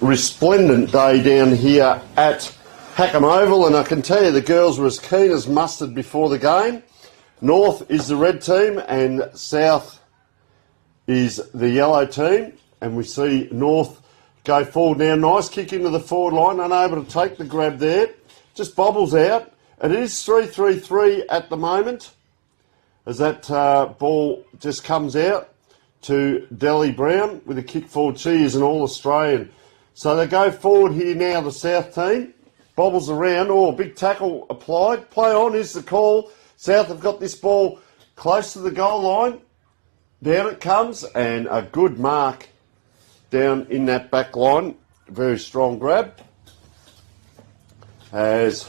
resplendent day down here at Hackham Oval, and I can tell you the girls were as keen as mustard before the game. North is the red team and South is the yellow team, and we see North go forward now. Nice kick into the forward line, unable to take the grab there. Just bobbles out, and it is 3-3-3 at the moment as that ball just comes out to Delly Brown with a kick forward. She is an All-Australian. So they go forward here now, the South team. Bobbles around. Oh, big tackle applied. Play on is the call. South have got this ball close to the goal line. Down it comes, and a good mark down in that back line. Very strong grab. As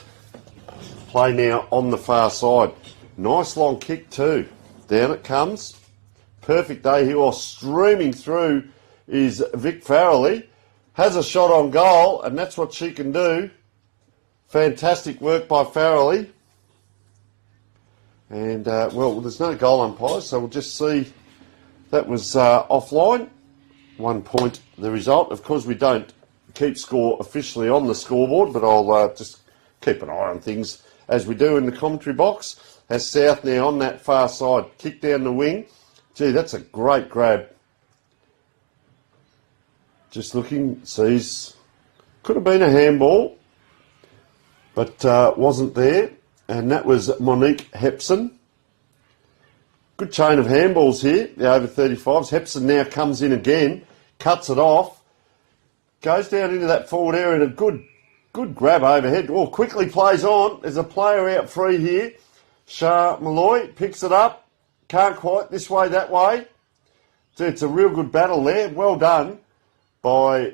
play now on the far side. Nice long kick too. Down it comes. Perfect day here. Oh, streaming through is Vic Farrelly. Has a shot on goal, and that's what she can do. Fantastic work by Farrelly. And, well, there's no goal umpire, so we'll just see. That was offline. 1 point the result. Of course, we don't keep score officially on the scoreboard, but I'll just keep an eye on things as we do in the commentary box. As South now on that far side. Kick down the wing. Gee, that's a great grab. Just looking, sees, could have been a handball, but wasn't there. And that was Monique Hepson. Good chain of handballs here, the over 35s. Hepson now comes in again, cuts it off, goes down into that forward area, and a good grab overhead. Oh, quickly plays on. There's a player out free here. Shah Malloy picks it up. Can't quite this way, that way. So it's a real good battle there. Well done by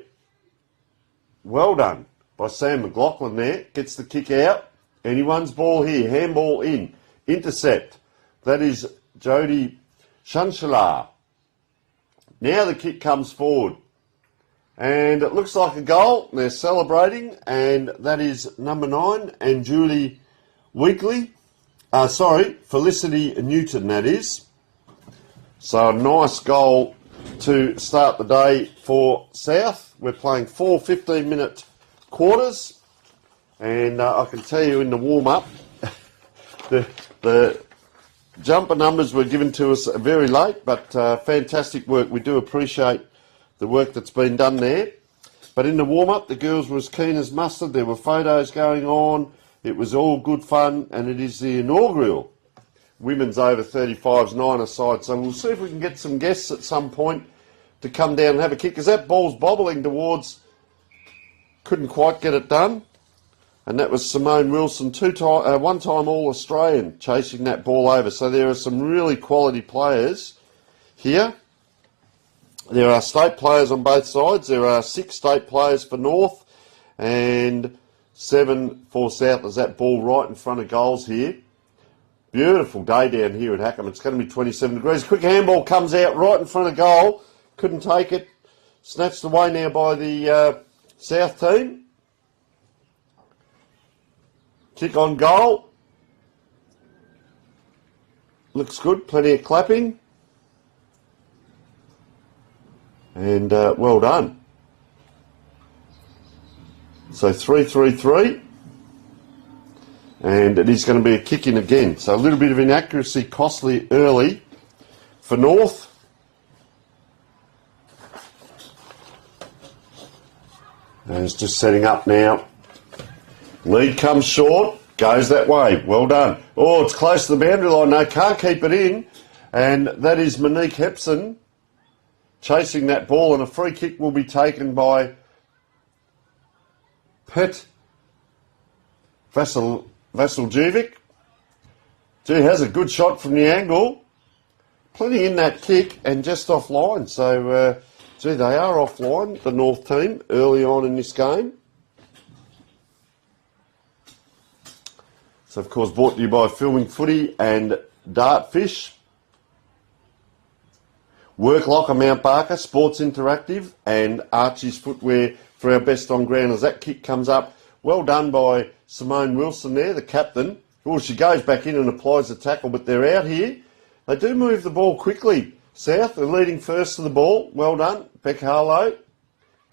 Sam McLaughlin there. Gets the kick out. Anyone's ball here. Handball in. Intercept. That is Jodie Shanshalar. Now the kick comes forward. And it looks like a goal. They're celebrating. And that is number 9 and Julie Weekly. Felicity Newton, that is. So a nice goal to start the day for South. We're playing 4 15-minute quarters. And I can tell you in the warm-up, the jumper numbers were given to us very late, but fantastic work. We do appreciate the work that's been done there. But in the warm-up, the girls were as keen as mustard. There were photos going on. It was all good fun, and it is the inaugural Women's Over 35s 9-a-side. So we'll see if we can get some guests at some point to come down and have a kick, because that ball's bobbling towards, couldn't quite get it done. And that was Simone Wilson, one-time All-Australian, chasing that ball over. So there are some really quality players here. There are state players on both sides. There are 6 state players for North and 7 for South. There's that ball right in front of goals here. Beautiful day down here at Hackham. It's going to be 27 degrees. Quick handball comes out right in front of goal. Couldn't take it. Snatched away now by the South team. Kick on goal. Looks good. Plenty of clapping. And well done. So 3-3-3. And it is going to be a kick in again. So a little bit of inaccuracy, costly early for North. And it's just setting up now. Lead comes short, goes that way. Well done. Oh, it's close to the boundary line. No, can't keep it in. And that is Monique Hepson chasing that ball, and a free kick will be taken by Pet Vasiljevic. Gee, has a good shot from the angle. Plenty in that kick and just offline. So, gee, they are offline, the North team, early on in this game. So, of course, brought to you by Filming Footy and Dartfish. Work Locker Mount Barker, Sports Interactive, and Archie's Footwear for our best on ground. As that kick comes up, well done by Simone Wilson there, the captain. Oh, she goes back in and applies the tackle, but they're out here. They do move the ball quickly. South are leading first to the ball. Well done. Beck Harlow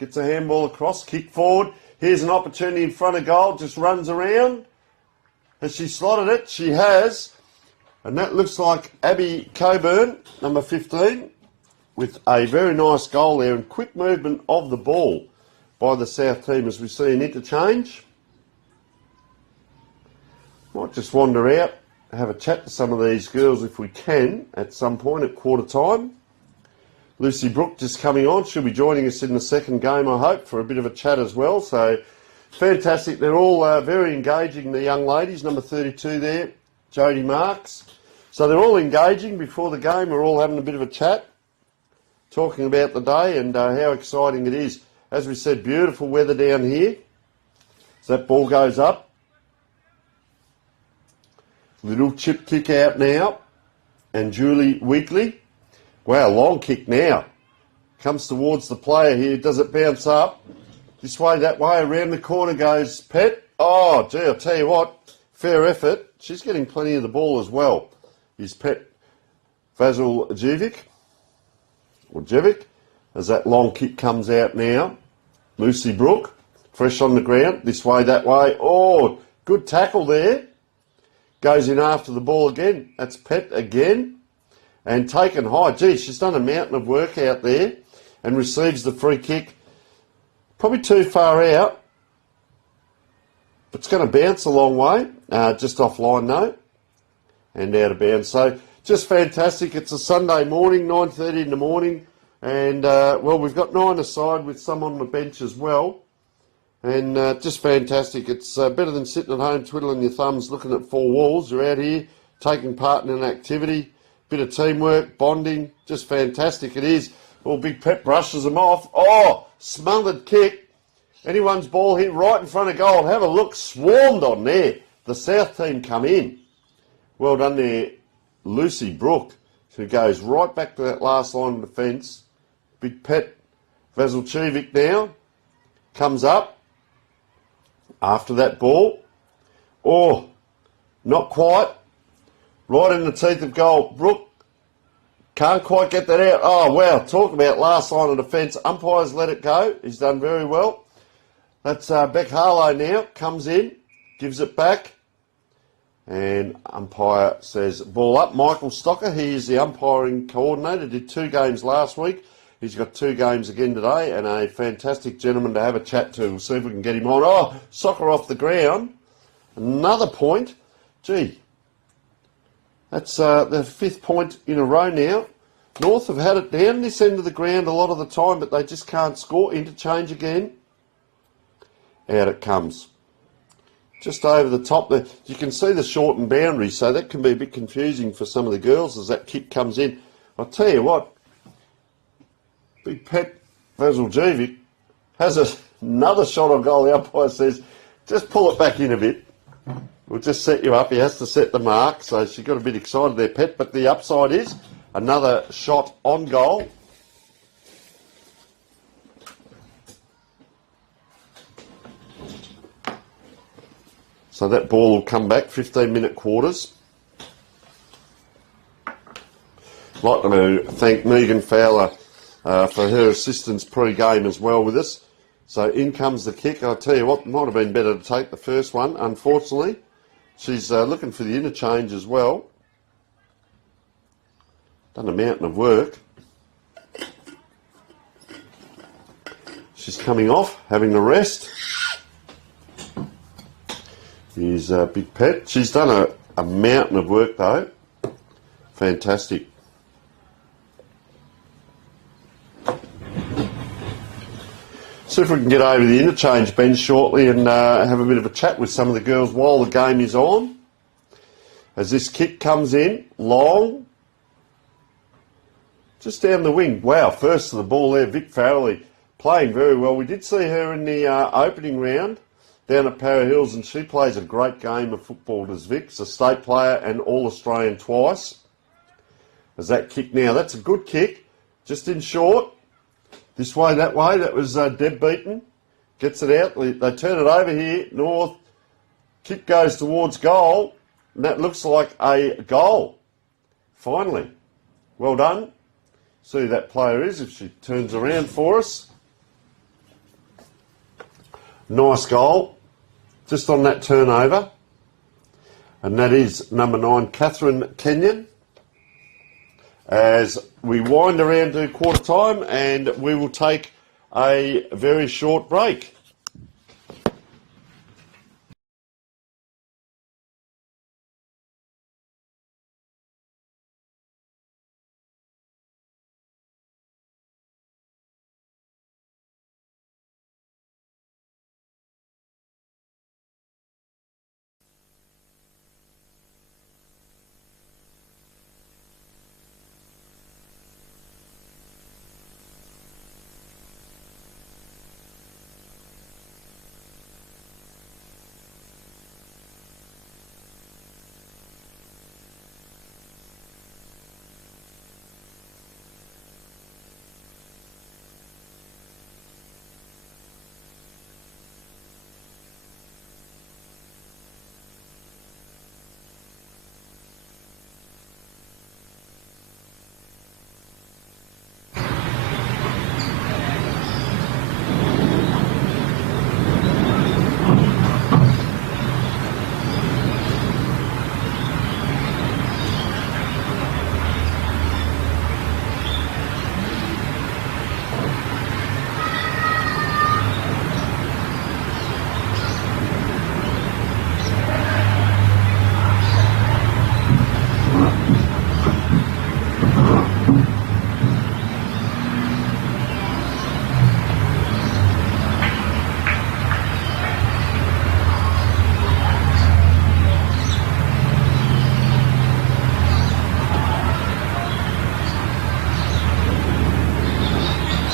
Gets a handball across, kick forward. Here's an opportunity in front of goal, just runs around. Has she slotted it? She has. And that looks like Abby Coburn, number 15, with a very nice goal there and quick movement of the ball by the South team as we see an interchange. Might just wander out, have a chat to some of these girls if we can at some point at quarter time. Lucy Brook just coming on. She'll be joining us in the second game, I hope, for a bit of a chat as well. So fantastic. They're all very engaging, the young ladies. Number 32 there, Jodie Marks. So they're all engaging before the game. We're all having a bit of a chat, talking about the day and how exciting it is. As we said, beautiful weather down here. So that ball goes up. Little chip kick out now. And Julie Wheatley. Wow, long kick now. Comes towards the player here. Does it bounce up? This way, that way. Around the corner goes Pet. Oh, gee, I'll tell you what. Fair effort. She's getting plenty of the ball as well. Is Pet Vasiljevic. Or Jevic. As that long kick comes out now. Lucy Brook. Fresh on the ground. This way, that way. Oh, good tackle there. Goes in after the ball again. That's Pet again. And taken high. Gee, she's done a mountain of work out there and receives the free kick. Probably too far out. But it's going to bounce a long way. Just offline though. And out of bounds. So just fantastic. It's a Sunday morning, 9:30 in the morning. And, well, we've got 9 aside with some on the bench as well. And just fantastic. It's better than sitting at home twiddling your thumbs looking at four walls. You're out here taking part in an activity. Bit of teamwork, bonding, just fantastic it is. Well, Big Pet brushes them off. Oh, smothered kick. Anyone's ball hit right in front of goal. Have a look, swarmed on there. The South team come in. Well done there, Lucy Brook, who goes right back to that last line of defence. Big Pet Vasiljevic now comes up after that ball. Oh, not quite. Right in the teeth of goal. Brook can't quite get that out. Oh, wow. Talk about last line of defence. Umpires let it go. He's done very well. That's Beck Harlow now. Comes in. Gives it back. And umpire says ball up. Michael Stocker, he is the umpiring coordinator. Did 2 games last week. He's got 2 games again today. And a fantastic gentleman to have a chat to. We'll see if we can get him on. Oh, soccer off the ground. Another point. Gee. That's the 5th point in a row now. North have had it down this end of the ground a lot of the time, but they just can't score. Interchange again. Out it comes. Just over the top there. You can see the shortened boundary, so that can be a bit confusing for some of the girls as that kick comes in. I'll tell you what, Big Pet Vasiljevic has another shot on goal. The umpire says, just pull it back in a bit. We'll just set you up. He has to set the mark. So she got a bit excited there, Pet. But the upside is another shot on goal. So that ball will come back, 15-minute quarters. I'd like to thank Megan Fowler for her assistance pre-game as well with us. So in comes the kick. I'll tell you what, might have been better to take the first one, unfortunately. She's looking for the interchange as well. Done a mountain of work. She's coming off, having the rest. Here's Big Pet. She's done a mountain of work though. Fantastic. See if we can get over the interchange bench shortly and have a bit of a chat with some of the girls while the game is on. As this kick comes in, long, just down the wing. Wow, first to the ball there, Vic Farrelly, playing very well. We did see her in the opening round down at Para Hills, and she plays a great game of football, does Vic. She's a state player and All-Australian twice. As that kick now, that's a good kick, just in short. This way, that way, that was Deb Beaton. Gets it out, they turn it over here, North. Kick goes towards goal, and that looks like a goal. Finally, well done. See who that player is if she turns around for us. Nice goal, just on that turnover. And that is number 9, Catherine Kenyon. As we wind around to quarter time, and we will take a very short break.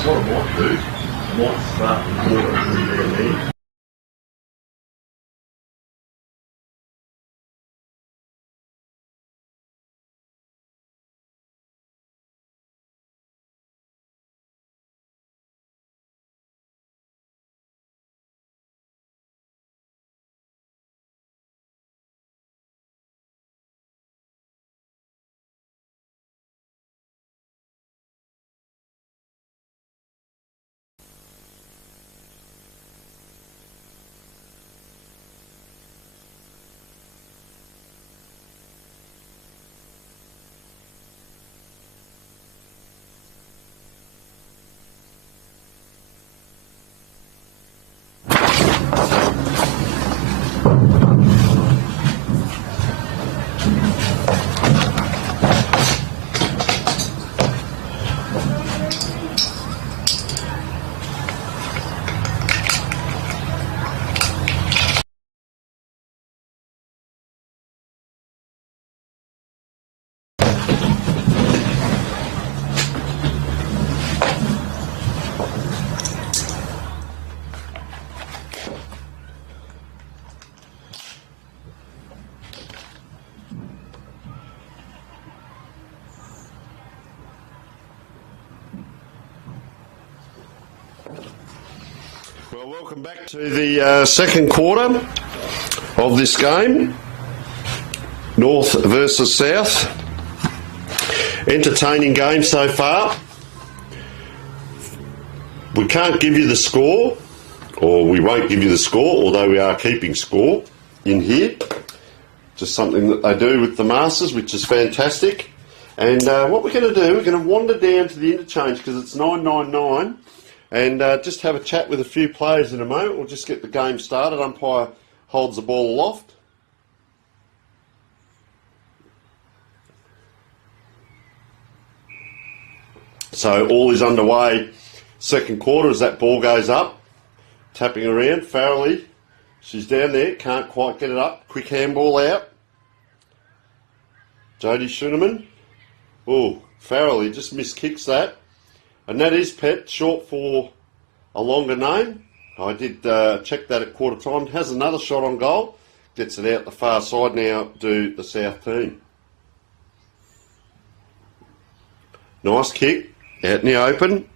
What I might do, I might start recording there. Well, welcome back to the second quarter of this game. North versus South. Entertaining game so far. We can't give you the score, or we won't give you the score, although we are keeping score in here. Just something that they do with the Masters, which is fantastic. And what we're going to do, we're going to wander down to the interchange because it's 9:99. And just have a chat with a few players in a moment. We'll just get the game started. Umpire holds the ball aloft. So all is underway. Second quarter as that ball goes up. Tapping around. Farrelly, she's down there. Can't quite get it up. Quick handball out. Jodie Schuneman. Oh, Farrelly just miskicks that. And that is Pet, short for a longer name. I did check that at quarter time. Has another shot on goal. Gets it out the far side now to the South team. Nice kick. Out in the open.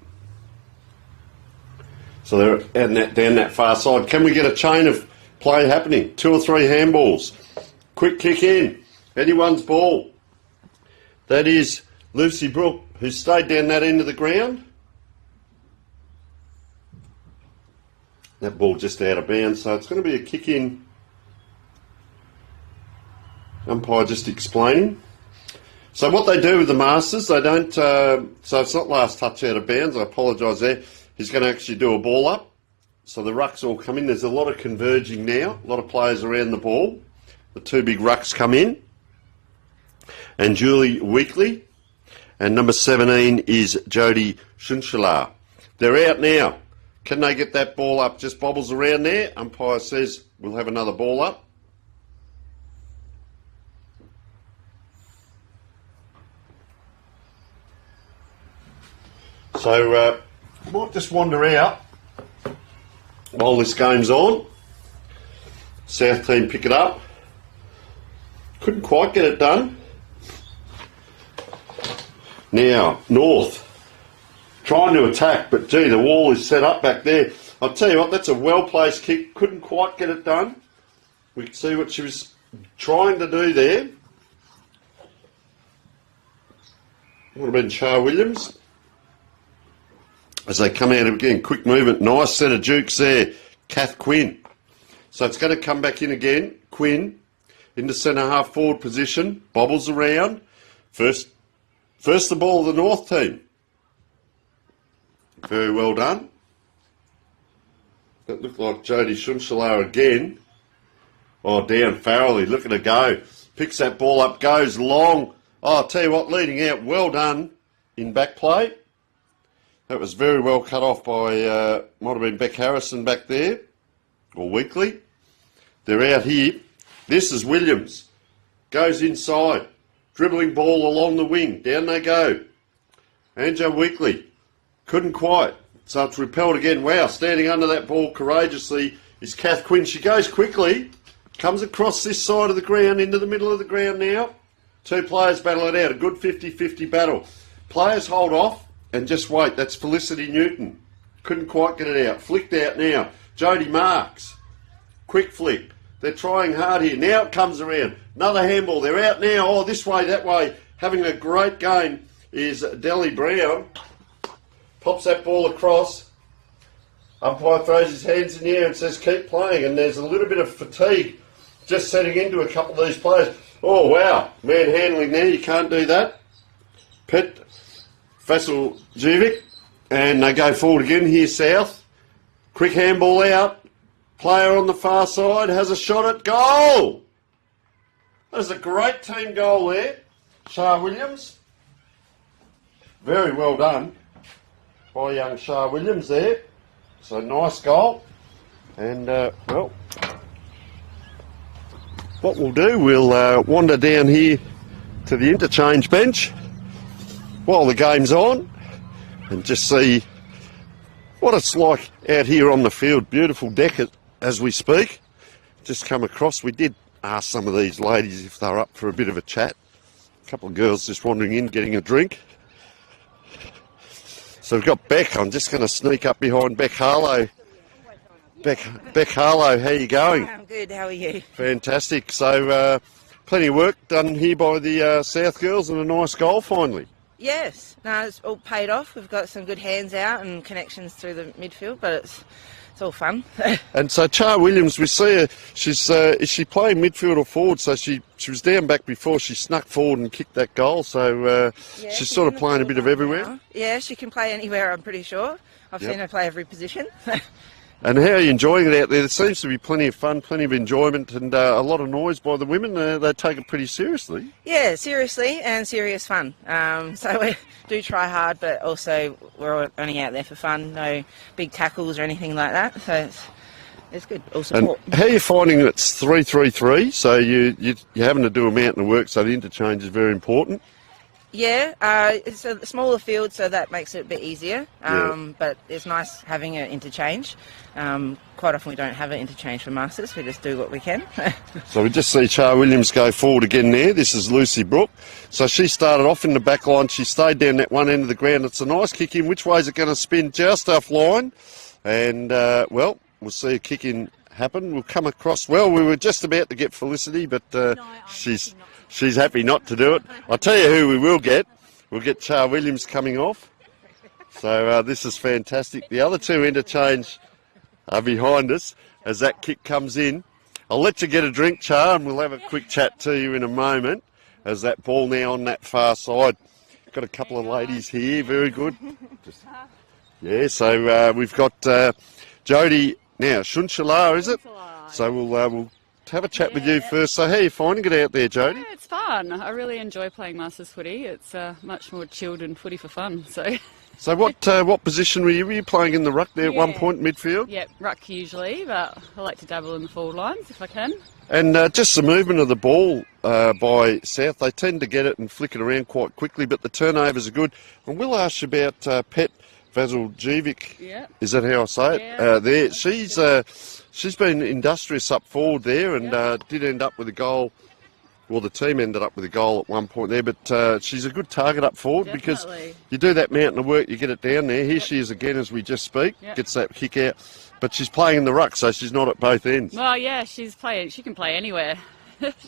So they're out down that far side. Can we get a chain of play happening? 2 or 3 handballs. Quick kick in. Anyone's ball. That is Lucy Brooke, who stayed down that end of the ground. That ball just out of bounds, so it's going to be a kick in. Umpire just explaining. So what they do with the Masters, they don't, so it's not last touch out of bounds, I apologise there. He's going to actually do a ball up. So the rucks all come in. There's a lot of converging now, a lot of players around the ball. The two big rucks come in. And Julie Weekly. And number 17 is Jodie Schunshalar. They're out now. Can they get that ball up? Just bobbles around there. Umpire says we'll have another ball up. So might just wander out while this game's on. South team pick it up. Couldn't quite get it done. Now, North trying to attack, but gee, the wall is set up back there. I'll tell you what, that's a well-placed kick. Couldn't quite get it done. We can see what she was trying to do there. Would have been Char Williams. As they come out again, quick movement. Nice set of jukes there. Kath Quinn. So it's going to come back in again. Quinn into centre half forward position. Bobbles around. First the ball of the North team. Very well done. That looked like Jodie Schunshalar again. Oh, down Farrelly. Look at her go. Picks that ball up, goes long. Oh, I'll tell you what, leading out. Well done in back play. That was very well cut off by, might have been Beck Harrison back there, or Weekly. They're out here. This is Williams. Goes inside. Dribbling ball along the wing. Down they go. Anjo Weekly. Couldn't quite. So it's repelled again. Wow, standing under that ball courageously is Kath Quinn. She goes quickly. Comes across this side of the ground, into the middle of the ground now. Two players battle it out. A good 50-50 battle. Players hold off. And just wait, that's Felicity Newton. Couldn't quite get it out. Flicked out now. Jodie Marks. Quick flick. They're trying hard here. Now it comes around. Another handball. They're out now. Oh, this way, that way. Having a great game is Delly Brown. Pops that ball across. Umpire throws his hands in the air and says, keep playing. And there's a little bit of fatigue just setting into a couple of these players. Oh, wow. Man handling there. You can't do that. Faisal Jevic, and they go forward again here south. Quick handball out. Player on the far side has a shot at goal. There's a great team goal there. Char Williams. Very well done by young Char Williams there. So nice goal. And, well, what we'll do, we'll wander down here to the interchange bench while the game's on and just see what it's like out here on the field. Beautiful deck as we speak. Just come across. We did ask some of these ladies if they're up for a bit of a chat. A couple of girls just wandering in, getting a drink. So we've got Beck. I'm just going to sneak up behind Beck Harlow. Beck Harlow, how are you going? I'm good, how are you? Fantastic. So plenty of work done here by the South girls and a nice goal finally. Yes, no, it's all paid off. We've got some good hands out and connections through the midfield, but it's all fun. And so Char Williams, we see her, is she playing midfield or forward? So she was down back before, she snuck forward and kicked that goal, so yeah, she's sort of playing a bit of everywhere. Now. Yeah, she can play anywhere, I'm pretty sure. I've seen her play every position. And how are you enjoying it out there? There seems to be plenty of fun, plenty of enjoyment, and a lot of noise by the women. They take it pretty seriously. Yeah, seriously and serious fun. So we do try hard, but also we're only out there for fun. No big tackles or anything like that. So it's good. All support. And how are you finding it's 3-3-3? So you're having to do a mountain of work. So the interchange is very important. Yeah, it's a smaller field, so that makes it a bit easier. But it's nice having an interchange. Quite often we don't have an interchange for Masters. We just do what we can. So we just see Char Williams go forward again there. This is Lucy Brooke. So she started off in the back line. She stayed down that one end of the ground. It's a nice kick in. Which way is it going to spin? Just offline. And, well, we'll see a kick in happen. We'll come across. Well, we were just about to get Felicity, but she's happy not to do it. I'll tell you who we will get. We'll get Char Williams coming off. So this is fantastic. The other two interchange behind us as that kick comes in. I'll let you get a drink, Char, and we'll have a quick chat to you in a moment as that ball now on that far side. Got a couple of ladies here, very good. Yeah, so we've got Jodie now, Shunshala, is it? So we'll have a chat with you first. So how are you finding it out there, Jodie? Yeah, it's fun. I really enjoy playing Masters footy. It's much more chilled and footy for fun. So what position were you? Were you playing in the ruck there at one point, midfield? Yeah, ruck usually, but I like to dabble in the forward lines if I can. And just the movement of the ball by South, they tend to get it and flick it around quite quickly, but the turnovers are good. And we'll ask you about Pet Vasiljevic. Yeah. Is that how I say it? Yeah. There, she's been industrious up forward there, and did end up with a goal. Well, the team ended up with a goal at one point there, but she's a good target up forward. Definitely. Because you do that mountain of work, you get it down there. Here she is again as we just speak, gets that kick out. But she's playing in the ruck, so she's not at both ends. Well, yeah, she can play anywhere.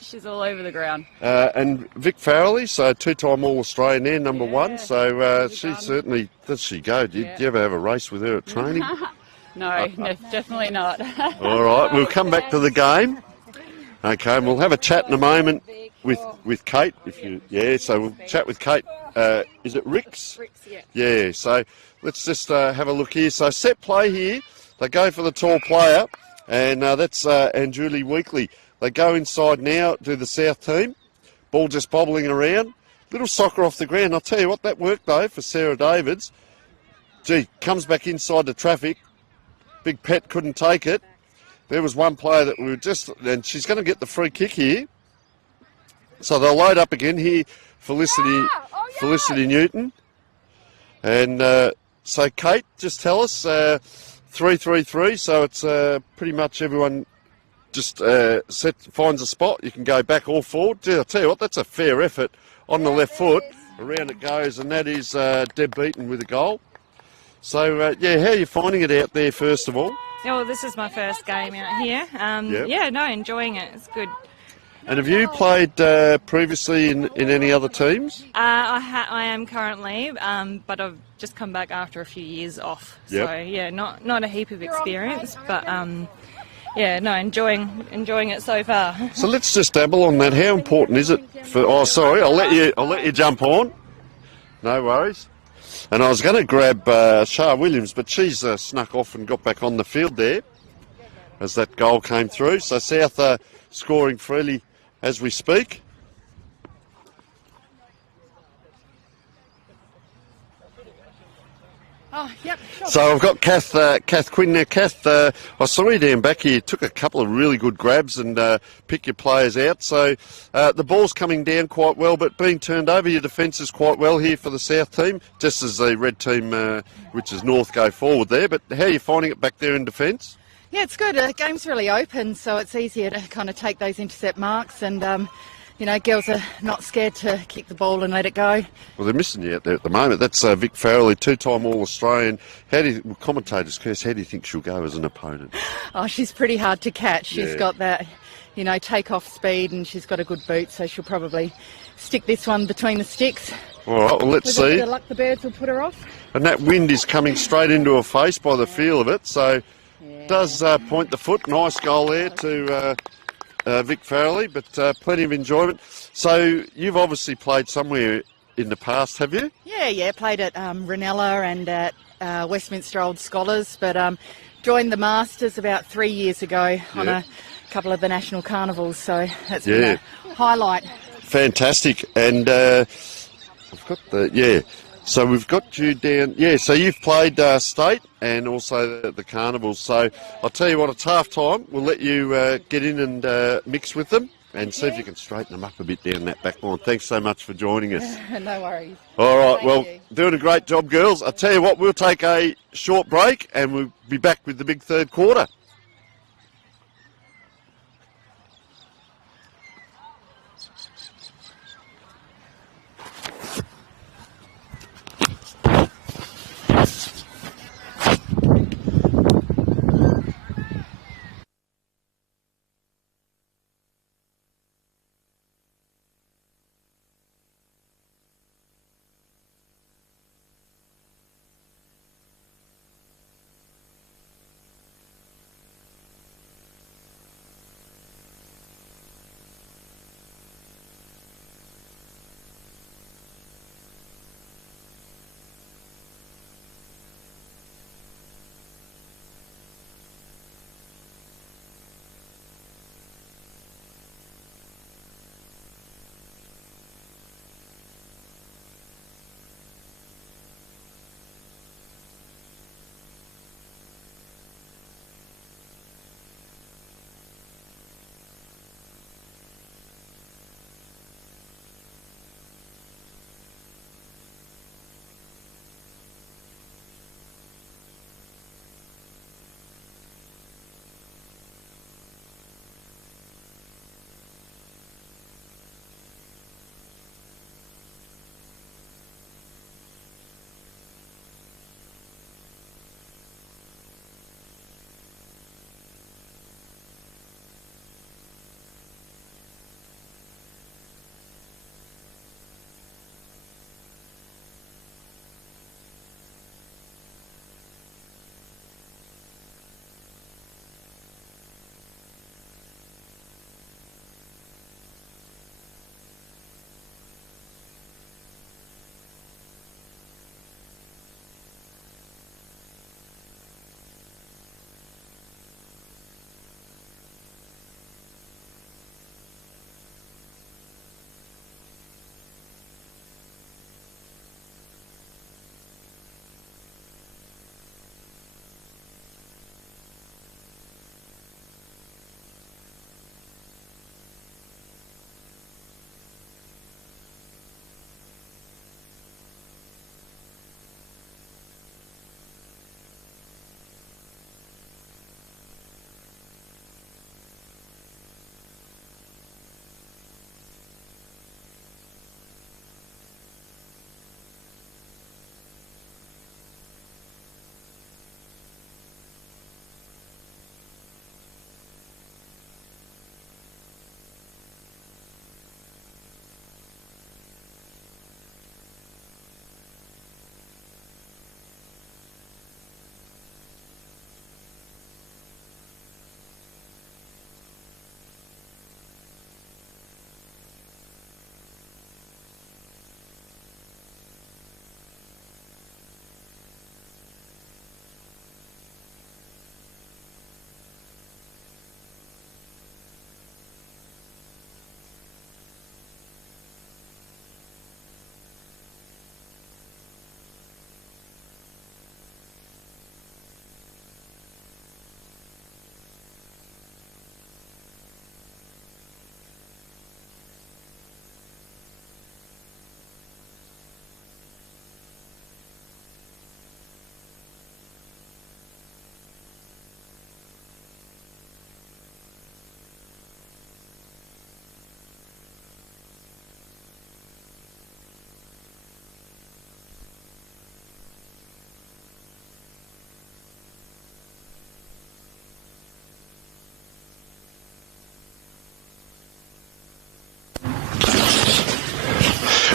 She's all over the ground. And Vic Farrelly, so two-time All-Australian there, number one. So she certainly, does she go? Do you ever have a race with her at training? No, definitely not. All right, we'll come back to the game. Okay, and we'll have a chat in a moment with Kate. So we'll chat with Kate. Is it Ricks? Ricks, yeah. Yeah, so let's just have a look here. So set play here. They go for the tall player, and that's Anjuli Weekly. They go inside now to the South team. Ball just bobbling around. Little soccer off the ground. I'll tell you what, that worked though for Sarah Davids. Gee, comes back inside the traffic. Big Pet couldn't take it. There was one player that we were and she's going to get the free kick here. So they'll load up again here, Felicity Newton. And so Kate, just tell us, 3-3-3, so it's pretty much everyone just finds a spot. You can go back or forward. Gee, I'll tell you what, that's a fair effort on the left foot. Around it goes, and that is Deb Beaton with a goal. So, how are you finding it out there, first of all? Yeah, well, this is my first game out here. Enjoying it. It's good. And have you played previously in any other teams? I am currently, but I've just come back after a few years off. Yep. So, yeah, not a heap of experience, but, enjoying it so far. So let's just dabble on that. How important is it for... Oh, sorry, I'll let you jump on. No worries. And I was going to grab Shah Williams, but she's snuck off and got back on the field there as that goal came through. So South scoring freely as we speak. Oh, yep. Sure. So I've got Kath Quinn now. Kath, I saw you down back here. Took a couple of really good grabs and pick your players out. So the ball's coming down quite well, but being turned over, your defence is quite well here for the South team, just as the red team, which is North, go forward there. But how are you finding it back there in defence? Yeah, it's good. The game's really open, so it's easier to kind of take those intercept marks and... girls are not scared to kick the ball and let it go. Well, they're missing you out there at the moment. That's Vic Farrelly, two-time All-Australian. Commentators curse, how do you think she'll go as an opponent? Oh, she's pretty hard to catch. She's got that, take-off speed, and she's got a good boot, so she'll probably stick this one between the sticks. All right, well, let's see. With a bit of luck, the birds will put her off. And that wind is coming straight into her face by the feel of it, so does point the foot. Nice goal there to... Vic Farrelly, but plenty of enjoyment. So you've obviously played somewhere in the past, have you? Yeah, played at Ranella and at Westminster Old Scholars, but joined the Masters about 3 years ago on a couple of the national carnivals, so that's been a highlight. Fantastic. And I've got so we've got you down. Yeah, so you've played state and also the carnivals. So I'll tell you what, it's half time. We'll let you get in and mix with them and see if you can straighten them up a bit down that back line. Thanks so much for joining us. No worries. All right, Thank you. Doing a great job, girls. I'll tell you what, we'll take a short break and we'll be back with the big third quarter.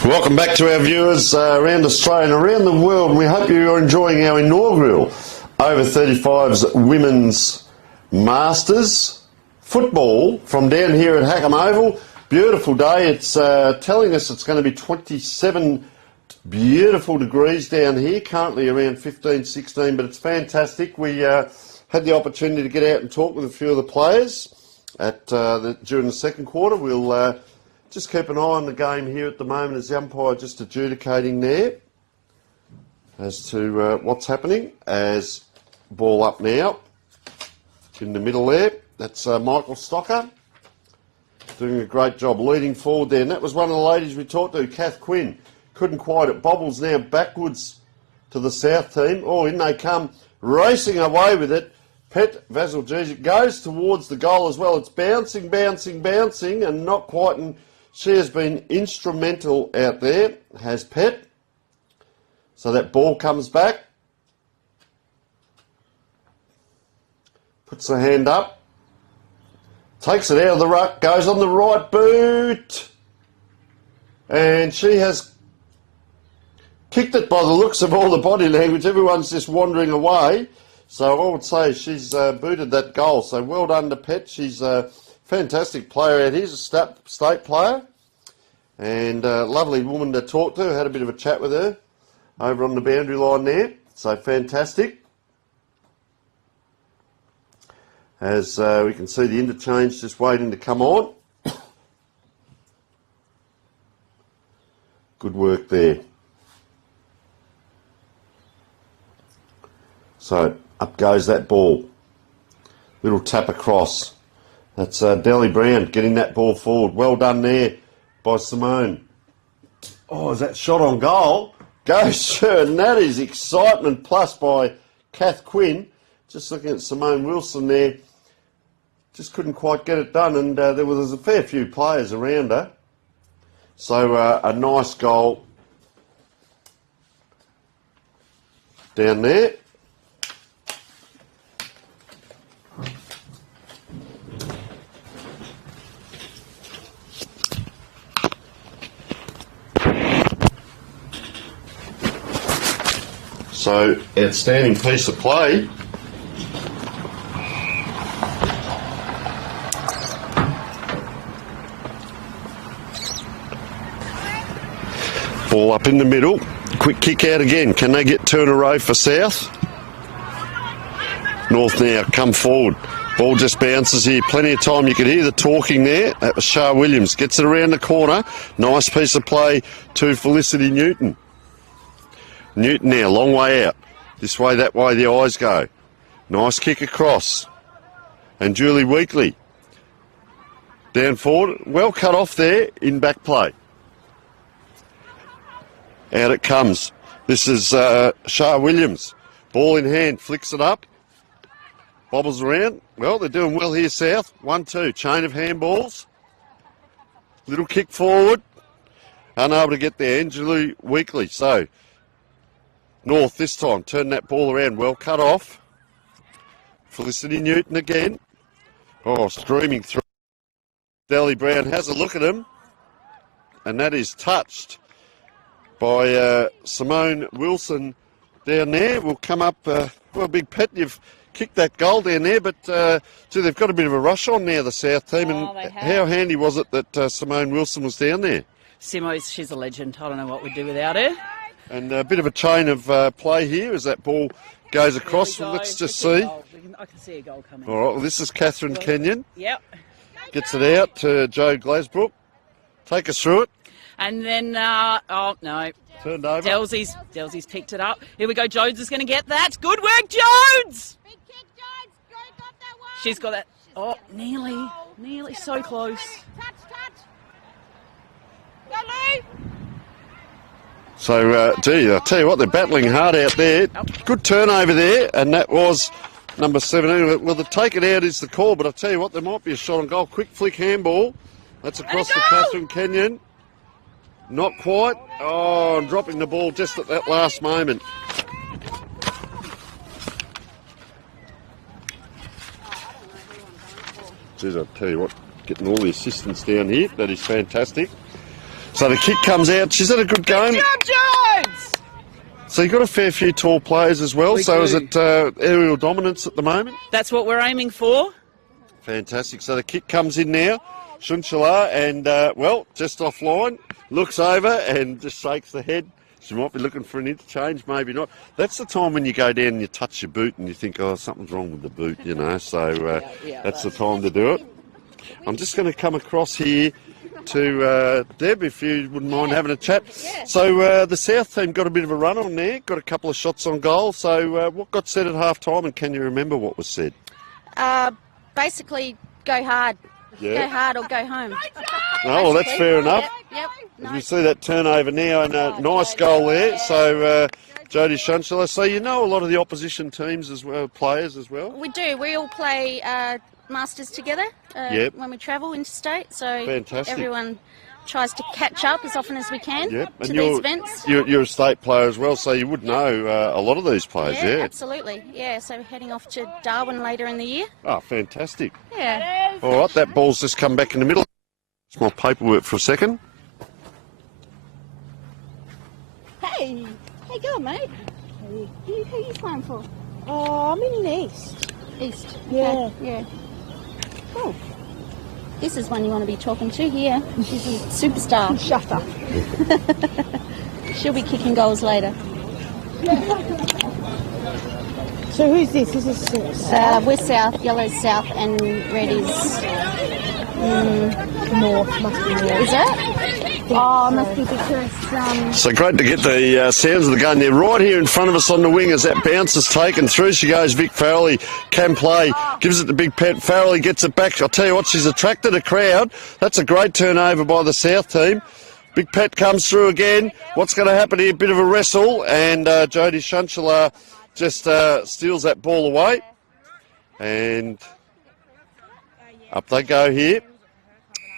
Welcome back to our viewers around Australia and around the world. We hope you're enjoying our inaugural over 35s Women's Masters football from down here at Hackham Oval. Beautiful day. It's telling us it's going to be 27 beautiful degrees down here, currently around 15, 16, but it's fantastic. We had the opportunity to get out and talk with a few of the players during the second quarter. We'll just keep an eye on the game here at the moment as the umpire just adjudicating there as to what's happening. As ball up now in the middle there. That's Michael Stocker doing a great job leading forward there. And that was one of the ladies we talked to, Kath Quinn. Couldn't quite. It bobbles now backwards to the South team. Oh, in they come, racing away with it. Pet Vasiljevic goes towards the goal as well. It's bouncing, bouncing, bouncing, and not quite. And she has been instrumental out there, has Pet. So that ball comes back. Puts the hand up. Takes it out of the ruck. Goes on the right boot. And she has kicked it by the looks of all the body language. Everyone's just wandering away. So I would say she's booted that goal. So well done to Pet. She's a fantastic player out here. She's a state player. And a lovely woman to talk to. Had a bit of a chat with her over on the boundary line there. So fantastic. As we can see the interchange just waiting to come on. Good work there. So up goes that ball. Little tap across. That's Delly Brown getting that ball forward. Well done there by Simone. Oh, is that shot on goal? Goes sure, and that is excitement plus by Kath Quinn. Just looking at Simone Wilson there. Just couldn't quite get it done, and there was a fair few players around her. So a nice goal down there. So, outstanding piece of play. Ball up in the middle. Quick kick out again. Can they get two in a row for South? North now, come forward. Ball just bounces here. Plenty of time. You could hear the talking there. That was Shah Williams. Gets it around the corner. Nice piece of play to Felicity Newton. Newton now, long way out. This way, that way, the eyes go. Nice kick across. And Julie Weekly. Down forward. Well cut off there in back play. Out it comes. This is Shah Williams. Ball in hand, flicks it up. Bobbles around. Well, they're doing well here, South. 1-2. Chain of handballs. Little kick forward. Unable to get there. Julie Weekly. So, North this time, turn that ball around, well cut off. Felicity Newton again. Oh, streaming through. Delly Brown has a look at him. And that is touched by Simone Wilson down there. Will come up, well, Big Pet, you've kicked that goal down there, but they've got a bit of a rush on now, the South team. And how handy was it that Simone Wilson was down there? Simo's, she's a legend. I don't know what we'd do without her. And a bit of a chain of play here as that ball goes across. Let's just see. I can see a goal coming. All right, well, this is Catherine Kenyon. Yep. Gets it out to Joe Glasbrook. Take us through it. And then, oh, no. Turned over. Delsy's picked it up. Here we go. Jones is going to get that. Good work, Jones! Big kick, Jones. Got that one. She's got that. Oh, nearly so close. Touch. Go, Lou. So, I tell you what, they're battling hard out there. Good turnover there, and that was number 17. Well, the take it out is the call, but I tell you what, there might be a shot on goal. Quick flick handball. That's across to Catherine Kenyon. Not quite. Oh, and dropping the ball just at that last moment. Geez, I tell you what, getting all the assistants down here, that is fantastic. So the kick comes out. She's had a good game. Good job, Jones! So you've got a fair few tall players as well. We so do. is it aerial dominance at the moment? That's what we're aiming for. Fantastic. So the kick comes in now. Shunshala and, just offline, looks over and just shakes the head. She might be looking for an interchange, maybe not. That's the time when you go down and you touch your boot and you think, oh, something's wrong with the boot, you know. So that's the time to do it. I'm just going to come across here to Deb, if you wouldn't mind having a chat. So the South team got a bit of a run on there, got a couple of shots on goal. So what got said at half-time, and can you remember what was said? Basically, go hard. Yeah. Go hard or go home. Oh, well, that's fair enough. Yep. As we see that turnover now, and a nice goal there. So Jodie Shunshala. So you know a lot of the opposition teams as well, players as well? We do. We all play Masters together when we travel interstate. So Fantastic. everyone tries to catch up as often as we can Yep. to And these events. you're a state player as well, so you would know a lot of these players, yeah? Absolutely. Yeah, so we're heading off to Darwin later in the year. Oh, fantastic. Yeah. All right, that ball's just come back in the middle. It's my paperwork for a second. Hey, go on, mate. Who are you playing for? Oh, I'm in the east. East. Yeah. Okay, yeah. Cool. This is one you want to be talking to here. She's a superstar. Shut up. She'll be kicking goals later. So who's this? This is We're south, yellow's south, and red is north. Must be north. Is it? Oh, must be because So great to get the sounds of the gun there right here in front of us on the wing as that bounce is taken through. She goes, Vic Farrelly can play, gives it to Big Pet. Farrelly gets it back. I'll tell you what, she's attracted a crowd. That's a great turnover by the South team. Big Pet comes through again. What's going to happen here? A bit of a wrestle, and Jodie Shunshala just steals that ball away. And up they go here.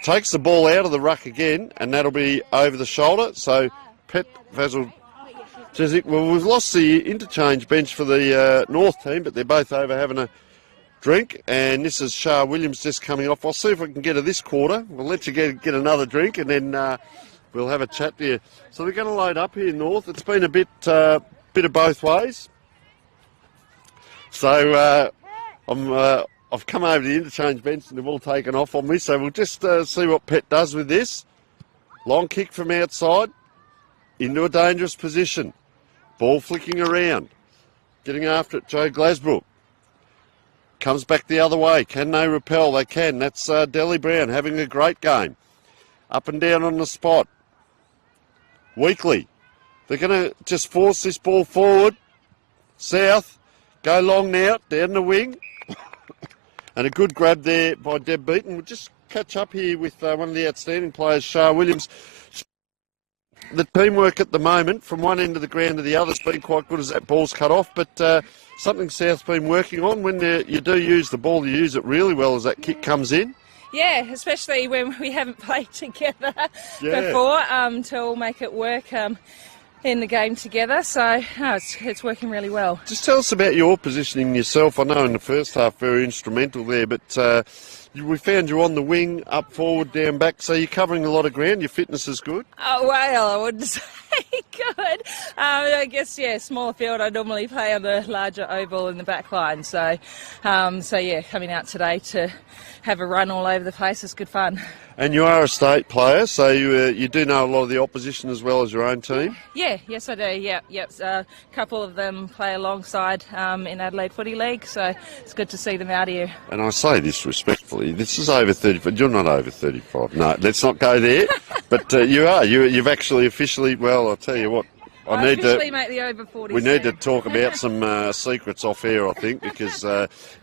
Takes the ball out of the ruck again, and that'll be over the shoulder. So, Pet, Vasil, Jezik. Well, we've lost the interchange bench for the North team, but they're both over having a drink. And this is Shah Williams just coming off. I'll see if I can get her this quarter. We'll let you get another drink, and then we'll have a chat to you. So we're going to load up here North. It's been a bit of both ways. So I've come over to the interchange bench and they've all taken off on me, so we'll just see what Pet does with this. Long kick from outside into a dangerous position. Ball flicking around. Getting after it, Joe Glasbrook. Comes back the other way. Can they repel? They can. That's Delly Brown having a great game. Up and down on the spot. Weekly. They're going to just force this ball forward. South. Go long now. Down the wing. And a good grab there by Deb Beaton. We'll just catch up here with one of the outstanding players, Shah Williams. The teamwork at the moment, from one end of the ground to the other, has been quite good as that ball's cut off, but something South's been working on. When you do use the ball, you use it really well as that kick comes in. Yeah, especially when we haven't played together before to all make it work in the game together. So it's working really well. Just tell us about your positioning yourself. I know in the first half very instrumental there, but we found you on the wing, up forward, down back, so you're covering a lot of ground. Your fitness is good. Oh, well, I wouldn't say good. I guess, smaller field. I normally play on the larger oval in the back line. So coming out today to have a run all over the place is good fun. And you are a state player, so you do know a lot of the opposition as well as your own team? Yeah, yes I do, yep. A couple of them play alongside in Adelaide Footy League, so it's good to see them out here. And I say this respectfully, this is over 35. You're not over 35. No, let's not go there. But you are. You've actually officially, well, I'll tell you what. I officially make the over 40. We need to talk about some secrets off air, I think, because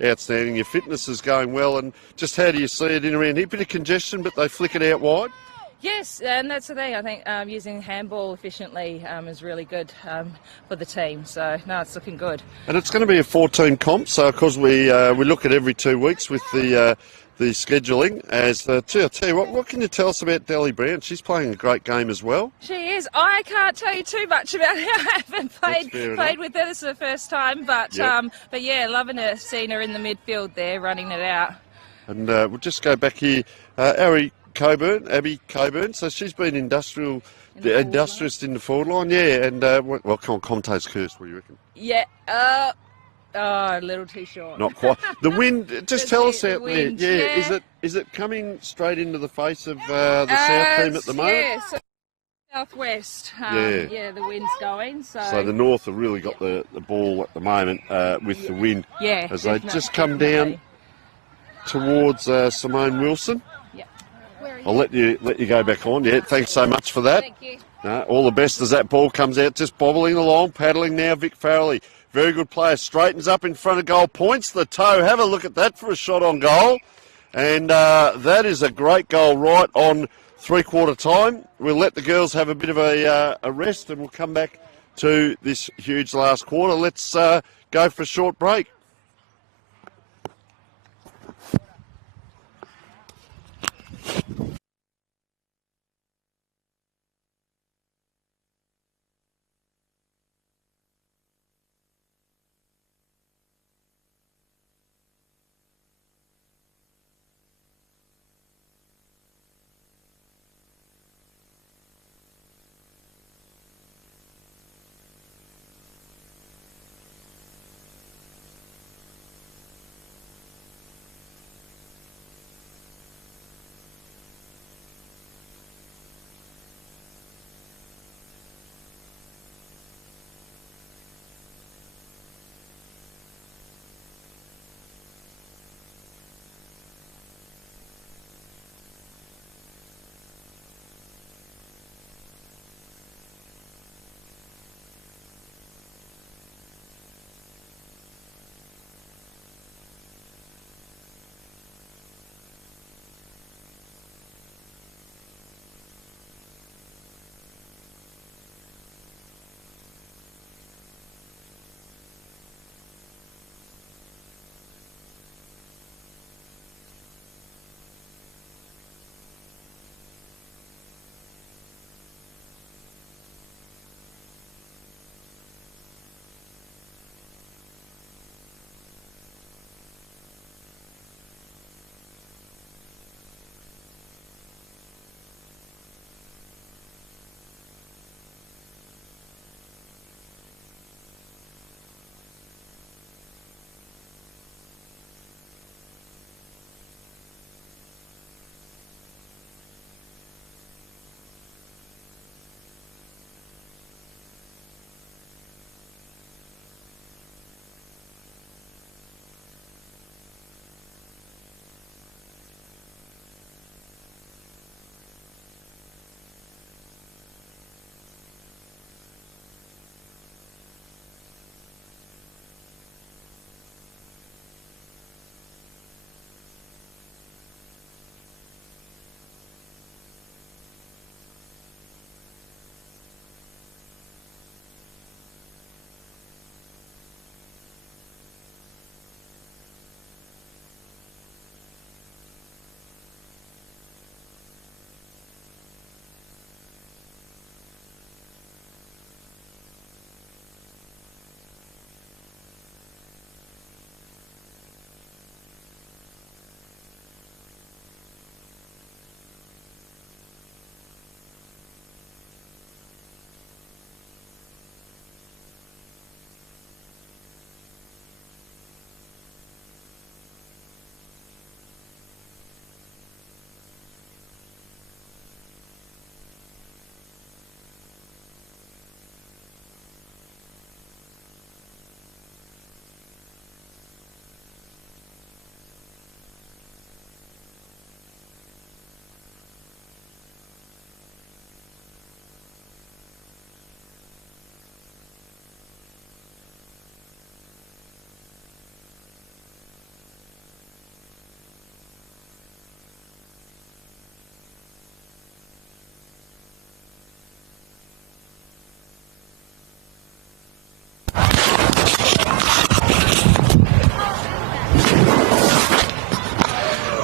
outstanding. Your fitness is going well, and just how do you see it in around here? Bit of congestion, but they flick it out wide. Yes, and that's the thing. I think using handball efficiently is really good for the team. So, no, it's looking good. And it's going to be a 14 comp, so of course we look at every 2 weeks with the scheduling. As I'll tell you what can you tell us about Delly Brown? She's playing a great game as well. She is. I can't tell you too much about her. I haven't played with her. This is the first time, but loving seeing her in the midfield there, running it out. And we'll just go back here. Ari, Abby Coburn. So she's been industrialist in the forward line, yeah. And well, come on, commentator's curse. What do you reckon? Yeah. A little too short. Not quite. The wind. Just tell us out there. wind, Yeah. yeah. Is it coming straight into the face of the south team at the moment? Yeah. So southwest. Yeah, the wind's going. So the north have really got the ball at the moment with the wind. Yeah. As they just come down towards Simone Wilson. Yeah. I'll let you go back on. Yeah, thanks so much for that. Thank you. All the best as that ball comes out, just bobbling along, paddling now. Vic Farrelly, very good player, straightens up in front of goal, points the toe. Have a look at that for a shot on goal, and that is a great goal right on three-quarter time. We'll let the girls have a bit of a rest, and we'll come back to this huge last quarter. Let's go for a short break.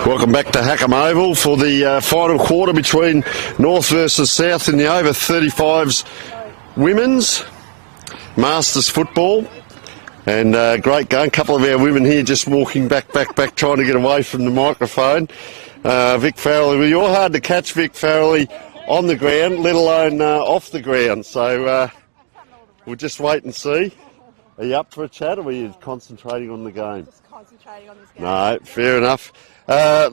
Welcome back to Hackham Oval for the final quarter between North versus South in the over 35s women's Masters football. And great game. A couple of our women here just walking back, trying to get away from the microphone. Vic Farrelly, well, you're hard to catch, Vic Farrelly, on the ground, let alone off the ground. So we'll just wait and see. Are you up for a chat, or are you concentrating on the game? Just concentrating on this game. No, fair enough.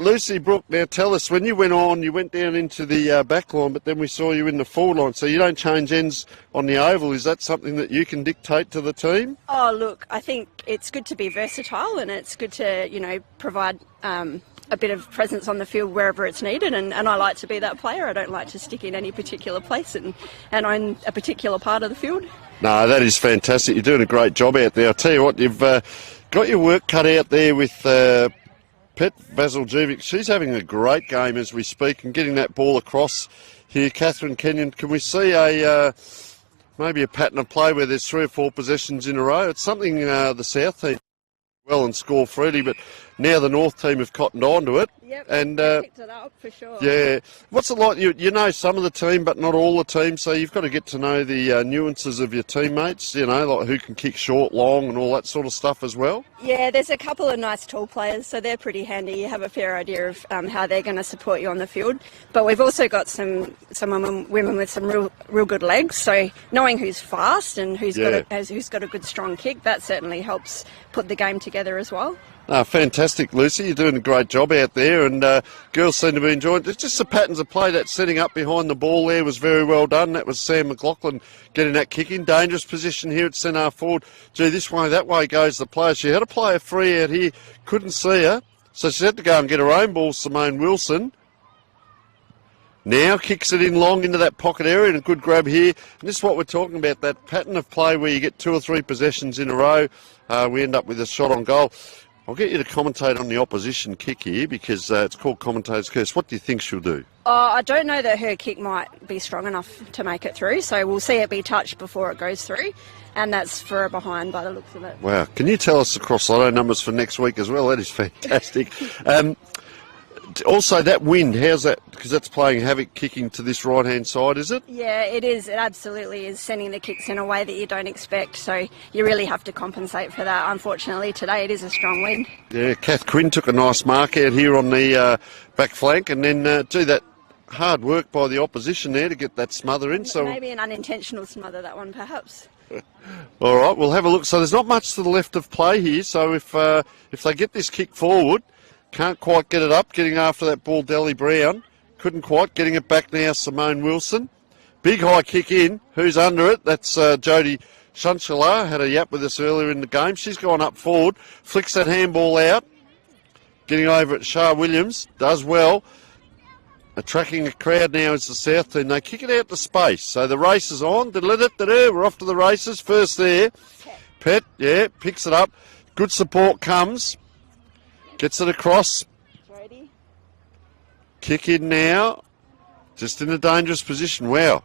Lucy Brooke, now tell us, when you went on, you went down into the back line, but then we saw you in the forward line, so you don't change ends on the oval. Is that something that you can dictate to the team? Oh, look, I think it's good to be versatile, and it's good to, provide a bit of presence on the field wherever it's needed, and I like to be that player. I don't like to stick in any particular place and own a particular part of the field. No, that is fantastic. You're doing a great job out there. I'll tell you what, you've got your work cut out there with Pet Vasiljevic. She's having a great game as we speak and getting that ball across here. Catherine Kenyon, can we see maybe a pattern of play where there's 3 or 4 possessions in a row? It's something the South team well and score freely, but now the North team have cottoned on to it. Yep, and picked it up for sure. Yeah. What's it like? You know some of the team, but not all the team, so you've got to get to know the nuances of your teammates, like who can kick short, long, and all that sort of stuff as well. Yeah, there's a couple of nice tall players, so they're pretty handy. You have a fair idea of how they're going to support you on the field. But we've also got some women with some real good legs, so knowing who's fast and who's got a good strong kick, that certainly helps put the game together as well. Fantastic, Lucy. You're doing a great job out there, and girls seem to be enjoying it. It's just the patterns of play, that setting up behind the ball there was very well done. That was Sam McLaughlin getting that kick in. Dangerous position here at centre forward. Gee, this way, that way goes the player. She had a player free out here, couldn't see her, so she had to go and get her own ball, Simone Wilson. Now kicks it in long into that pocket area, and a good grab here. And this is what we're talking about, that pattern of play where you get 2 or 3 possessions in a row. We end up with a shot on goal. I'll get you to commentate on the opposition kick here because it's called Commentator's Curse. What do you think she'll do? I don't know that her kick might be strong enough to make it through, so we'll see it be touched before it goes through, and that's for a behind by the looks of it. Wow. Can you tell us the cross-lotto numbers for next week as well? That is fantastic. Also, that wind, how's that? Because that's playing havoc kicking to this right-hand side, is it? Yeah, it is. It absolutely is sending the kicks in a way that you don't expect, so you really have to compensate for that. Unfortunately, today it is a strong wind. Yeah, Kath Quinn took a nice mark out here on the back flank, and then that hard work by the opposition there to get that smother in. So maybe an unintentional smother, that one, perhaps. All right, we'll have a look. So there's not much to the left of play here, so if they get this kick forward, can't quite get it up, getting after that ball, Delly Brown. Couldn't quite, getting it back now, Simone Wilson. Big high kick in. Who's under it? That's Jodie Shunshala. Had a yap with us earlier in the game. She's gone up forward, flicks that handball out. Getting over at Shah Williams, does well. Attracting a crowd now is the South team. They kick it out to space. So the race is on. We're off to the races. First there. Pet, yeah, picks it up. Good support comes. Gets it across. Jodie. Kick in now. Just in a dangerous position. Wow.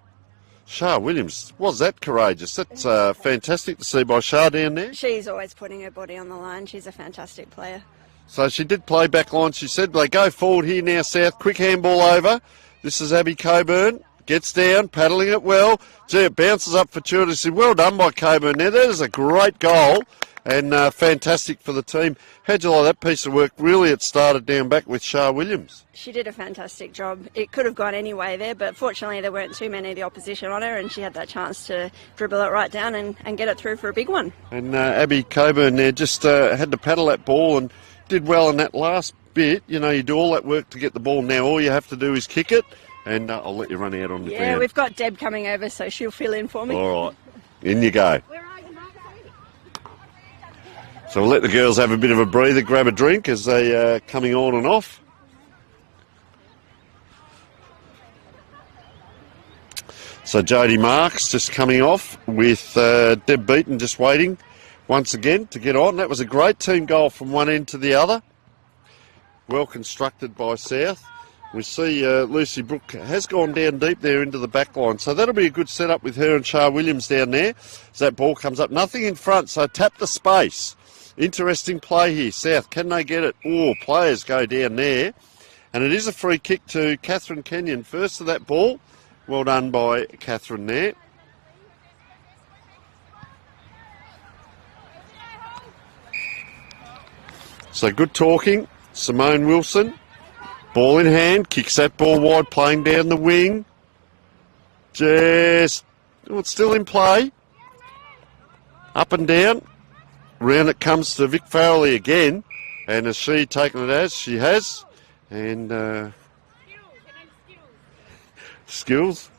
Shah Williams, was that courageous? That's fantastic to see by Shah down there. She's always putting her body on the line. She's a fantastic player. So she did play back line, she said. They go forward here now, South. Quick handball over. This is Abby Coburn. Gets down, paddling it well. Gee, it bounces up fortuitously. Well done by Coburn there. That is a great goal and fantastic for the team. How'd you like that piece of work? Really, it started down back with Shah Williams. She did a fantastic job. It could have gone any way there, but fortunately there weren't too many of the opposition on her, and she had that chance to dribble it right down and get it through for a big one. And Abby Coburn there just had to paddle that ball and did well in that last bit. You know, you do all that work to get the ball. Now all you have to do is kick it, and I'll let you run out on the ground. Yeah, we've got Deb coming over, so she'll fill in for me. All right, in you go. So we'll let the girls have a bit of a breather, grab a drink as they coming on and off. So Jodie Marks just coming off with Deb Beaton just waiting once again to get on. That was a great team goal from one end to the other. Well constructed by South. We see Lucy Brooke has gone down deep there into the back line. So that'll be a good setup with her and Shah Williams down there as that ball comes up. Nothing in front, so tap the space. Interesting play here. South, can they get it? Oh, players go down there. And it is a free kick to Catherine Kenyon. First to that ball. Well done by Catherine there. So good talking. Simone Wilson Ball in hand, kicks that ball wide, playing down the wing. It's still in play. Up and down. Round it comes to Vic Farrelly again. And has she taken it as? She has. And Skills.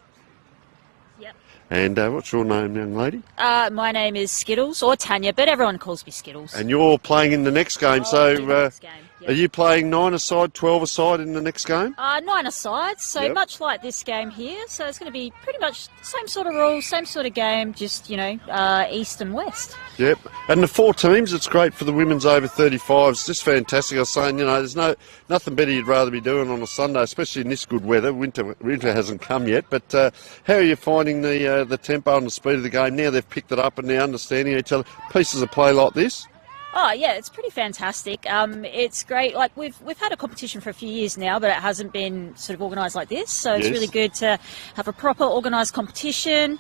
Yep. And what's your name, young lady? My name is Skittles, or Tanya, but everyone calls me Skittles. And you're playing in the next game, Next game, yep. Are you playing 9-a-side, 12-a-side in the next game? 9-a-side, so Yep. much like this game here. So it's going to be pretty much the same sort of rules, same sort of game, just, east and west. Yep. And the 4 teams, it's great for the women's over 35s. Just fantastic. I was saying, there's nothing better you'd rather be doing on a Sunday, especially in this good weather. Winter hasn't come yet. But how are you finding the tempo and the speed of the game now? They've picked it up and they're understanding each other. Pieces of play like this? Oh yeah, it's pretty fantastic. It's great. Like we've had a competition for a few years now, but it hasn't been sort of organised like this. So it's really good to have a proper organised competition.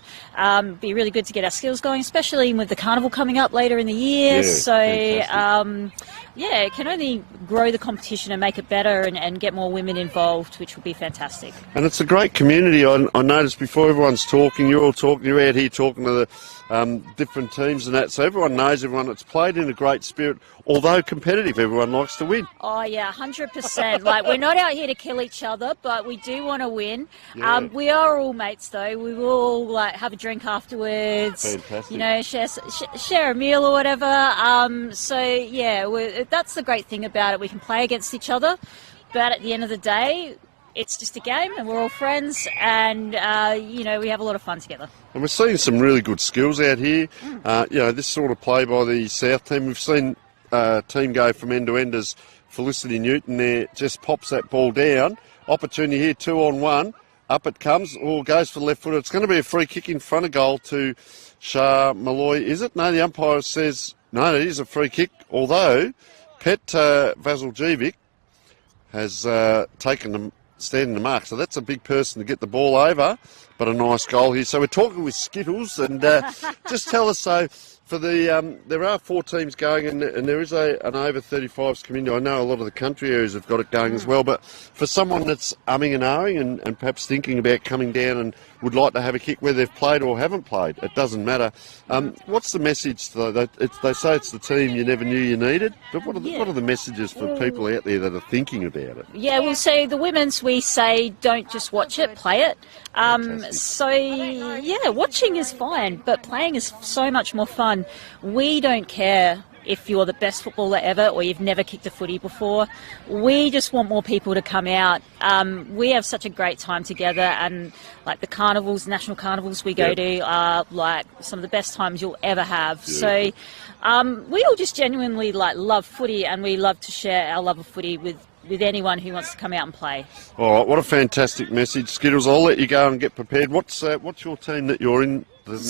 Be really good to get our skills going, especially with the carnival coming up later in the year. It can only grow the competition and make it better and get more women involved, which would be fantastic. And it's a great community. I noticed before everyone's talking, you're all talking, you're out here talking to the different teams and that, so everyone knows everyone. It's played in a great spirit, although competitive. Everyone likes to win. Oh yeah, 100%. Like we're not out here to kill each other, but we do want to win. Yeah. We are all mates though. We will all have a drink afterwards. Fantastic. Share a meal or whatever. That's the great thing about it. We can play against each other, but at the end of the day, it's just a game and we're all friends and, we have a lot of fun together. And we're seeing some really good skills out here. This sort of play by the South team. We've seen a team go from end to end as Felicity Newton there just pops that ball down. Opportunity here, 2-on-1. Up it comes, goes for the left foot. It's going to be a free kick in front of goal to Shah Malloy, is it? No, the umpire says, no, it is a free kick, although Pet Vasiljevic has taken the standing the mark. So that's a big person to get the ball over, but a nice goal here. So we're talking with Skittles, and just tell us, so for the there are 4 teams going, and there is an over 35s community. I know a lot of the country areas have got it going as well, but for someone that's umming and ahhing and perhaps thinking about coming down and would like to have a kick, whether they've played or haven't played, it doesn't matter. What's the message though? They say it's the team you never knew you needed, but what are the messages for people out there that are thinking about it? Yeah, we'll say the women's, we say don't just watch it, play it. Watching is fine, but playing is so much more fun. We don't care if you're the best footballer ever or you've never kicked a footy before. We just want more people to come out. We have such a great time together, and like the carnivals, national carnivals we go to are like some of the best times you'll ever have. So we all just genuinely love footy, and we love to share our love of footy with anyone who wants to come out and play. All right, what a fantastic message, Skittles. I'll let you go and get prepared. What's your team that you're in?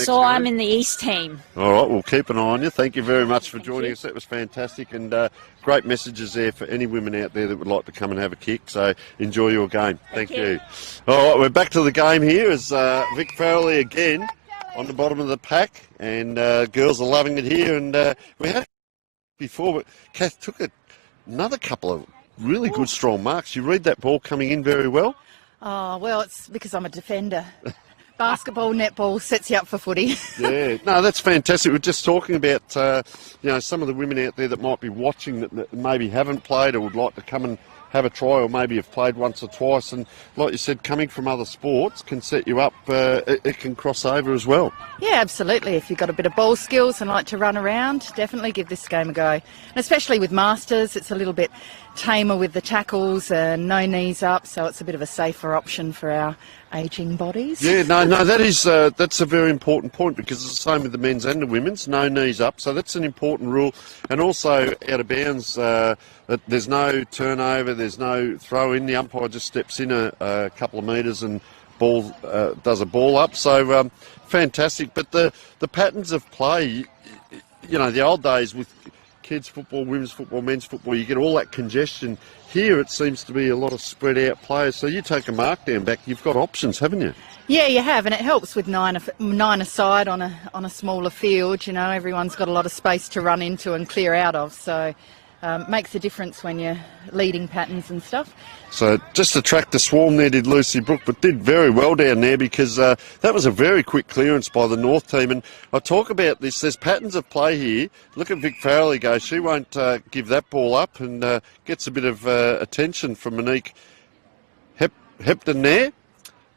I'm in the East team. All right, we'll keep an eye on you. Thank you very much for joining us. That was fantastic, and great messages there for any women out there that would like to come and have a kick. So enjoy your game. Thank you. All right, we're back to the game here as Vic Farrelly again on the bottom of the pack, and girls are loving it here. And we had before, but Kath took another couple of really good strong marks. You read that ball coming in very well. Oh, well, it's because I'm a defender. Basketball, netball sets you up for footy. Yeah, no, that's fantastic. We're just talking about, some of the women out there that might be watching that maybe haven't played or would like to come and have a try, or maybe have played once or twice. And like you said, coming from other sports can set you up. It can cross over as well. Yeah, absolutely. If you've got a bit of ball skills and like to run around, definitely give this game a go. And especially with Masters, it's a little bit tamer with the tackles and no knees up, so it's a bit of a safer option for our ageing bodies. Yeah, no, that's a very important point, because it's the same with the men's and the women's, no knees up, so that's an important rule. And also out of bounds, there's no turnover, there's no throw in, the umpire just steps in a couple of metres and ball does a ball up, so fantastic. But the patterns of play, the old days with kids football, women's football, men's football, you get all that congestion. Here it seems to be a lot of spread out players, so you take a mark down back, you've got options, haven't you? Yeah, you have, and it helps with nine aside on a smaller field. Everyone's got a lot of space to run into and clear out of, so makes a difference when you're leading patterns and stuff. So just to track the swarm there did Lucy Brook, but did very well down there because that was a very quick clearance by the North team. And I talk about this, there's patterns of play here. Look at Vic Farrell, he goes, she won't give that ball up, and gets a bit of attention from Monique Hepton there.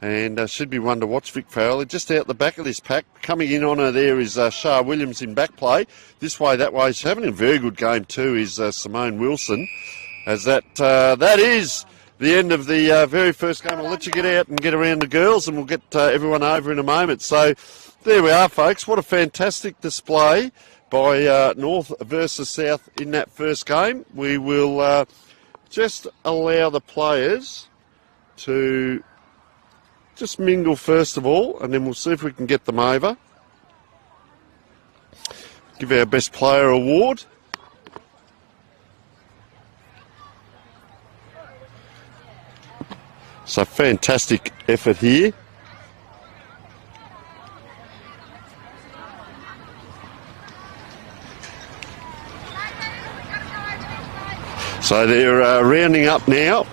And should be one to watch, Vic Farrell. Just out the back of this pack, coming in on her there is Shah Williams in back play. This way, that way. She's having a very good game too is Simone Wilson. As that is the end of the very first game. I'll let you get out and get around the girls, and we'll get everyone over in a moment. So there we are, folks. What a fantastic display by North versus South in that first game. We will just allow the players to just mingle first of all, and then we'll see if we can get them over. Give our best player award. So fantastic effort here. So they're rounding up now.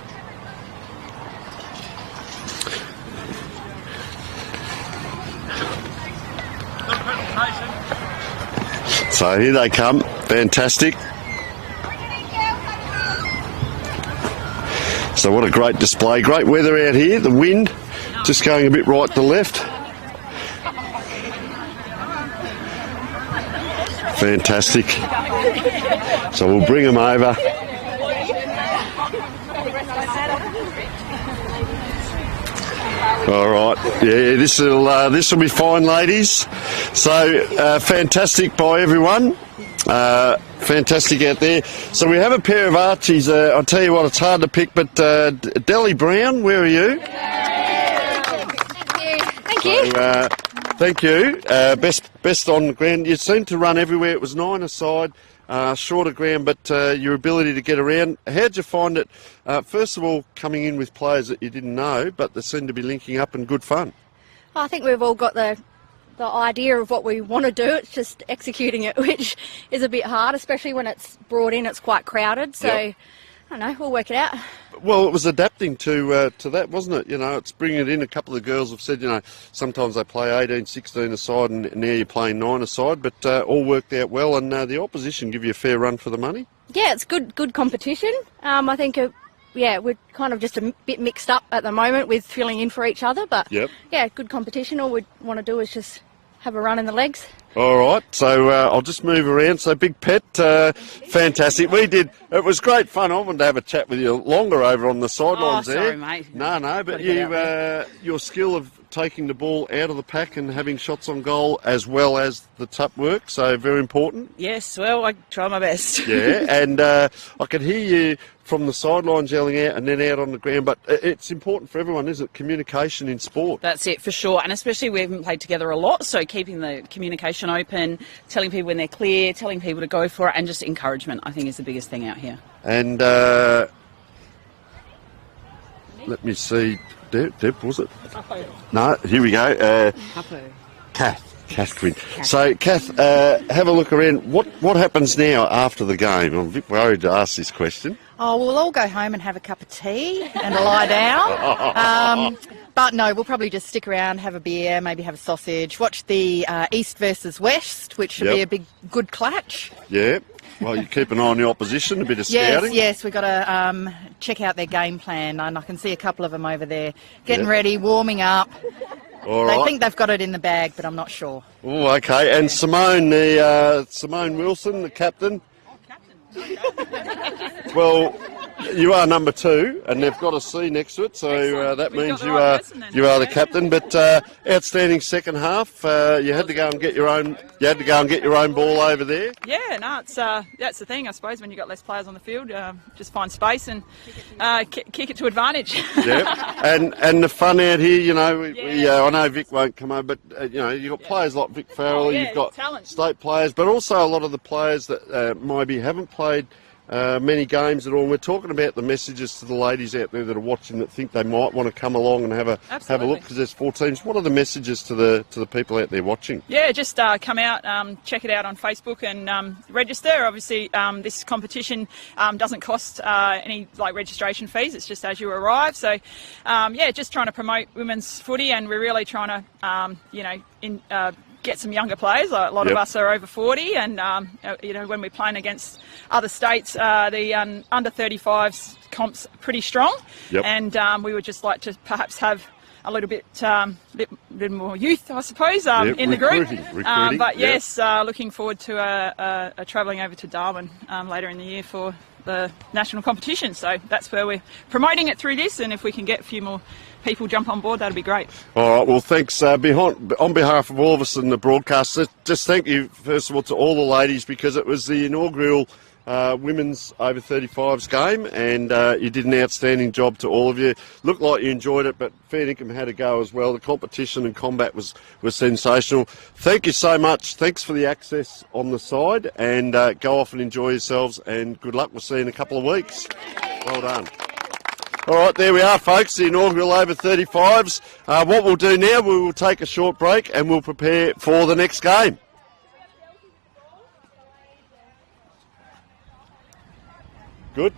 So here they come. Fantastic. So what a great display. Great weather out here. The wind just going a bit right to left. Fantastic. So we'll bring them over. All right. Yeah, this will be fine, ladies. So fantastic by everyone. Fantastic out there. So we have a pair of Archies. I'll tell you what, it's hard to pick, but Delly Brown, where are you? Thank you. Thank you. Best on the ground. You seemed to run everywhere. It was 9 aside, shorter ground, but your ability to get around. How'd you find it, first of all, coming in with players that you didn't know, but they seem to be linking up and good fun? I think we've all got the idea of what we want to do. It's just executing it, which is a bit hard, especially when it's brought in. It's quite crowded, so yep. I don't know, we'll work it out. Well, it was adapting to that, wasn't it? You know, it's bringing it in. A couple of girls have said, you know, sometimes they play 18, 16 aside, and now you're playing 9 aside, but all worked out well, and the opposition give you a fair run for the money. Yeah, it's good competition. I think, we're kind of just a bit mixed up at the moment with filling in for each other, but yep. Yeah, good competition. All we want to do is just have a run in the legs. All right, so I'll just move around. So Big Pet, fantastic. It was great fun. I wanted to have a chat with you longer over on the sidelines there. Sorry, mate. No, but your skill of taking the ball out of the pack and having shots on goal as well as the tup work, so very important. Yes, well, I try my best. Yeah, and I could hear you from the sidelines yelling out and then out on the ground, but it's important for everyone, isn't it? Communication in sport. That's it, for sure, and especially we haven't played together a lot, so keeping the communication open, telling people when they're clear, telling people to go for it, and just encouragement, I think, is the biggest thing out here. And let me see, Deb, was it? No, here we go. Kath Quinn. So, Kath, have a look around. What happens now after the game? I'm a bit worried to ask this question. Oh, we'll all go home and have a cup of tea and lie down. But no, we'll probably just stick around, have a beer, maybe have a sausage, watch the East versus West, which should be a good clatch. Yeah. Well, you keep an eye on the opposition, a bit of scouting. Yes, we've got to check out their game plan, and I can see a couple of them over there getting ready, warming up. All they right. think they've got it in the bag, but I'm not sure. Oh, okay. And Simone, Simone Wilson, the captain. Well, you are number 2, and they've got a C next to it, so that means you are the captain. But outstanding second half. You had to go and get your own. You had to go and get your own ball over there. Yeah, no, it's that's the thing, I suppose. When you've got less players on the field, just find space and kick it to advantage. Yeah, and the fun out here, you know. I know Vic won't come over, but you know, you've got players like Vic Farrell. You've got talent. state players, but also a lot of the players that maybe haven't played many games at all. And we're talking about the messages to the ladies out there that are watching that think they might want to come along and have a look, because there's 4 teams. What are the messages to the people out there watching? Yeah, just come out, check it out on Facebook and register. Obviously, this competition doesn't cost any registration fees. It's just as you arrive. So, just trying to promote women's footy, and we're really trying to, get some younger players. A lot of us are over 40, and when we're playing against other states, the under 35s comp's pretty strong, and we would just like to perhaps have a little bit more youth, I suppose, in the group. But yes, looking forward to travelling over to Darwin later in the year for the national competition. So that's where we're promoting it through this, and if we can get a few more people jump on board, that'd be great. All right, well, thanks. On behalf of all of us in the broadcast, just thank you, first of all, to all the ladies, because it was the inaugural women's over 35s game, and you did an outstanding job to all of you. Looked like you enjoyed it, but fair dinkum had a go as well. The competition and combat was sensational. Thank you so much. Thanks for the access on the side, and go off and enjoy yourselves, and good luck. We'll see you in a couple of weeks. Well done. All right, there we are, folks, the inaugural over 35s. What we'll do now, we will take a short break and we'll prepare for the next game. Good.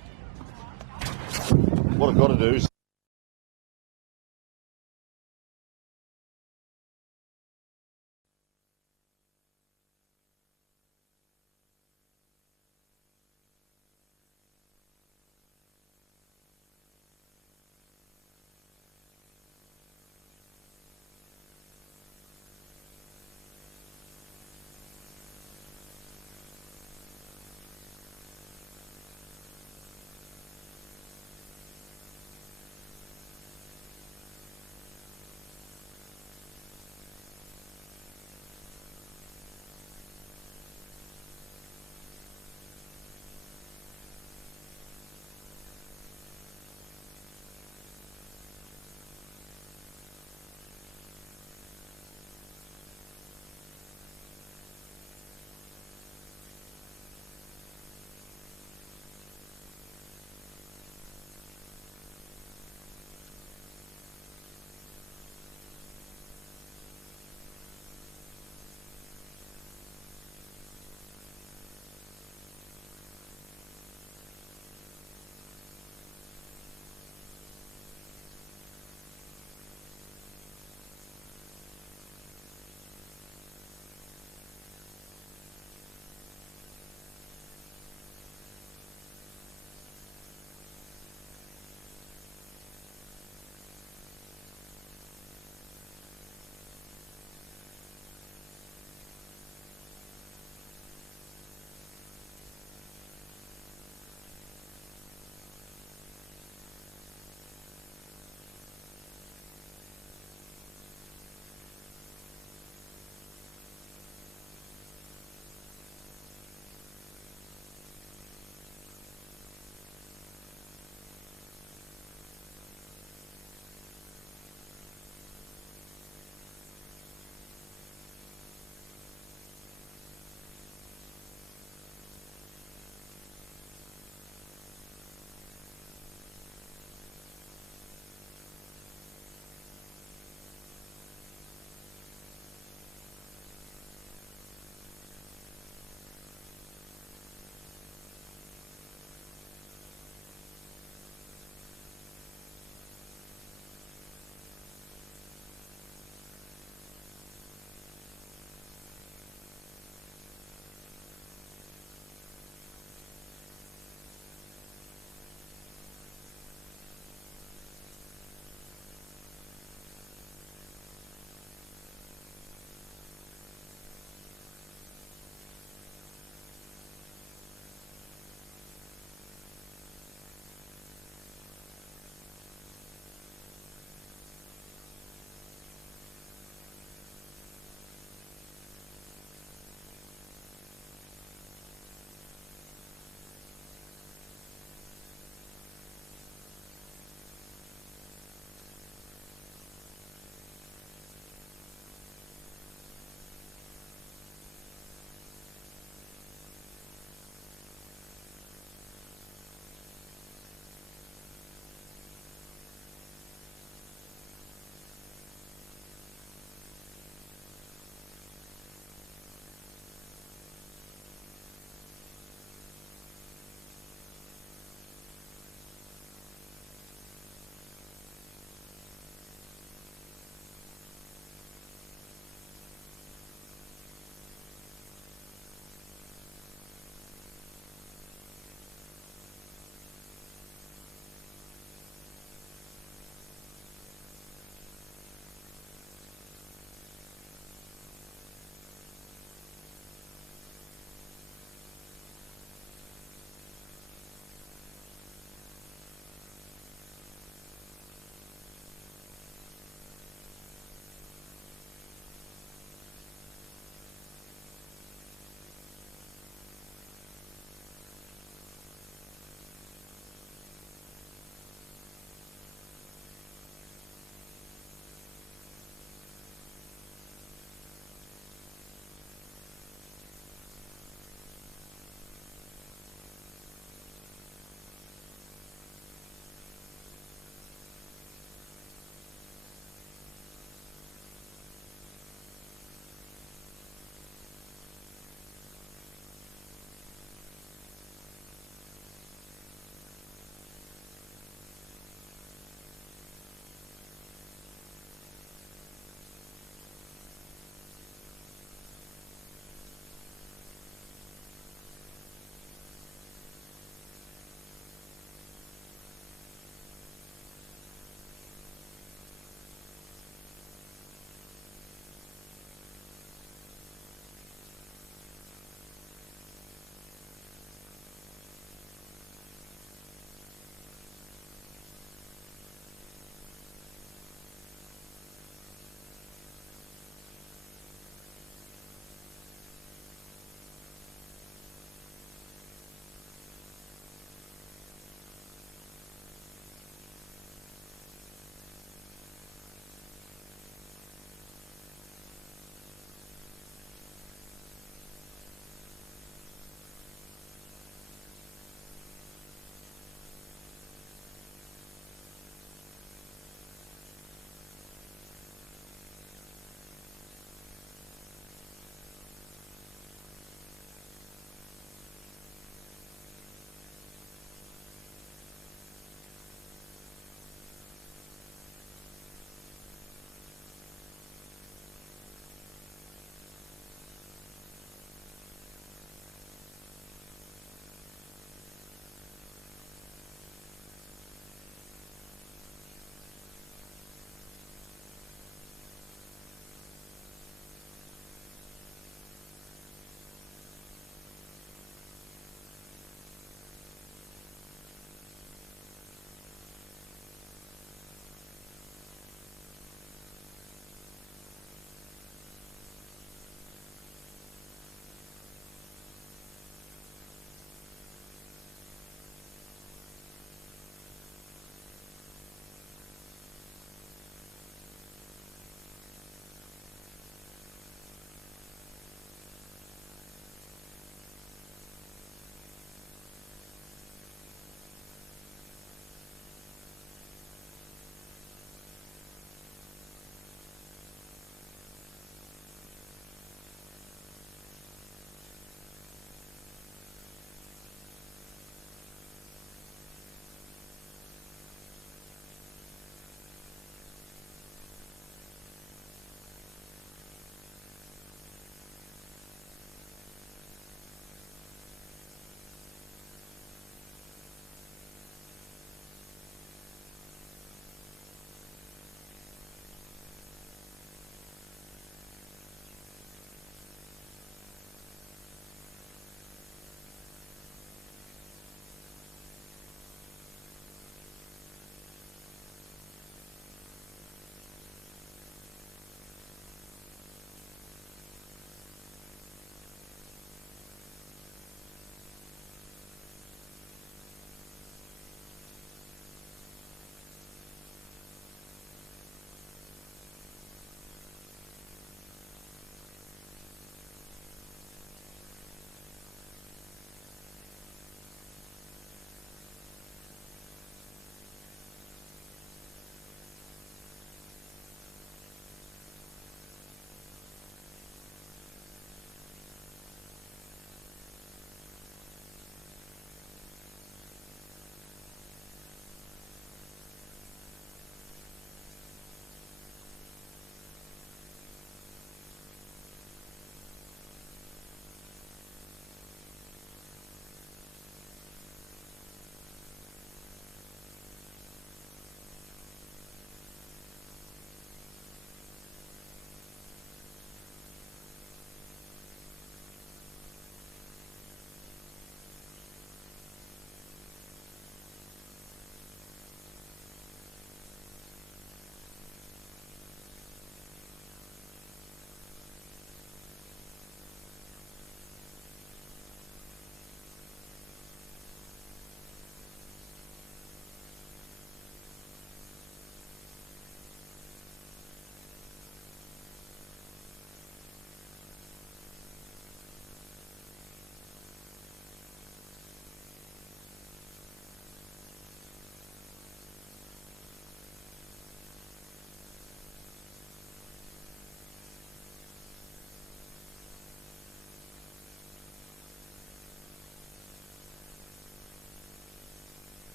What I've got to do is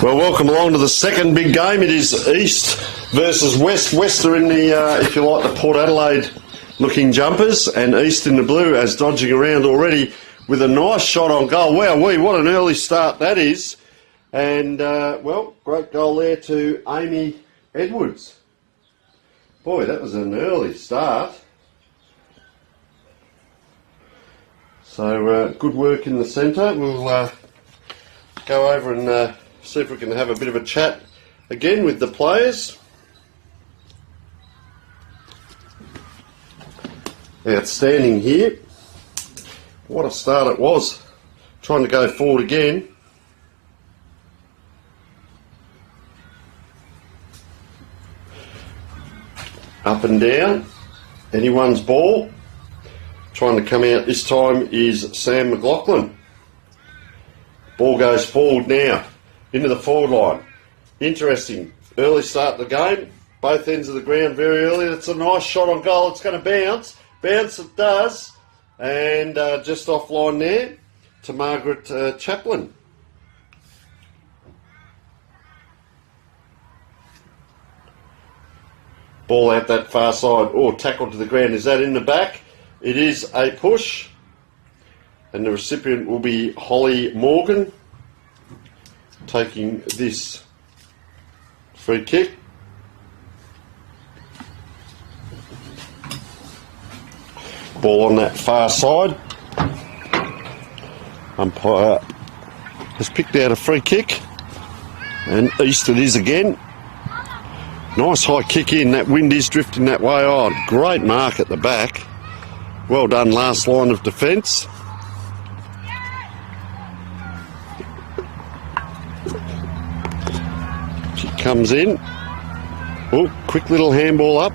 Well, welcome along to the second big game. It is East versus West. West are in the, if you like, the Port Adelaide looking jumpers, and East in the blue as dodging around already with a nice shot on goal. Wowee, what an early start that is. And, well, great goal there to Amy Edwards. Boy, that was an early start. So, good work in the centre. We'll go over and see if we can have a bit of a chat again with the players. Outstanding here. What a start it was. Trying to go forward again. Up and down. Anyone's ball. Trying to come out this time is Sam McLaughlin. Ball goes forward now. Into the forward line. Interesting. Early start of the game. Both ends of the ground very early. That's a nice shot on goal. It's going to bounce. Bounce it does. And just offline there to Margaret Chaplin. Ball out that far side. Oh, tackle to the ground. Is that in the back? It is a push. And the recipient will be Holly Morgan, taking this free kick. Ball on that far side. Umpire has picked out a free kick. And East it is again. Nice high kick in. That wind is drifting that way. Oh, great mark at the back. Well done, last line of defence. Comes in. Oh, quick little handball up.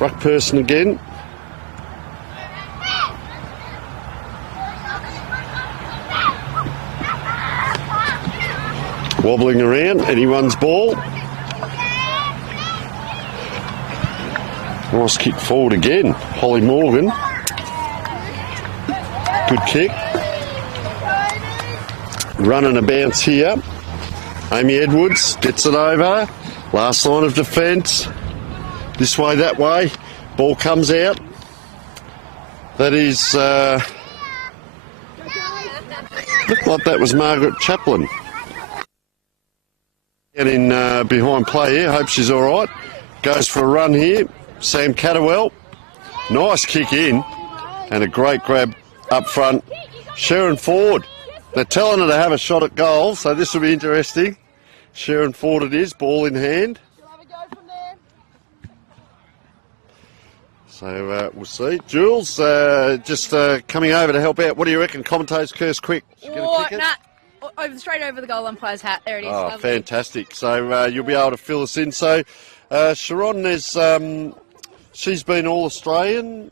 Ruck person again. Wobbling around. Anyone's ball. Nice kick forward again. Holly Morgan. Good kick. Run and a bounce here. Amy Edwards gets it over. Last line of defence. This way, that way. Ball comes out. That is... looked like that was Margaret Chaplin. Out in behind play here. Hope she's all right. Goes for a run here. Sam Catterwell. Nice kick in. And a great grab up front. Sharon Ford. They're telling her to have a shot at goal, so this will be interesting. Sharon Ford it is, ball in hand. So we'll see. Jules, just coming over to help out. What do you reckon? Commentators curse quick. Straight over the goal umpire's hat. There it is. Oh, Lovely. fantastic. So you'll be able to fill us in. So Sharon, there's, she's been All-Australian,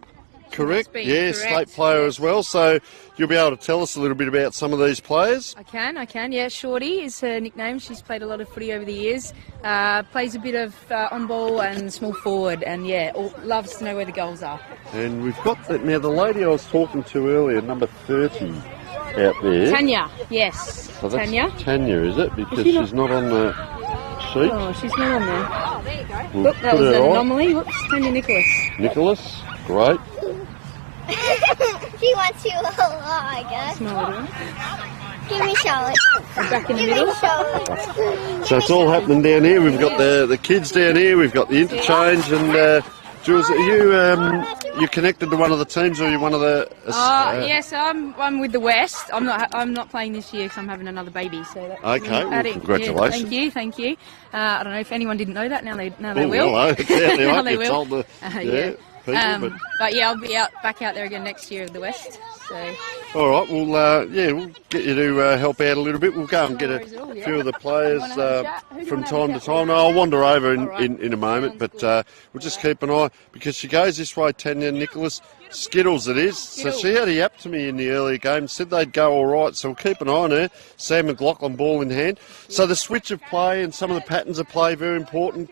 correct? Yeah, correct. State player as well. So you'll be able to tell us a little bit about some of these players. I can. Yeah, Shorty is her nickname. She's played a lot of footy over the years. Plays a bit of on-ball and small forward, and loves to know where the goals are. And we've got that now. The lady I was talking to earlier, number 30, out there. Tanya, yes. So that's Tanya. Tanya, is it? Because she's not on the sheet. Oh, she's not on there. Oh, there you go. We'll Look, that put was her an on. anomaly. Whoops, Tanya Nicholas. Nicholas, great. She wants you a lot, I guess. Small little one. Give me Charlotte. Back in the Give me middle. Charlotte. So it's all happening down here. We've got the kids down here. We've got the interchange. And Jules, are you connected to one of the teams, or are you one of the? Yes, I'm with the West. I'm not playing this year because I'm having another baby. So that's Okay, well, congratulations. Yeah, thank you. I don't know if anyone didn't know that. Now they Oh, will. Hello. Yeah, they Now might they get will. told the people, but yeah, I'll be back out there again next year with the West. So. All right, we'll get you to help out a little bit. We'll go and get a few of the players from time to time. No, I'll wander over in a moment, but we'll just keep an eye, because she goes this way, Tanya Nicholas. Skittles it is. So she had a yap to me in the earlier game, said they'd go all right, so we'll keep an eye on her. Sam McLaughlin, ball in hand. So the switch of play and some of the patterns of play, very important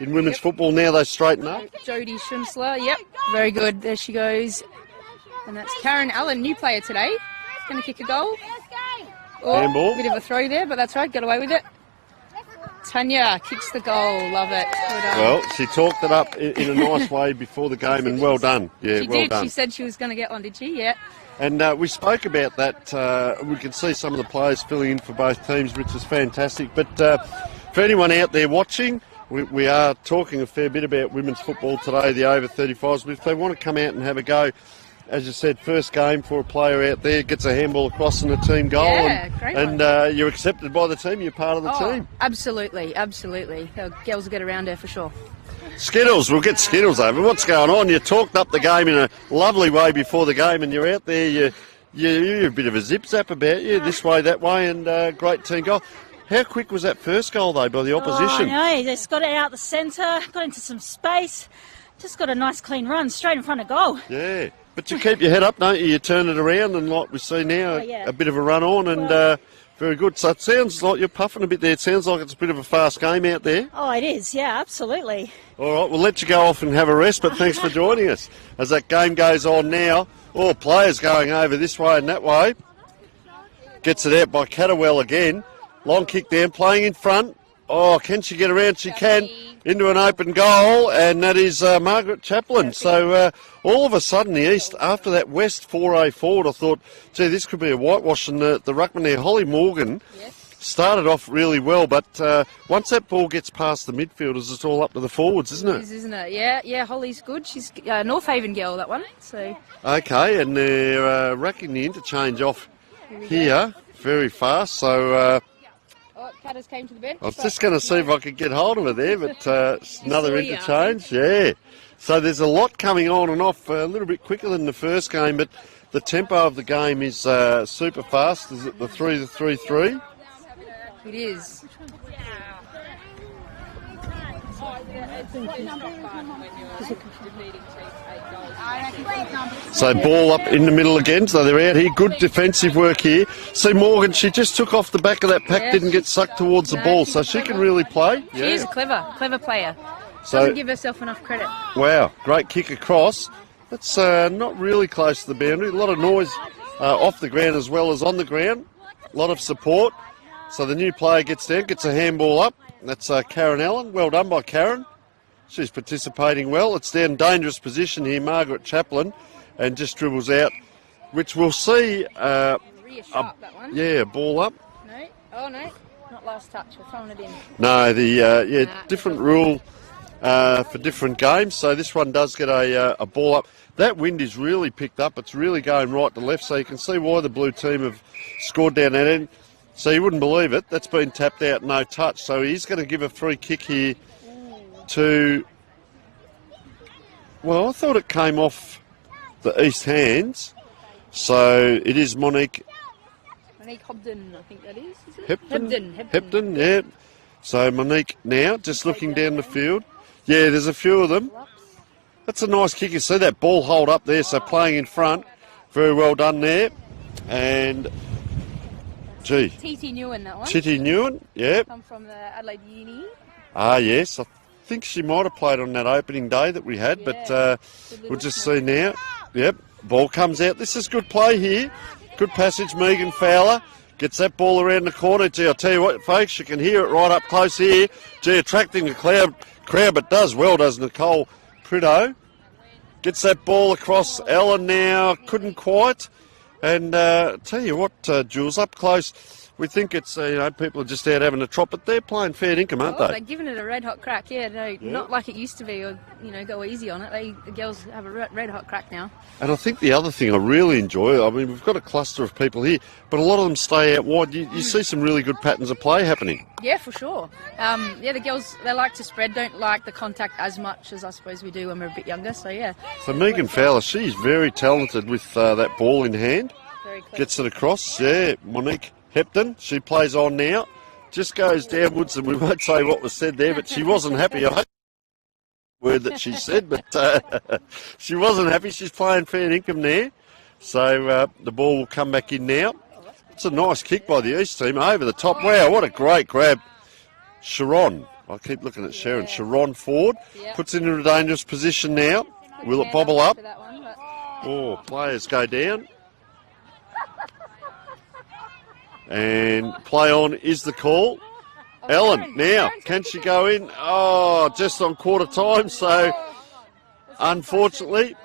in women's football. Now they straighten up. Jodie Schimsler, yep, very good. There she goes. And that's Karen Allen, new player today. Going to kick a goal. Oh, Handball. bit of a throw there, but that's right. Got away with it. Tanya kicks the goal. Love it. Well done. Well, she talked it up in a nice way before the game, and well done. Yeah, She well did. done. She said she was going to get one, did she? Yeah. And we spoke about that. We could see some of the players filling in for both teams, which is fantastic. But for anyone out there watching, we are talking a fair bit about women's football today, the over 35s. But if they want to come out and have a go, as you said, first game for a player out there, gets a handball across in a team goal, Yeah, great and you're accepted by the team, you're part of the team. Absolutely, absolutely. The girls will get around her for sure. Skittles, we'll get Skittles over. What's going on? You talked up the game in a lovely way before the game, and you're out there, you're a bit of a zip-zap about you, this way, that way, and great team goal. How quick was that first goal, though, by the opposition? Oh, no, just got it out the centre, got into some space, just got a nice clean run straight in front of goal. Yeah, but you keep your head up, don't you? You turn it around, and like we see now, a bit of a run on, and very good. So it sounds like you're puffing a bit there. It sounds like it's a bit of a fast game out there. Oh, it is, yeah, absolutely. All right, we'll let you go off and have a rest, but thanks for joining us. As that game goes on now, all players going over this way and that way. Gets it out by Catterwell again. Long kick down, playing in front. Oh, can she get around? She can. Into an open goal, and that is Margaret Chaplin. So all of a sudden, the East, after that West 4-0 forward, I thought, gee, this could be a whitewash. And the ruckman there, Holly Morgan, started off really well, but once that ball gets past the midfielders, it's all up to the forwards, isn't it? It is, isn't it? Yeah, Holly's good. She's a North Haven girl, that one. So. Okay, and they're racking the interchange off here very fast, so... Cutters came to the bench. I was just going to see if I could get hold of her there, but another interchange, yeah. So there's a lot coming on and off, a little bit quicker than the first game, but the tempo of the game is super fast. Is it the 3-3-3? It is. So ball up in the middle again, so they're out here. Good defensive work here. See Morgan, she just took off the back of that pack, didn't get sucked towards the ball, so she can really play. She is a clever player. So, doesn't give herself enough credit. Wow, great kick across. That's not really close to the boundary. A lot of noise off the ground as well as on the ground. A lot of support. So the new player gets down, gets a handball up. That's Karen Allen. Well done by Karen. She's participating well. It's down dangerous position here, Margaret Chaplin, and just dribbles out, which we'll see. Sharp, that one. Yeah, ball up. No. Oh, no. Not last touch. We're throwing it in. No, the different rule for different games. So this one does get a ball up. That wind is really picked up. It's really going right to left, so you can see why the blue team have scored down that end. So you wouldn't believe it. That's been tapped out, no touch. So he's going to give a free kick here to... Well, I thought it came off the East hands. So it is Monique... Monique Hobden, I think that is it? Hepton, yeah. So Monique now, just looking down the field. Yeah, there's a few of them. That's a nice kick. You see that ball hold up there, so playing in front. Very well done there. And... Gee. Titi Newen, that one. Titi Newen, yeah. Come from the Adelaide Uni. Ah, yes. I think she might have played on that opening day that we had, but we'll just see now. Yep, ball comes out. This is good play here. Good passage, Megan Fowler. Gets that ball around the corner. Gee, I'll tell you what, folks, you can hear it right up close here. Gee, attracting the crowd, but does well, does Nicole Prideaux. Gets that ball across. Ellen now couldn't quite. And tell you what, Jules, up close, we think it's, people are just out having a trot, but they're playing fair income, aren't they? They're giving it a red-hot crack, not like it used to be, or, go easy on it. The girls have a red-hot crack now. And I think the other thing I really enjoy, I mean, we've got a cluster of people here, but a lot of them stay out wide. You see some really good patterns of play happening. Yeah, for sure. The girls, they like to spread, don't like the contact as much as I suppose we do when we're a bit younger, so yeah. So Megan Fowler, she's very talented with that ball in hand. Gets it across, yeah. Monique Hepton, she plays on now. Just goes downwards, and we won't say what was said there, but she wasn't happy. I hope word that she said, but she wasn't happy. She's playing fair income there. So the ball will come back in now. It's a nice kick by the East team over the top. Wow, what a great grab. Sharon, I keep looking at Sharon. Sharon Ford puts it in a dangerous position now. Will it bobble up? Oh, players go down. And play on is the call. Ellen, now, can she go in? Oh, just on quarter time, so unfortunately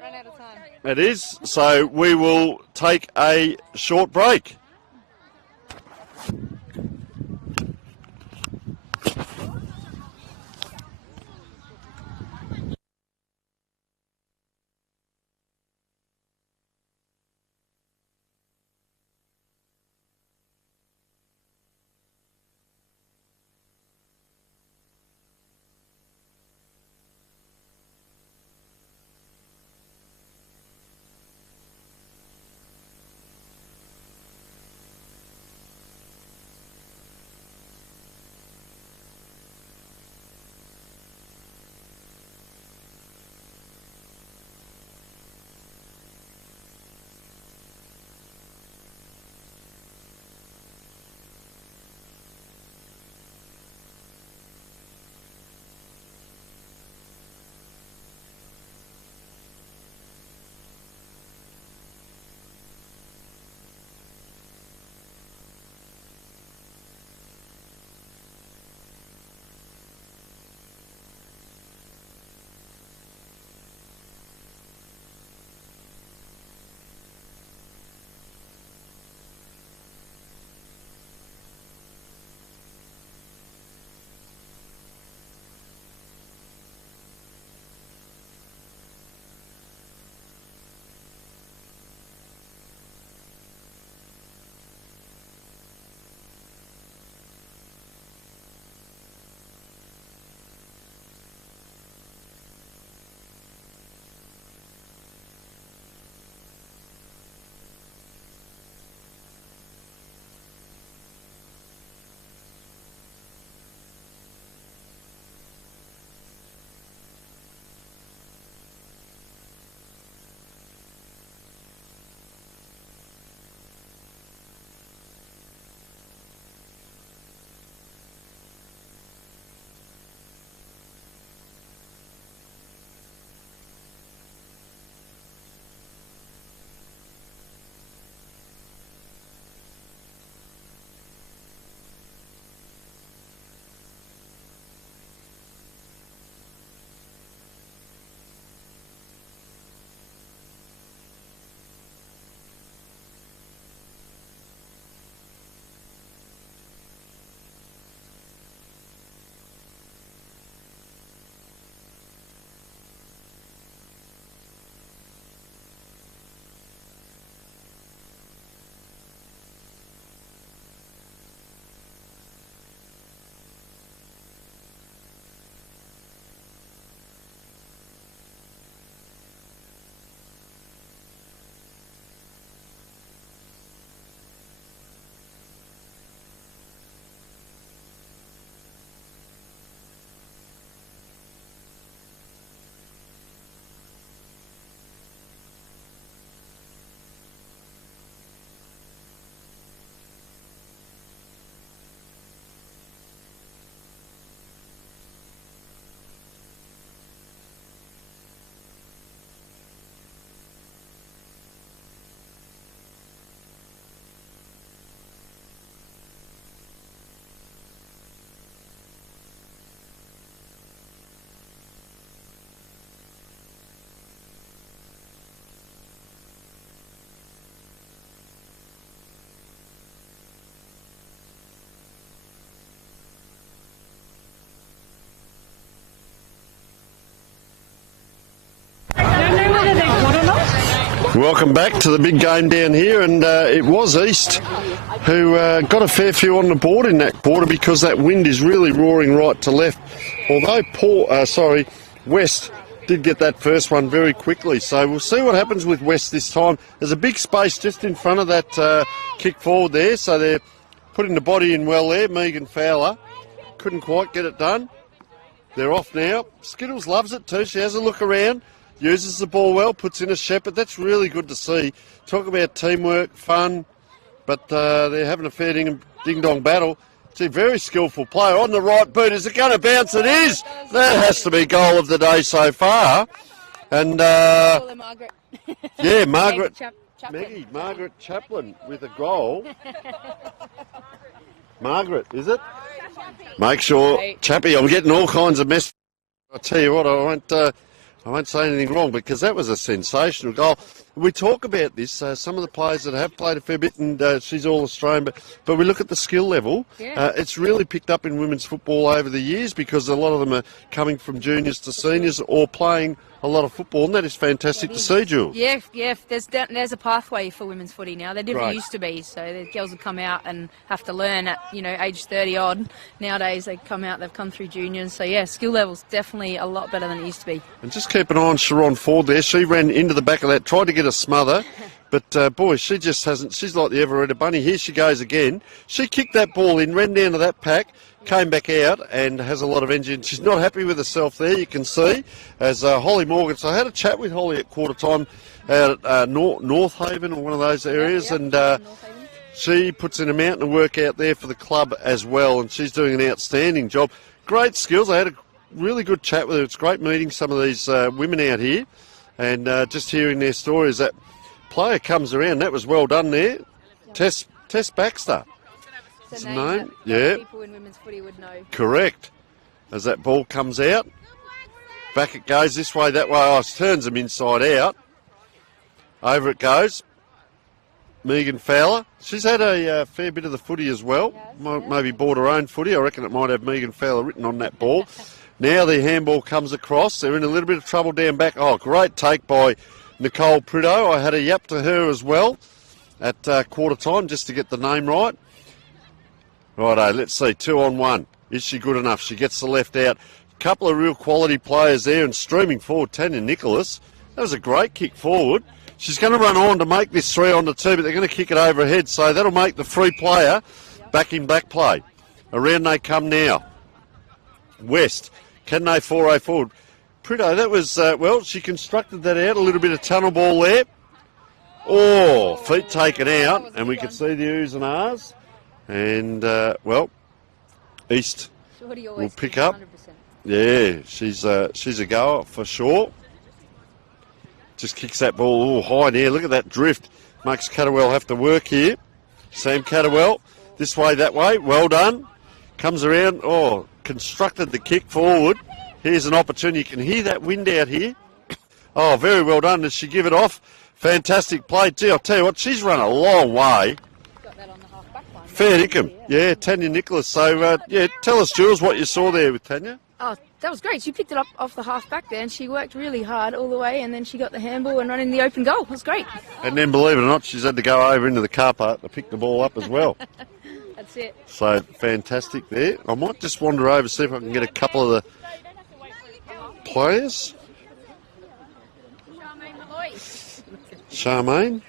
Run out of time. it is. So we will take a short break. Welcome back to the big game down here, and it was East who got a fair few on the board in that quarter because that wind is really roaring right to left. Although West did get that first one very quickly, so we'll see what happens with West this time. There's a big space just in front of that kick forward there, so they're putting the body in well there. Megan Fowler couldn't quite get it done. They're off now. Skittles loves it too. She has a look around. Uses the ball well, puts in a shepherd. That's really good to see. Talk about teamwork, fun, but they're having a fair ding-dong battle. It's a very skillful player on the right boot. Is it going to bounce? It is. That has to be goal of the day so far. And, yeah, Margaret. Maggie, Margaret Chaplin with a goal. Margaret, is it? Make sure, Chappie, I'm getting all kinds of messages. I'll tell you what, I won't say anything wrong because that was a sensational goal. We talk about this, some of the players that have played a fair bit, and she's all Australian, but we look at the skill level. Yeah. It's really picked up in women's football over the years because a lot of them are coming from juniors to seniors or playing a lot of football, and that is fantastic to see, Jules. Yeah, there's a pathway for women's footy now. There never Right. used to be. So the girls would come out and have to learn at, age 30 odd. Nowadays they come out, they've come through juniors. So yeah, skill level's definitely a lot better than it used to be. And just keep an eye on Sharon Ford there. She ran into the back of that, tried to get a smother, but boy, she just hasn't. She's like the ever-ready bunny. Here she goes again. She kicked that ball in, ran down to that pack, came back out and has a lot of energy. She's not happy with herself there, you can see, as Holly Morgan. So I had a chat with Holly at quarter time out at North Haven or one of those areas, and she puts in a mountain of work out there for the club as well, and she's doing an outstanding job. Great skills. I had a really good chat with her. It's great meeting some of these women out here and just hearing their stories. That player comes around. That was well done there. Tess Baxter. It's a a name name that that people in women's footy would know. Correct. As that ball comes out, back it goes this way, that way. Oh, it turns them inside out. Over it goes. Megan Fowler. She's had a fair bit of the footy as well. Maybe bought her own footy. I reckon it might have Megan Fowler written on that ball. Now the handball comes across. They're in a little bit of trouble down back. Oh, great take by Nicole Prideaux. I had a yap to her as well at quarter time just to get the name right. Righto, let's see, 2-on-1. Is she good enough? She gets the left out. Couple of real quality players there and streaming forward, Tanya Nicholas. That was a great kick forward. She's going to run on to make this 3-on-2, but they're going to kick it over her head, so that'll make the free player back in back play. Around they come now. West, can they 4-0 forward? Prideaux, that was, well, she constructed that out, a little bit of tunnel ball there. Oh, feet taken out, and we could see the oohs and ahs. And, well, East will pick up. 100%. Yeah, she's a goer for sure. Just kicks that ball high there. Look at that drift. Makes Catterwell have to work here. Sam Catterwell, this way, that way. Well done. Comes around. Oh, constructed the kick forward. Here's an opportunity. You can hear that wind out here. Oh, very well done. Does she give it off? Fantastic play. Gee, I'll tell you what, she's run a long way. Fair dinkum. Yeah, Tanya Nicholas. So, yeah, tell us, Jules, what you saw there with Tanya. Oh, that was great. She picked it up off the half back there and she worked really hard all the way and then she got the handball and run in the open goal. It was great. And then, believe it or not, she's had to go over into the car park to pick the ball up as well. That's it. So, fantastic there. I might just wander over, see if I can get a couple of the players. Charmaine.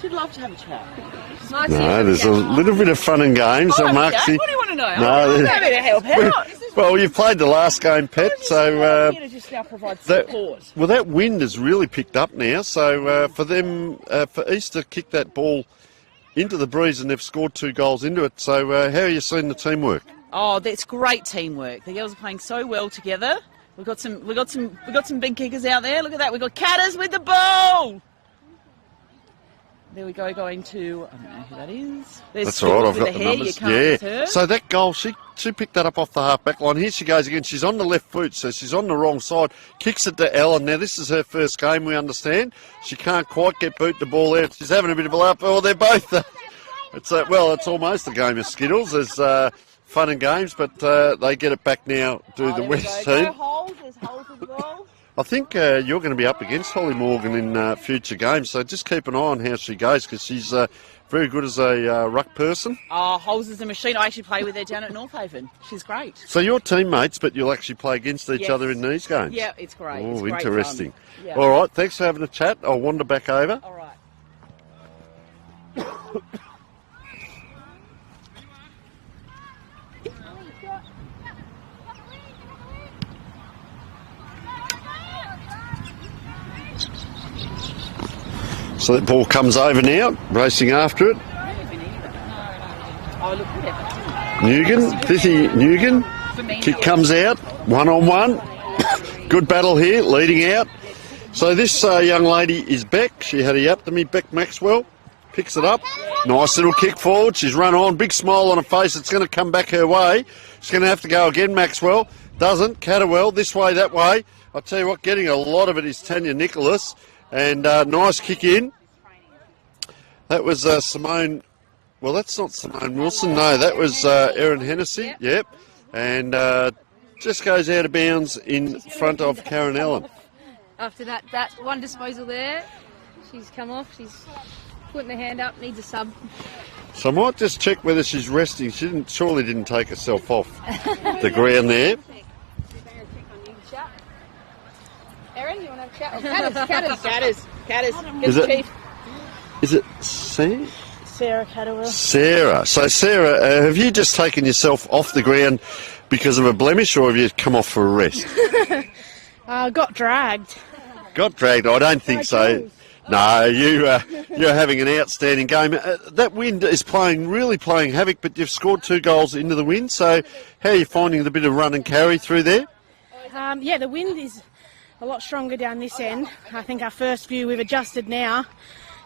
She'd love to have a chat. No, there's a little bit of fun and games. Oh, Mark, what do you want to know? No, I'm happy to help out. well, you've played the last game, Pet, so Here to just now provide support. that wind has really picked up now. So for them, for East to kick that ball into the breeze, and they've scored 2 goals into it. So how are you seeing the teamwork? Oh, that's great teamwork. The girls are playing so well together. We've got some big kickers out there. Look at that. We've got Catters with the ball. There we go, going to, I don't know who that is. There's That's all right, I've with got the the hair. numbers. You can't miss her. So that goal, she picked that up off the half-back line. Here she goes again. She's on the left foot, so she's on the wrong side. Kicks it to Ellen. Now, this is her first game, we understand. She can't quite get boot the ball out. She's having a bit of a laugh. Oh, they're both... it's almost a game of Skittles. There's fun and games, but they get it back now, the West team. No holes. There's holes with the ball. I think you're going to be up against Holly Morgan in future games, so just keep an eye on how she goes because she's very good as a ruck person. Oh, Holes is a machine. I actually play with her down at North Haven. She's great. So you're teammates, but you'll actually play against each other in these games? Yeah, it's great. Oh, it's great interesting. fun. Yeah. All right, thanks for having a chat. I'll wander back over. All right. So that ball comes over now, racing after it. Nugent, Thithy Nugent. Kick comes out, 1-on-1. good battle here, leading out. So this young lady is Beck. She had a yap to me, Beck Maxwell. Picks it up. Nice little kick forward. She's run on. Big smile on her face. It's going to come back her way. She's going to have to go again, Maxwell. Doesn't. Catterwell, this way, that way. I'll tell you what, getting a lot of it is Tanya Nicholas. And nice kick in. That was Simone. Well, that's not Simone Wilson. No, that was Erin Hennessy. Yep. And just goes out of bounds in front of Karen Allen. After that one disposal there, she's come off. She's putting her hand up, needs a sub. So I might just check whether she's resting. She surely didn't take herself off the ground there. Erin, you want to have a chat? Is it Sarah? Sarah Catterwell. Sarah. So Sarah, have you just taken yourself off the ground because of a blemish, or have you come off for a rest? Got dragged. Got dragged? I don't think so. No, you're having an outstanding game. That wind is really playing havoc, but you've scored 2 goals into the wind. So how are you finding the bit of run and carry through there? Yeah, the wind is a lot stronger down this end. I think our first few, we've adjusted now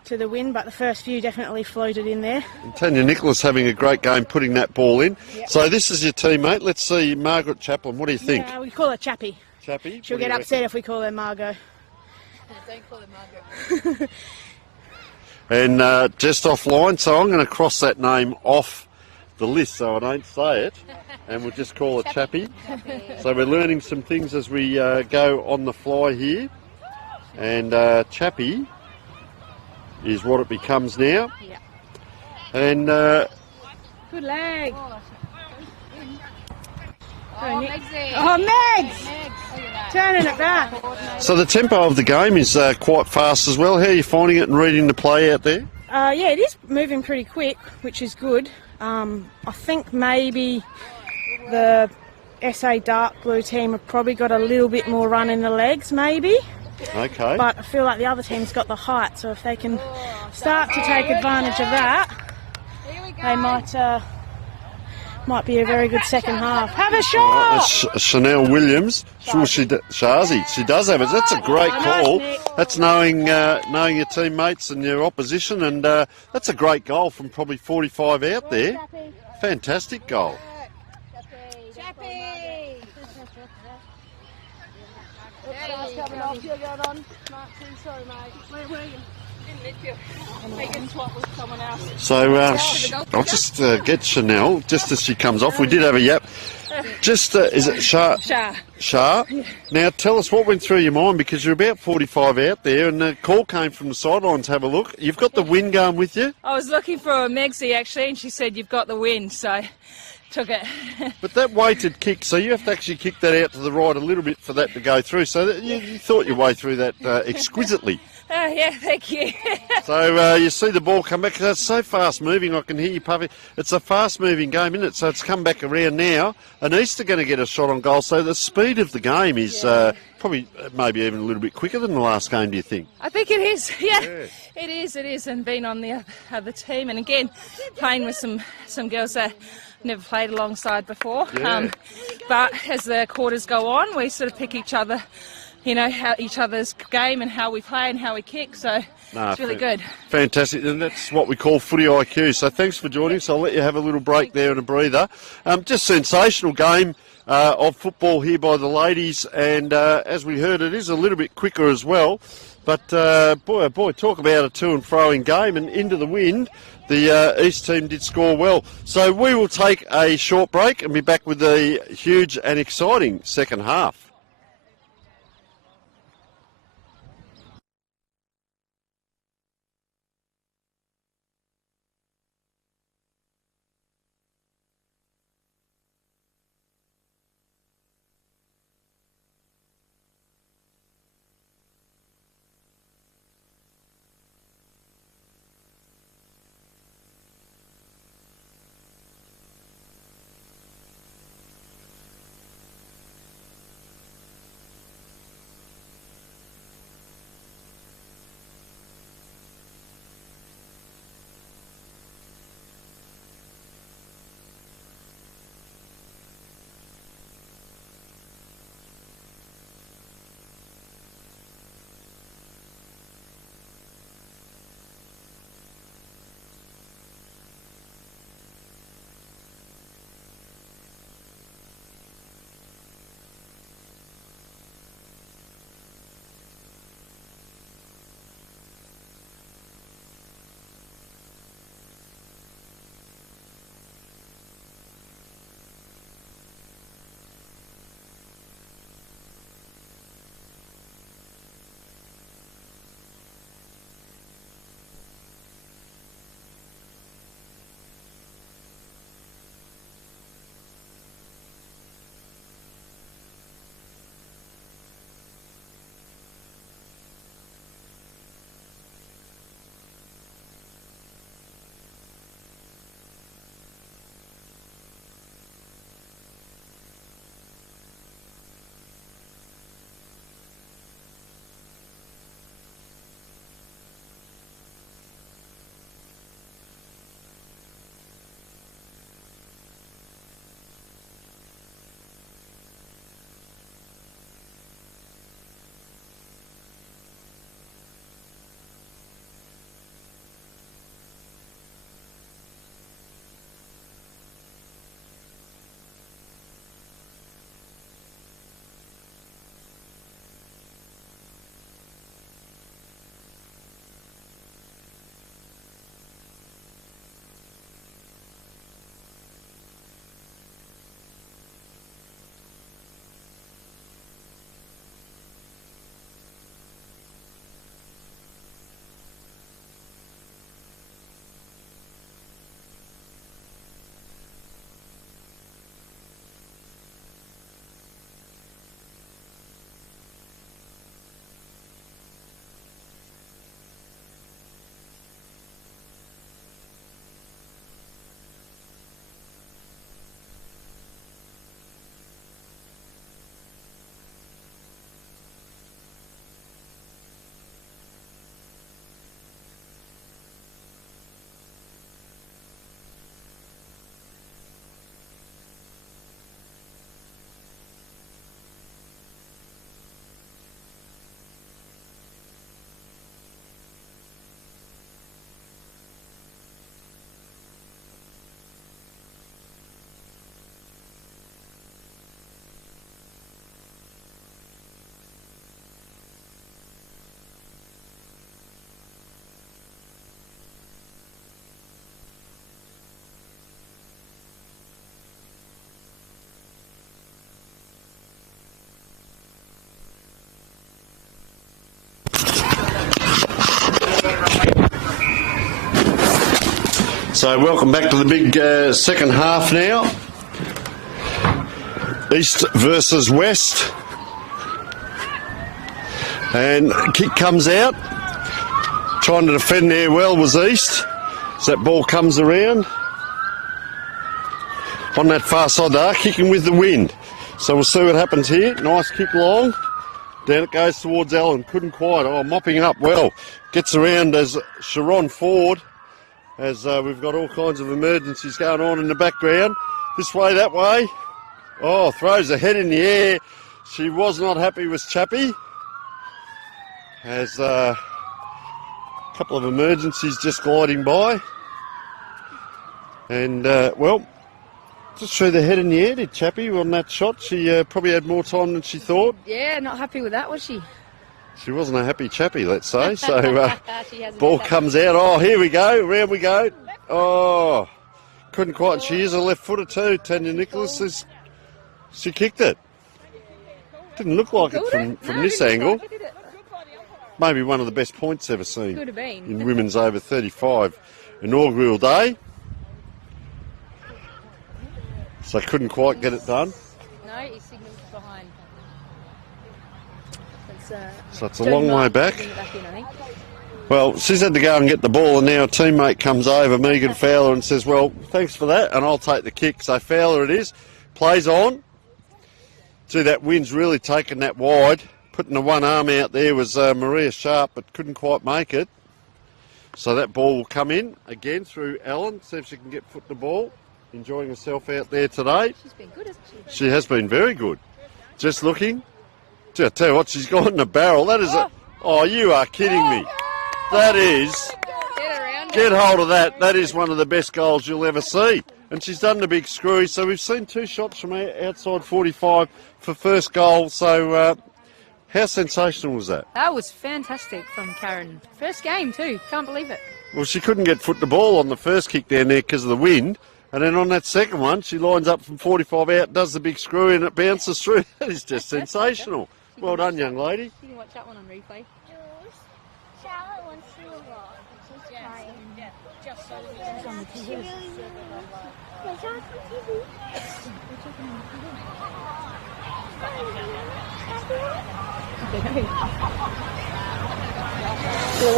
to the wind, but the first few definitely floated in there. And Tanya Nicholas having a great game putting that ball in. Yep. So this is your teammate. Let's see, Margaret Chaplin. What do you think? Yeah, we call her Chappie. Chappie? She'll get upset if we call her Margot. Don't call her Margaret. And just offline, so I'm going to cross that name off the list so I don't say it, and we'll just call it Chappie. So we're learning some things as we go on the fly here, and Chappie is what it becomes now. Yeah. And good leg. Megs! Turning it back. So the tempo of the game is quite fast as well. How are you finding it and reading the play out there? Yeah, it is moving pretty quick, which is good. I think maybe the SA dark blue team have probably got a little bit more run in the legs, maybe. Okay. But I feel like the other team's got the height, so if they can start to take advantage of that, they might be a very good second half. Have a shot! Chanel Williams. Shazi, she does have it. That's a great call. That's knowing your teammates and your opposition, and that's a great goal from probably 45 out there. Fantastic goal. So I'll just get Chanel just as she comes off. We did have a yap. Just is it Shah? Shah. Now tell us what went through your mind, because you're about 45 out there, and the call came from the sidelines. Have a look. You've got the wind going with you. I was looking for a Megsy actually, and she said you've got the wind, so took it. But that weighted kick, so you have to actually kick that out to the right a little bit for that to go through. So you thought your way through that exquisitely. Yeah, thank you. So you see the ball come back. It's so fast moving, I can hear you puffing. It's a fast moving game, isn't it? So it's come back around now. And Easter going to get a shot on goal. So the speed of the game is probably maybe even a little bit quicker than the last game, do you think? I think it is, yeah. It is. And being on the other team, and again, playing with some girls that never played alongside before. Yeah. But as the quarters go on, we sort of pick each other, each other's game and how we play and how we kick. So it's really good. Fantastic. And that's what we call footy IQ. So thanks for joining us. I'll let you have a little break there and a breather. Just sensational game of football here by the ladies. And as we heard, it is a little bit quicker as well. But boy, oh boy, talk about a to and fro-ing game, and into the wind. The East team did score well. So we will take a short break and be back with the huge and exciting second half. So welcome back to the big second half now. East versus West. And kick comes out. Trying to defend there well was East. As that ball comes around. On that far side they are kicking with the wind. So we'll see what happens here. Nice kick long. Down it goes towards Allen. Couldn't quite. Oh, mopping up well. Gets around as Sharon Ford. As we've got all kinds of emergencies going on in the background. This way, that way. Oh, throws her head in the air. She was not happy with Chappie. As a couple of emergencies just gliding by. And, well, just threw the head in the air, did Chappie, on that shot. She probably had more time than she thought. Yeah, not happy with that, was she? She wasn't a happy Chappie, let's say. So, ball comes out. Oh, here we go. Round we go. Oh, couldn't quite. She is a left footer too. Tanya Nicholas, she kicked it. Didn't look like it from this angle. Maybe one of the best points ever seen Could have been. in women's over 35 inaugural day. So couldn't quite get it done. No, he signalled behind. So it's a long way back. Well, she's had to go and get the ball, and now a teammate comes over, Megan Fowler, and says, well, thanks for that, and I'll take the kick. So Fowler it is. Plays on. See, that wind's really taken that wide. Putting the one arm out there was Maria Sharp, but couldn't quite make it. So that ball will come in again through Allen. See if she can get foot the ball. Enjoying herself out there today. She's been good, hasn't she? She has been very good. Just looking. Gee, I tell you what, she's got in a barrel. That is a... Oh, you are kidding me. That is... Get hold of that. That is one of the best goals you'll ever see. And she's done the big screwy. So we've seen 2 shots from outside 45 for first goal. So how sensational was that? That was fantastic from Karen. First game too. Can't believe it. Well, she couldn't get foot the ball on the first kick down there because of the wind. And then on that second one, she lines up from 45 out, does the big screw, and it bounces through. That is just sensational. Well done, young lady. You can watch that one on replay. Charlotte wants to walk. She's crying. Yeah, just so She's on the TV. She's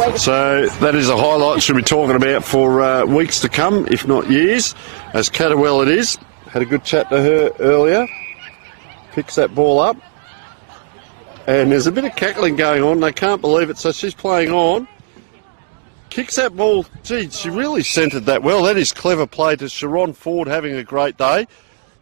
on So that is a highlight she'll be talking about for weeks to come, if not years. As Catterwell it is. Had a good chat to her earlier. Picks that ball up. And there's a bit of cackling going on. They can't believe it. So she's playing on. Kicks that ball. Gee, she really centred that well. That is clever play to Sharon Ford, having a great day.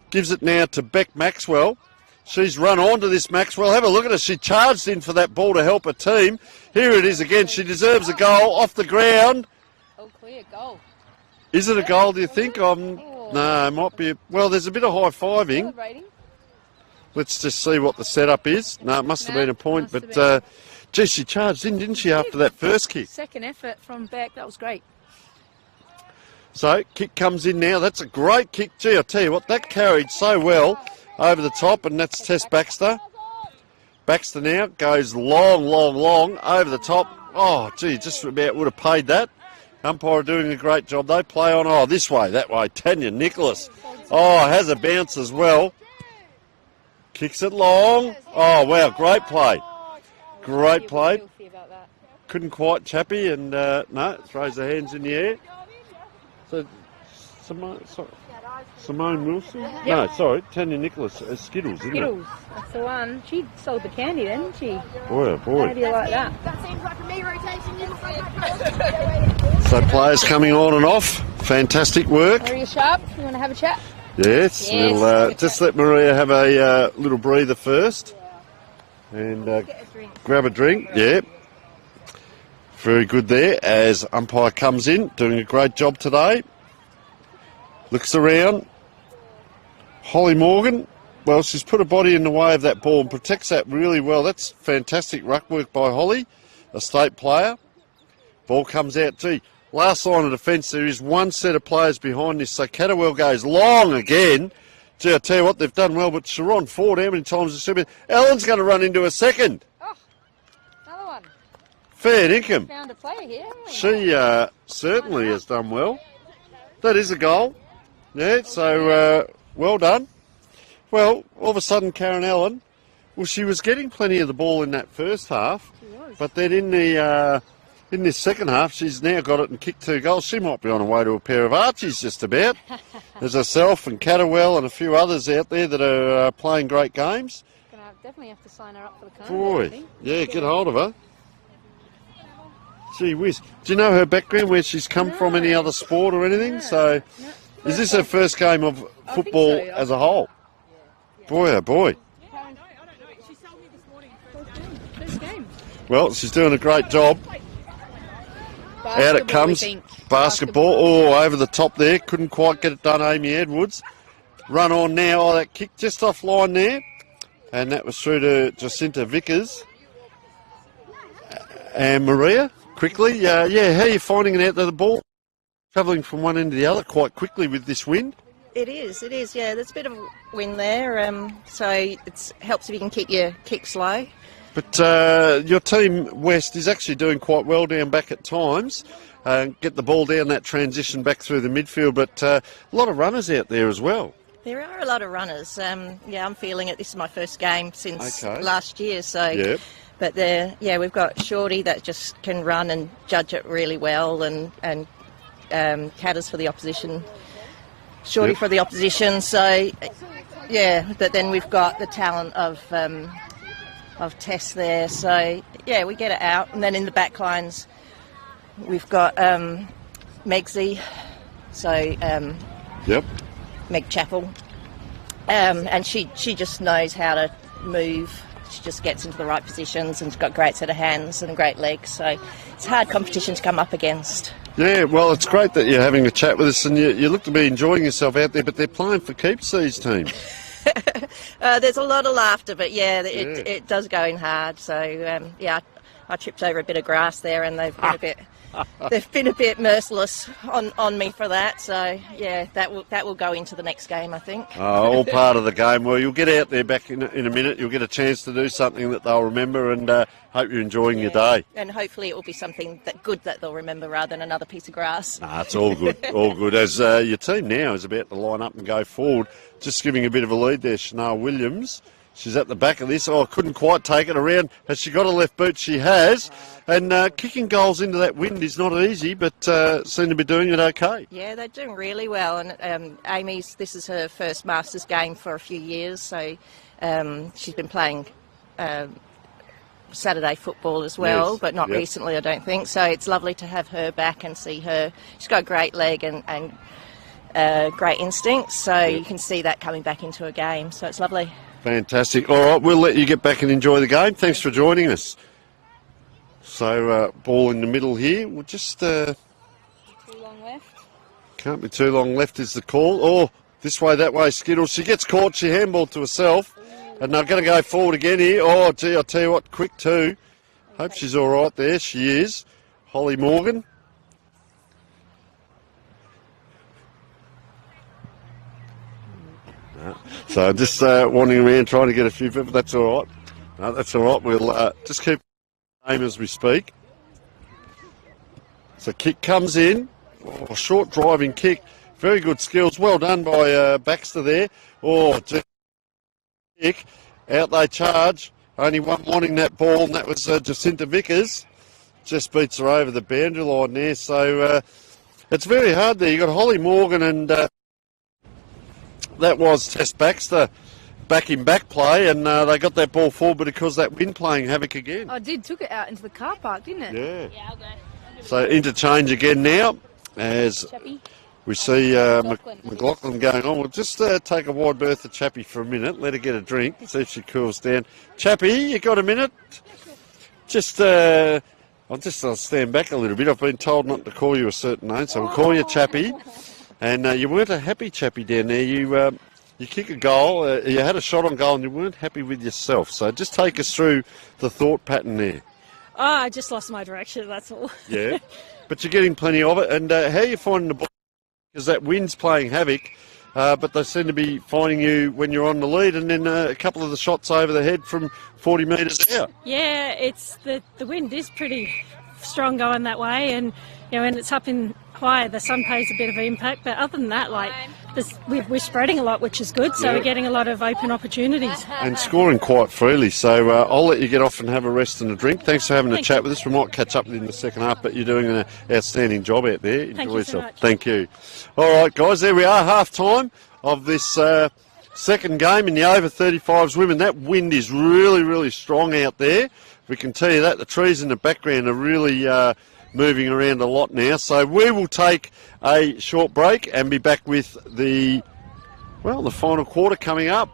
Gives it now to Beck Maxwell. She's run on to this Maxwell. Have a look at her. She charged in for that ball to help her team. Here it is again. She deserves a goal off the ground. Oh, clear goal. Is it a goal, do you think? No, it might be. Well, there's a bit of high-fiving. Let's just see what the setup is. No, it must have been a point, but gee, she charged in, didn't she, after that first kick? Second effort from Beck. That was great. So, kick comes in now. That's a great kick. Gee, I tell you what, that carried so well over the top, and that's Tess Baxter. Baxter now goes long, long, long over the top. Oh, gee, just about would have paid that. Umpire doing a great job. They play on, oh, this way, that way. Tanya Nicholas. Oh, has a bounce as well. Kicks it long. Oh, wow, great play. Great play. Couldn't quite Chappie, and no, throws her hands in the air. So, Simone Wilson? Yep. No, sorry, Tanya Nicholas. Skittles, isn't Skittles, that's the one. She sold the candy then, didn't she? Boy, oh boy. How do you like that? That seems like a me rotation. So players coming on and off. Fantastic work. Maria Sharp, you want to have a chat? Yes, we'll just let Maria have a little breather first. And grab a drink, yeah. Very good there as umpire comes in, doing a great job today. Looks around. Holly Morgan, well, she's put her body in the way of that ball and protects that really well. That's fantastic ruck work by Holly, a state player. Ball comes out. Gee, last line of defence, there is one set of players behind this. So Catterwell goes long again. Gee, I tell you what, they've done well, but Sharon Ford, how many times has she been? Ellen's going to run into a second. Oh, another one. Fair dinkum. Found a player here, haven't we? She certainly has done well. That is a goal. Yeah, so well done. Well, all of a sudden, Karen Allen, well, she was getting plenty of the ball in that first half, but then in this second half, she's now got it and kicked 2 goals. She might be on her way to a pair of Archies just about. There's herself and Catterwell and a few others out there that are playing great games. Gonna definitely have to sign her up for the carnival. Boy, yeah, get hold of her. Gee whiz. Do you know her background, where she's come from, any other sport or anything? So, is this her first game of football as a whole? Boy, oh boy. First game. Well, she's doing a great job. Out it comes. Basketball. Oh, over the top there. Couldn't quite get it done, Amy Edwards. Run on now. Oh, that kick just offline there. And that was through to Jacinta Vickers. And Maria, quickly. Yeah, how are you finding it out there? The ball travelling from one end to the other quite quickly with this wind? It is, yeah. There's a bit of wind there, so it helps if you can keep your kick slow. But your team, West, is actually doing quite well down back at times. Get the ball down that transition back through the midfield, but a lot of runners out there as well. There are a lot of runners. I'm feeling it. This is my first game since last year, so. Yep. But we've got Shorty that just can run and judge it really well, and Catters for the opposition. Shorty for the opposition. So, but then we've got the talent of Tess there. So, we get it out. And then in the back lines, we've got Megsy. So, Meg Chappell. And she just knows how to move. She just gets into the right positions and she's got a great set of hands and great legs. So it's hard competition to come up against. Yeah, well, it's great that you're having a chat with us and you look to be enjoying yourself out there, but they're playing for keeps, these teams. There's a lot of laughter, but it does go in hard. So, I tripped over a bit of grass there and they've been a bit merciless on me for that. So, that will go into the next game, I think. All part of the game. Well, you'll get out there back in a minute. You'll get a chance to do something that they'll remember, and hope you're enjoying your day. And hopefully it will be something good that they'll remember rather than another piece of grass. Nah, it's all good, all good. As your team now is about to line up and go forward, just giving a bit of a lead there, Chanel Williams. She's at the back of this. Oh, couldn't quite take it around. Has she got a left boot? She has. And kicking goals into that wind is not easy, but seem to be doing it okay. Yeah, they're doing really well. And this is her first Masters game for a few years, so she's been playing Saturday football as well, but not recently, I don't think. So it's lovely to have her back and see her. She's got a great leg and great instincts, so you can see that coming back into a game. So it's lovely. Fantastic. All right, we'll let you get back and enjoy the game. Thanks for joining us. So, ball in the middle here. We'll just... Too long left. Can't be too long left is the call. Oh, this way, that way, Skittles. She gets caught. She handballed to herself. And they're going to go forward again here. Oh, gee, I'll tell you what, quick too. Hope she's all right there. She is. Holly Morgan. So just wandering around trying to get a few people. That's all right. No, that's all right. We'll just keep aim as we speak. So kick comes in. Oh, short driving kick. Very good skills. Well done by Baxter there. Oh, kick. Out they charge. Only one wanting that ball, and that was Jacinta Vickers. Just beats her over the boundary line there. So it's very hard there. You've got Holly Morgan and... that was Tess Baxter back in back play, and they got that ball forward, but because that wind playing havoc again. I did, took it out into the car park, didn't it? Yeah. I'll go. So interchange again now as we see McLaughlin going on. We'll just take a wide berth of Chappie for a minute, let her get a drink, see if she cools down. Chappie, you got a minute? I'll stand back a little bit. I've been told not to call you a certain name, so we'll call you Chappie. And you weren't a happy Chappie down there. You kick a goal, you had a shot on goal and you weren't happy with yourself. So just take us through the thought pattern there. Oh, I just lost my direction, that's all. Yeah, but you're getting plenty of it. And how are you finding the ball? Because that wind's playing havoc, but they seem to be finding you when you're on the lead, and then a couple of the shots over the head from 40 metres out. Yeah, it's the wind is pretty strong going that way, and when it's up higher, the sun plays a bit of an impact. But other than that, like, we're spreading a lot, which is good. So we're getting a lot of open opportunities. And scoring quite freely. So I'll let you get off and have a rest and a drink. Thanks for having a chat with us. We might catch up in the second half, but you're doing an outstanding job out there. Enjoy yourself. Thank you. All right, guys, there we are, half time of this second game in the over 35s women. That wind is really, really strong out there. We can tell you that. The trees in the background are really moving around a lot now. So we will take a short break and be back with the final quarter coming up.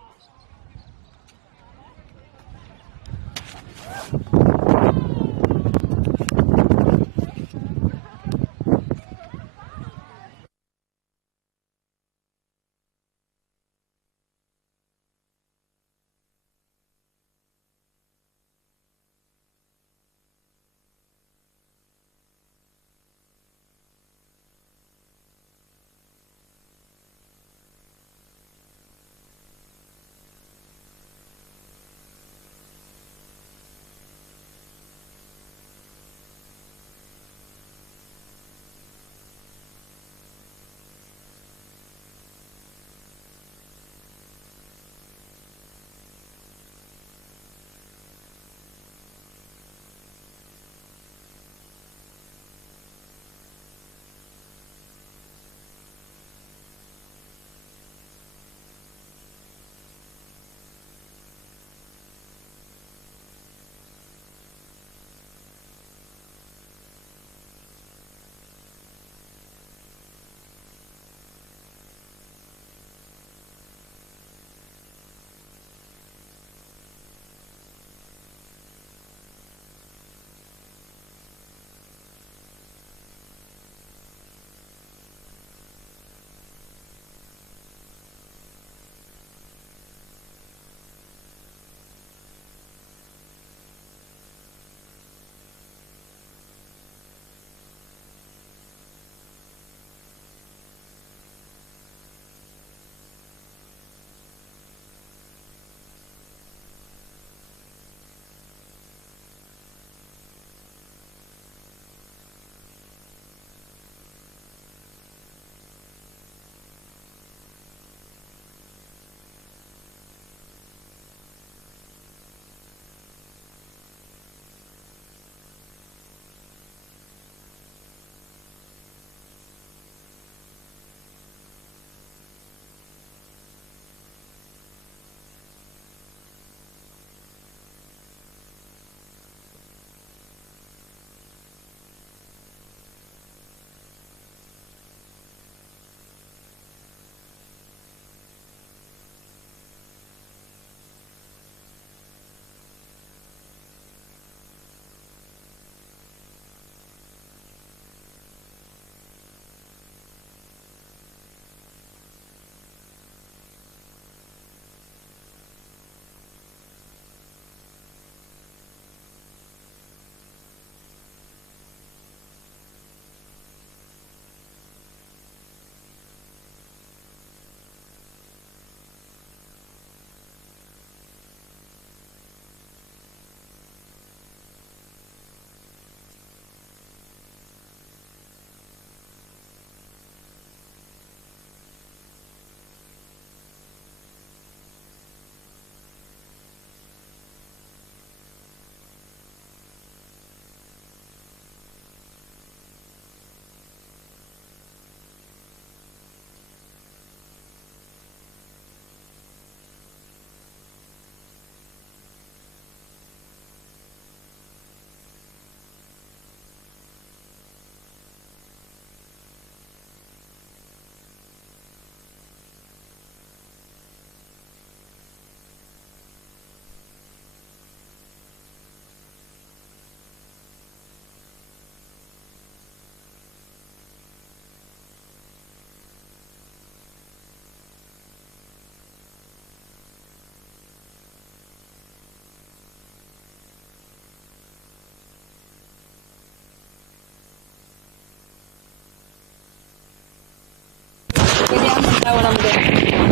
know what I'm doing.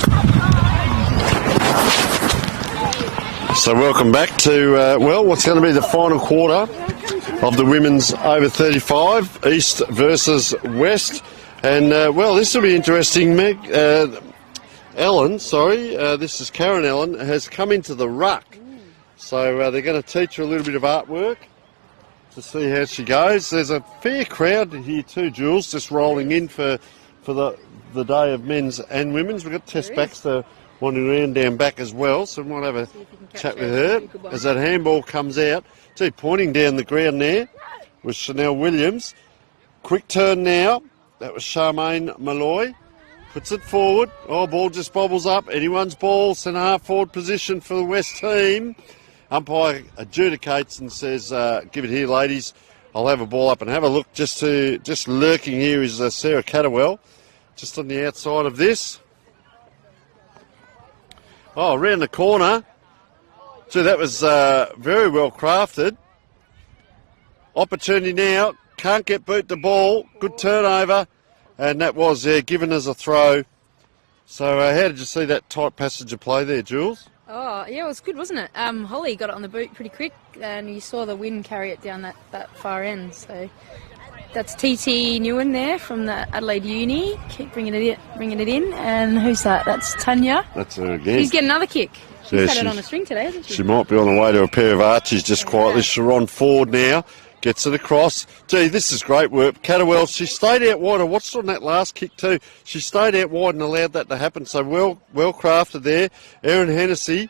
So welcome back to, what's going to be the final quarter of the women's over 35, East versus West. And, well, this will be interesting, Meg. Ellen, this is Karen Ellen, has come into the ruck. So they're going to teach her a little bit of artwork to see how she goes. There's a fair crowd here too, Jules, just rolling in for the day of men's and women's. We've got Tess Baxter wandering around down back as well, so we might have a chat with her as that handball comes out. Gee, pointing down the ground there was Chanel Williams. Quick turn now. That was Charmaine Malloy. Puts it forward. Oh, ball just bobbles up. Anyone's ball. Centre half forward position for the West team. Umpire adjudicates and says, give it here, ladies. I'll have a ball up and have a look. Just lurking here is Sarah Catterwell. Just on the outside of this. Oh, around the corner. Gee, that was very well crafted. Opportunity now. Can't get boot the ball. Good turnover. And that was given as a throw. So how did you see that tight passage of play there, Jules? Oh, yeah, it was good, wasn't it? Holly got it on the boot pretty quick, and you saw the wind carry it down that far end. So that's TT Newen there from the Adelaide Uni. Keep bringing it in. And who's that? That's Tanya. That's her again. She's getting another kick. She's had it on a string today, hasn't she? She might be on the way to a pair of arches just quietly. Sharon Ford now. Gets it across. Gee, this is great work. Catterwell, she stayed out wide. I watched on that last kick too. She stayed out wide and allowed that to happen. So well crafted there. Erin Hennessy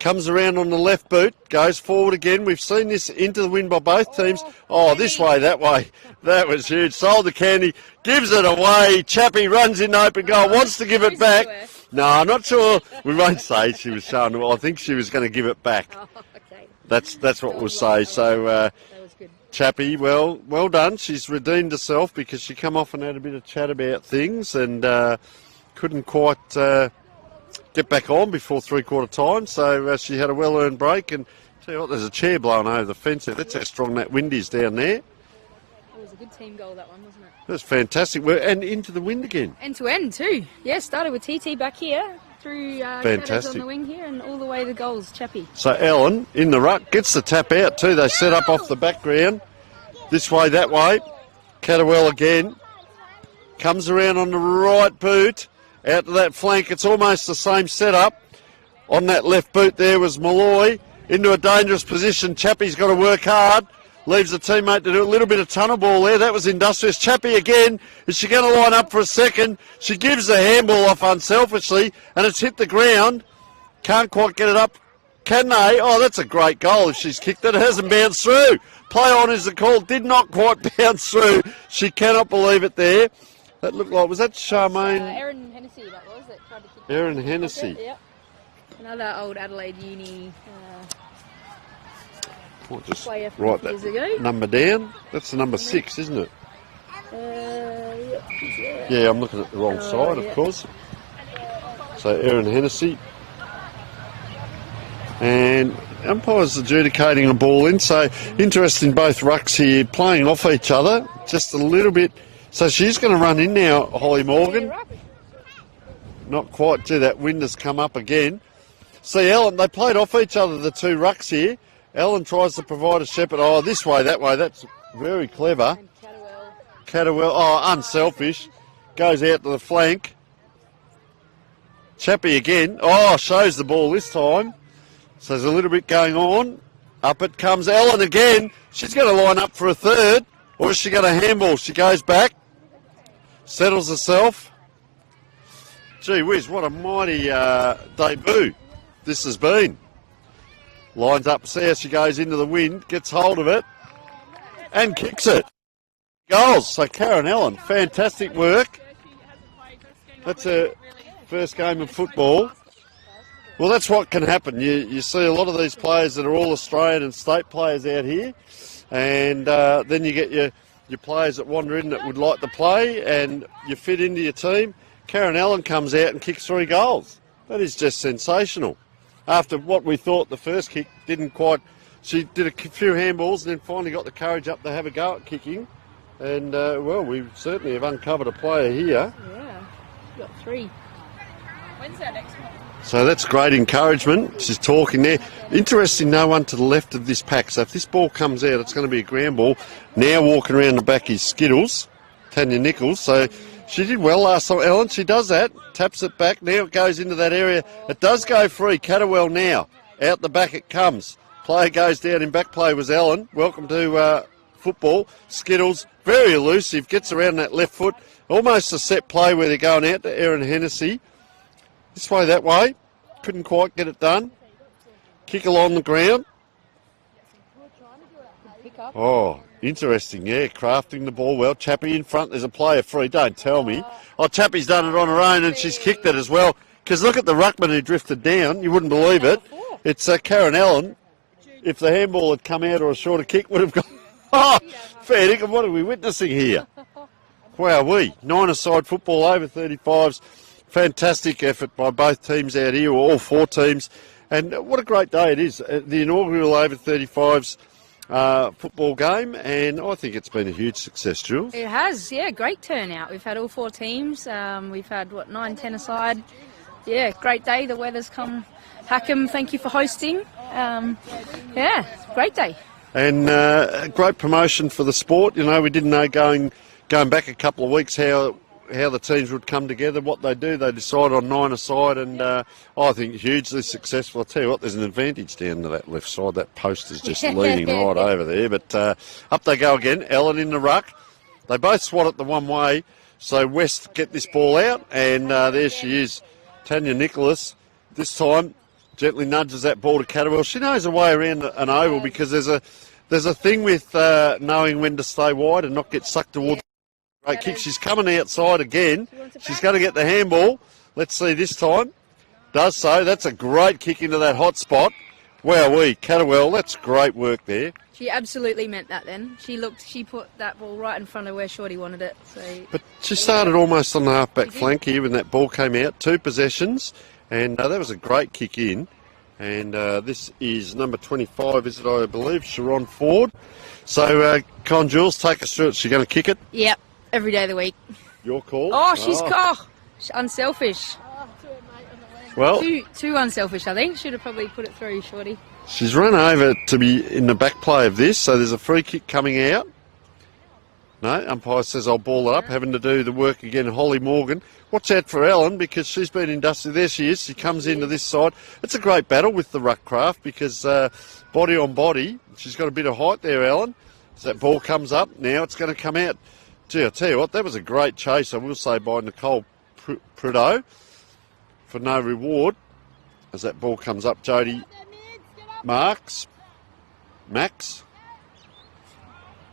comes around on the left boot, goes forward again. We've seen this into the wind by both teams. Oh, this way, that way. That was huge. Sold the candy, gives it away. Chappie runs in open goal, wants to give it back. No, I'm not sure. We won't say she was showing. Well, I think she was going to give it back. That's what we'll say. So, Chappie, well done. She's redeemed herself because she come off and had a bit of chat about things and couldn't quite get back on before three-quarter time. So she had a well-earned break. And tell you what, there's a chair blowing over the fence there. That's how strong that wind is down there. It was a good team goal, that one, wasn't it? That's fantastic work. And into the wind again. End to end too. Yeah, started with TT back here. Through Cadders on the wing here and all the way to goals, Chappie. So Ellen, in the ruck, gets the tap out too. They set up off the background. This way, that way. Catterwell again. Comes around on the right boot. Out to that flank. It's almost the same setup. On that left boot there was Malloy. Into a dangerous position. Chappie's got to work hard. Leaves the teammate to do a little bit of tunnel ball there. That was industrious. Chappie again. Is she going to line up for a second? She gives the handball off unselfishly, and it's hit the ground. Can't quite get it up. Can they? Oh, that's a great goal if she's kicked it. It hasn't bounced through. Play on is the call. Did not quite bounce through. She cannot believe it there. That looked like, was that Charmaine? Erin Hennessy, that was. That tried to kick Erin Hennessy. Yep. Another old Adelaide Uni just player from write years that ago. number down. That's the number 6, isn't it? Yeah, I'm looking at the wrong side, of course. So Erin Hennessy. And umpires adjudicating a ball in. So interesting, both rucks here playing off each other just a little bit. So she's going to run in now, Holly Morgan. Not quite. Gee, that wind has come up again. See, Ellen, they played off each other, the two rucks here. Ellen tries to provide a shepherd. Oh, this way, that way. That's very clever. Catterwell, unselfish. Goes out to the flank. Chappie again. Oh, shows the ball this time. So there's a little bit going on. Up it comes Ellen again. She's going to line up for a third. Or is she going to handball? She goes back. Settles herself. Gee whiz, what a mighty debut this has been. Lines up, see how she goes into the wind, gets hold of it, and kicks it. Goals. So Karen Ellen, fantastic work. That's her first game of football. Well, that's what can happen. You see a lot of these players that are all Australian and state players out here, and then you get your players that wander in that would like to play, and you fit into your team. Karen Ellen comes out and kicks 3 goals. That is just sensational. After what we thought the first kick didn't quite, she did a few handballs and then finally got the courage up to have a go at kicking. And, well, we certainly have uncovered a player here. Yeah, got 3. When's our next one? So that's great encouragement. She's talking there. Interesting, no one to the left of this pack. So if this ball comes out, it's going to be a ground ball. Now walking around the back is Skittles, Tanya Nichols. So she did well last time, Ellen. She does that, taps it back. Now it goes into that area. It does go free. Catterwell now. Out the back it comes. Player goes down in back play was Ellen. Welcome to football. Skittles, very elusive, gets around that left foot. Almost a set play where they're going out to Erin Hennessy. This way, that way. Couldn't quite get it done. Kick along the ground. Oh, interesting, yeah. Crafting the ball well. Chappie in front. There's a player free. Don't tell me. Oh, Chappie's done it on her own and she's kicked it as well. Because look at the ruckman who drifted down. You wouldn't believe it. It's Karen Allen. If the handball had come out or a shorter kick would have gone. Oh, fair dinkum. What are we witnessing here? Wowee. 9-a-side football over 35s. Fantastic effort by both teams out here, or all four teams. And what a great day it is. The inaugural over 35s football game, and I think it's been a huge success, Jules. It has, yeah, great turnout. We've had all four teams. We've had, 9-10 aside. Yeah, great day. The weather's come. Hackham, thank you for hosting. Yeah, great day. And a great promotion for the sport. You know, we didn't know going back a couple of weeks how the teams would come together, what they do. They decide on 9-a-side, and I think hugely successful. I'll tell you what, there's an advantage down to that left side. That post is just leaning right over there. But up they go again. Ellen in the ruck. They both swat it the one way. So West get this ball out, and there she is. Tanya Nicholas, this time, gently nudges that ball to Catterwell. She knows her way around an oval because there's a thing with knowing when to stay wide and not get sucked towards. Great kick. She's coming outside again. She's going to get the handball. Let's see this time. Does so. That's a great kick into that hot spot. Wowee, Catterwell, that's great work there. She absolutely meant that then. She put that ball right in front of where Shorty wanted it. So. But she started almost on the half-back flank here when that ball came out. 2 possessions, and that was a great kick in. And this is number 25, is it, I believe, Sharon Ford. So, Con Jules, take us through it. She's going to kick it? Yep, every day of the week. Your call? Oh, she's unselfish. Well, too unselfish, I think. Should have probably put it through, Shorty. She's run over to be in the back play of this, so there's a free kick coming out. No, umpire says I'll ball it up, having to do the work again, Holly Morgan. Watch out for Ellen because she's been industrious. There she is. She comes into this side. It's a great battle with the ruck craft because body on body, she's got a bit of height there, Ellen. As that ball comes up, now it's going to come out. Gee, I'll tell you what, that was a great chase, I will say, by Nicole Prideaux for no reward. As that ball comes up, Jodie Max.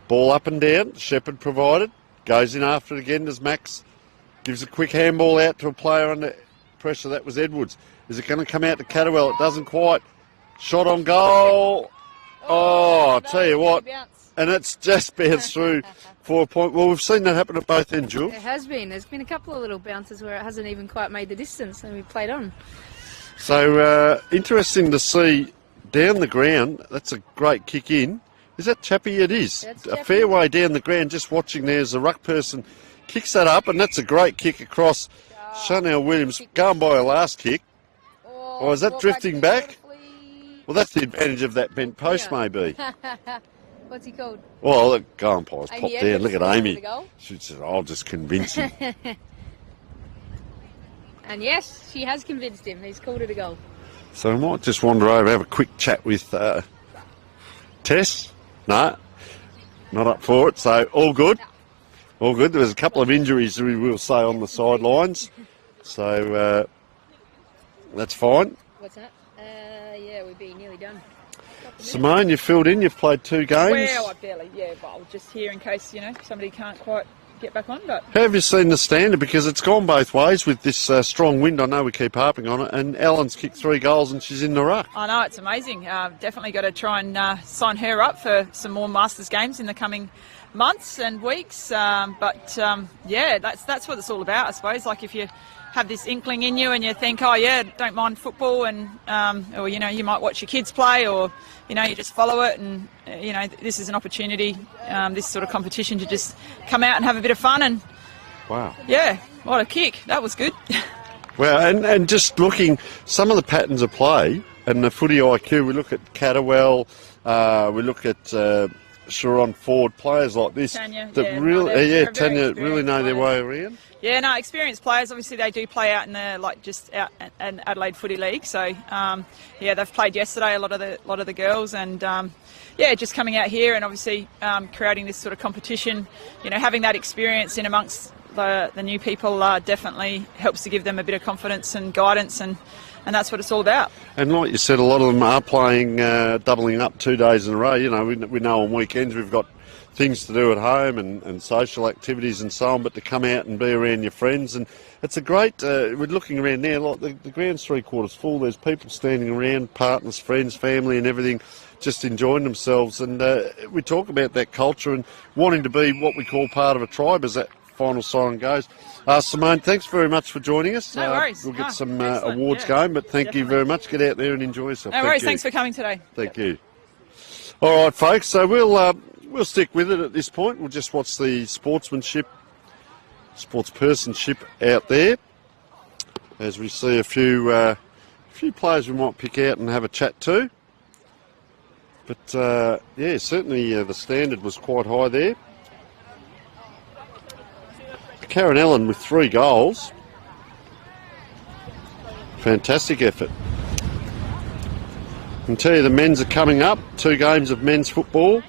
Ball up and down, Shepherd provided. Goes in after it again as Max gives a quick handball out to a player under pressure. That was Edwards. Is it going to come out to Catterwell? It doesn't quite. Shot on goal. Oh, I'll tell you what. And it's just bounced through for a point. Well, we've seen that happen at both ends, Jules. It has been. There's been a couple of little bounces where it hasn't even quite made the distance and we played on. So, interesting to see down the ground. That's a great kick in. Is that Chappie? It is. A fair way down the ground, just watching there as the ruck person kicks that up, and that's a great kick across. Chanel Williams going by her last kick. Or is that drifting back? Well, that's the advantage of that bent post, maybe. What's he called? Well, look, go umpires pop down. Look at Amy. The She said, I'll just convince him. And yes, she has convinced him. He's called it a goal. So we might just wander over, have a quick chat with Tess. No, not up for it. So all good. All good. There was a couple of injuries, we will say, on the sidelines. So that's fine. What's that? Yeah, we'd be nearly done. Simone, you filled in. You've played 2 games. Well, I barely, yeah, but I'll just here in case, somebody can't quite get back on. But how have you seen the standard? Because it's gone both ways with this strong wind. I know we keep harping on it. And Ellen's kicked 3 goals and she's in the ruck. I know, it's amazing. Definitely got to try and sign her up for some more Masters games in the coming months and weeks. Yeah, that's what it's all about, I suppose. Like if you have this inkling in you and you think, oh yeah, don't mind football, and or you might watch your kids play, or you just follow it, and this is an opportunity, this sort of competition, to just come out and have a bit of fun. And wow, yeah, what a kick, that was good. Well, and just looking, some of the patterns of play and the footy IQ, we look at Catterwell, we look at Sharon Ford, players like this Tanya, that yeah, really, no, they're very Tanya really know their way players. around. Yeah, no, experienced players. Obviously, they do play out in the just out in Adelaide Footy League. So, yeah, they've played yesterday. A lot of the girls, and yeah, just coming out here and obviously creating this sort of competition. You know, having that experience in amongst the new people definitely helps to give them a bit of confidence and guidance, and that's what it's all about. And like you said, a lot of them are playing, doubling up 2 days in a row. You know, we know on weekends we've got things to do at home and social activities and so on, but to come out and be around your friends, and it's a great, we're looking around now, like the ground's 3/4 full, there's people standing around, partners, friends, family and everything, just enjoying themselves, and we talk about that culture and wanting to be what we call part of a tribe as that final siren goes. Simone, thanks very much for joining us. No worries. We'll get some excellent, awards going, but thank you very much. Get out there and enjoy yourself. No worries. Thanks for coming today. Thank you. All right, folks, so we'll stick with it at this point. We'll just watch the sportspersonship out there as we see a few players we might pick out and have a chat to. But yeah, certainly the standard was quite high there. Karen Allen with 3 goals. Fantastic effort. I can tell you the men's are coming up. 2 games of men's football.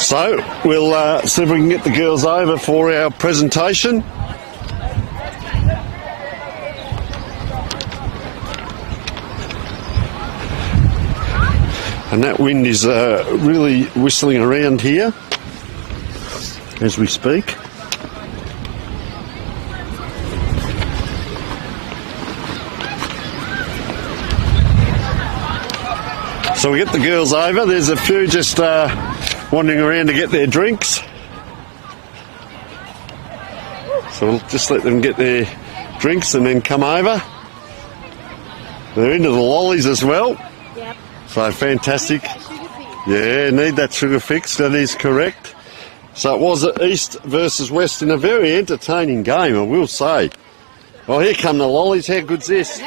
So we'll see if we can get the girls over for our presentation. And that wind is really whistling around here as we speak. So we get the girls over. There's a few just wandering around to get their drinks. So we'll just let them get their drinks and then come over. They're into the lollies as well. Yep. So fantastic. Yeah, need that sugar fix, that is correct. So it was East versus West in a very entertaining game, I will say. Oh, here come the lollies. How good's this?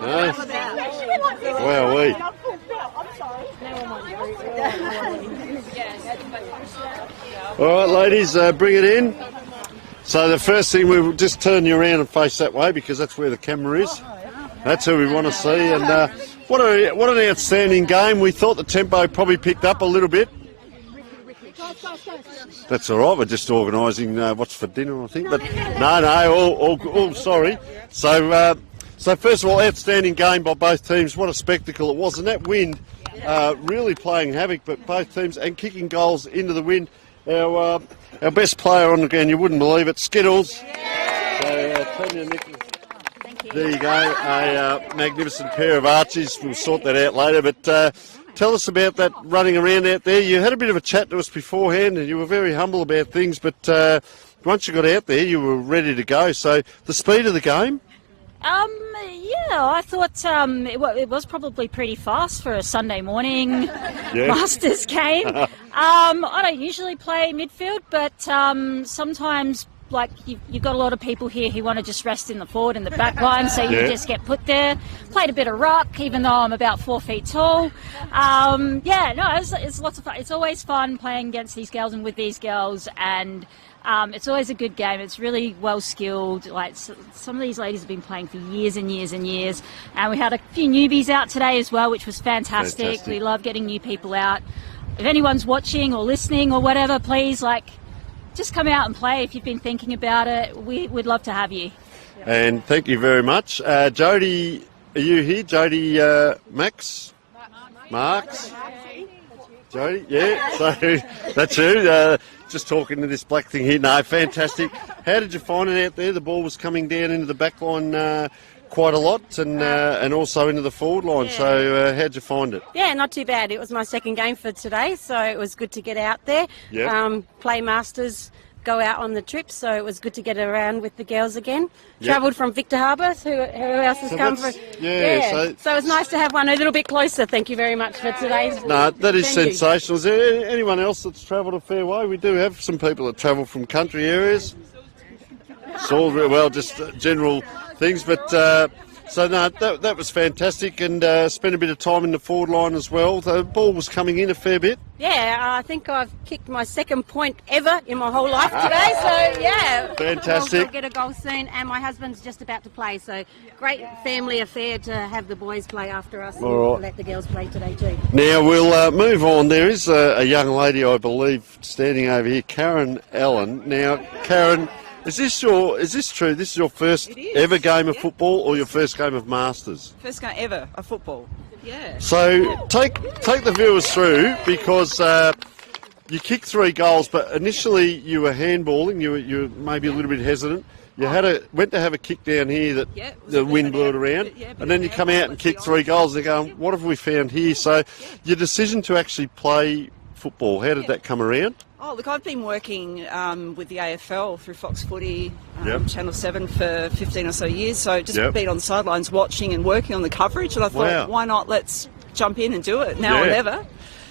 No? Wow-wee. All right, ladies, bring it in. So the first thing, we'll just turn you around and face that way because that's where the camera is. That's who we want to see. And what an outstanding game. We thought the tempo probably picked up a little bit. That's all right. We're just organising what's for dinner, I think. But no, all sorry. So first of all, outstanding game by both teams. What a spectacle it was. And that wind really playing havoc, but both teams and kicking goals into the wind. Our best player on the ground, you wouldn't believe it, Skittles. So, Tanya Nicholas. There you go, a magnificent pair of Archies. We'll sort that out later, but tell us about that running around out there. You had a bit of a chat to us beforehand and you were very humble about things, but once you got out there, you were ready to go. So the speed of the game? Yeah, I thought it was probably pretty fast for a Sunday morning Masters game. I don't usually play midfield, but sometimes, like, you've got a lot of people here who want to just rest in the forward and the back line, so you just get put there. Played a bit of ruck, even though I'm about 4 feet tall. It's lots of fun. It's always fun playing against these girls and with these girls, and it's always a good game. It's really well skilled. Like, some of these ladies have been playing for years and years and years. And we had a few newbies out today as well, which was fantastic. We love getting new people out. If anyone's watching or listening or whatever, please, just come out and play if you've been thinking about it. We'd love to have you. And thank you very much. Jodie, are you here? Jodie Max? Marks. Jody, yeah, so that's you. Just talking to this black thing here. No, fantastic. How did you find it out there? The ball was coming down into the back line quite a lot and also into the forward line. Yeah. So how'd you find it? Yeah, not too bad. It was my second game for today, so it was good to get out there. Yep. Play Masters, go out on the trip, so it was good to get around with the girls again. Yep. Travelled from Victor Harbour, who else has So come that's- from? yeah, So it was nice to have one a little bit closer. Thank you very much for today's. No, that is venue. sensational. Is there anyone else that's travelled a fair way? We do have some people that travel from country areas. It's all very well, just general things, but so no, that was fantastic, and spent a bit of time in the forward line as well. The ball was coming in a fair bit. Yeah, I think I've kicked my second point ever in my whole life today, so yeah. Fantastic. We'll get a goal soon, and my husband's just about to play, so great family affair to have the boys play after us All right. and let the girls play today too. Now we'll move on. There is a young lady, I believe, standing over here, Karen Allen. Now, Karen, is this true? This is your first ever game of football, or your first game of Masters? First game ever of football. Yeah. So take the viewers through, because you kicked 3 goals, but initially you were handballing. You were maybe a little bit hesitant. You went to have a kick down here that the wind blew it around, and then you come out and kick 3 goals. They're going, what have we found here? So your decision to actually play football, how did that come around? Oh, look, I've been working with the AFL through Fox Footy, Yep. Channel 7 for 15 or so years, so just Yep. been on the sidelines watching and working on the coverage, and I thought, Wow. why not, let's jump in and do it, now or Yeah. never.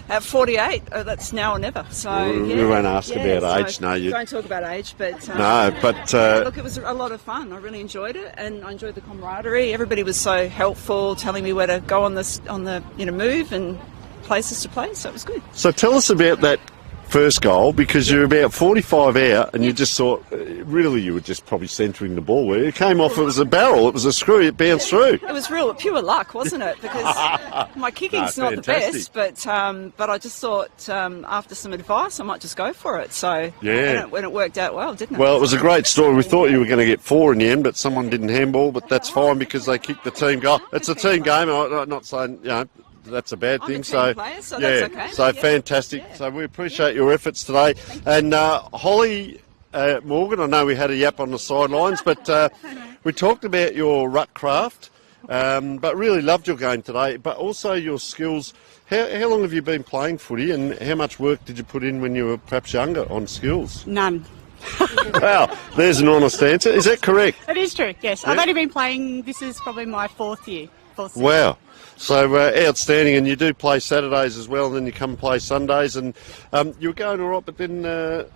At 48, that's now or never. So We won't ask about age, no. You don't talk about age, but no, but look, it was a lot of fun. I really enjoyed it, and I enjoyed the camaraderie. Everybody was so helpful, telling me where to go on the move and places to play. So it was good. So tell us about that first goal, because you're about 45 out, and you just thought, really, you were just probably centering the ball. Where it came off, it was a barrel, it was a screw, it bounced through. It was real pure luck, wasn't it? Because my kicking's not the best, but I just thought after some advice, I might just go for it. So Yeah. when it worked out well, didn't it? Well, it was a great story. We thought you were going to get 4 in the end, but someone didn't handball, but that's fine because they kicked the team goal. It's a team game. I'm not saying, that's a bad I'm thing. a team So player, so yeah, that's okay. so Yeah. fantastic. So we appreciate your efforts today. And Holly Morgan, I know we had a yap on the sidelines, but we talked about your ruck craft, but really loved your game today, but also your skills. How long have you been playing footy, and how much work did you put in when you were perhaps younger on skills? None. Well, there's an honest answer. Is that correct? It is true, yes. Yeah. I've only been playing, this is probably my 4th year. Wow. So outstanding, and you do play Saturdays as well, and then you come and play Sundays, and you were going all right, but then the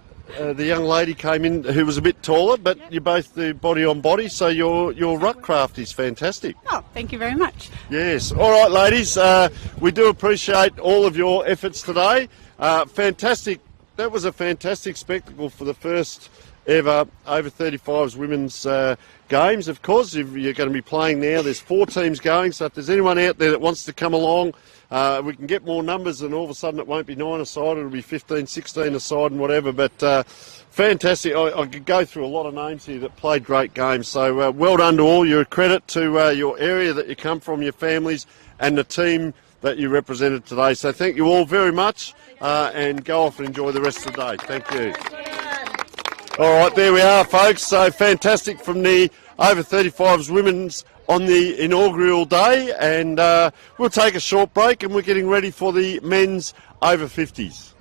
young lady came in who was a bit taller, but you both do body on body, so your ruck craft is fantastic. Oh, thank you very much. Yes. All right, ladies, we do appreciate all of your efforts today. Fantastic. That was a fantastic spectacle for the first ever over 35s women's games. Of course, if you're going to be playing now, there's 4 teams going, so if there's anyone out there that wants to come along, we can get more numbers, and all of a sudden it won't be 9 a side, it'll be 15, 16 a side and whatever, but fantastic. I could go through a lot of names here that played great games, so well done to all. You're a credit to your area that you come from, your families, and the team that you represented today. So thank you all very much, and go off and enjoy the rest of the day. Thank you. All right, there we are, folks. So fantastic from the over 35s women's on the inaugural day, and we'll take a short break, and we're getting ready for the men's over 50s.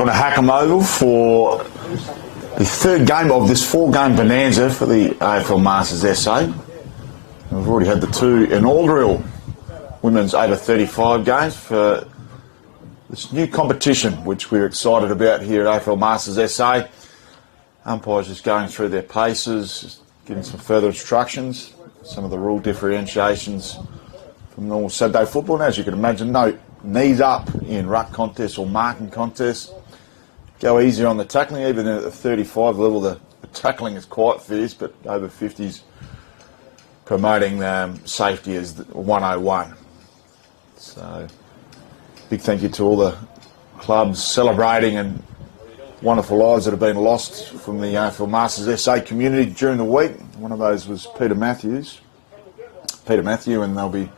Welcome to Hackham Oval for the third game of this 4-game bonanza for the AFL Masters SA. We've already had the 2 inaugural women's over 35 games for this new competition, which we're excited about here at AFL Masters SA. Umpires just going through their paces, giving some further instructions, some of the rule differentiations from normal Saturday football. And as you can imagine, no knees up in ruck contests or marking contests. Go easier on the tackling. Even at the 35 level, the tackling is quite fierce, but over 50s promoting safety as 101. So big thank you to all the clubs celebrating and wonderful lives that have been lost from the AFL Masters SA community during the week. One of those was Peter Matthew, and they'll be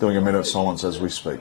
doing a minute of silence as we speak.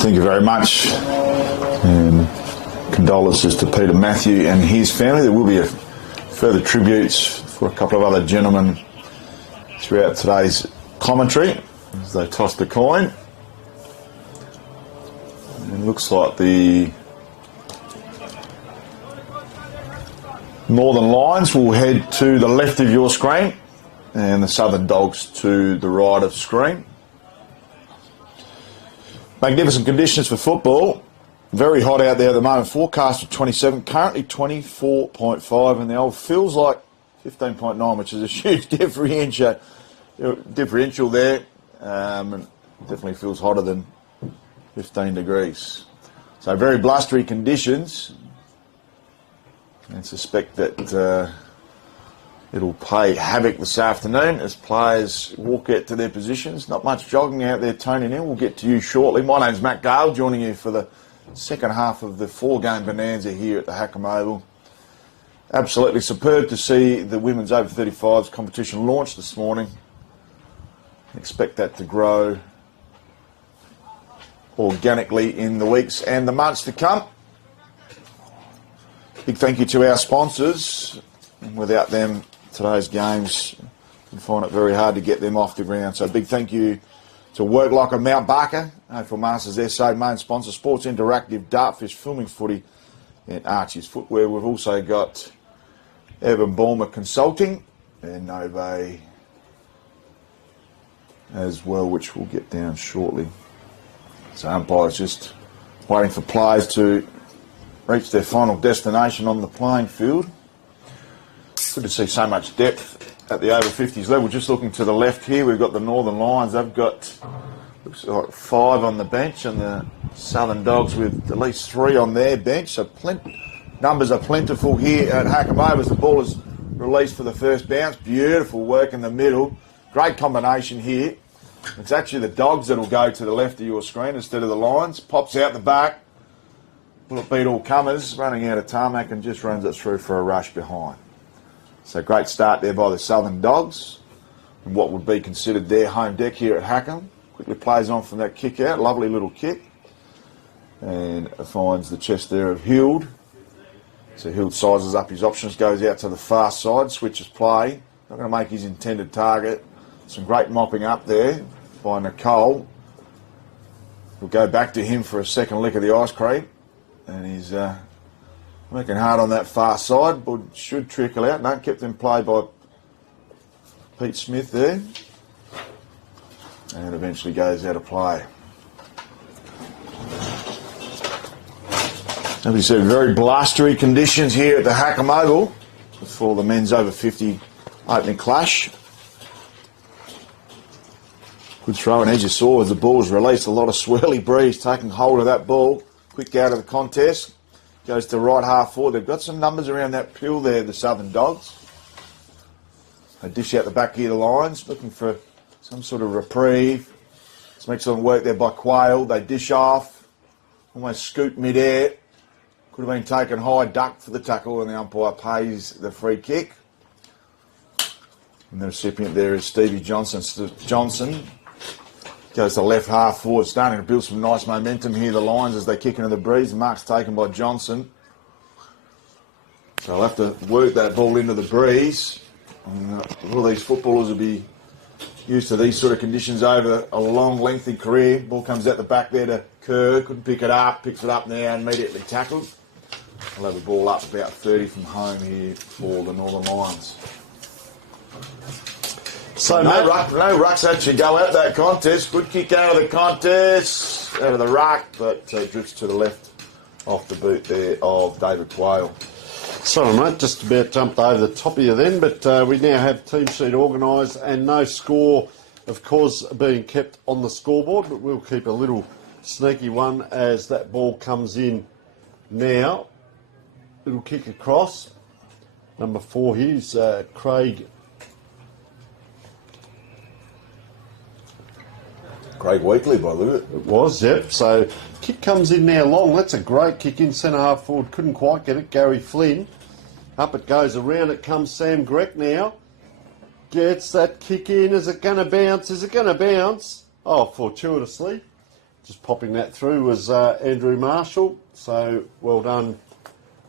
Thank you very much, and condolences to Peter Matthew and his family. There will be further tributes for a couple of other gentlemen throughout today's commentary as they toss the coin. And it looks like the Northern Lions will head to the left of your screen and the Southern Dogs to the right of screen. Magnificent conditions for football. Very hot out there at the moment. Forecast of 27, currently 24.5, and the old feels like 15.9, which is a huge differential there. And definitely feels hotter than 15 degrees. So very blustery conditions, and suspect that it'll play havoc this afternoon as players walk out to their positions. Not much jogging out there, Tony Neal. We'll get to you shortly. My name's Matt Gale, joining you for the second half of the 4-game bonanza here at the Hackham Oval. Absolutely superb to see the women's over 35s competition launch this morning. Expect that to grow organically in the weeks and the months to come. Big thank you to our sponsors. And without them, today's games, you find it very hard to get them off the ground. So big thank you to Work Like a Mount Barker, AFL Masters SA main sponsor, Sports Interactive, Dartfish, Filming Footy, and Archie's Footwear. We've also got Evan Bulmer Consulting and Nove as well, which we'll get down shortly. So umpires just waiting for players to reach their final destination on the playing field. Good to see so much depth at the over 50s level. Just looking to the left here, we've got the Northern Lions. They've got, looks like 5 on the bench, and the Southern Dogs with at least 3 on their bench. So numbers are plentiful here at Hackham Oval as the ball is released for the first bounce. Beautiful work in the middle. Great combination here. It's actually the Dogs that'll go to the left of your screen instead of the Lions. Pops out the back. Will it beat all comers? Running out of tarmac and just runs it through for a rush behind. So great start there by the Southern Dogs, and what would be considered their home deck here at Hackham. Quickly plays on from that kick out, lovely little kick, and finds the chest there of Hild. So Hild sizes up his options, goes out to the far side, switches play, not going to make his intended target. Some great mopping up there by Nicole. We'll go back to him for a second lick of the ice cream, and he's working hard on that far side, but should trickle out. No, kept in play by Pete Smith there. And eventually goes out of play. As we said, very blustery conditions here at the Hackham Oval. for the men's over 50 opening clash. Good throw, and as you saw, as the ball's released, a lot of swirly breeze taking hold of that ball. Quick out of the contest. Goes to right half forward. They've got some numbers around that pill there, the Southern Dogs. They dish out the back gear lines, looking for some sort of reprieve. Some excellent work there by Quayle. They dish off, almost scoop mid-air. Could have been taken high, ducked for the tackle, and the umpire pays the free kick. And the recipient there is Stevie Johnson. Johnson goes to left half forward, starting to build some nice momentum here, the Lions, as they kick into the breeze. The mark's taken by Johnson. So they'll have to work that ball into the breeze. And, all these footballers will be used to these sort of conditions over a long, lengthy career. Ball comes out the back there to Kerr. Couldn't pick it up. Picks it up now, immediately tackled. They'll have the ball up about 30 from home here for the Northern Lions. So no rucks actually go out that contest. Good kick out of the contest, out of the ruck, but drifts to the left off the boot there of David Quayle. Sorry mate, just about jumped over the top of you then, but we now have team sheet organised and no score, of course, being kept on the scoreboard, but we'll keep a little sneaky one as that ball comes in now. Little kick across. Number 4 here is Craig Wheatley, by the way. It was, yep. So kick comes in now long. That's a great kick in centre half forward. Couldn't quite get it. Gary Flynn. Up it goes. Around it comes Sam Grech now. Gets that kick in. Is it going to bounce? Is it going to bounce? Oh, fortuitously. Just popping that through was Andrew Marshall. So well done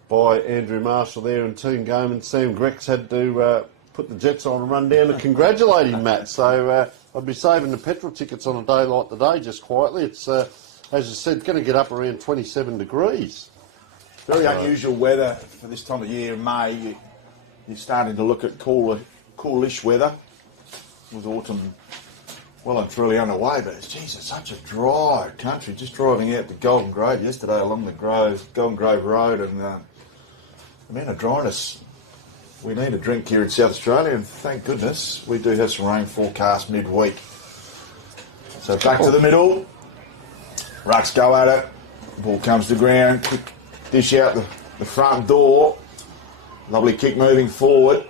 by Andrew Marshall there and Team Goman. Sam Grech's had to put the Jets on and run down to congratulate him, Matt. So I'd be saving the petrol tickets on a day like today, just quietly. It's, as you said, going to get up around 27 degrees. Very unusual weather for this time of year in May. You're starting to look at coolish weather with autumn well and truly underway. But it's such a dry country. Just driving out to Golden Grove yesterday along the Golden Grove Road, and the amount of dryness. We need a drink here in South Australia, and thank goodness we do have some rain forecast midweek. So back to the middle. Rucks go at it. Ball comes to ground. Kick, dish out the front door. Lovely kick moving forward.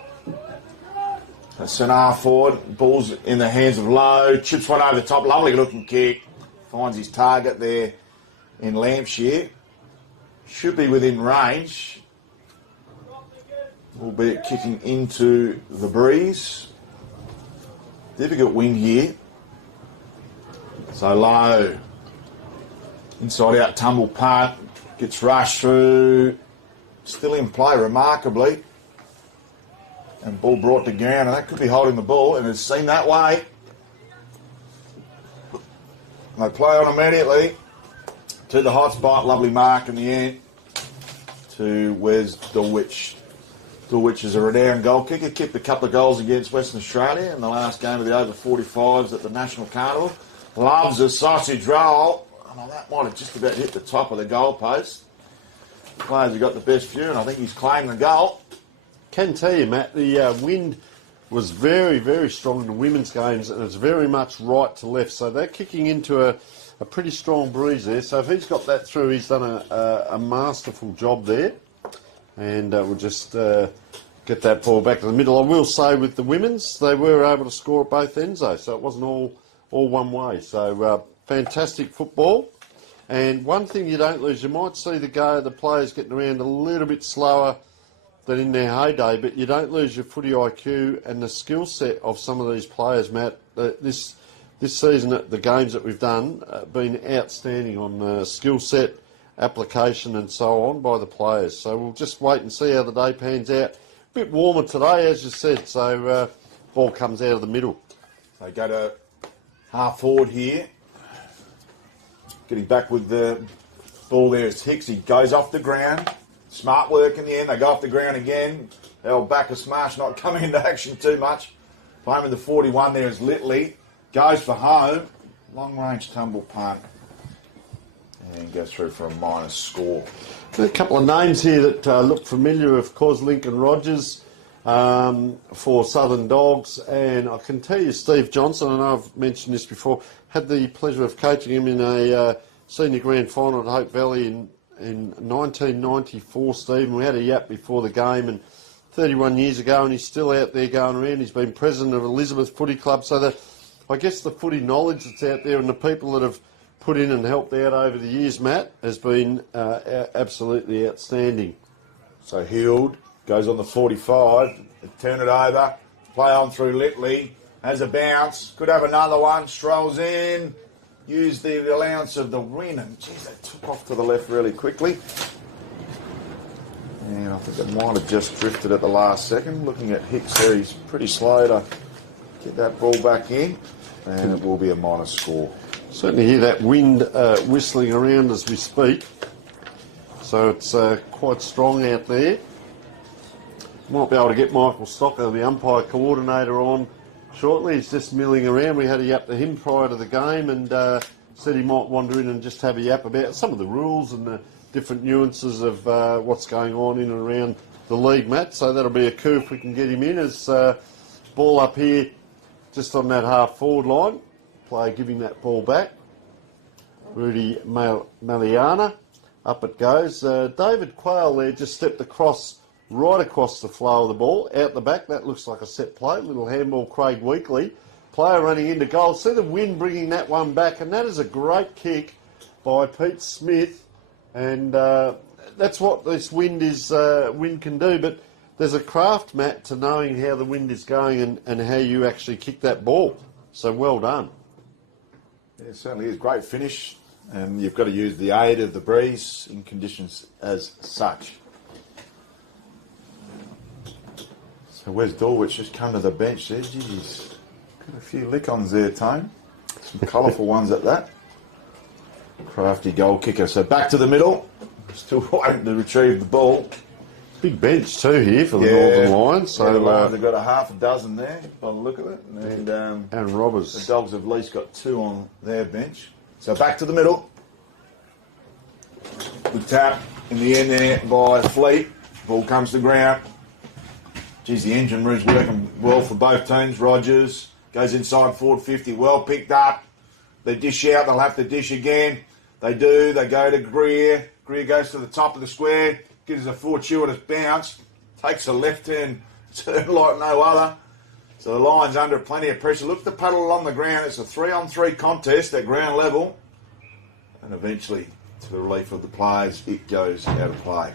Centre half forward. Ball's in the hands of Lowe. Chips one over the top. Lovely looking kick. Finds his target there in Lampshire. Should be within range. Albeit kicking into the breeze. Difficult win here. So Low. Inside out tumble punt. Gets rushed through. Still in play remarkably. And ball brought to ground, and that could be holding the ball, and it's seen that way. They play on immediately to the hot spot. Lovely mark in the end to Wes Dulwich. Dulwich is a renowned goal kicker. Kicked a couple of goals against Western Australia in the last game of the over 45s at the National Carnival. Loves a sausage roll. Oh, that might have just about hit the top of the goal post. The players have got the best view, and I think he's claimed the goal. Can tell you, Matt, the wind was very, very strong in the women's games, and it's very much right to left. So they're kicking into a pretty strong breeze there. So if he's got that through, he's done a masterful job there. And we'll just get that ball back to the middle. I will say with the women's, they were able to score at both ends, though, so it wasn't all one way. So fantastic football. And one thing you don't lose, you might see the players getting around a little bit slower than in their heyday, but you don't lose your footy IQ and the skill set of some of these players, Matt. This season, the games that we've done, been outstanding on skill set, application and so on by the players. So we'll just wait and see how the day pans out. A bit warmer today, as you said, so ball comes out of the middle. They go to half forward here. Getting back with the ball there is Hicks. He goes off the ground. Smart work in the end. They go off the ground again. Held back a smash, not coming into action too much. Playing with the 41 there is Litley. Goes for home. Long range tumble punt. And goes through for a minus score. A couple of names here that look familiar, of course. Lincoln Rogers for Southern Dogs. And I can tell you, Steve Johnson, and I've mentioned this before, had the pleasure of coaching him in a senior grand final at Hope Valley in 1994, Steve, and we had a yap before the game, and 31 years ago, and he's still out there going around. He's been president of Elizabeth Footy Club, so I guess the footy knowledge that's out there and the people that have put in and helped out over the years, Matt, has been absolutely outstanding. So Hield goes on the 45, turn it over, play on through Litley, has a bounce, could have another one, strolls in, use the allowance of the win, and geez, they took off to the left really quickly. And I think it might have just drifted at the last second. Looking at Hicks there, he's pretty slow to get that ball back in, and it will be a minus score. Certainly hear that wind whistling around as we speak, so it's quite strong out there. Might be able to get Michael Stocker, the umpire coordinator, on shortly. He's just milling around. We had a yap to him prior to the game, and said he might wander in and just have a yap about some of the rules and the different nuances of what's going on in and around the league, Matt. So that'll be a coup if we can get him in. As ball up here just on that half forward line. Player giving that ball back. Rudy Maliana. Up it goes. David Quayle there just stepped right across the flow of the ball. Out the back, that looks like a set play. Little handball, Craig Weekly. Player running into goal. See the wind bringing that one back, and that is a great kick by Pete Smith. And that's what this wind can do. But there's a craft, Matt, to knowing how the wind is going and how you actually kick that ball. So well done. Yeah, it certainly is. Great finish. And you've got to use the aid of the breeze in conditions as such. So where's Dorwich? Just come to the bench there. Geez, got a few lick-ons there, Tone. Some colourful ones at that. Crafty goal kicker. So back to the middle. Still waiting to retrieve the ball. Big bench too here for the Northern Lions. So the Lions have got a half a dozen there by the look of it. And Robbers. The Dogs have at least got 2 on their bench. So back to the middle. Good tap in the end there by Fleet. Ball comes to ground. Geez, the engine room's working well for both teams. Rogers goes inside forward 50. Well picked up. They dish out. They'll have to dish again. They do. They go to Greer. Greer goes to the top of the square. Gives a fortuitous bounce. Takes a left-hand turn like no other. So the Lions under plenty of pressure. Look at the puddle along the ground. It's a 3-on-3 contest at ground level. And eventually, to the relief of the players, it goes out of play.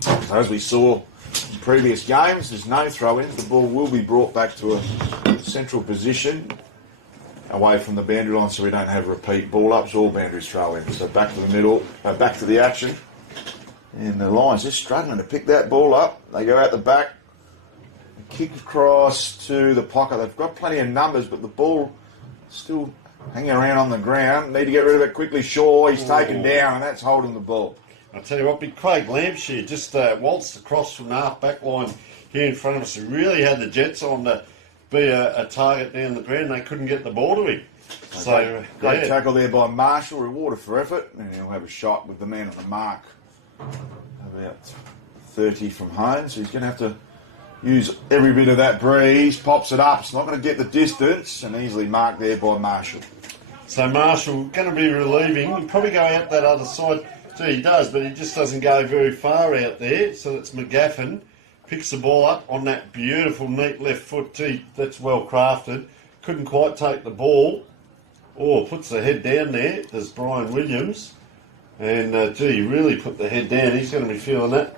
So as we saw in previous games, there's no throw-ins. The ball will be brought back to a central position away from the boundary line so we don't have repeat ball-ups or boundaries throw-ins. So back to the middle, back to the action. And the Lions just struggling to pick that ball up. They go out the back, kick across to the pocket. They've got plenty of numbers, but the ball still hanging around on the ground. Need to get rid of it quickly. Shaw, he's taken down, and that's holding the ball. I'll tell you what, big Craig Lampshire just waltzed across from the half-back line here in front of us. He really had the Jets on to be a target down the ground. They couldn't get the ball to him. So great tackle there by Marshall, rewarded for effort, and he'll have a shot with the man on the mark. About 30 from home, so he's going to have to use every bit of that breeze. Pops it up. It's not going to get the distance, and easily marked there by Marshall. So Marshall going to be relieving. He'll probably go out that other side. Gee, he does, but he just doesn't go very far out there. So it's McGaffin. Picks the ball up on that beautiful, neat left foot. Gee, that's well crafted. Couldn't quite take the ball. Oh, puts the head down there. There's Brian Williams. And, gee, really put the head down. He's going to be feeling that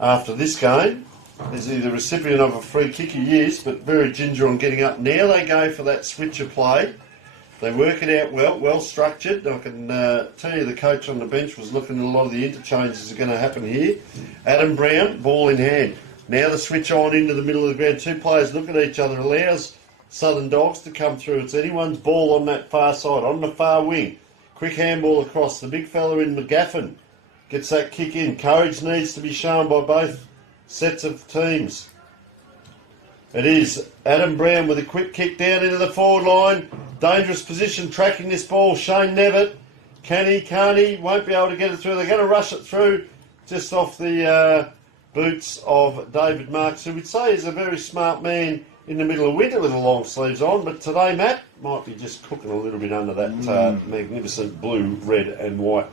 after this game. Is he the recipient of a free kick? He is, but very ginger on getting up. Now they go for that switcher play. They work it out well structured. I can tell you the coach on the bench was looking at a lot of the interchanges that are going to happen here. Adam Brown, ball in hand. Now the switch on into the middle of the ground. 2 players look at each other. Allows Southern Dogs to come through. It's anyone's ball on that far side, on the far wing. Quick handball across. The big fella in McGaffin gets that kick in. Courage needs to be shown by both sets of teams. It is Adam Brown with a quick kick down into the forward line. Dangerous position tracking this ball. Shane Nevitt. Can he? Can't he? Won't be able to get it through. They're going to rush it through just off the boots of David Marks, who we'd say is a very smart man in the middle of winter with the long sleeves on, but today, Matt, might be just cooking a little bit under that magnificent blue, red and white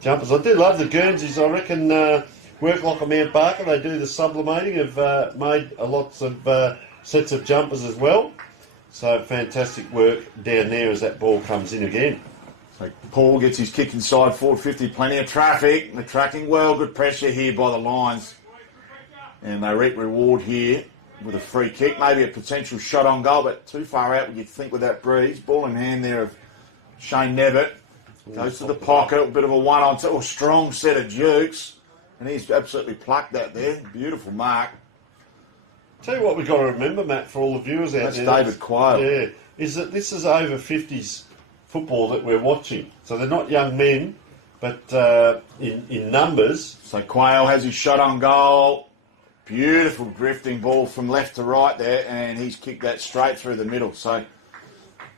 jumpers. I do love the Guernseys. I reckon work like a Mount Barker. They do the sublimating, have made lots of sets of jumpers as well. So fantastic work down there as that ball comes in again. So Paul gets his kick inside forward 50, plenty of traffic. They're tracking well, good pressure here by the lines. And they reap reward here with a free kick, maybe a potential shot on goal, but too far out, you'd think, with that breeze. Ball in hand there of Shane Nevitt. Goes to the pocket, a bit of a one-on-two, a strong set of jukes. And he's absolutely plucked that there. Beautiful mark. Tell you what we've got to remember, Matt, for all the viewers out there. That's David Quayle. Yeah, is that this is over 50s football that we're watching. So they're not young men, but in numbers. So Quayle has his shot on goal. Beautiful drifting ball from left to right there, and he's kicked that straight through the middle. So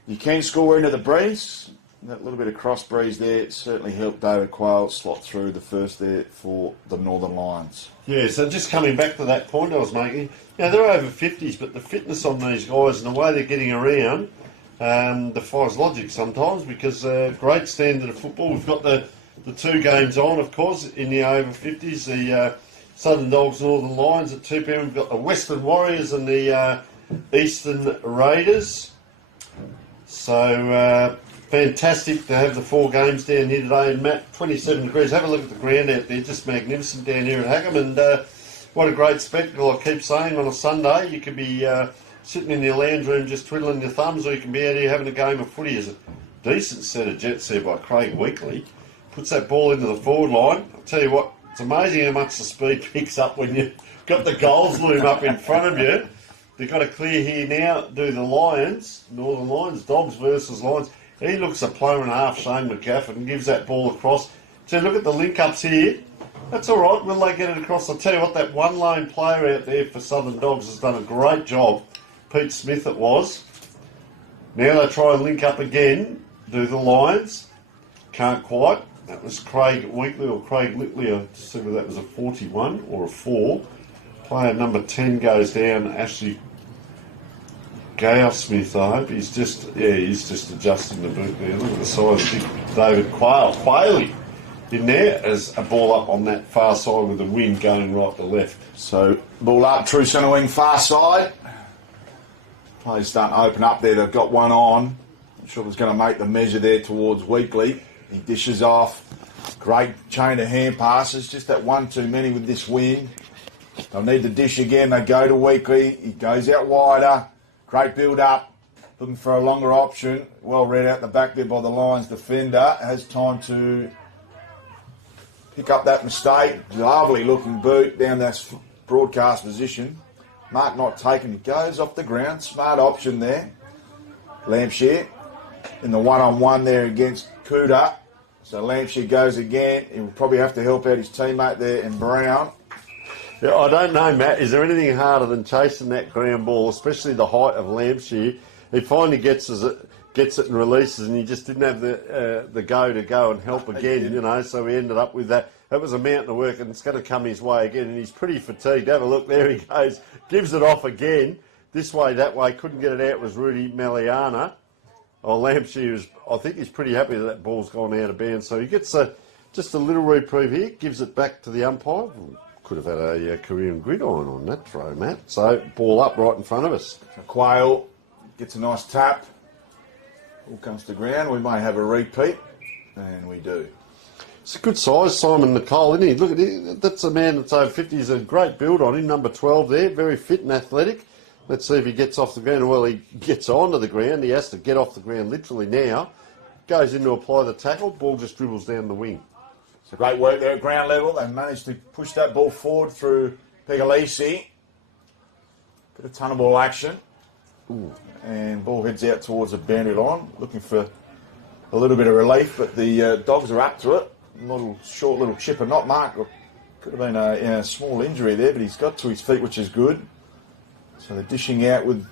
you can score into the breeze. That little bit of cross breeze there certainly helped David Quayle slot through the first there for the Northern Lions. Yeah, so just coming back to that point I was making, they're over 50s, but the fitness on these guys and the way they're getting around defies logic sometimes, because great standard of football. We've got the two games on, of course, in the over 50s, the Southern Dogs, Northern Lions at 2 p.m. We've got the Western Warriors and the Eastern Raiders. So fantastic to have the 4 games down here today. And Matt, 27 degrees. Have a look at the ground out there, just magnificent down here at Hackham. And what a great spectacle. I keep saying, on a Sunday you could be sitting in your lounge room just twiddling your thumbs, or you can be out here having a game of footy. As a decent set of jets there by Craig Weekly. Puts that ball into the forward line. I'll tell you what, it's amazing how much the speed picks up when you've got the goals loom up in front of you. They've got to clear here now, do the Lions, Northern Lions, Dogs versus Lions. He looks a player and a half, Shane McGaffin, and gives that ball across. So look at the link-ups here. That's all right. Will they get it across? I'll tell you what, that one lone player out there for Southern Dogs has done a great job. Pete Smith it was. Now they try and link up again, do the Lions. Can't quite. That was Craig Weekly or Craig Litley. I just see whether that was a 41 or a 4. Player number 10 goes down, Ashley Gale Smith, I hope. He's just adjusting the boot there. Look at the size of big David Quayle in there as a ball up on that far side with the wind going right to left. So ball up, true centre wing, far side. Players starting to open up there. They've got one on. I'm sure was going to make the measure there towards Weekly. He dishes off. Great chain of hand passes. Just that one too many with this wind. They'll need the dish again. They go to Weekly. He goes out wider. Great build-up. Looking for a longer option. Well read out the back there by the Lions defender. Has time to pick up that mistake. Lovely looking boot down that broadcast position. Mark not taken. He goes off the ground. Smart option there. Lampshire in the one-on-one there against Cooter. So Lampshire goes again. He'll probably have to help out his teammate there in Brown. Yeah, I don't know, Matt. Is there anything harder than chasing that ground ball, especially the height of Lampshire? He finally gets it and releases, and he just didn't have the go and help again, So we ended up with that. That was a mountain of work, and it's going to come his way again, and he's pretty fatigued. Have a look, there he goes. Gives it off again. This way, that way. Couldn't get it out was Rudy Maliana. Lampshire, I think he's pretty happy that ball's gone out of bounds. So he gets just a little reprieve here, gives it back to the umpire. Could have had a Korean gridiron on that throw, Matt. So ball up right in front of us. Quayle gets a nice tap. Ball comes to ground. We may have a repeat, and we do. It's a good size, Simon Nicole, isn't he? Look at it. That's a man that's over 50. He's a great build on him, number 12 there. Very fit and athletic. Let's see if he gets off the ground. Well, he gets onto the ground. He has to get off the ground literally now. Goes in to apply the tackle. Ball just dribbles down the wing. So great work there at ground level. They managed to push that ball forward through Pegalisi. Bit of tunnel ball action. Ooh. And ball heads out towards the boundary line. Looking for a little bit of relief, but the Dogs are up to it. Short little chip and not mark. Could have been a small injury there, but he's got to his feet, which is good. So they're dishing out with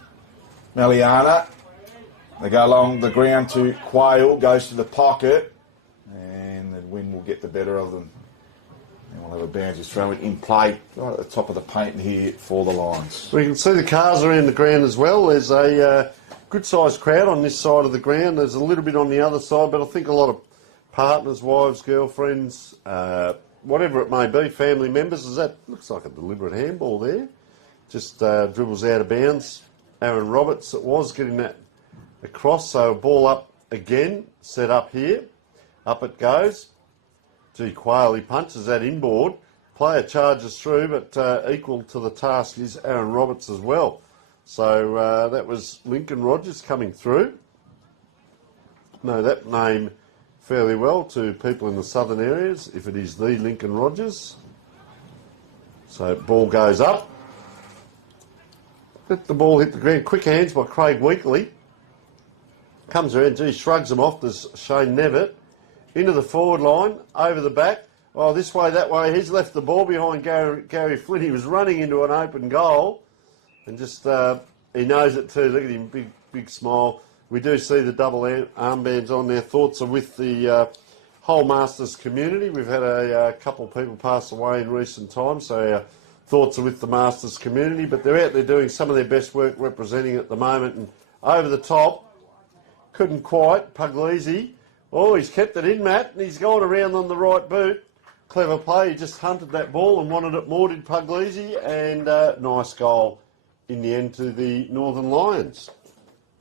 Maliana. They go along the ground to Quayle, goes to the pocket, and the wind will get the better of them. And we'll have a boundary throw in play right at the top of the paint here for the Lions. We can see the cars around the ground as well. There's a good-sized crowd on this side of the ground. There's a little bit on the other side, but I think a lot of partners, wives, girlfriends, whatever it may be, family members. Looks like a deliberate handball there. Just dribbles out of bounds. Aaron Roberts it was getting that across, so ball up again, set up here. Up it goes. Gee, Quayle, he punches that inboard. Player charges through, but equal to the task is Aaron Roberts as well. So that was Lincoln Rogers coming through. Know that name fairly well to people in the southern areas, if it is the Lincoln Rogers. So ball goes up. Let the ball hit the ground. Quick hands by Craig Weekly. Comes around, gee, shrugs them off. There's Shane Nevitt. Into the forward line, over the back. Oh, this way, that way. He's left the ball behind Gary Flynn. He was running into an open goal. And just, he knows it too. Look at him, big smile. We do see the double armbands on there. Thoughts are with the whole Masters community. We've had a couple of people pass away in recent times, so thoughts are with the Masters community. But they're out there doing some of their best work representing at the moment. And over the top, couldn't quite, Puglisi. Oh, he's kept it in, Matt, and he's gone around on the right boot. Clever play. He just hunted that ball and wanted it more, did Puglisi, and nice goal in the end to the Northern Lions.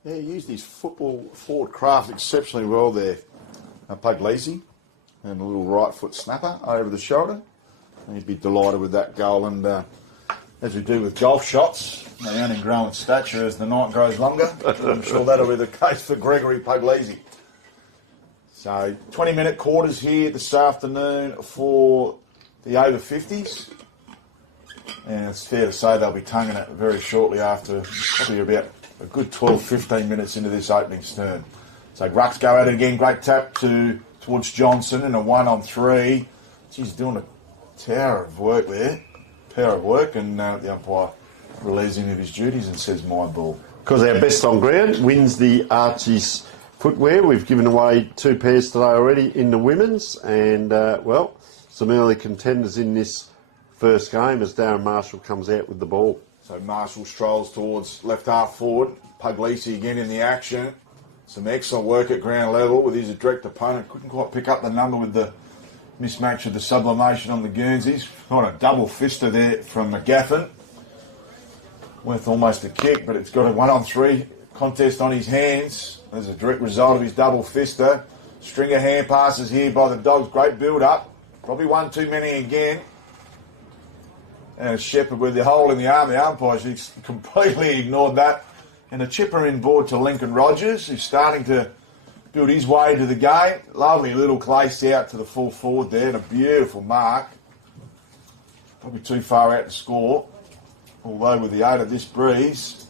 Yeah, he used his football forward craft exceptionally well there, Puglisi, and a little right foot snapper over the shoulder. And he'd be delighted with that goal. And as we do with golf shots, they only grow in stature as the night grows longer. I'm sure that'll be the case for Gregory Puglisi. So 20-minute quarters here this afternoon for the over 50s. And it's fair to say they'll be tonguing it very shortly after, probably about a good 12-15 minutes into this opening stern. So Rucks go at it again, great tap towards Johnson and a 1-on-3. She's doing a tower of work there, and the umpire relieves him of his duties and says, my ball. Because our best on ground wins the Archie's footwear. We've given away 2 pairs today already in the women's, and some early contenders in this first game as Darren Marshall comes out with the ball. So Marshall strolls towards left half forward. Puglisi again in the action. Some excellent work at ground level with his direct opponent. Couldn't quite pick up the number with the mismatch of the sublimation on the Guernseys. Not a double fister there from McGaffin. Worth almost a kick, but it's got a 1-on-3 contest on his hands as a direct result of his double fister. String of hand passes here by the Dogs. Great build-up. Probably one too many again. And Shepherd with the hole in the arm. The umpire completely ignored that. And a chipper inboard to Lincoln Rogers, who's starting to build his way to the game. Lovely little place out to the full forward there, and a beautiful mark. Probably too far out to score. Although with the aid of this breeze,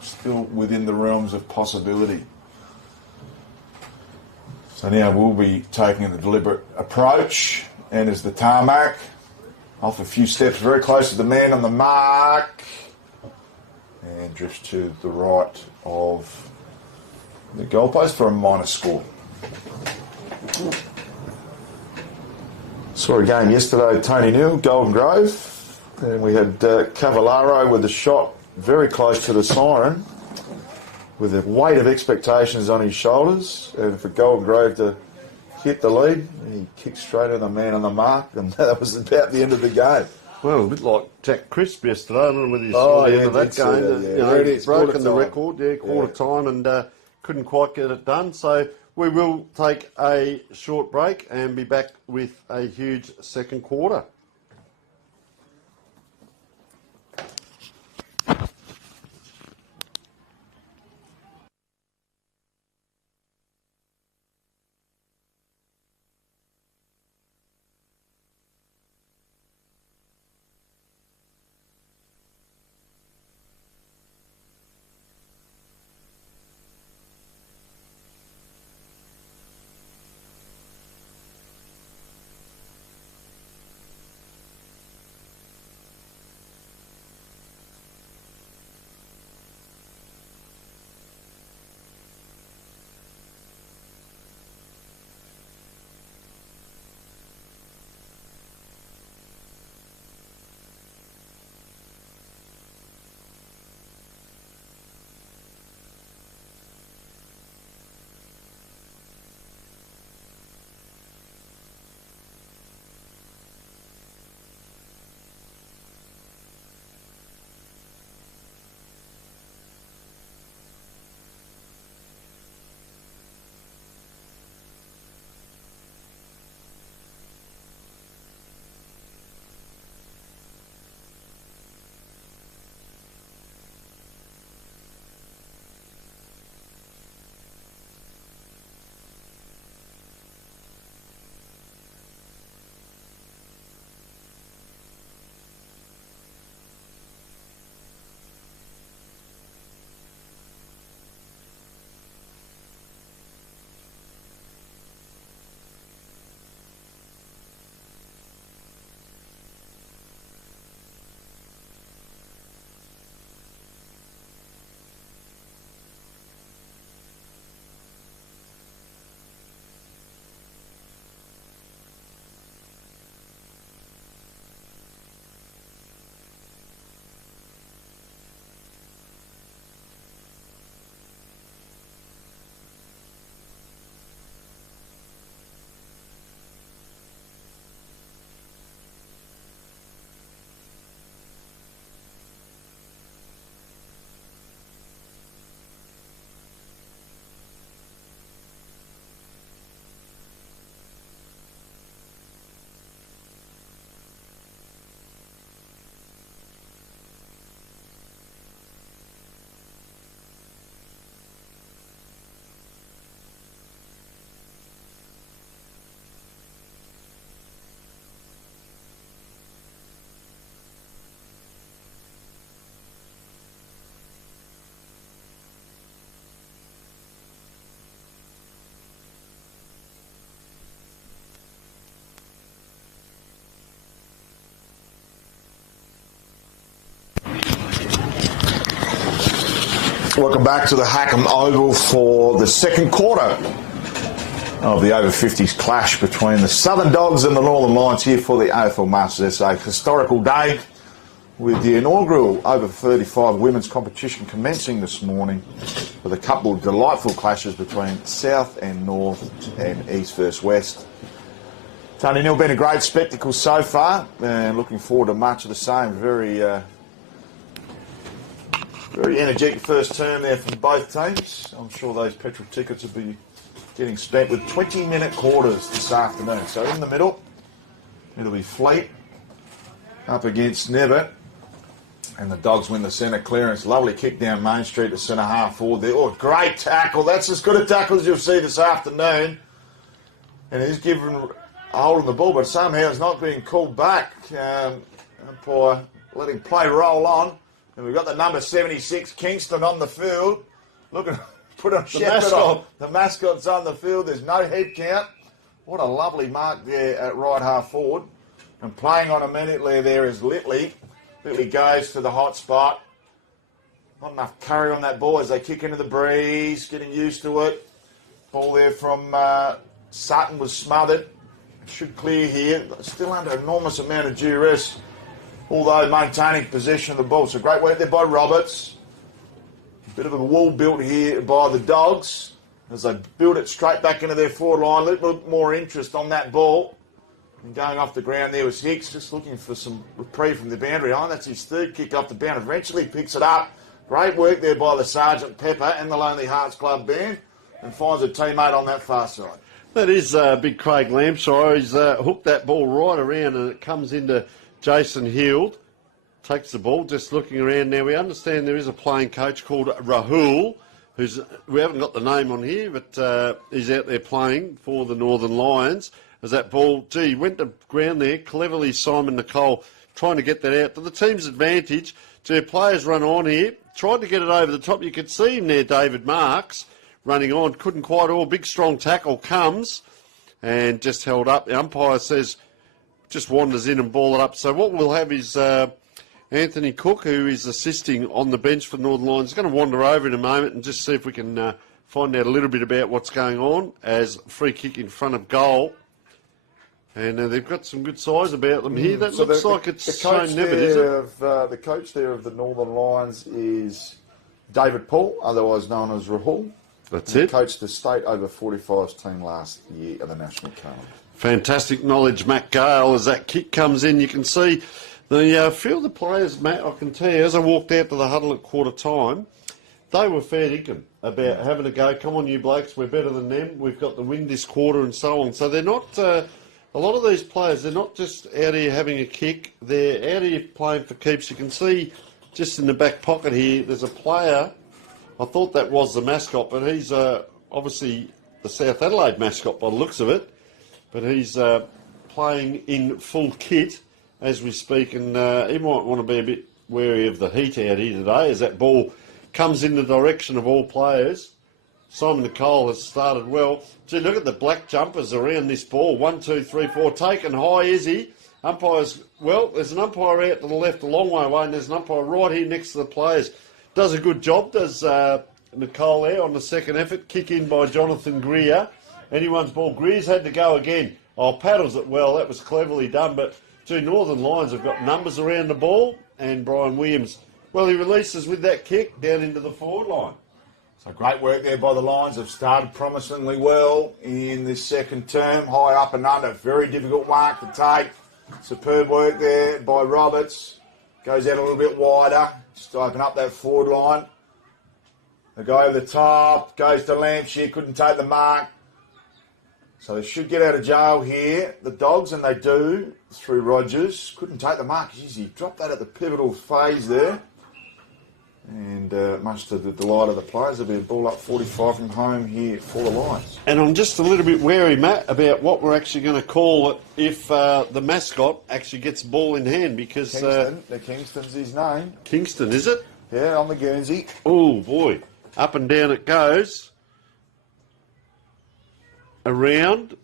still within the realms of possibility. So now we'll be taking the deliberate approach. And as the tarmac, off a few steps, very close to the man on the mark. And drifts to the right of the goalpost for a minor score. Saw a game yesterday, Tony Neal, Golden Grove. And we had Cavallaro with a shot very close to the siren with a weight of expectations on his shoulders. And for Golden Grove to hit the lead, he kicked straight at the man on the mark, and that was about the end of the game. Well, a bit like Jack Crisp yesterday. I don't know whether you saw the end of that game. He's broken the record, quarter time, and couldn't quite get it done. So we will take a short break and be back with a huge second quarter. Welcome back to the Hackham Oval for the second quarter of the over 50s clash between the Southern Dogs and the Northern Lions here for the AFL Masters SA. Historical day with the inaugural over 35 women's competition commencing this morning with a couple of delightful clashes between South and North and East versus West. Tony Neal, been a great spectacle so far and looking forward to much of the same. Very energetic first term there from both teams. I'm sure those petrol tickets will be getting spent with 20-minute quarters this afternoon. So in the middle, it'll be Fleet up against Nevitt. And the Dogs win the centre clearance. Lovely kick down Main Street to centre half forward there. Oh, great tackle. That's as good a tackle as you'll see this afternoon. And he's given a hold on the ball, but somehow it's not being called back. Umpire letting play roll on. And we've got the number 76, Kingston, on the field. Looking put on Shepherd on. The mascot's on the field. There's no head count. What a lovely mark there at right half forward. And playing on immediately there is Litley. Litley goes to the hot spot. Not enough curry on that ball as they kick into the breeze. Getting used to it. Ball there from Sutton was smothered. Should clear here. Still under enormous amount of duress, although maintaining possession of the ball. So great work there by Roberts. Bit of a wall built here by the Dogs as they build it straight back into their forward line. A little bit more interest on that ball. And going off the ground there was Hicks, just looking for some reprieve from the boundary line. That's his third kick off the bound. Eventually picks it up. Great work there by the Sergeant Pepper and the Lonely Hearts Club band, and finds a teammate on that far side. That is big Craig Lambshire. He's hooked that ball right around and it comes into Jason Heald. Takes the ball, just looking around now. We understand there is a playing coach called Rahul, we haven't got the name on here, but he's out there playing for the Northern Lions. As that ball, went to ground there, cleverly Simon Nicole trying to get that out to the team's advantage. Players run on here, tried to get it over the top. You could see him there, David Marks, running on, couldn't quite all. Big strong tackle comes and just held up. The umpire says, just wanders in and ball it up. So what we'll have is Anthony Cook, who is assisting on the bench for Northern Lions, is going to wander over in a moment and just see if we can find out a little bit about what's going on as free kick in front of goal. And they've got some good size about them here. That looks like it's Shane Nevitt, is it? The coach there of the Northern Lions is David Paul, otherwise known as Rahul. That's it. it. Coached the state over 45s team last year at the National Carnival. Fantastic knowledge, Matt Gale. As that kick comes in, you can see the field of players, Matt, I can tell you, as I walked out to the huddle at quarter time, they were fair dinkum about having a go. Come on, you blokes, we're better than them. We've got the win this quarter and so on. So they're not, a lot of these players, they're not just out here having a kick. They're out here playing for keeps. You can see just in the back pocket here, there's a player. I thought that was the mascot, but he's obviously the South Adelaide mascot by the looks of it. But he's playing in full kit as we speak, and he might want to be a bit wary of the heat out here today as that ball comes in the direction of all players. Simon Nicole has started well. Look at the black jumpers around this ball. 1, 2, 3, 4. Taken high, is he? Umpires, well, there's an umpire out to the left a long way away, and there's an umpire right here next to the players. Does a good job, does Nicole there on the second effort. Kick in by Jonathan Greer. Anyone's ball. Greer's had to go again. Oh, paddles it well. That was cleverly done. But Northern Lions have got numbers around the ball. And Brian Williams, well, he releases with that kick down into the forward line. So great work there by the Lions. Have started promisingly well in this second term. High up and under. Very difficult mark to take. Superb work there by Roberts. Goes out a little bit wider. Just to open up that forward line. They go over the top. Goes to Lampshire. Couldn't take the mark. So they should get out of jail here, the Dogs, and they do, through Rogers. Couldn't take the mark. Jeez, he dropped that at the pivotal phase there. And much to the delight of the players, there'll be a ball up 45 from home here for the Lions. And I'm just a little bit wary, Matt, about what we're actually going to call it if the mascot actually gets the ball in hand, because... Kingston's his name. Kingston, is it? Yeah, on the Guernsey. Oh, boy. Up and down it goes. Around.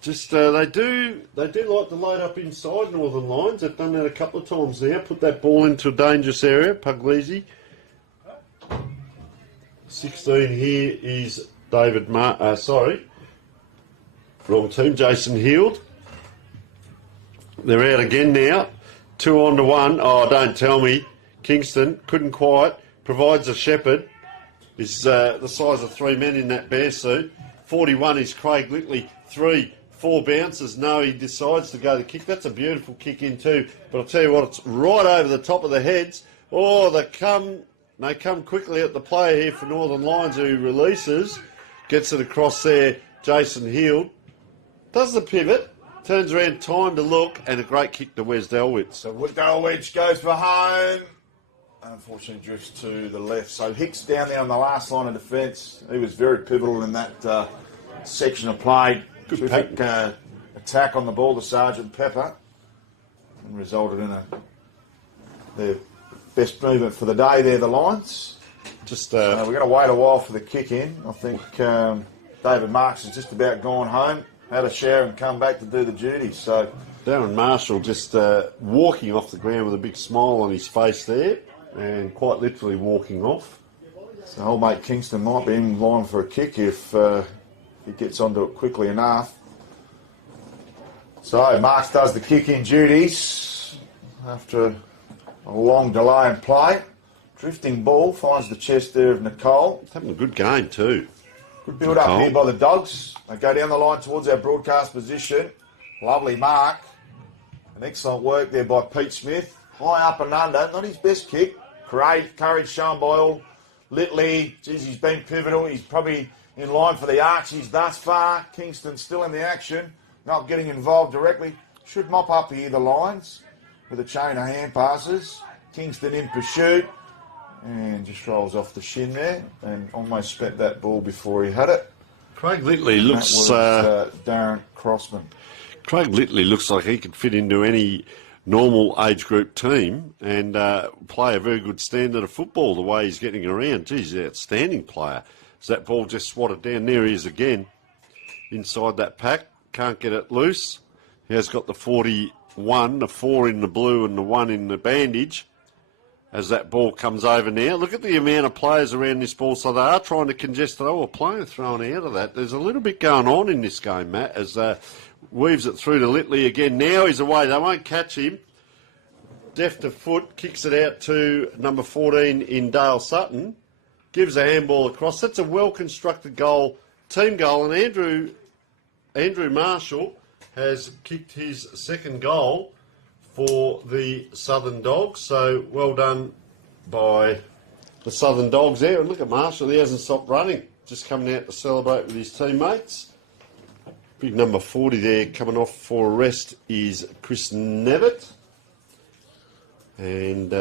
Just they do like to load up inside Northern Lions. They've done that a couple of times now. Put that ball into a dangerous area. Puglisi 16 here is David wrong team, Jason Heald. They're out again now. 2 on to 1. Oh, don't tell me. Kingston couldn't quite. Provides a shepherd. Is the size of 3 men in that bear suit. 41 is Craig Littley. 4 bounces. No, he decides to go the kick. That's a beautiful kick in too. But I'll tell you what, it's right over the top of the heads. Oh, they come quickly at the player here for Northern Lions, who releases. Gets it across there. Jason Heald does the pivot. Turns around, time to look, and a great kick to Wes Delwich. So Delwich goes for home. Unfortunately, drifts to the left. So Hicks down there on the last line of defence. He was very pivotal in that section of play. Good attack on the ball to Sergeant Pepper, and resulted in their best movement for the day there, the Lions. We've got to wait a while for the kick in. I think David Marks has just about gone home, had a shower and come back to do the duties. So Darren Marshall just walking off the ground with a big smile on his face there, and quite literally walking off. So old mate Kingston might be in line for a kick if he gets onto it quickly enough. So Marks does the kick-in duties after a long delay in play. Drifting ball finds the chest there of Nicole. He's having a good game too. Good build up here by the Dogs. They go down the line towards our broadcast position. Lovely mark. And excellent work there by Pete Smith. High up and under. Not his best kick. Courage shown by all. Littley, geez, he's been pivotal. He's probably in line for the Archies thus far. Kingston still in the action. Not getting involved directly. Should mop up here, the Lions, with a chain of hand passes. Kingston in pursuit. And just rolls off the shin there and almost spent that ball before he had it. Craig Littley looks... Darren Crossman. Craig Littley looks like he could fit into any normal age group team and play a very good standard of football the way he's getting around. Geez, he's an outstanding player. As that ball just swatted down, there he is again. Inside that pack, can't get it loose. He has got the 41, the 4 in the blue and the 1 in the bandage. As that ball comes over now, look at the amount of players around this ball. So they are trying to congest it. Oh, a player thrown out of that. There's a little bit going on in this game, Matt, as weaves it through to Littley again. Now he's away. They won't catch him. Deft of foot, kicks it out to number 14 in Dale Sutton. Gives a handball across. That's a well-constructed goal, team goal. And Andrew Marshall has kicked his second goal for the Southern Dogs. So well done by the Southern Dogs there. And look at Marshall, he hasn't stopped running. Just coming out to celebrate with his teammates. Big number 40 there coming off for a rest is Chris Nevitt. And,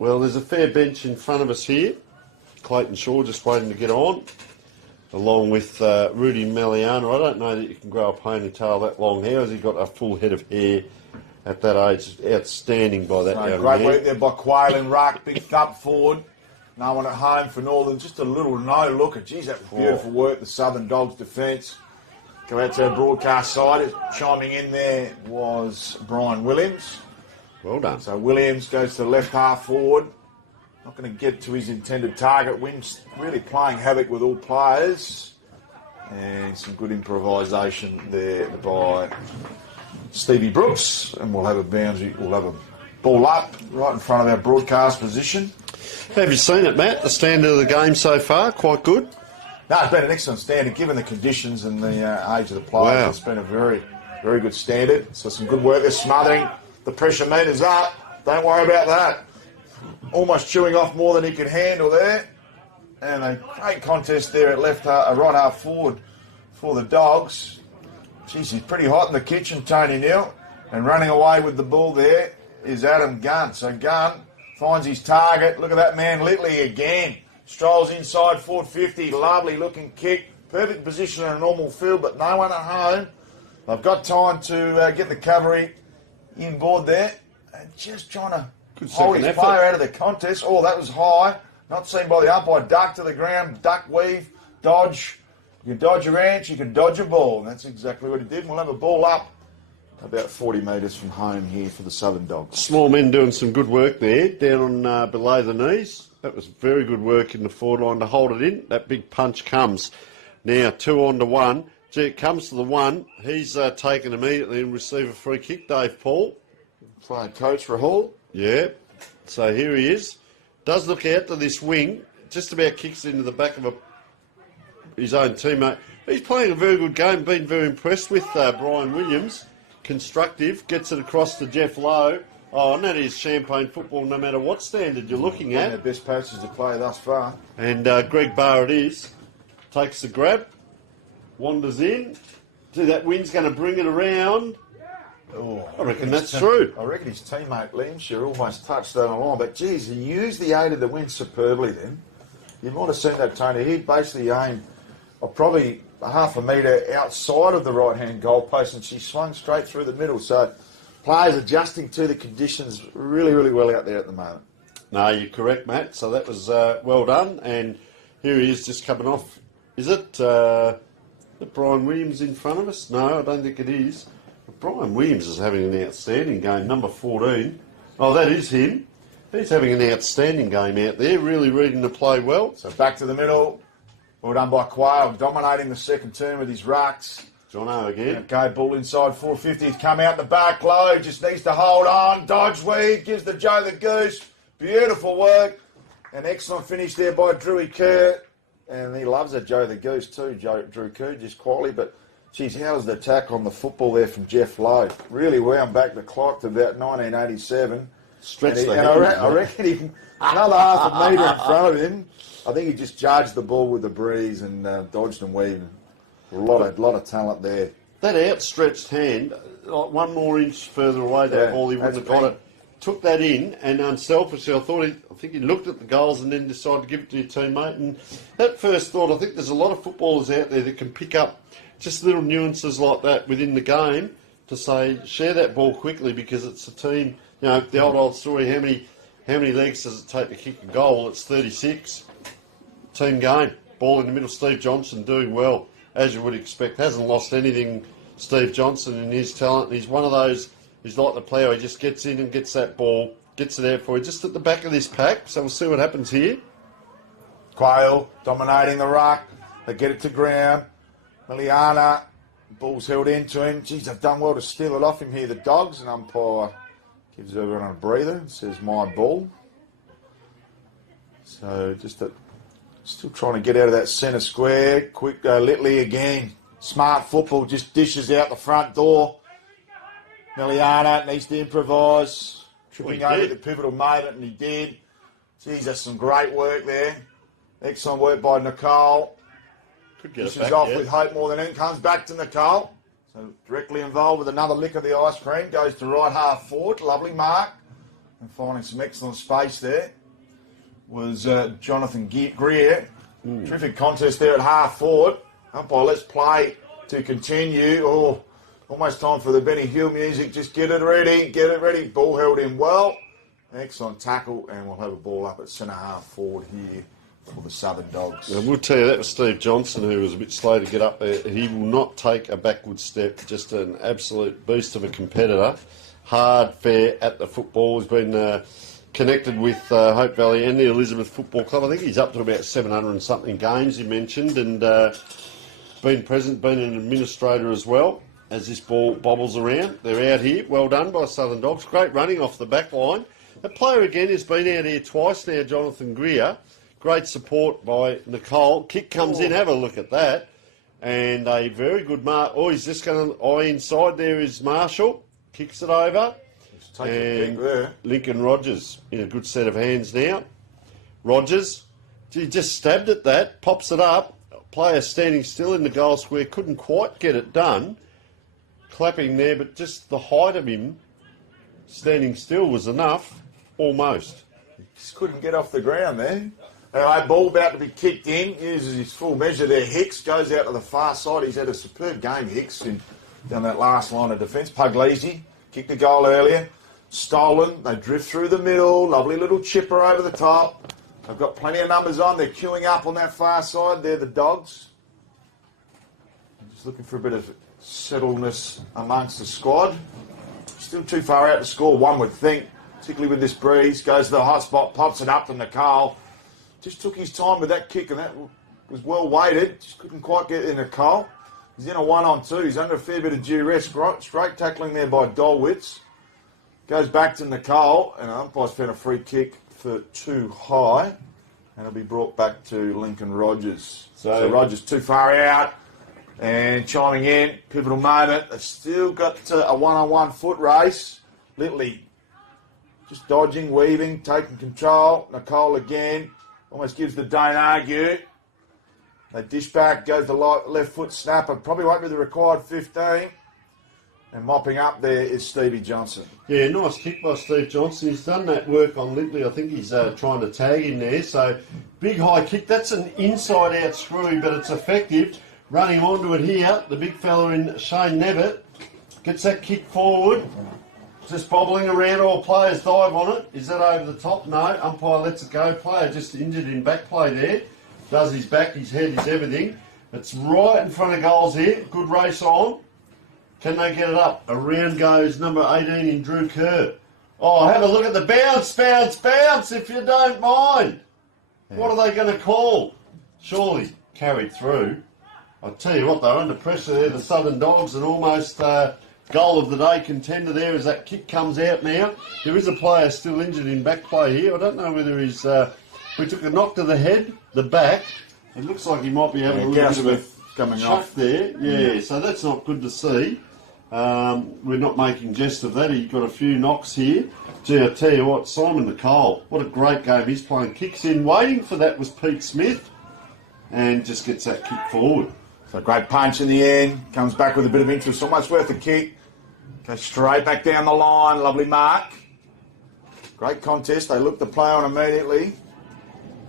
well, there's a fair bench in front of us here. Clayton Shaw just waiting to get on, along with Rudy Maliano. I don't know that you can grow a ponytail that long. How has he got a full head of hair at that age? Outstanding by that young great man. work there by Quaylen Ruck. Big thump forward. No one at home for Northern. Just a little no-looker. Geez, that was beautiful work. The Southern Dogs defence. Go out to our broadcast side. Chiming in there was Brian Williams. Well done. So Williams goes to left half forward. Not going to get to his intended target. Wins really playing havoc with all players. And some good improvisation there by Stevie Brooks. And we'll have a boundary, we'll have a ball up right in front of our broadcast position. Have you seen it, Matt? The standard of the game so far, quite good? No, it's been an excellent standard given the conditions and the age of the players. Wow. It's been a very, very good standard. So some good work there, smothering. The pressure meters up. Don't worry about that. Almost chewing off more than he could handle there. And a great contest there at right half forward for the Dogs. Jeez, he's pretty hot in the kitchen, Tony Neal. And running away with the ball there is Adam Gunn. So Gunn finds his target. Look at that man, Littley again. Strolls inside, forward 50. Lovely looking kick. Perfect position in a normal field, but no one at home. They've got time to get the cavalry inboard there. And just trying to hold his player out of the contest. Oh, that was high. Not seen by the umpire. Duck to the ground, duck, weave, dodge. You can dodge a ranch, you can dodge a ball. And that's exactly what he did. We'll have a ball up about 40 metres from home here for the Southern Dogs. Small men doing some good work there, down on below the knees. That was very good work in the forward line to hold it in. That big punch comes. Now 2 on to 1. Gee, it comes to the 1. He's taken immediately and receive a free kick, Dave Paul. Playing coach Rahul. Yeah. So here he is. Does look out to this wing. Just about kicks into the back of his own teammate. He's playing a very good game. Been very impressed with Brian Williams. Constructive. Gets it across to Jeff Lowe. Oh, and that is champagne football no matter what standard you're looking at. One of the best passes to play thus far. And Greg Barr it is. Takes the grab. Wanders in. See, that wind's going to bring it around. Oh, I reckon that's true. I reckon his teammate Liamshire almost touched that on line, but geez, he used the aid of the wind superbly then. You might have seen that, Tony. He basically aimed probably a half a metre outside of the right-hand goalpost, and she swung straight through the middle. So players adjusting to the conditions really, really well out there at the moment. No, you're correct, Matt. So that was well done. And here he is just coming off. Is it Brian Williams in front of us? No, I don't think it is. Brian Williams is having an outstanding game, number 14. Oh, that is him. He's having an outstanding game out there, really reading the play well. So back to the middle. Well done by Quayle, dominating the second term with his rucks. Jono again. Okay, ball inside 450. He's come out the back low, just needs to hold on. Dodge weed, gives the Joe the Goose. Beautiful work. An excellent finish there by Drewy Kerr. And he loves it, Joe the Goose too, Drew Kerr, just quietly. But geez, how was the attack on the football there from Jeff Lowe? Really wound back the clock to about 1987. Stretched the hand. I reckon he, another half a metre in front of him. I think he just charged the ball with the breeze and dodged and weaved. A lot of talent there. That outstretched hand, like 1 more inch further away, that ball, he wouldn't have got it. Took that in, and unselfishly, I think he looked at the goals and then decided to give it to your teammate. And that first thought, I think there's a lot of footballers out there that can pick up just little nuances like that within the game to say, share that ball quickly because it's a team. You know, the old story, how many legs does it take to kick a goal? It's 36. Team game. Ball in the middle, Steve Johnson doing well, as you would expect. Hasn't lost anything, Steve Johnson, in his talent. He's one of those, he's like the player, he just gets in and gets that ball, gets it out for you, just at the back of this pack. So we'll see what happens here. Quayle dominating the ruck. They get it to ground. Miliana, ball's held into him. Geez, they've done well to steal it off him here, the Dogs, and umpire gives everyone a breather and says, my ball. So just still trying to get out of that centre square. Quick Litley again. Smart football, just dishes out the front door. Miliana needs to improvise. Tripping over the pivotal moment, and he did. Geez, that's some great work there. Excellent work by Nicole. Dishes off with hope more than in. Comes back to Nicole. So directly involved with another lick of the ice cream. Goes to right half forward. Lovely mark. And finding some excellent space there was Jonathan Greer. Terrific contest there at half forward. Umpire, let's play to continue. Oh, almost time for the Benny Hill music. Just get it ready. Get it ready. Ball held in well. Excellent tackle. And we'll have a ball up at centre half forward here for the Southern Dogs. I will tell you, that was Steve Johnson, who was a bit slow to get up there. He will not take a backward step. Just an absolute beast of a competitor. Hard, fair at the football. He's been connected with Hope Valley and the Elizabeth Football Club. I think he's up to about 700 and something games, he mentioned, and been present, been an administrator as well as this ball bobbles around. They're out here. Well done by Southern Dogs. Great running off the back line. The player again has been out here twice now, Jonathan Greer. Great support by Nicole. Kick comes in. Have a look at that. And a very good mark. Oh, he's just going to eye inside. There is Marshall. Kicks it over. And Lincoln Rogers in a good set of hands now. Rogers, he just stabbed at that. Pops it up. Player standing still in the goal square. Couldn't quite get it done. Clapping there, but just the height of him standing still was enough. Almost. Just couldn't get off the ground there. Anyway, ball about to be kicked in. Uses his full measure there. Hicks goes out to the far side. He's had a superb game, Hicks, down that last line of defence. Puglisi kicked the goal earlier. Stolen. They drift through the middle. Lovely little chipper over the top. They've got plenty of numbers on. They're queuing up on that far side. They're the Dogs. Just looking for a bit of settledness amongst the squad. Still too far out to score, one would think, particularly with this breeze. Goes to the hot spot, pops it up to Nicole. Just took his time with that kick, and that was well weighted. Just couldn't quite get in Nicole. He's in a 1-on-2. He's under a fair bit of duress. Straight tackling there by Dolwitz. Goes back to Nicole, and umpire's found a free kick for too high, and it'll be brought back to Lincoln Rogers. So Rogers too far out, and chiming in, pivotal moment. They've still got a 1-on-1 foot race. Literally just dodging, weaving, taking control. Nicole again, almost gives the don't argue. They dish back, goes the left foot snapper, probably won't be the required 15. And mopping up there is Stevie Johnson. Yeah, nice kick by Steve Johnson. He's done that work on Lipley. I think he's trying to tag him there. So, big high kick. That's an inside-out screwy, but it's effective. Running onto it here, the big fella in Shane Nevitt gets that kick forward. Just bobbling around, all players dive on it. Is that over the top? No. Umpire lets it go. Player just injured in back play there. Does his back, his head, his everything. It's right in front of goals here. Good race on. Can they get it up? Around goes number 18 in Drew Kerr. Oh, have a look at the bounce, bounce, bounce, if you don't mind. Yeah. What are they going to call? Surely carried through. I'll tell you what, they're under pressure there, the Southern Dogs, and almost goal of the day contender there as that kick comes out now. There is a player still injured in back play here. I don't know whether he's... we took a knock to the head, the back. It looks like he might be having a little bit of a coming chuck off there. Yeah, so that's not good to see. We're not making jest of that. He got a few knocks here. Gee, I tell you what, Simon Nicole, what a great game he's playing. Kicks in, waiting for that was Pete Smith, and just gets that kick forward. So great punch in the end, comes back with a bit of interest, almost worth a kick. Goes straight back down the line, lovely mark. Great contest, they look the play on immediately.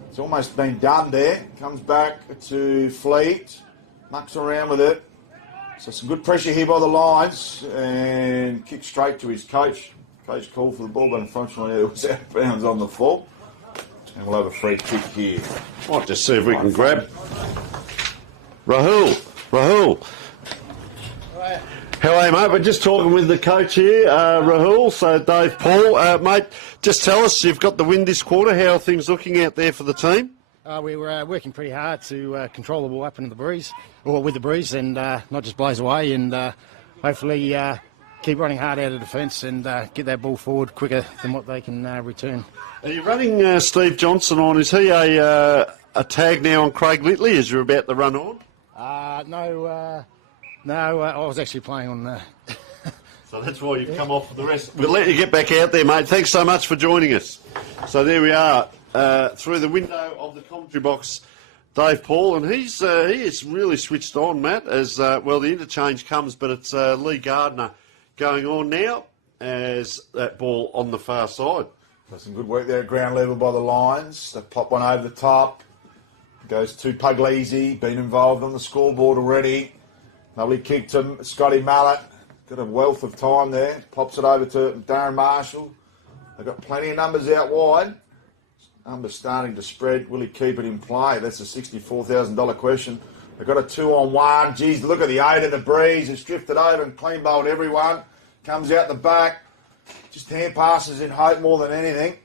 It's almost been done there. Comes back to Fleet, mucks around with it. So some good pressure here by the Lions, and kick straight to his coach. Coach called for the ball, but unfortunately it was out of bounds on the full. And we'll have a free kick here. Might just see if we can grab Rahul. How are you, mate? We're just talking with the coach here, Rahul. So Dave Paul, mate, just tell us, you've got the win this quarter. How are things looking out there for the team? We were working pretty hard to control the ball up into the breeze, or with the breeze, and not just blaze away, and hopefully keep running hard out of defence and get that ball forward quicker than what they can return. Are you running Steve Johnson on? Is he a tag now on Craig Litley as you're about to run on? No, I was actually playing on... So that's why you've come off for the rest. We'll let you get back out there, mate. Thanks so much for joining us. So there we are. Through the window of the commentary box, Dave Paul, and he is really switched on, Matt, as well the interchange comes, but it's Lee Gardner going on now as that ball on the far side. So some good work there at ground level by the Lions. They pop one over the top. Goes to Puglisi, been involved on the scoreboard already. Lovely kick to Scotty Mallet. Got a wealth of time there. Pops it over to Darren Marshall. They've got plenty of numbers out wide. Numbers starting to spread. Will he keep it in play? That's a $64,000 question. They've got a 2-on-1. Geez, look at the 8 in the breeze. It's drifted over and clean bowled everyone. Comes out the back. Just hand passes in hope more than anything.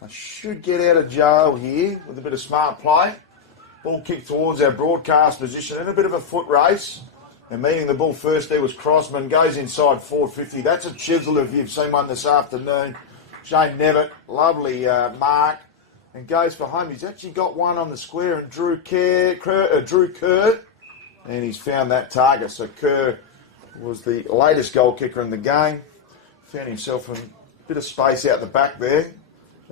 I should get out of jail here with a bit of smart play. Ball kicked towards our broadcast position in a bit of a foot race. And meeting the ball first there was Crossman. Goes inside 450. That's a chisel if you've seen one this afternoon. Shane Nevitt, lovely mark. And goes for home. He's actually got one on the square, and Drew Kerr, and he's found that target. So Kerr was the latest goal kicker in the game. Found himself in a bit of space out the back there,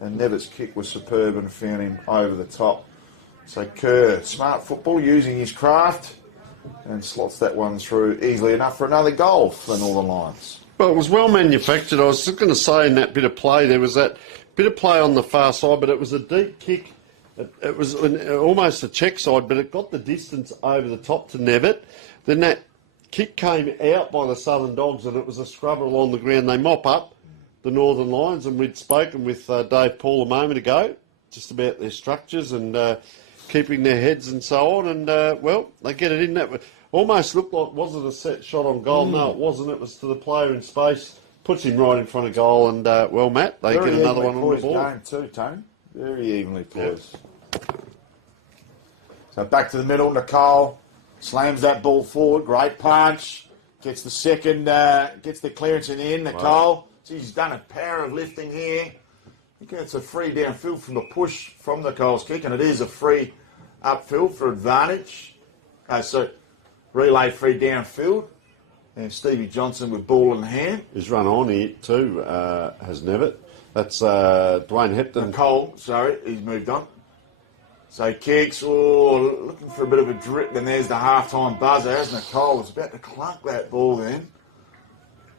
and Nevitt's kick was superb and found him over the top. So Kerr, smart football, using his craft, and slots that one through easily enough for another goal for Northern Lions. Well, it was well manufactured. I was just going to say in that bit of play, there was that bit of play on the far side, but it was a deep kick. It was almost a check side, but it got the distance over the top to Nevitt. Then that kick came out by the Southern Dogs, and it was a scrubber along the ground. They mop up the Northern Lions, and we'd spoken with Dave Paul a moment ago just about their structures and keeping their heads and so on. And, well, they get it in that way. Almost looked like, was it a set shot on goal? No, it wasn't. It was to the player in space. Puts him right in front of goal, and well, Matt, they Very get another one evenly on the board. game too, Tony. Very evenly poised. So back to the middle, Nicole slams that ball forward. Great punch. Gets the second, gets the clearance in the end. Nicole, Wow. she's done a power of lifting here. I think it's a free downfield from the push from Nicole's kick, and it is a free upfield for advantage. So relay free downfield. And Stevie Johnson with ball in hand. He's run on here too, has Nevitt. That's Dwayne Hepton. Nicole, sorry, he's moved on. So kicks, looking for a bit of a drip, and there's the half-time buzzer as Nicole was about to clunk that ball then.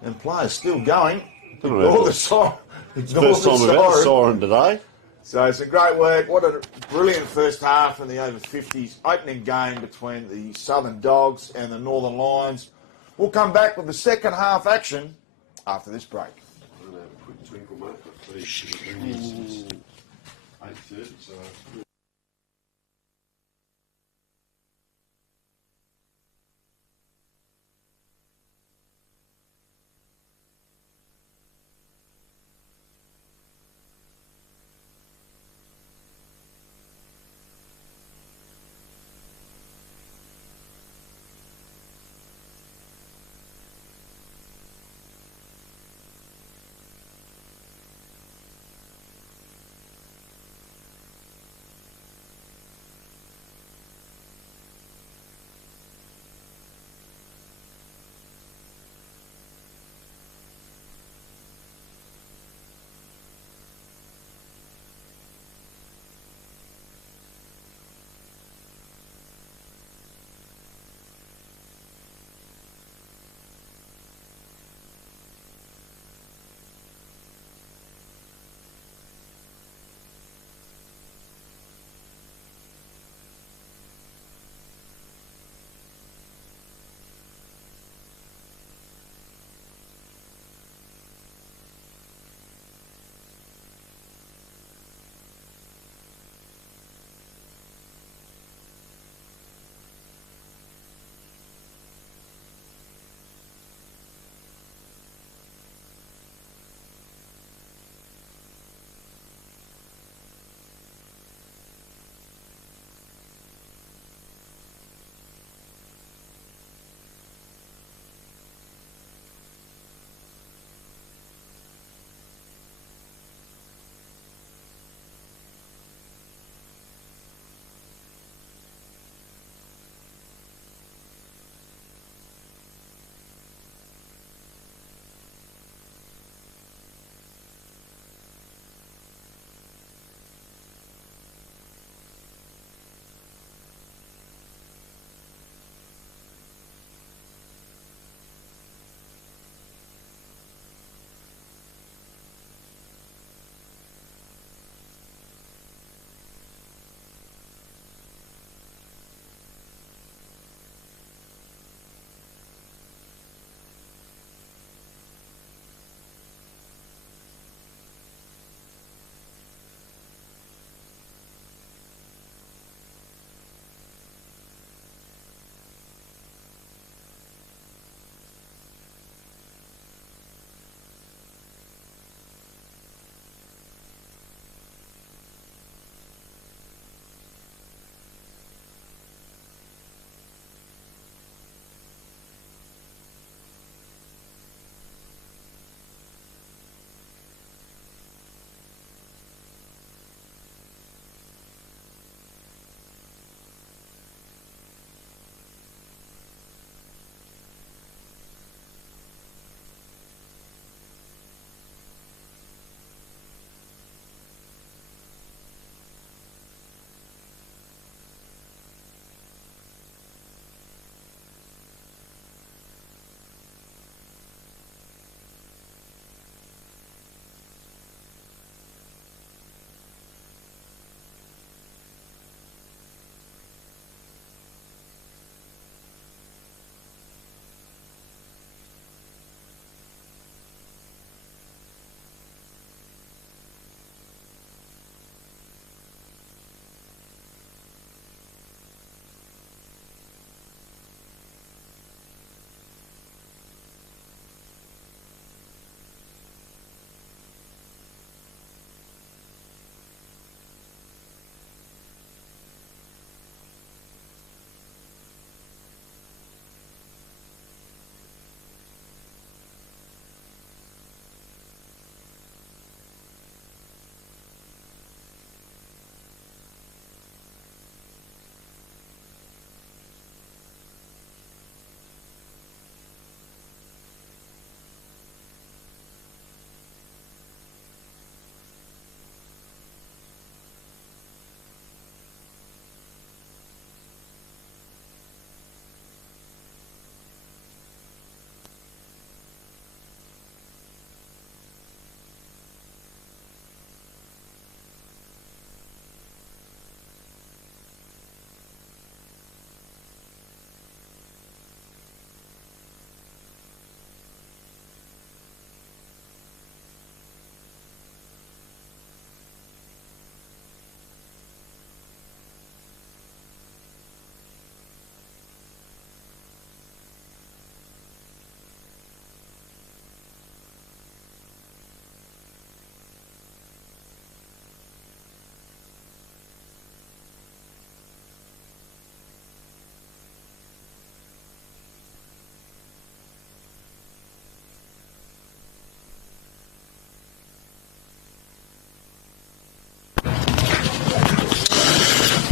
And players still going. Ignore the siren. First time we've had a siren today. So it's a great work. What a brilliant first half in the over 50s opening game between the Southern Dogs and the Northern Lions. We'll come back with the second half action after this break. I'll have a quick twinkle, mate. 8:30, so...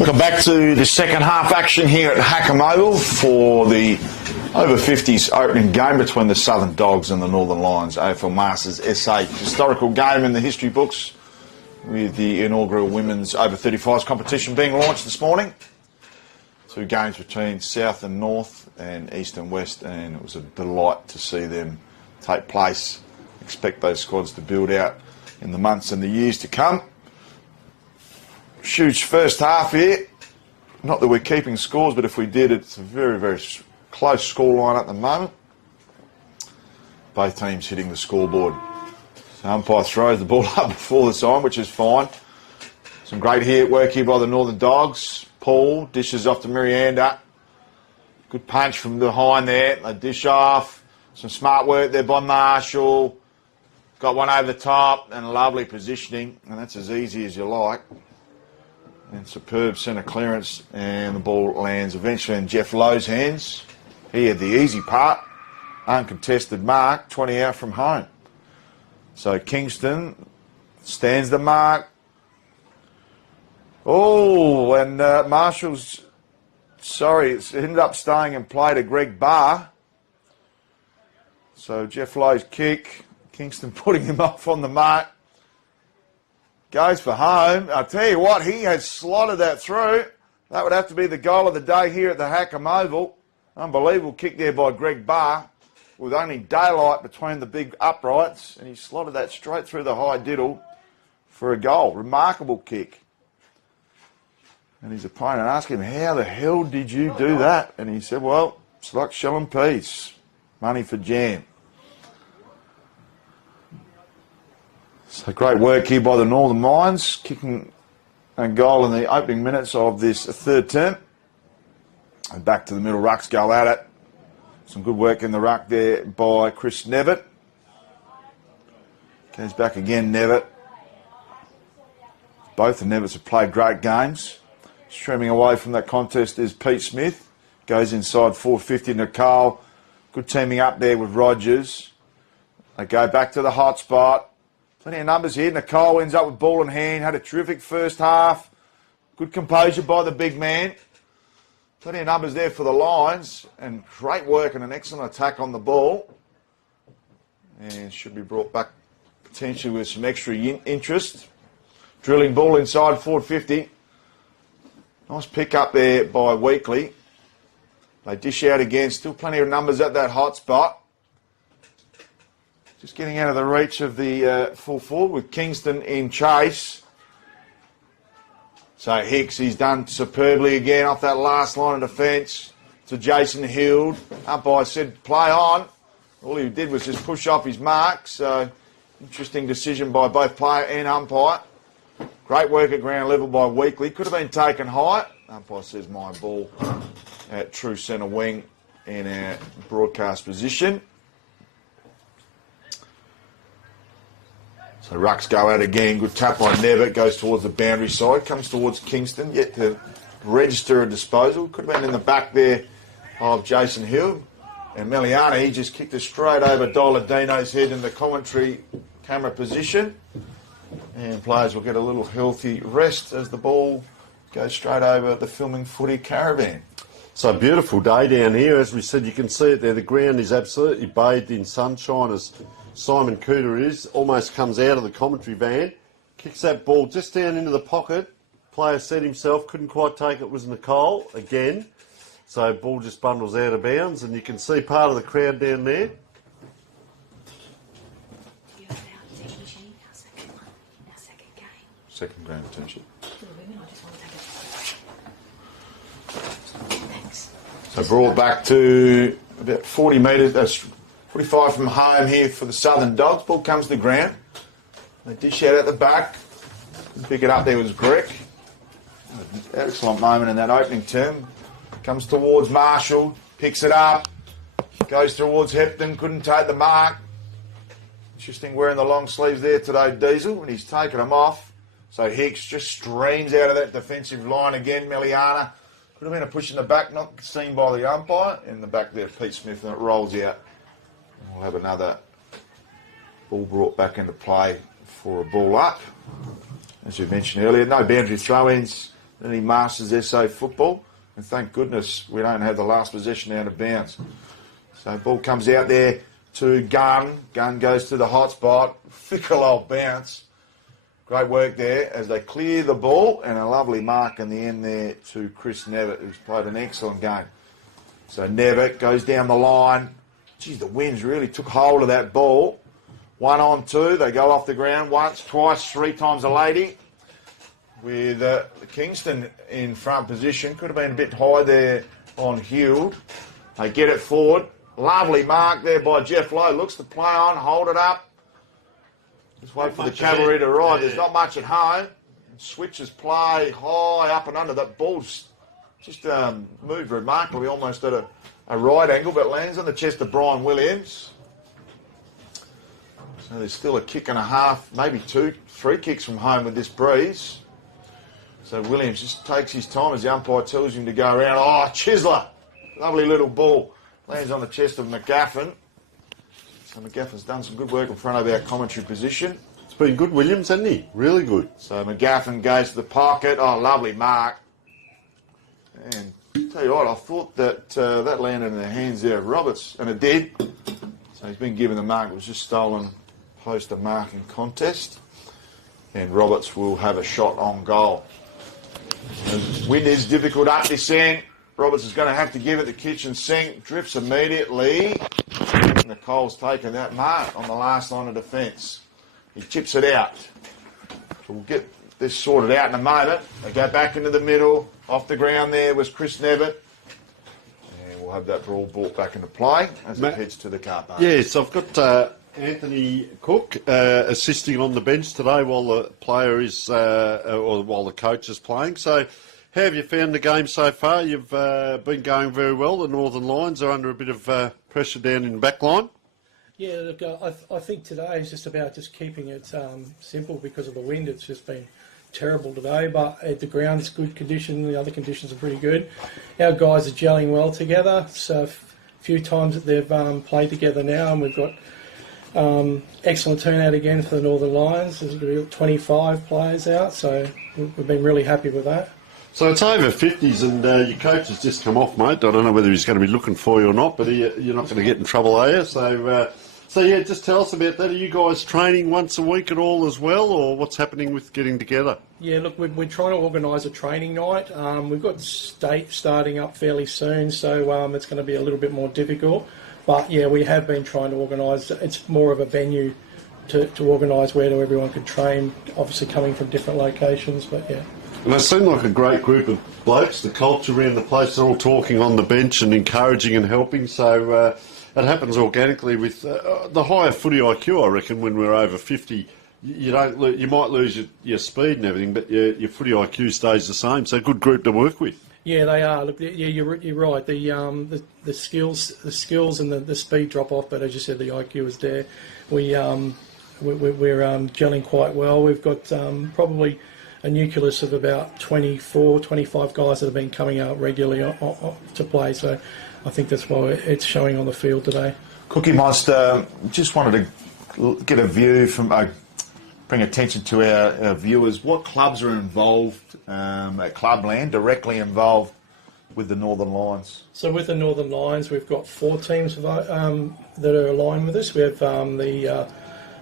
Welcome back to the second half action here at Hackham Oval for the over 50s opening game between the Southern Dogs and the Northern Lions. AFL Masters SA. Historical game in the history books with the inaugural women's over 35s competition being launched this morning. 2 games between South and North and East and West, and it was a delight to see them take place. Expect those squads to build out in the months and the years to come. Huge first half here. Not that we're keeping scores, but if we did, it's a very, very close scoreline at the moment. Both teams hitting the scoreboard. So umpire throws the ball up before the sign, which is fine. Some great work here by the Northern Dogs. Paul dishes off to Miranda. Good punch from behind there. They dish off. Some smart work there by Marshall. Got one over the top and lovely positioning. And that's as easy as you like. And superb centre clearance. And the ball lands eventually in Jeff Lowe's hands. He had the easy part. Uncontested mark, 20 out from home. So Kingston stands the mark. Oh, and Marshall's, it's ended up staying in play to Greg Barr. So Jeff Lowe's kick, Kingston putting him off on the mark. Goes for home. I'll tell you what, he has slotted that through. That would have to be the goal of the day here at the Hackham Oval. Unbelievable kick there by Greg Barr with only daylight between the big uprights, and he slotted that straight through the high diddle for a goal. Remarkable kick. And his opponent asked him, how the hell did you do that? And he said, well, it's like shell and peas. Money for jam. So great work here by the Northern Lions, kicking a goal in the opening minutes of this third term. And back to the middle, rucks go at it. Some good work in the ruck there by Chris Nevitt. Goes back again, Nevitt. Both the Nevitts have played great games. Streaming away from that contest is Pete Smith. Goes inside 450, Nicole. Good teaming up there with Rogers. They go back to the hot spot. Plenty of numbers here. Nicole ends up with ball in hand. Had a terrific first half. Good composure by the big man. Plenty of numbers there for the Lions. And great work and an excellent attack on the ball. And should be brought back potentially with some extra interest. Drilling ball inside 450. Nice pick up there by Weekly. They dish out again. Still plenty of numbers at that hot spot. Just getting out of the reach of the full forward with Kingston in chase. So Hicks, he's done superbly again off that last line of defence to Jason Hild. Umpire said play on. All he did was just push off his mark. So interesting decision by both player and umpire. Great work at ground level by Weekly. Could have been taken high. Umpire says my ball at true centre wing in our broadcast position. So rucks go out again. Good tap by Nevitt. Goes towards the boundary side. Comes towards Kingston. Yet to register a disposal. Could have been in the back there of Jason Hill. And Meliana, he just kicked it straight over Doladino's head in the commentary camera position. And players will get a little healthy rest as the ball goes straight over the filming footy caravan. So a beautiful day down here. As we said, you can see it there. The ground is absolutely bathed in sunshine as Simon Cooter is. Almost comes out of the commentary van. Kicks that ball just down into the pocket. Player said himself, couldn't quite take it, was Nicole again. So ball just bundles out of bounds, and you can see part of the crowd down there. Second game potential. So brought back to about 40 metres, that's 45 from home here for the Southern Dogs. Ball comes to the ground. They dish out at the back. Pick it up there was Greg. Excellent moment in that opening term. Comes towards Marshall, picks it up, goes towards Hepton, couldn't take the mark. Interesting wearing the long sleeves there today, Diesel, and he's taken them off. So Hicks just streams out of that defensive line again. Meliana could have been a push in the back, not seen by the umpire. In the back there, Pete Smith, and it rolls out. And we'll have another ball brought back into play for a ball up. As you mentioned earlier, no boundary throw-ins. any Masters SA football. And thank goodness we don't have the last possession out of bounds. So ball comes out there to Gunn. Gunn goes to the hot spot. Fickle old bounce. Great work there as they clear the ball, and a lovely mark in the end there to Chris Nevitt, who's played an excellent game. So Nevitt goes down the line. Geez, the winds really took hold of that ball. 1 on 2, they go off the ground once, twice, 3 times a lady. With Kingston in front position. Could have been a bit high there on Hill. They get it forward. Lovely mark there by Jeff Lowe. Looks to play on, hold it up. Just wait for the cavalry to ride. There's not much at home. Switches play high up and under. That ball's just moved remarkably, almost at a right angle, but lands on the chest of Brian Williams. So there's still a kick and a half, maybe 2, 3 kicks from home with this breeze. So Williams just takes his time as the umpire tells him to go around. Oh, Chisler! Lovely little ball. Lands on the chest of McGaffin. So McGaffin's done some good work in front of our commentary position. It's been good, Williams, hasn't he? Really good. So McGaffin goes to the pocket. Oh, lovely mark. And tell you what, I thought that that landed in the hands there of Roberts, and it did. So he's been given the mark. It was just stolen post a marking contest. And Roberts will have a shot on goal. The wind is difficult up this end. Roberts is going to have to give it the kitchen sink. Drifts immediately. Nicole's taken that mark on the last line of defence. He chips it out. So we'll get this sorted out in a moment. They go back into the middle. Off the ground there was Chris Nevitt. And we'll have that ball brought back into play as it heads to the car park. Yes, I've got Anthony Cook assisting on the bench today while the player is, or while the coach is playing. So how have you found the game so far? You've been going very well. The Northern Lions are under a bit of pressure down in the back line. Yeah, look, I think today is just about just keeping it simple because of the wind. It's just been terrible today, but the ground's good condition. The other conditions are pretty good. Our guys are gelling well together. So a few times that they've played together now, and we've got excellent turnout again for the Northern Lions. There's 25 players out, so we've been really happy with that. So it's over 50s, and your coach has just come off, mate. I don't know whether he's going to be looking for you or not, but you're not going to get in trouble, are you? So yeah, just tell us about that. Are you guys training once a week at all as well, or what's happening with getting together? Yeah, look, we're trying to organise a training night. We've got state starting up fairly soon, so it's going to be a little bit more difficult. But yeah, we have been trying to organise. It's more of a venue to organise where everyone could train, obviously coming from different locations, but yeah. And they seem like a great group of blokes. The culture around the place, they're all talking on the bench and encouraging and helping. So it happens organically with the higher footy IQ, I reckon, when we're over 50. You might lose your speed and everything, but your footy IQ stays the same. So a good group to work with. Yeah, they are. Look, yeah, you're right. The skills and the speed drop off, but as you said, the IQ is there. We're gelling quite well. We've got probably a nucleus of about 24, 25 guys that have been coming out regularly to play. So I think that's why it's showing on the field today. Cookie Monster, just wanted to get a view from, bring attention to our viewers. What clubs are involved at Clubland, directly involved with the Northern Lions? So with the Northern Lions, we've got 4 teams that are aligned with us. We have the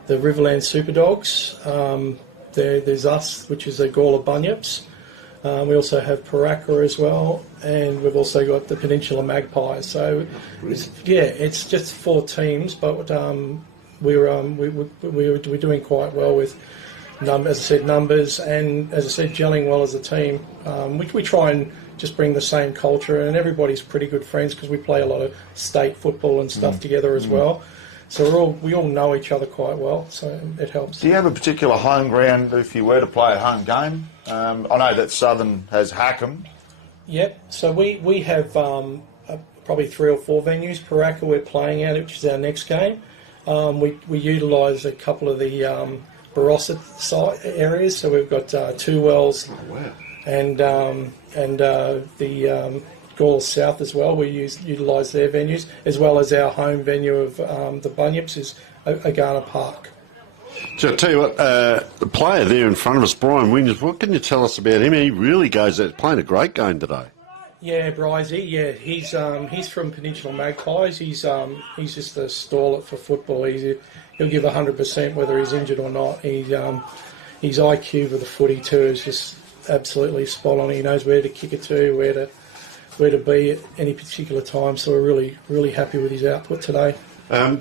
Riverland Superdogs. There's us, which is the Gawler Bunyips. We also have Paraka as well, and we've also got the Peninsula Magpies. So, it's just 4 teams, but we're doing quite well with, as I said, numbers, and as I said, gelling well as a team. We try and just bring the same culture, and everybody's pretty good friends because we play a lot of state football and stuff together as well. So we all know each other quite well, so it helps. Do you have a particular home ground if you were to play a home game? I know that Southern has Hackham. Yep, so we have probably 3 or 4 venues. Paraka we're playing at, which is our next game. We utilise a couple of the Barossa site areas, so we've got 2 wells and the Gawler South as well. We utilise their venues, as well as our home venue of the Bunyips is Agana Park. So I tell you what, the player there in front of us, Brian Williams, what can you tell us about him? He really goes out playing a great game today. Yeah, Brizey. Yeah, he's from Peninsula Magpies. He's just a stalwart for football. He'll give 100% whether he's injured or not. His IQ with the footy too is just absolutely spot on. He knows where to kick it to, where to be at any particular time. So we're really, really happy with his output today.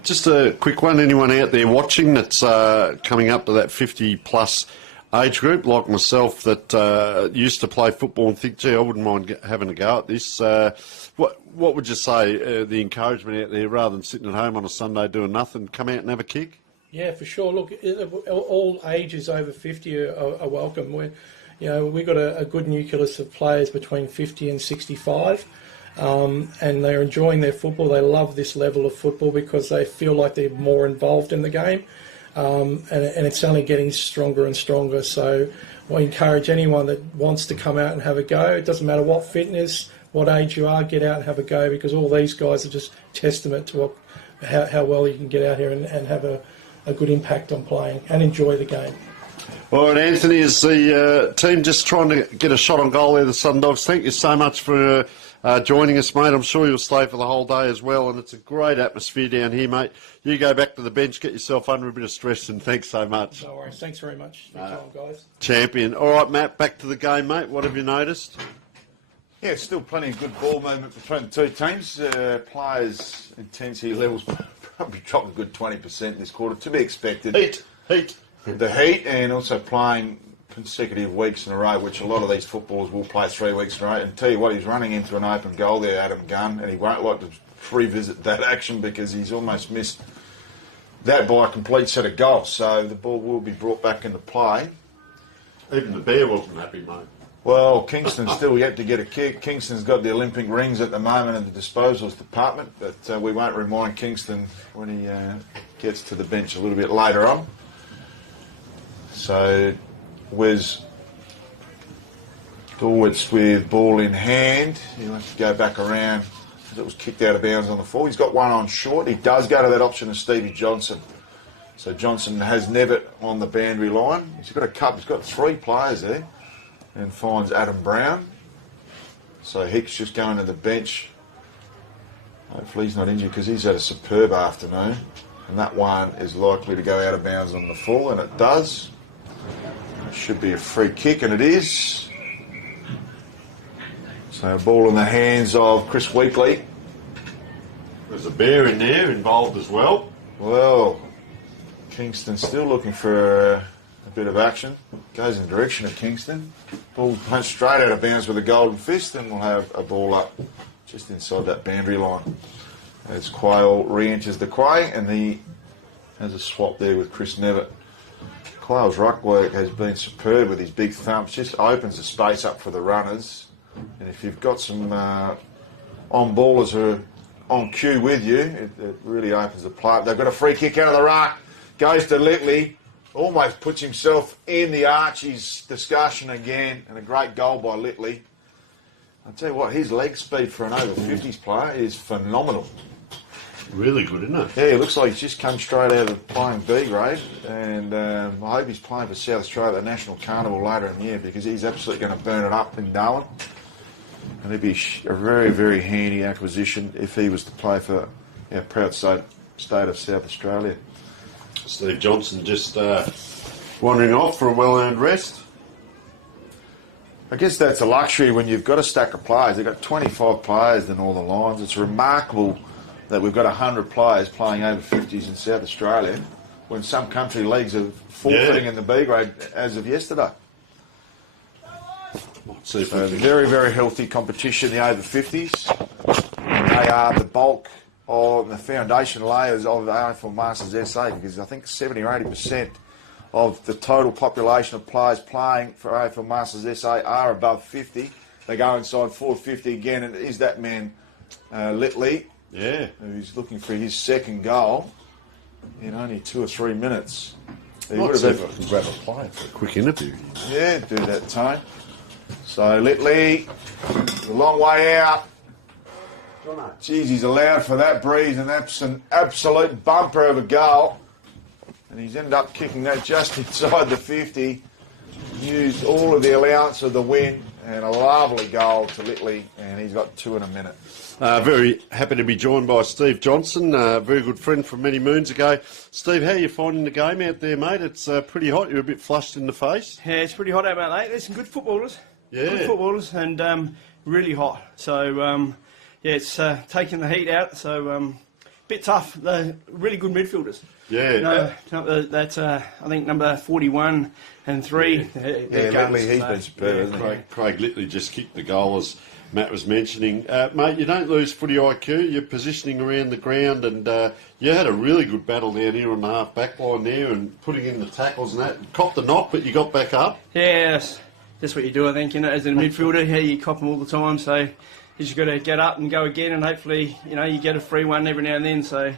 Just a quick one, anyone out there watching that's coming up to that 50-plus age group, like myself, that used to play football and think, gee, I wouldn't mind having a go at this. What would you say, the encouragement out there, rather than sitting at home on a Sunday doing nothing, come out and have a kick? Yeah, for sure. Look, all ages over 50 are welcome. We've got a good nucleus of players between 50 and 65. And they're enjoying their football. They love this level of football because they feel like they're more involved in the game, and it's only getting stronger and stronger. So I encourage anyone that wants to come out and have a go. It doesn't matter what fitness, what age you are, get out and have a go, because all these guys are just testament to how well you can get out here and have a good impact on playing and enjoy the game. All right, Anthony, is the team just trying to get a shot on goal there, the Sun Dogs? Thank you so much for joining us, mate. I'm sure you'll stay for the whole day as well, and it's a great atmosphere down here, mate. You go back to the bench, get yourself under a bit of stress, and thanks so much. No worries. Thanks very much for your time, guys. Champion. All right, Matt, back to the game, mate. What have you noticed? Yeah, still plenty of good ball movement between the two teams. Players' intensity levels probably dropped a good 20% this quarter, to be expected. Heat. The heat, and also playing consecutive weeks in a row, which a lot of these footballers will play 3 weeks in a row. And tell you what, he's running into an open goal there, Adam Gunn, and he won't like to revisit that action because he's almost missed that by a complete set of goals. So the ball will be brought back into play. Even the Bear wasn't happy, mate. Well, Kingston's still yet to get a kick. Kingston's got the Olympic rings at the moment in the disposals department, but we won't remind Kingston when he gets to the bench a little bit later on. So Wes Dorwitz with ball in hand. He'll have to go back around. It was kicked out of bounds on the full. He's got one on short. He does go to that option of Stevie Johnson. So Johnson has Nevitt on the boundary line. He's got a cup. He's got 3 players there, and finds Adam Brown. So Hicks just going to the bench. Hopefully he's not injured because he's had a superb afternoon. And that one is likely to go out of bounds on the full, and it does. It should be a free kick, and it is. So ball in the hands of Chris Weekly. There's a Bear in there involved as well. Well, Kingston still looking for a bit of action. Goes in the direction of Kingston. Ball punched straight out of bounds with a golden fist, and we'll have a ball up just inside that boundary line. As Quayle re-enters the Quay, and he has a swap there with Chris Nevitt. Quayle's ruck work has been superb with his big thumps. Just opens the space up for the runners. And if you've got some on-ballers who are on cue with you, it really opens the play. They've got a free kick out of the ruck. Goes to Litley. Almost puts himself in the Archie's discussion again. And a great goal by Litley. I'll tell you what, his leg speed for an over-50s player is phenomenal. Really good, isn't it? Yeah, it looks like he's just come straight out of playing B grade, and I hope he's playing for South Australia at the National Carnival later in the year, because he's absolutely going to burn it up in Darwin. And it'd be a very, very handy acquisition if he was to play for our proud state of South Australia. Steve Johnson just wandering off for a well-earned rest. I guess that's a luxury when you've got a stack of players. They've got 25 players in all the lines. It's remarkable that we've got 100 players playing over 50s in South Australia when some country leagues are forfeiting in the B grade as of yesterday. So very, very healthy competition, the over 50s. They are the bulk of the foundation layers of the AFL Masters SA, because I think 70 or 80% of the total population of players playing for AFL Masters SA are above 50. They go inside 450 again, and it is that man, Litley, who's looking for his second goal in only 2 or 3 minutes. He Might see if I can grab a player for a quick interview. Yeah, do that, Tone. So Litley, a long way out. Jeez, he's allowed for that breeze, and that's an absolute bumper of a goal. and he's ended up kicking that just inside the 50. Used all of the allowance of the win, and a lovely goal to Litley, and he's got 2 in a minute. Very happy to be joined by Steve Johnson, a very good friend from many moons ago. Steve, how are you finding the game out there, mate? It's pretty hot. You're a bit flushed in the face. Yeah, it's pretty hot out there, mate. There's some good footballers. Yeah. Good footballers, and really hot. So, yeah, it's taking the heat out, so bit tough. They're really good midfielders. Yeah. That's, I think, number 41 and 3. Yeah, Litley, he's been superb, hasn't he? Craig Litley just kicked the goal, as Matt was mentioning. Mate, you don't lose footy IQ. You're positioning around the ground, and you had a really good battle down here on the half-back line there and putting in the tackles and that. Copped the knock, but you got back up. Yeah, that's what you do, I think, as a midfielder. Yeah, you cop them all the time, so you just got to get up and go again, and hopefully, you get a free one every now and then. So,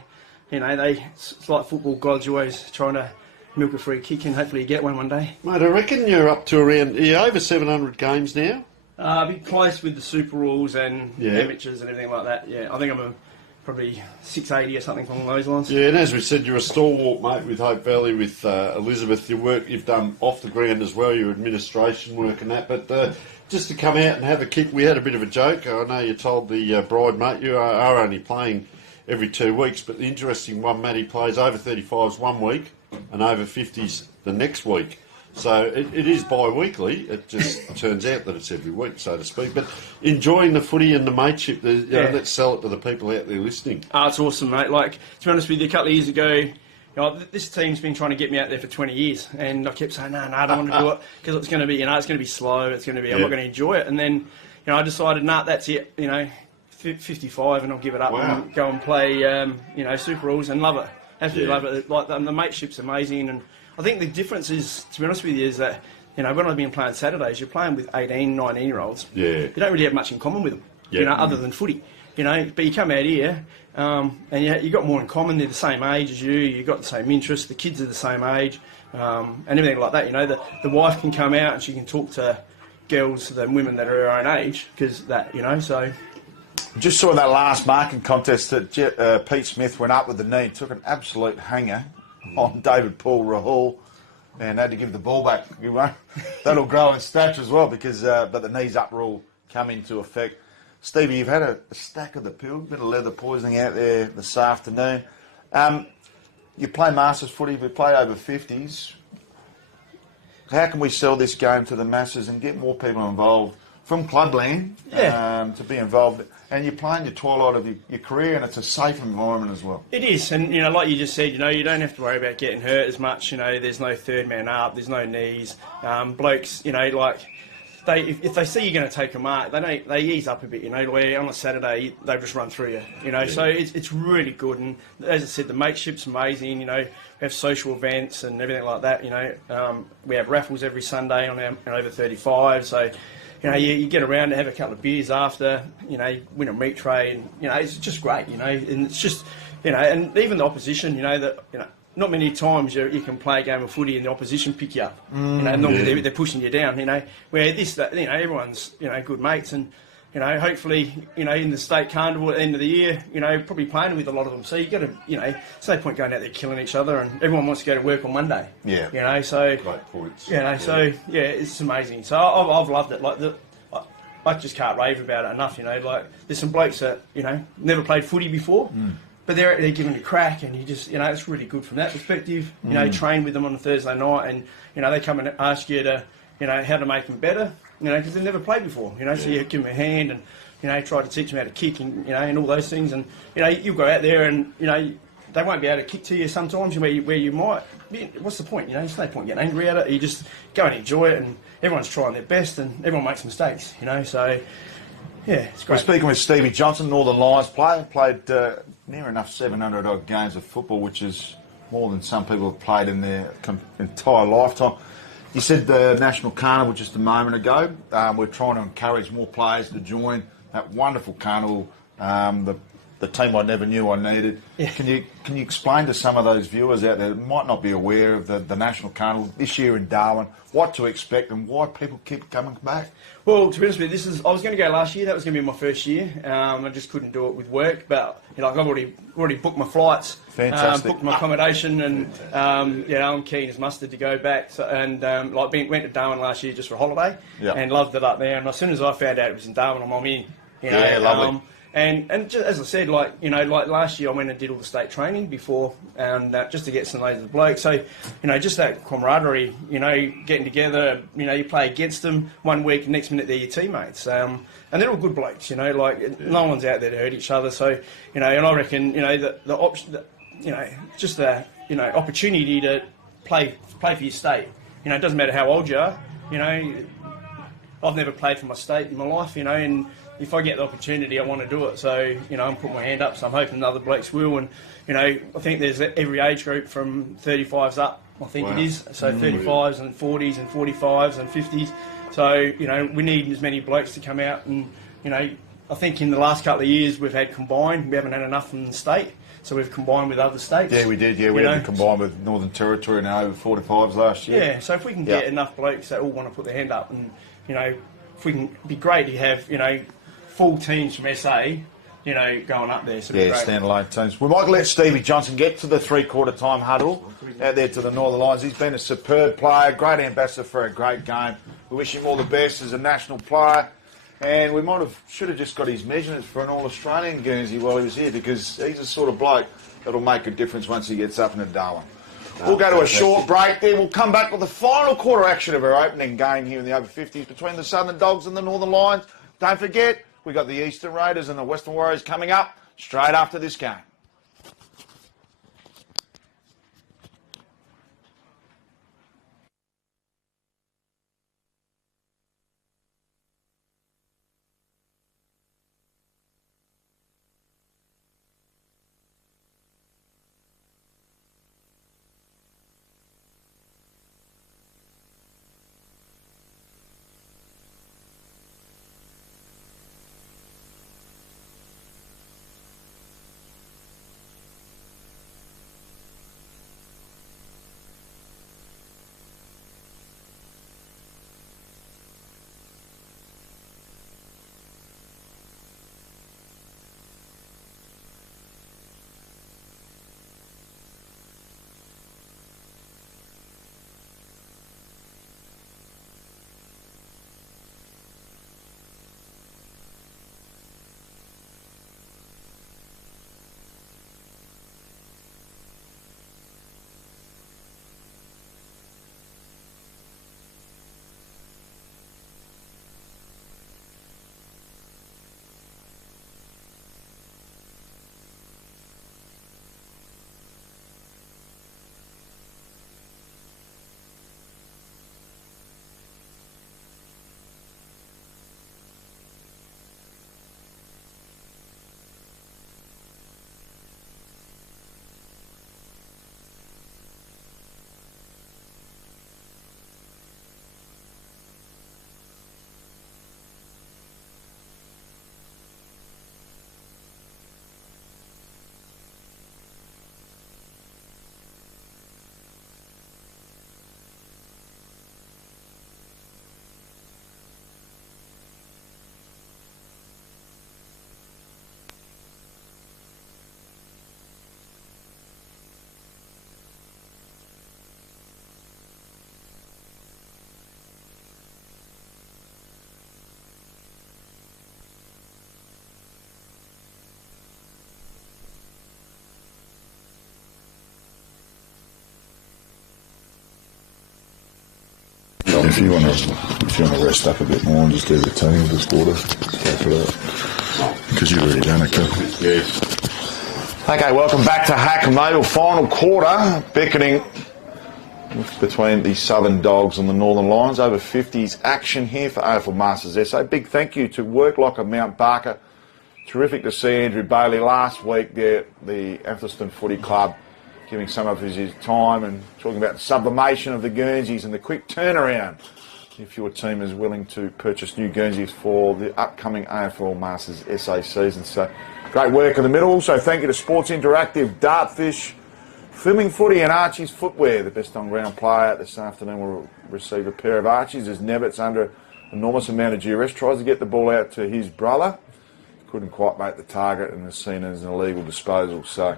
it's like football gods. You're always trying to milk a free kick, and hopefully you get one day. Mate, I reckon you're up to around, are you over 700 games now? A bit close with the Super Rules and Yeah. amateurs and everything like that. Yeah, I think I'm probably 680 or something along those lines. Yeah, and as we said, you're a stalwart, mate, with Hope Valley, with Elizabeth. Your work you've done off the ground as well, your administration work and that. But just to come out and have a kick, we had a bit of a joke. I know you told the bride, mate, you are only playing every 2 weeks, but the interesting one, Matty, plays over 35s 1 week and over 50s the next week. So it is bi-weekly. It just turns out that it's every week, so to speak. But enjoying the footy and the mateship, let's sell it to the people out there listening. It's awesome, mate. Like, to be honest with you, a couple of years ago, this team's been trying to get me out there for 20 years, and I kept saying, no, I don't want to do it because it's going to be, it's going to be slow. It's going to be, I'm not going to enjoy it. And then, I decided, that's it. 55, and I'll give it up and go and play, Super Rules and love it. Absolutely love it. Like, the mateship's amazing, and I think the difference is, to be honest with you, is that, when I've been playing Saturdays, you're playing with 18, 19-year-olds. Yeah. You don't really have much in common with them, other than footy. But you come out here, and you've got more in common. They're the same age as you. You've got the same interests. The kids are the same age, and everything like that. The wife can come out and she can talk to girls and women that are her own age, because that, so... Just saw in that last marking contest that Pete Smith went up with the knee, took an absolute hanger on David Paul Rahul, and had to give the ball back. That'll grow in stature as well, because but the knees up rule come into effect. Stevie, you've had a stack of the pill, bit of leather poisoning out there this afternoon. You play Masters footy, we play over 50s. How can we sell this game to the masses and get more people involved from clubland to be involved? And you're playing your twilight of your career, and it's a safe environment as well. It is, and like you just said, you don't have to worry about getting hurt as much. There's no third man up, there's no knees. Blokes, if they see you're going to take a mark, they ease up a bit. Where on a Saturday they just run through you. So it's really good. And as I said, the mateship's amazing. We have social events and everything like that. We have raffles every Sunday on our over 35. So. You get around to have a couple of beers after, win a meat tray, and, it's just great, and it's just, and even the opposition, not many times you can play a game of footy and the opposition pick you up, normally they're pushing you down, where everyone's, good mates, and, hopefully, in the state carnival at the end of the year, probably playing with a lot of them, so you got to, it's no point going out there killing each other, and everyone wants to go to work on Monday. So great points. So it's amazing. So I've loved it. I just can't rave about it enough. There's some blokes that never played footy before, but they're giving it a crack, and you just it's really good from that perspective. Train with them on a Thursday night, and they come and ask you to how to make them better. Because they've never played before. So you give them a hand and try to teach them how to kick and all those things, and you'll go out there and they won't be able to kick to you sometimes where you might. What's the point? There's no point getting angry at it. You just go and enjoy it, and everyone's trying their best, and everyone makes mistakes. So yeah, it's great. We're speaking with Stevie Johnson, Northern Lions player, played near enough 700 odd games of football, which is more than some people have played in their entire lifetime. You said the National Carnival just a moment ago. We're trying to encourage more players to join that wonderful carnival. The the team I never knew I needed. Yeah. Can you explain to some of those viewers out there that might not be aware of the National Carnival this year in Darwin, what to expect and why people keep coming back? Well, to be honest with you, I was going to go last year. That was going to be my first year. I just couldn't do it with work, but I've already booked my flights, booked my accommodation, and I'm keen as mustard to go back. So, and went to Darwin last year just for a holiday, and loved it up there. And as soon as I found out it was in Darwin, I'm in. Yeah, lovely. And just, as I said, like last year I went and did all the state training before, and just to get some of those blokes. So, just that camaraderie, getting together, you play against them one week, next minute they're your teammates. And they're all good blokes, no one's out there to hurt each other. So, and I reckon, the option, just the, opportunity to play for your state. It doesn't matter how old you are, I've never played for my state in my life, and if I get the opportunity, I want to do it. So, I'm putting my hand up, so I'm hoping other blokes will. And, I think there's every age group from 35s up, I think it is. So 35s and 40s and 45s and 50s. So, we need as many blokes to come out. And, I think in the last couple of years we've had combined. We haven't had enough from the state. So we've combined with other states. Yeah, we did. Yeah, we had to combine with Northern Territory and over 45s last year. Yeah, so if we can get enough blokes that all want to put their hand up, and, if we can, it'd be great to have, full teams from SA, going up there. So standalone teams. We might let Stevie Johnson get to the three-quarter time huddle out there to the Northern Lions. He's been a superb player, great ambassador for a great game. We wish him all the best as a national player. And we should have just got his measurements for an All-Australian Guernsey while he was here, because he's the sort of bloke that'll make a difference once he gets up into Darwin. We'll go to a short break there. We'll come back with the final quarter action of our opening game here in the over 50s between the Southern Dogs and the Northern Lions. Don't forget, we've got the Eastern Raiders and the Western Warriors coming up straight after this game. If you want to rest up a bit more and just do the team with water, go for that. Because you've already done it, yeah. Okay, welcome back to Hack Mobile. Final quarter, beckoning between the Southern Dogs and the Northern Lions. Over 50s action here for AFL Masters SA. Big thank you to Worklocker Mount Barker. Terrific to see Andrew Bailey last week there, the Atherstone Footy Club, giving some of his time and talking about the sublimation of the Guernseys and the quick turnaround if your team is willing to purchase new Guernseys for the upcoming AFL Masters SA season. So Great work in the middle. Also, thank you to Sports Interactive, Dartfish, Filming Footy and Archie's Footwear. The best on-ground player this afternoon will receive a pair of Archies as Nevitt's under enormous amount of duress. Tries to get the ball out to his brother. Couldn't quite make the target and is seen as an illegal disposal. So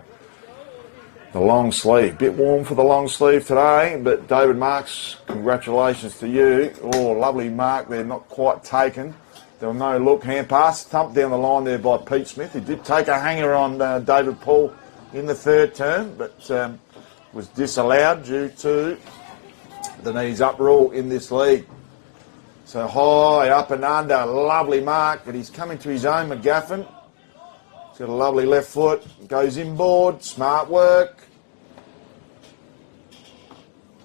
the long sleeve, bit warm for the long sleeve today, but David Marks, congratulations to you. Oh, lovely mark there, not quite taken. There was no look, hand pass, thumped down the line there by Pete Smith. He did take a hanger on David Paul in the third term, but was disallowed due to the knees up rule in this league. So high, up and under, lovely mark, but he's coming to his own, McGaffin. He's got a lovely left foot, goes inboard, smart work.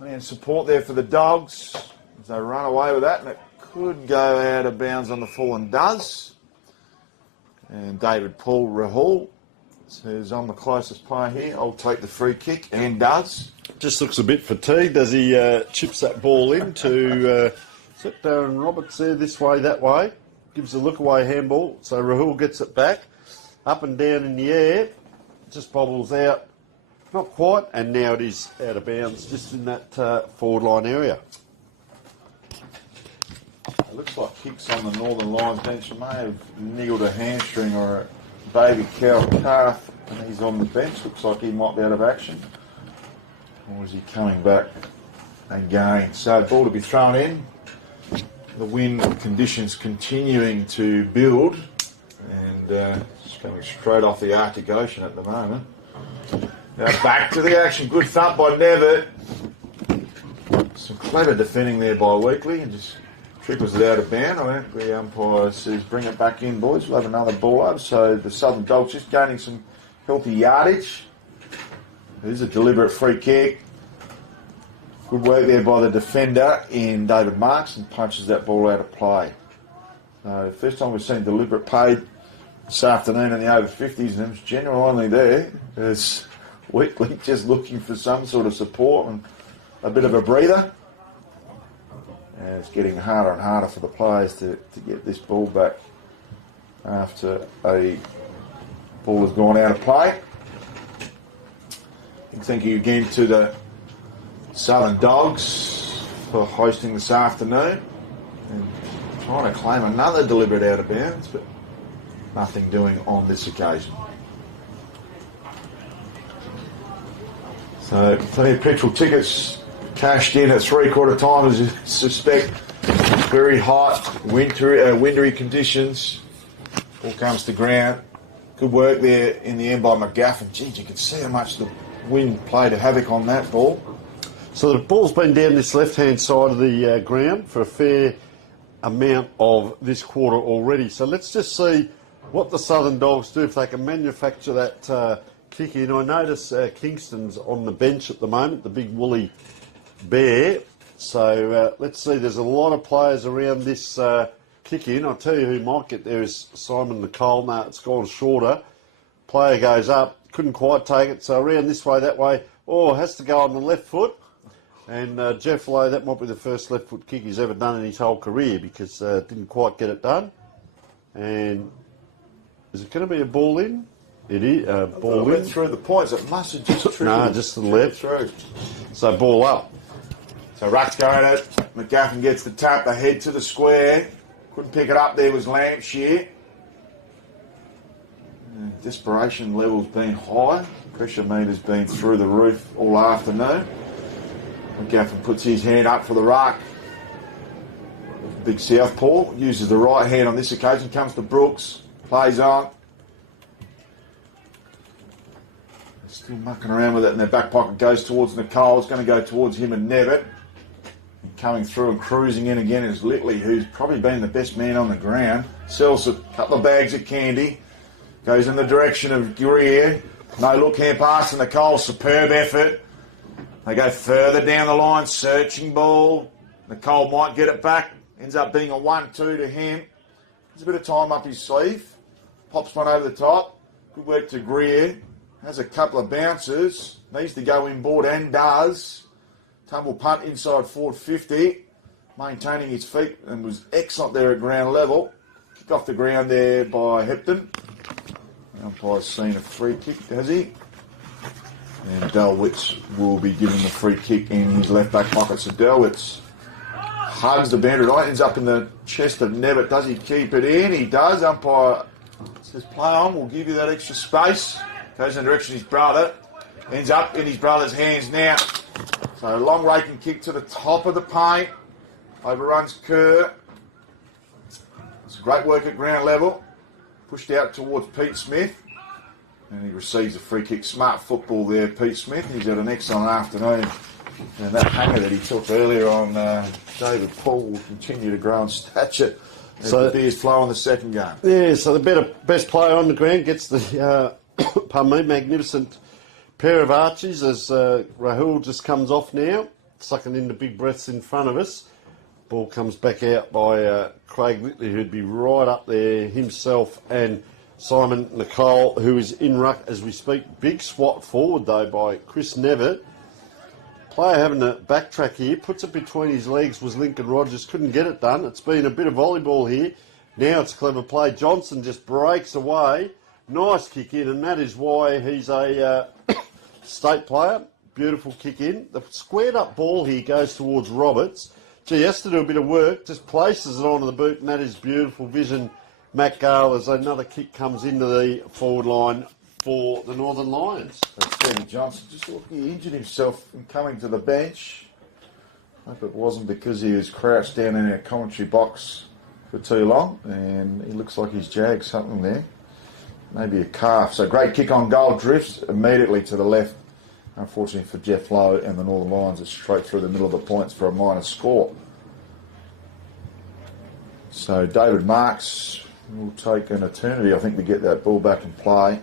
And support there for the Dogs as they run away with that, and it could go out of bounds on the full and does. And David Paul Rahul says, I'm the closest player here, I'll take the free kick, and does. Just looks a bit fatigued as he chips that ball in to set Darren Roberts there this way, that way. Gives a look away handball, so Rahul gets it back. Up and down in the air, just bobbles out. Not quite, and now it is out of bounds, just in that forward line area. It looks like kicks on the Northern Lions bench. May have niggled a hamstring or a baby cow calf, and he's on the bench. Looks like he might be out of action. Or is he coming back again? So ball to be thrown in. The wind conditions continuing to build, and it's coming straight off the Arctic Ocean at the moment. Now back to the action. Good thump by Nevitt. Some clever defending there by Weekly, and just trickles it out of bound. I think the umpire says, bring it back in, boys. We'll have another ball over. So the Southern Dogs just gaining some healthy yardage. There's a deliberate free kick. Good work there by the defender in David Marks, and punches that ball out of play. First time we've seen deliberate paid this afternoon in the over 50s, and it was genuinely there. It's Weekly just looking for some sort of support and a bit of a breather. And it's getting harder and harder for the players to get this ball back after a ball has gone out of play. And thank you again to the Southern Dogs for hosting this afternoon and trying to claim another deliberate out of bounds, but nothing doing on this occasion. So plenty of petrol tickets cashed in at 3/4 time, as you suspect. Very hot, wintry conditions. All comes to ground. Good work there in the end by McGaffin. Geez, you can see how much the wind played a havoc on that ball. So the ball's been down this left-hand side of the ground for a fair amount of this quarter already. So let's just see what the Southern Dogs do if they can manufacture that kick in. I notice Kingston's on the bench at the moment, the big woolly bear. So let's see, there's a lot of players around this kick in. I'll tell you who might get there is Simon Nicole. No, it's gone shorter. Player goes up, couldn't quite take it, so around this way, that way. Oh, has to go on the left foot. And Jeff Lowe, that might be the first left foot kick he's ever done in his whole career, because didn't quite get it done. And is it going to be a ball in? It is. Ball in. Went through the points. It must have just trickled. No, just to the left. Through. So ball up. So Ruck's going at it. McGaffin gets the tap ahead to the square. Couldn't pick it up. There was Lampshire. Desperation levels been high. Pressure meters been through the roof all afternoon. McGaffin puts his hand up for the ruck. Big southpaw uses the right hand on this occasion. Comes to Brooks. Plays on. Still mucking around with it in their back pocket. Goes towards Nicole. It's going to go towards him and Nevitt. And coming through and cruising in again is Litley, who's probably been the best man on the ground. Sells a couple of bags of candy. Goes in the direction of Greer. No look, hand pass to Nicole. Superb effort. They go further down the line. Searching ball. Nicole might get it back. Ends up being a 1-2 to him. There's a bit of time up his sleeve. Pops one over the top. Good work to Greer. Has a couple of bounces. Needs to go inboard and does. Tumble punt inside forward 50. Maintaining his feet and was excellent there at ground level. Kick off the ground there by Hepton. The umpire's seen a free kick, has he? And Delwitz will be given the free kick in his left back pocket. So Delwitz hugs the boundary line, ends up in the chest of Nevitt. Does he keep it in? He does. Umpire says play on, we'll give you that extra space. Goes in the direction of his brother. Ends up in his brother's hands now. So a long raking kick to the top of the paint. Overruns Kerr. It's great work at ground level. Pushed out towards Pete Smith. And he receives a free kick. Smart football there, Pete Smith. He's had an excellent afternoon. And that hanger that he took earlier on David Paul will continue to grow in stature as the beers flow in the second game. Yeah, so the best player on the ground gets the pardon me, magnificent pair of arches as Rahul just comes off now, sucking in the big breaths in front of us. Ball comes back out by Craig Whitley, who'd be right up there himself, and Simon Nicole, who is in ruck as we speak. Big swat forward, though, by Chris Nevitt. Player having a backtrack here, puts it between his legs, was Lincoln Rogers, couldn't get it done. It's been a bit of volleyball here. Now it's clever play. Johnson just breaks away. Nice kick in, and that is why he's a state player. Beautiful kick in. The squared up ball here goes towards Roberts. Gee, he has to do a bit of work, just places it onto the boot, and that is beautiful vision. Matt Gale, as another kick comes into the forward line for the Northern Lions. Stevie Johnson just looking, he injured himself in coming to the bench. Hope it wasn't because he was crouched down in our commentary box for too long, and he looks like he's jagged something there. Maybe a calf. So great kick on goal, drifts immediately to the left. Unfortunately for Jeff Lowe and the Northern Lions, it's straight through the middle of the points for a minor score. So David Marks will take an eternity, I think, to get that ball back in play.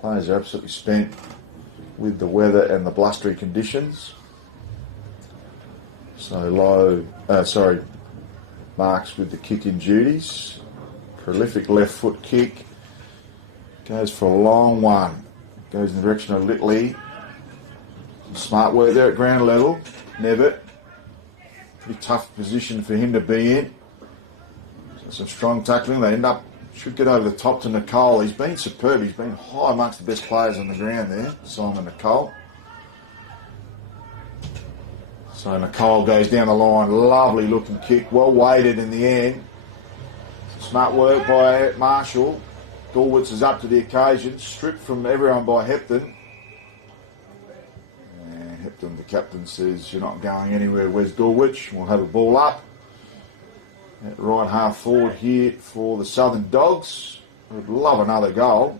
Players are absolutely spent with the weather and the blustery conditions. So Marks with the kick-in duties. Prolific left foot kick. Goes for a long one. Goes in the direction of Litley. Some smart work there at ground level. Nevitt. Pretty tough position for him to be in. So some strong tackling. They end up, should get over the top to Nicole. He's been superb. He's been high amongst the best players on the ground there, Simon Nicole. So Nicole goes down the line. Lovely looking kick. Well weighted in the end. Smart work by Marshall. Dorwitz is up to the occasion. Stripped from everyone by Hepton. And Hepton, the captain, says, "You're not going anywhere. Where's Dorwitz?" We'll have a ball up. At right half forward here for the Southern Dogs. Would love another goal.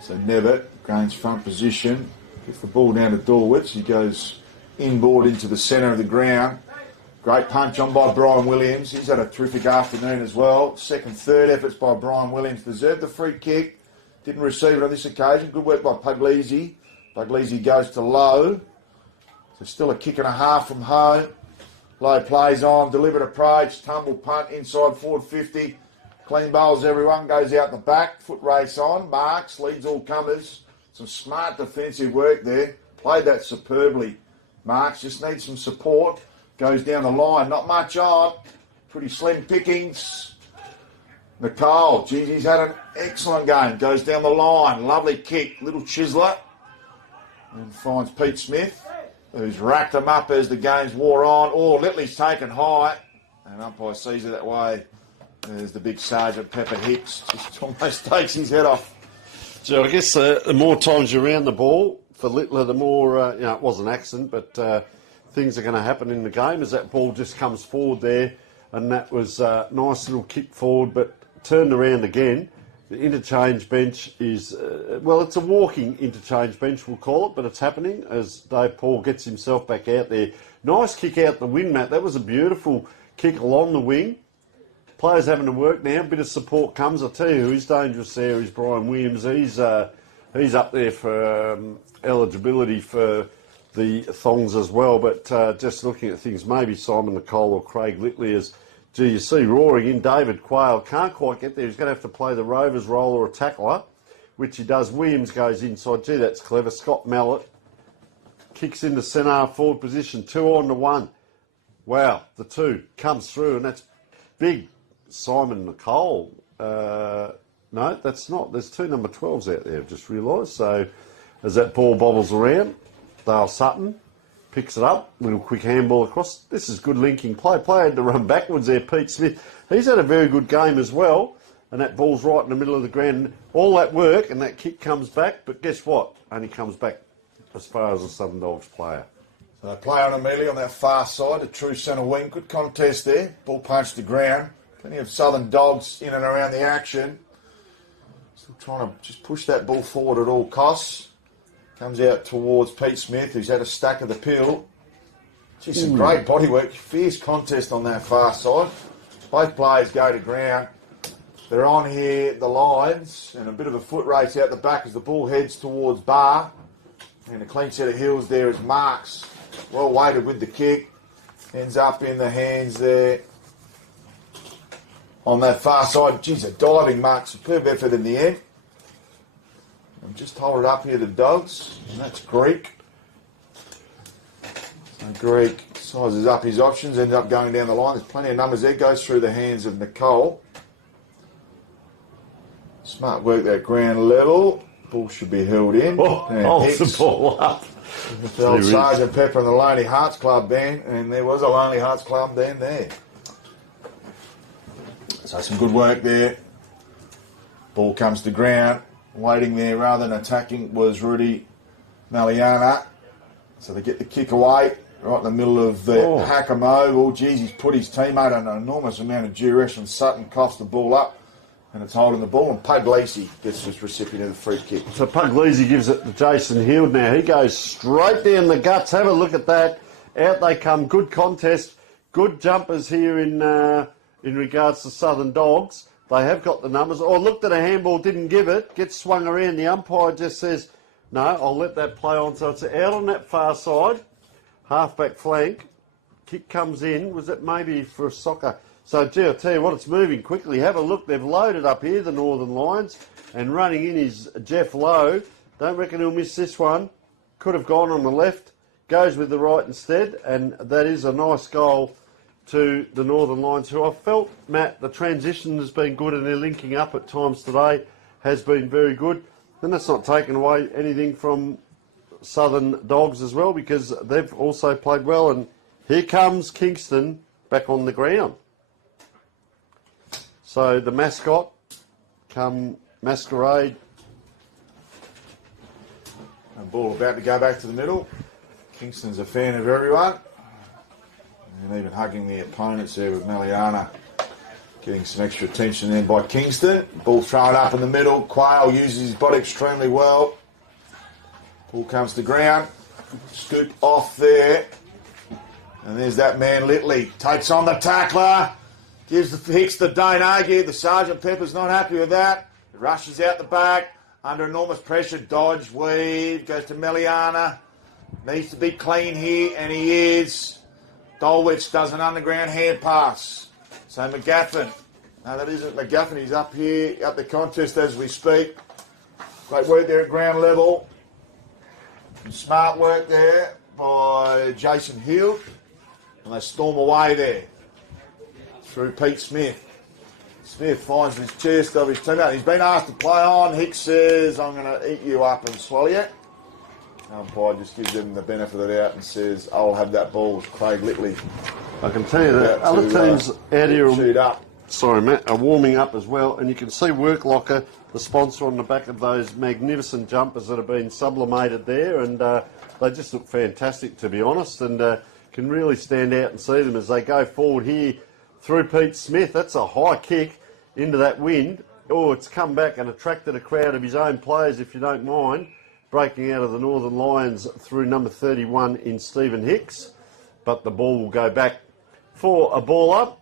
So Nevitt gains front position. Gets the ball down to Dorwitz. He goes inboard into the centre of the ground. Great punch on by Brian Williams. He's had a terrific afternoon as well. Second, third efforts by Brian Williams. Deserved the free kick. Didn't receive it on this occasion. Good work by Puglisi. Puglisi goes to Lowe. So still a kick and a half from Ho. Lowe plays on. Deliberate approach. Tumble punt inside forward 50. Clean bowls everyone. Goes out the back. Foot race on. Marks. Leads all comers. Some smart defensive work there. Played that superbly. Marks just needs some support. Goes down the line, not much on. Pretty slim pickings. Nicole, geez, he's had an excellent game. Goes down the line, lovely kick, little chiseler. And finds Pete Smith, who's racked them up as the game's wore on. Oh, Litley's taken high. And umpire sees it that way. There's the big Sergeant Pepper Hicks. Just almost takes his head off. So I guess the more times you're around the ball for Littler, the more, it was an accident, but things are going to happen in the game as that ball just comes forward there, and that was a nice little kick forward, but turned around again. The interchange bench is, it's a walking interchange bench, we'll call it, but it's happening as Dave Paul gets himself back out there. Nice kick out the wing, Matt. That was a beautiful kick along the wing. Players having to work now. A bit of support comes. I'll tell you who's dangerous there is Brian Williams. He's up there for eligibility for the thongs as well, but just looking at things, maybe Simon Nicole or Craig Litley is, you see roaring in. David Quayle can't quite get there. He's going to have to play the Rovers role or a tackler, which he does. Williams goes inside. Gee, that's clever. Scott Mallett kicks into centre forward position. 2-on-1. Wow, the two comes through, and that's big. Simon Nicole No, that's not. There's 2 number 12s out there, I've just realised. So as that ball bobbles around, Dale Sutton picks it up, little quick handball across. This is good linking play. Player had to run backwards there, Pete Smith. He's had a very good game as well, and that ball's right in the middle of the ground. All that work, and that kick comes back, but guess what? Only comes back as far as the Southern Dogs player. So they play on Amelia on that far side, a true centre wing. Good contest there. Ball punched to ground. Plenty of Southern Dogs in and around the action. Still trying to just push that ball forward at all costs. Comes out towards Pete Smith, who's had a stack of the pill. Geez, some great bodywork. Fierce contest on that far side. Both players go to ground. They're on here, the lines, and a bit of a foot race out the back as the ball heads towards bar. And a clean set of heels there as Marks. Well weighted with the kick. Ends up in the hands there on that far side. Geez, a diving mark. Superb effort in the end. And just hold it up here, the Dogs. And that's Greek. So Greek sizes up his options, ends up going down the line. There's plenty of numbers there. Goes through the hands of Nicole. Smart work there at ground level. Ball should be held in. Holds the ball up. The old Sergeant Pepper and the Lonely Hearts Club band, and there was a Lonely Hearts Club band there. So some good work there. Ball comes to ground. Waiting there rather than attacking was Rudy Maliana. So they get the kick away right in the middle of the Hackamo. Oh, geez, he's put his teammate under an enormous amount of duress, and Sutton coughs the ball up. And it's holding the ball, and Puglisi gets this recipient of the free kick. So Puglisi gives it to Jason Hield now. He goes straight down the guts. Have a look at that. Out they come. Good contest. Good jumpers here in regards to Southern Dogs. They have got the numbers. Oh, looked at a handball, didn't give it. Gets swung around. The umpire just says, no, I'll let that play on. So it's out on that far side. Halfback flank. Kick comes in. Was it maybe for a soccer? So, gee, I'll tell you what, it's moving quickly. Have a look. They've loaded up here, the Northern Lions, and running in is Jeff Lowe. Don't reckon he'll miss this one. Could have gone on the left. Goes with the right instead, and that is a nice goal to the Northern Lions, who I felt, Matt, the transition has been good, and their linking up at times today has been very good. And that's not taken away anything from Southern Dogs as well, because they've also played well. And here comes Kingston back on the ground. So the mascot come Masquerade. And ball about to go back to the middle. Kingston's a fan of everyone. And even hugging the opponents there with Maliana. Getting some extra attention then by Kingston. Ball thrown up in the middle. Quayle uses his body extremely well. Ball comes to ground. Scoop off there. And there's that man Litley. Takes on the tackler. Gives the Hicks the don't argue. The Sergeant Pepper's not happy with that. Rushes out the back. Under enormous pressure. Dodge, weave. Goes to Meliana. Needs to be clean here, and he is. Dolwich does an underground hand pass. So McGaffin. No, that isn't McGaffin. He's up here, up the contest as we speak. Great work there at ground level. Some smart work there by Jason Hill. And they storm away there. Through Pete Smith. Smith finds his chest of his teammate. He's been asked to play on. Hicks says, I'm going to eat you up and swallow you. Umpire just gives him the benefit of the doubt and says, I'll have that ball with Craig Litley. I can tell you that other teams out here shoot up. Sorry, Matt, are warming up as well. And you can see Work Locker, the sponsor, on the back of those magnificent jumpers that have been sublimated there. And they just look fantastic, to be honest. And can really stand out and see them as they go forward here. Through Pete Smith, that's a high kick into that wind. Oh, it's come back and attracted a crowd of his own players, if you don't mind. Breaking out of the Northern Lions through number 31 in Stephen Hicks. But the ball will go back for a ball up.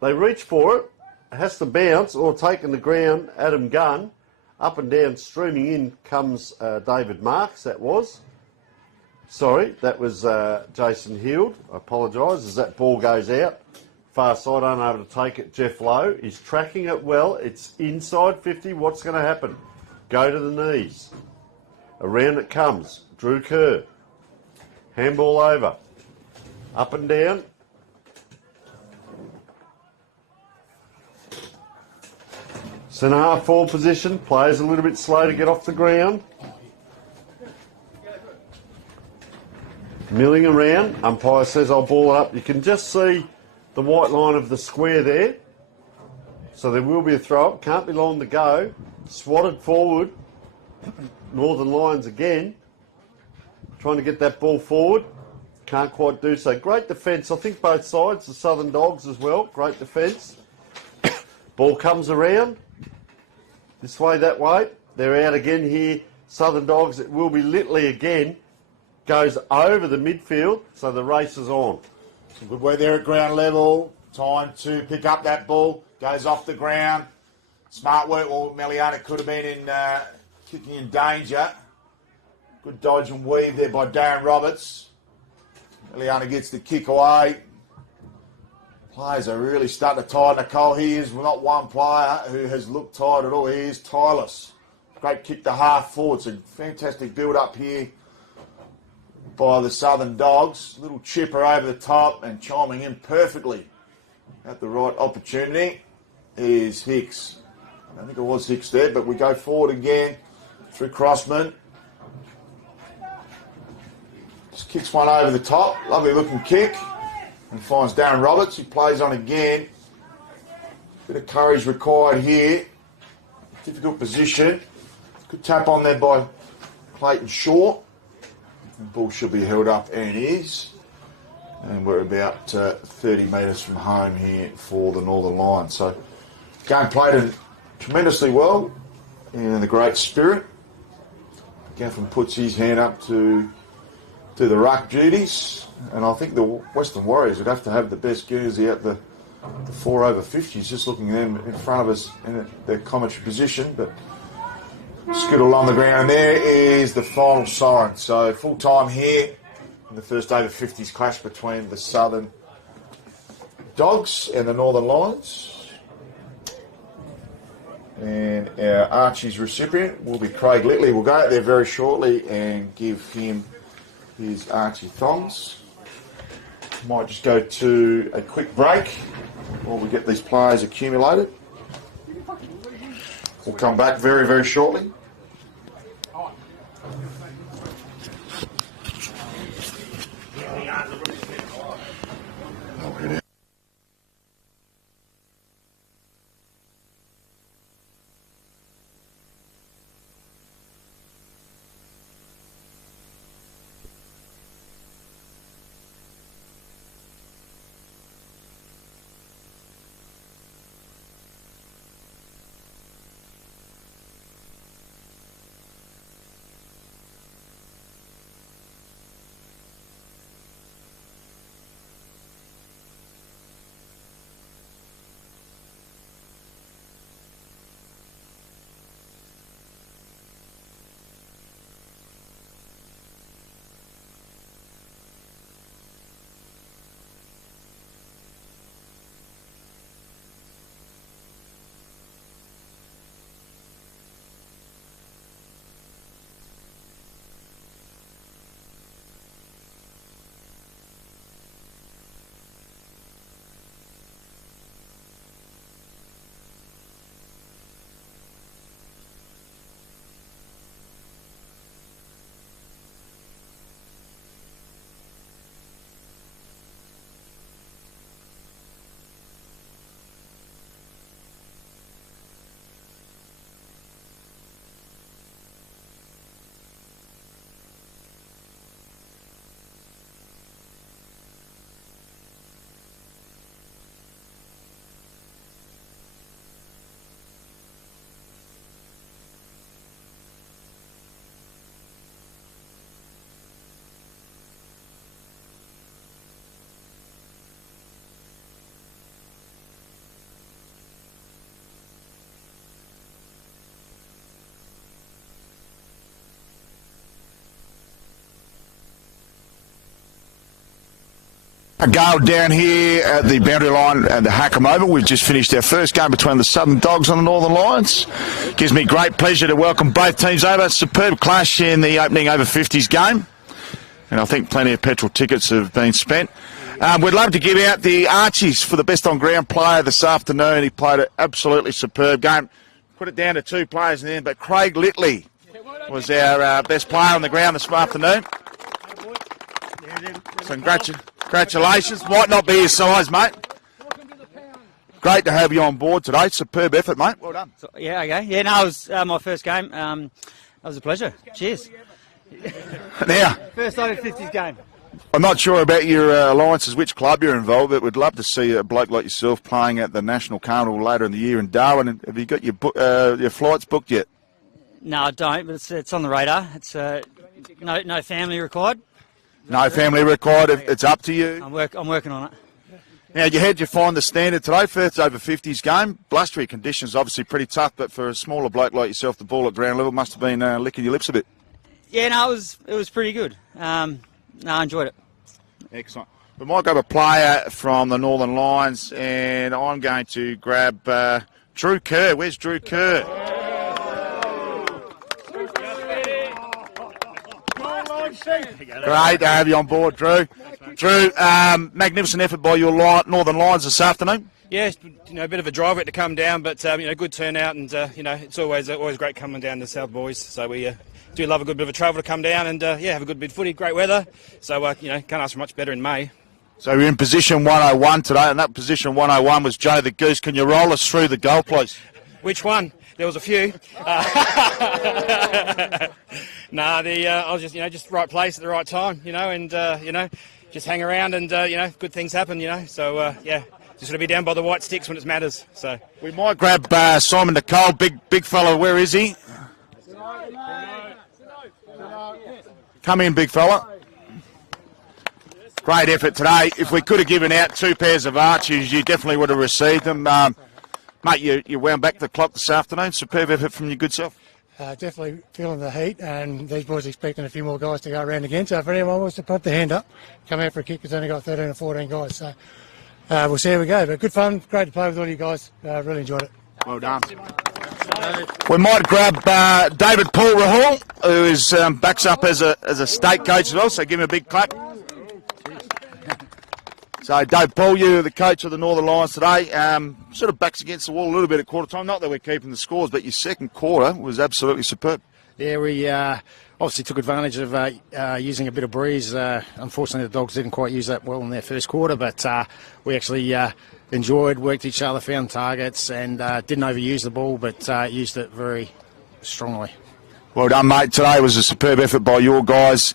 They reach for it. It has to bounce or taken the ground. Adam Gunn. Up and down, streaming in comes David Marks, that was. Sorry, that was Jason Hield. I apologise as that ball goes out. Far side, unable to take it. Jeff Lowe is tracking it well. It's inside 50. What's going to happen? Go to the knees. Around it comes. Drew Kerr. Handball over. Up and down. Centre half forward position. Players a little bit slow to get off the ground. Milling around. Umpire says I'll ball it up. You can just see the white line of the square there. So there will be a throw up. Can't be long to go. Swatted forward. Northern Lions again. Trying to get that ball forward. Can't quite do so. Great defence. I think both sides. The Southern Dogs as well. Great defence. Ball comes around. This way, that way. They're out again here. Southern Dogs. It will be Litley again. Goes over the midfield. So the race is on. Good way there at ground level. Time to pick up that ball. Goes off the ground. Smart work. Well, Meliana could have been in kicking in danger. Good dodge and weave there by Darren Roberts. Meliana gets the kick away. Players are really starting to tire. Nicole, he is not one player who has looked tired at all. He is tireless. Great kick to half forward. It's a fantastic build up here by the Southern Dogs. Little chipper over the top and chiming in perfectly at the right opportunity is Hicks. I think it was Hicks there, but we go forward again through Crossman. Just kicks one over the top. Lovely looking kick. And finds Darren Roberts. He plays on again. Bit of courage required here. Difficult position. Good tap on there by Clayton Shaw. The ball should be held up, and it is. And we're about 30 metres from home here for the Northern Lions. So, game played tremendously well in the great spirit. Gaffin puts his hand up to do the ruck duties. And I think the Western Warriors would have to have the best Guernsey at the 4 over 50s, just looking at them in front of us in their commentary position. But skittle on the ground, and there is the final siren. So full time here in the first over 50s clash between the Southern Dogs and the Northern Lions. And our Archie's recipient will be Craig Litley. We'll go out there very shortly and give him his Archie thongs. Might just go to a quick break while we get these players accumulated. We'll come back very, very shortly. A goal down here at the boundary line at the Hackham Oval. We've just finished our first game between the Southern Dogs and the Northern Lions. Gives me great pleasure to welcome both teams over. Superb clash in the opening over 50s game. And I think plenty of petrol tickets have been spent. We'd love to give out the Archies for the best on-ground player this afternoon. He played an absolutely superb game. put it down to 2 players in the end, but Craig Litley was our best player on the ground this afternoon. So congratulations. Might not be his size, mate. Great to have you on board today. Superb effort, mate. Well done. So, yeah, okay. Yeah, no, it was my first game. That was a pleasure. Cheers. Now, First over 50s game. I'm not sure about your alliances, which club you're involved, but we'd love to see a bloke like yourself playing at the National Carnival later in the year in Darwin. Have you got your flights booked yet? No, I don't, but it's on the radar. It's no family required. No family required. It's up to you. I'm working on it. Now, how'd you find the standard today? First over 50s game. Blustery conditions, obviously pretty tough, but for a smaller bloke like yourself, the ball at ground level must have been licking your lips a bit. Yeah, no, it was pretty good. No, I enjoyed it. Excellent. We might grab a player from the Northern Lions, and I'm going to grab Drew Kerr. Where's Drew Kerr? Great to have you on board, Drew. Drew, magnificent effort by your Northern Lions this afternoon. Yeah, a bit of a driver to come down, but good turnout, and it's always great coming down to South Boys. So we do love a good bit of a travel to come down and have a good bit of footy, great weather. So can't ask for much better in May. So we're in position 101 today, and that position 101 was Joe the Goose. Can you roll us through the goal, please? Which one? There was a few. I was just right place at the right time, and just hang around and good things happen, So just got to be down by the white sticks when it matters. So we might grab Simon Nicole, big fella. Where is he? Come in, big fella. Great effort today. If we could have given out 2 pairs of arches, you definitely would have received them. Mate, you wound back the clock this afternoon. Superb effort from your good self. Definitely feeling the heat, and these boys expecting a few more guys to go around again. So if anyone wants to put their hand up, come out for a kick. It's only got 13 or 14 guys. So we'll see how we go. But good fun. Great to play with all you guys. Really enjoyed it. Well done. We might grab David Paul Rahul, who is backs up as a state coach as well. So give him a big clap. So, Dave Paul, you're the coach of the Northern Lions today. Sort of backs against the wall a little bit at quarter time. Not that we're keeping the scores, but your second quarter was absolutely superb. Yeah, we obviously took advantage of using a bit of breeze. Unfortunately, the Dogs didn't quite use that well in their first quarter, but we actually enjoyed, worked each other, found targets, and didn't overuse the ball, but used it very strongly. Well done, mate. Today was a superb effort by your guys.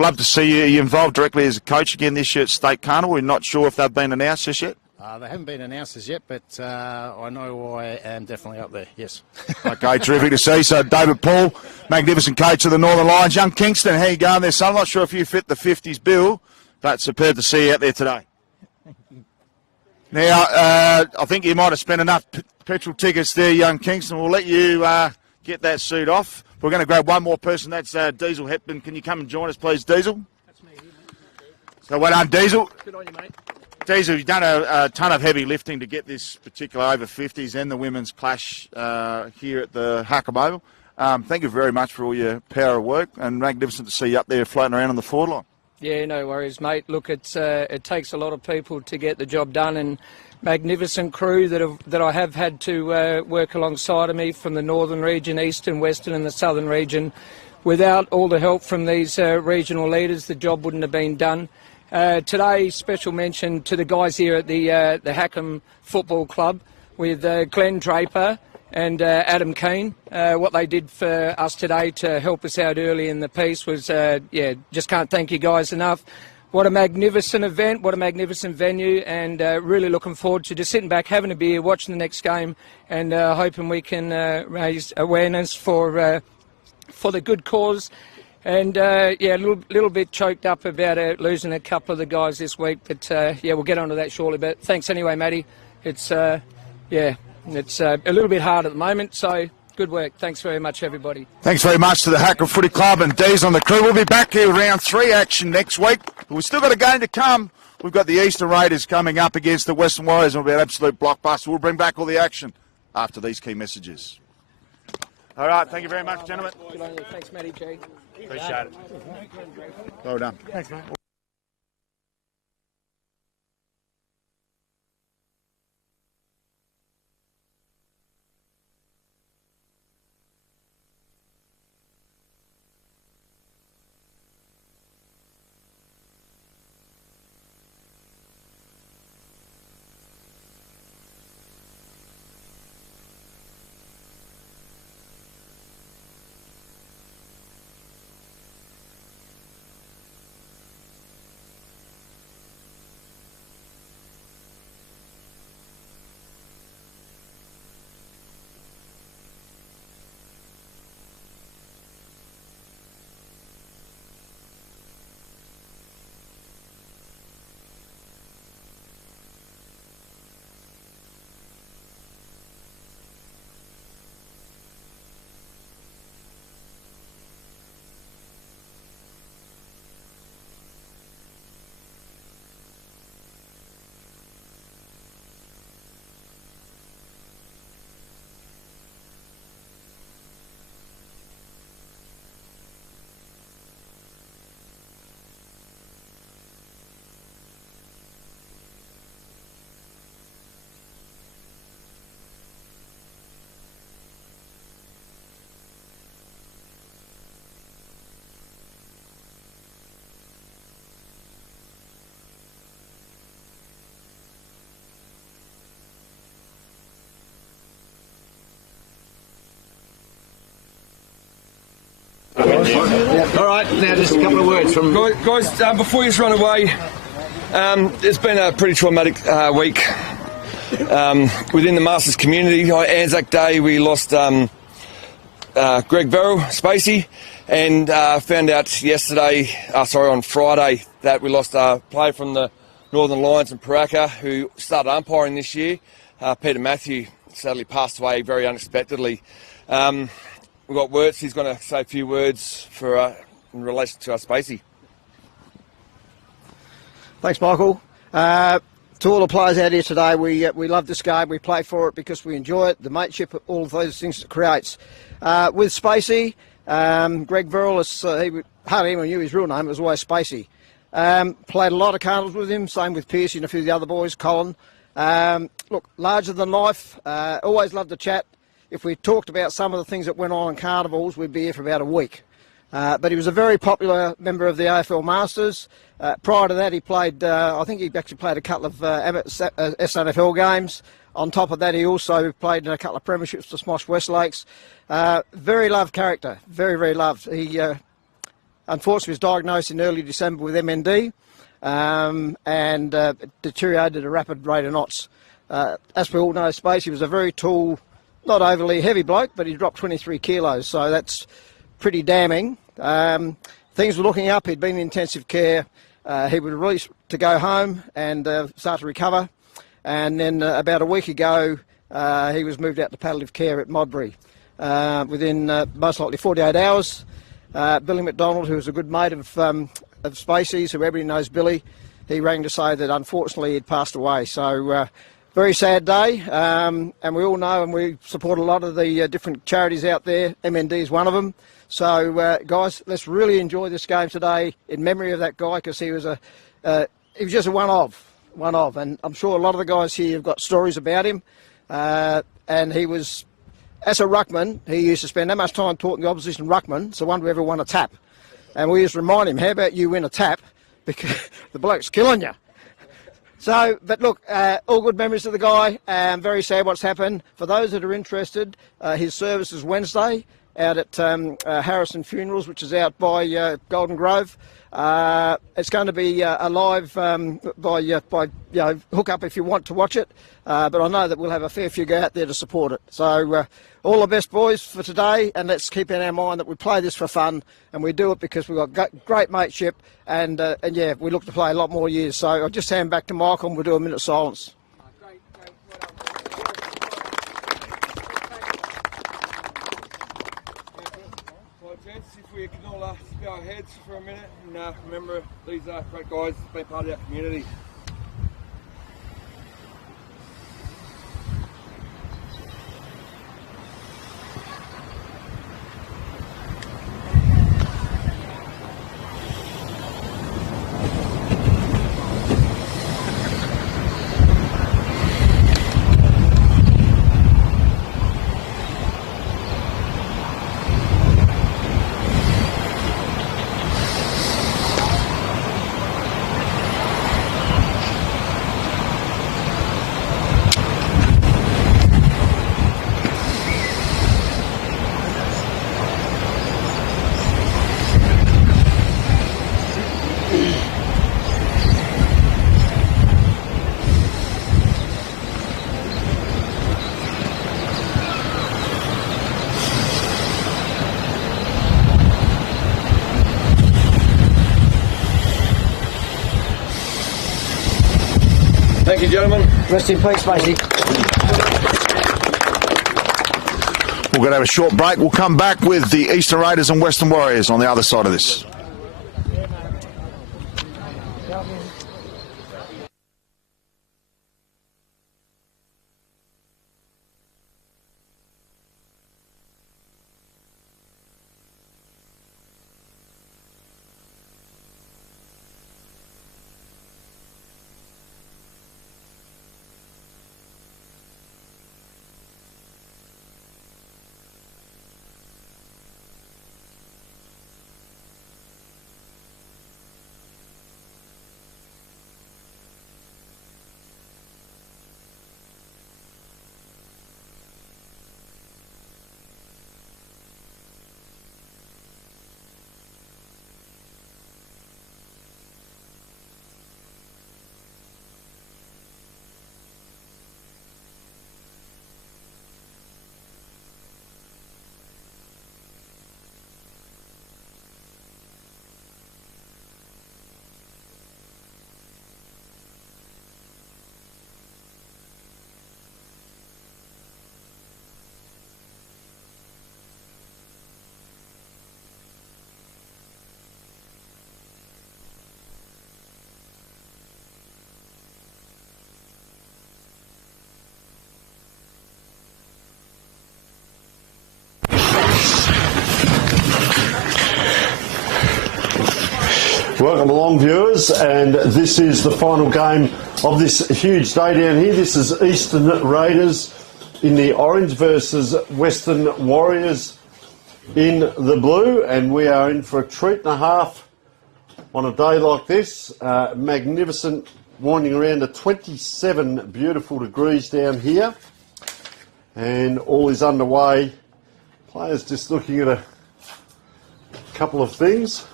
Love to see you involved directly as a coach again this year at State Carnival. We're not sure if they've been announced just yet. They haven't been announced as yet, but I know I am definitely up there, yes. Okay, terrific to see. So David Paul, magnificent coach of the Northern Lions. Young Kingston, how you going there, son? I'm not sure if you fit the 50s bill, but superb to see you out there today. Now, I think you might have spent enough petrol tickets there, young Kingston. We'll let you get that suit off. We're going to grab one more person. That's Diesel Hepburn. Can you come and join us, please, Diesel? That's me. So well done, Diesel. Good on you, mate. Diesel, you've done a ton of heavy lifting to get this particular over 50s and the women's clash here at the Huckham Oval. Thank you very much for all your power of work, and magnificent to see you up there floating around on the forward line. Yeah, no worries, mate. Look, it takes a lot of people to get the job done, and magnificent crew that I have had to work alongside of me from the northern region, eastern, western and the southern region. Without all the help from these regional leaders, the job wouldn't have been done. Today, special mention to the guys here at the Huckham Football Club with Glenn Draper and Adam Keane. What they did for us today to help us out early in the piece was, just can't thank you guys enough. What a magnificent event, what a magnificent venue, and really looking forward to just sitting back, having a beer, watching the next game, and hoping we can raise awareness for the good cause. And, a little bit choked up about losing a couple of the guys this week, but, we'll get onto that shortly. But thanks anyway, Matty. It's a little bit hard at the moment, so good work. Thanks very much, everybody. Thanks very much to the Huckham Footy Club and Dees on the crew. We'll be back here with round 3 action next week. We've still got a game to come. We've got the Eastern Raiders coming up against the Western Warriors. It'll be an absolute blockbuster. We'll bring back all the action after these key messages. All right, thank you very much, gentlemen. Good on you. Thanks, Matty G. Appreciate it. Well done. Thanks, mate. All right, now just a couple of words from... Guys, before you run away, it's been a pretty traumatic week within the Masters community. On Anzac Day, we lost Greg Verrill, Spacey, and found out on Friday, that we lost a player from the Northern Lions in Paraka who started umpiring this year. Peter Matthew sadly passed away very unexpectedly. We've got Wirtz, he's going to say a few words for in relation to our Spacey. Thanks, Michael. To all the players out here today, we love this game. We play for it because we enjoy it, the mateship, all of those things it creates. With Spacey, Greg Verrill, he hardly anyone knew his real name. It was always Spacey. Played a lot of carnivals with him, same with Pierce and a few of the other boys, Colin. Look, larger than life, always loved to chat. If we talked about some of the things that went on in carnivals, we'd be here for about a week. But he was a very popular member of the AFL Masters. Prior to that, he played, I think he actually played a couple of SNFL games. On top of that, he also played in a couple of premierships for Smosh Westlakes. Very loved character, very, very loved. He unfortunately was diagnosed in early December with MND and deteriorated at a rapid rate of knots. As we all know, Spacey was a very tall, not overly heavy bloke, but he dropped 23 kilos, so that's pretty damning. Things were looking up. He'd been in intensive care. He was released to go home and start to recover. And then about a week ago, he was moved out to palliative care at Modbury. Within most likely 48 hours, Billy McDonald, who was a good mate of Spacey's, who everybody knows Billy, he rang to say that unfortunately he'd passed away. So very sad day, and we all know and we support a lot of the different charities out there. MND is one of them. So guys, let's really enjoy this game today in memory of that guy, because he was just a one of, and I'm sure a lot of the guys here have got stories about him. And he was, as a ruckman, he used to spend that much time talking the opposition ruckman, so one who ever won a tap. And we used to remind him, how about you win a tap, because the bloke's killing you. So, but look, all good memories of the guy. Very sad what's happened. For those that are interested, his service is Wednesday out at Harrison Funerals, which is out by Golden Grove. It's going to be a live by hook up if you want to watch it. But I know that we'll have a fair few go out there to support it. So all the best, boys, for today, and let's keep in our mind that we play this for fun, and we do it because we've got great mateship, and yeah, we look to play a lot more years. So I'll just hand back to Michael and we'll do a minute of silence. If we can all bow our heads for a minute and remember these great guys being part of our community. Thank you, gentlemen. Rest in peace, Spacey. We're going to have a short break. We'll come back with the Eastern Raiders and Western Warriors on the other side of this. Welcome along, viewers, and this is the final game of this huge day down here. This is Eastern Raiders in the orange versus Western Warriors in the blue, and we are in for a treat and a half on a day like this. Magnificent, winding around to 27 beautiful degrees down here, and all is underway. Players just looking at a couple of things.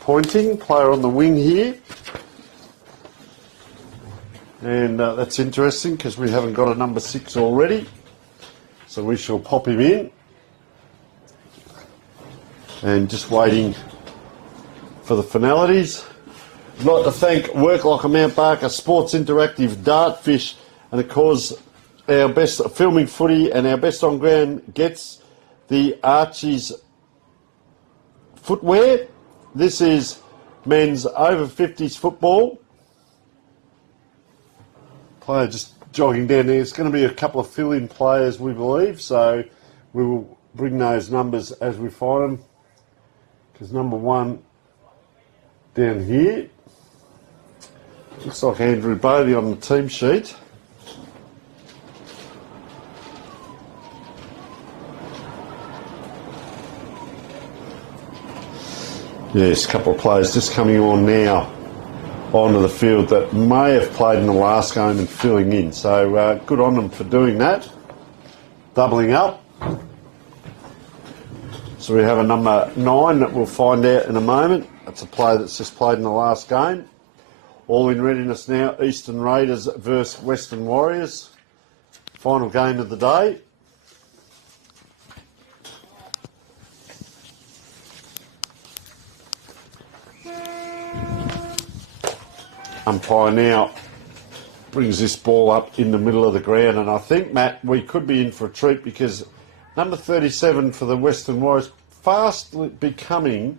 Pointing, player on the wing here. And that's interesting because we haven't got a number 6 already. So we shall pop him in. And just waiting for the finalities. I'd like to thank Work Like a Mount Barker, Sports Interactive, Dartfish, and of course our best filming footy and our best on ground gets the Archie's footwear. This is men's over 50s football. Player just jogging down there. It's going to be a couple of fill-in players, we believe, so we will bring those numbers as we find them. Because number 1 down here looks like Andrew Bailey on the team sheet. Yes, a couple of players just coming on now onto the field that may have played in the last game and filling in. So good on them for doing that. Doubling up. So we have a number 9 that we'll find out in a moment. That's a player that's just played in the last game. All in readiness now, Eastern Raiders versus Western Warriors. Final game of the day. Umpire now brings this ball up in the middle of the ground, and I think, Matt, we could be in for a treat because number 37 for the Western Warriors fast becoming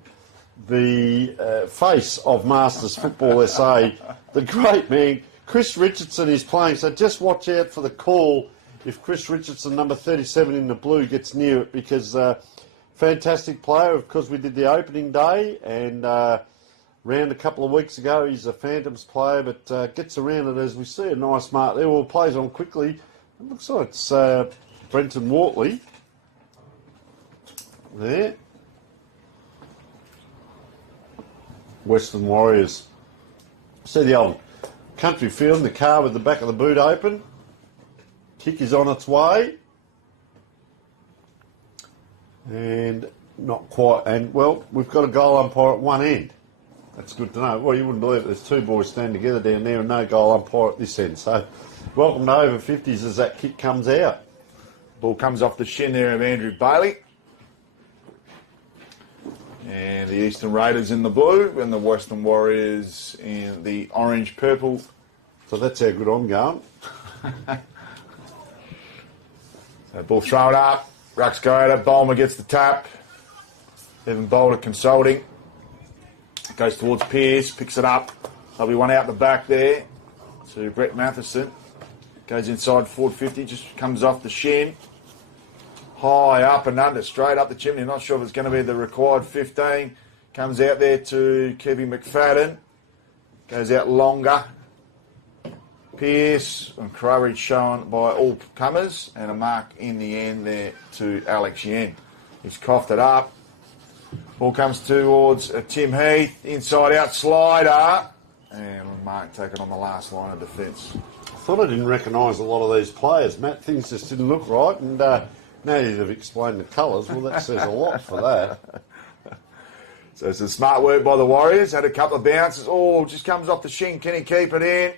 the face of Masters Football SA. The great man, Chris Richardson, is playing, so just watch out for the call if Chris Richardson, number 37 in the blue, gets near it, because fantastic player. Of course, we did the opening day, and round a couple of weeks ago. He's a Phantoms player, but gets around it as we see. A nice mark there. Well, plays on quickly. It looks like it's Brenton Wortley there. Western Warriors. See the old country field in the car with the back of the boot open. Kick is on its way. And not quite. And, well, we've got a goal umpire at one end. That's good to know. Well, you wouldn't believe it. There's 2 boys standing together down there and no goal umpire at this end. So, welcome to over 50s as that kick comes out. Ball comes off the shin there of Andrew Bailey. And the Eastern Raiders in the blue and the Western Warriors in the orange-purple. So that's how good I'm going. So ball thrown up. Rucks go at it. Bowler gets the tap. Evan Boulder consulting. Goes towards Pearce, picks it up. There'll be one out the back there to Brett Matheson. Goes inside forward 50, just comes off the shin. High up and under, straight up the chimney. Not sure if it's going to be the required 15. Comes out there to Kevin McFadden. Goes out longer. Pearce and courage shown by all comers. And a mark in the end there to Alex Yen. He's coughed it up. Ball comes towards Tim Heath, inside out slider, and Mark taken on the last line of defence. I thought I didn't recognise a lot of these players, Matt. Things just didn't look right, and now you've explained the colours. Well, that says a lot for that. So it's a smart work by the Warriors. Had a couple of bounces. Oh, just comes off the shin. Can he keep it in?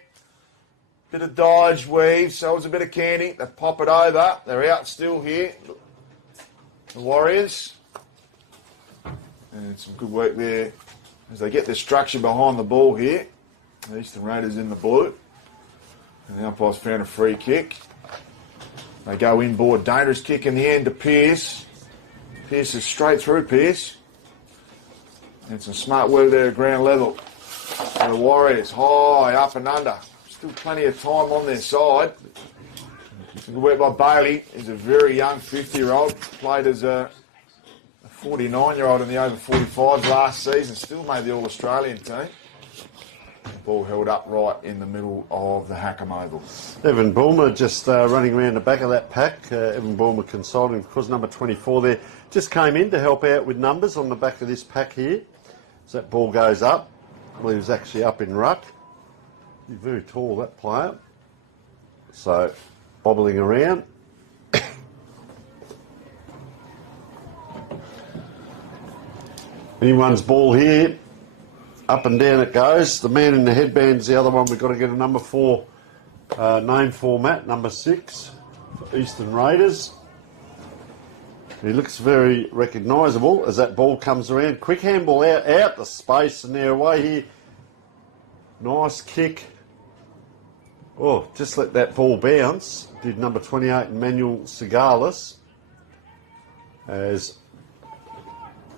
Bit of dodge, weave, so it's a bit of candy. They pop it over. They're out still here. The Warriors. And some good work there as they get the structure behind the ball here. The Eastern Raiders in the blue. And the umpire's found a free kick. They go inboard. Dangerous kick in the end to Pearce. Pearce is straight through Pearce. And some smart work there at ground level. And the Warriors high, up and under. Still plenty of time on their side. Some good work by Bailey. He's a very young 50-year-old. Played as a 49-year-old in the over 45s last season, still made the All-Australian team. Ball held up right in the middle of the Hackham Oval. Evan Bulmer just running around the back of that pack. Evan Bulmer consulting, of course, number 24 there. Just came in to help out with numbers on the back of this pack here. As that ball goes up, well, he was actually up in ruck. He's very tall, that player. So, bobbling around. Anyone's ball here. Up and down it goes. The man in the headband's the other one. We've got to get a number 4 name format, number 6 for Eastern Raiders. He looks very recognisable as that ball comes around. Quick handball out the space, and they're away here. Nice kick. Oh, just let that ball bounce. Did number 28, Emmanuel Sigalis. As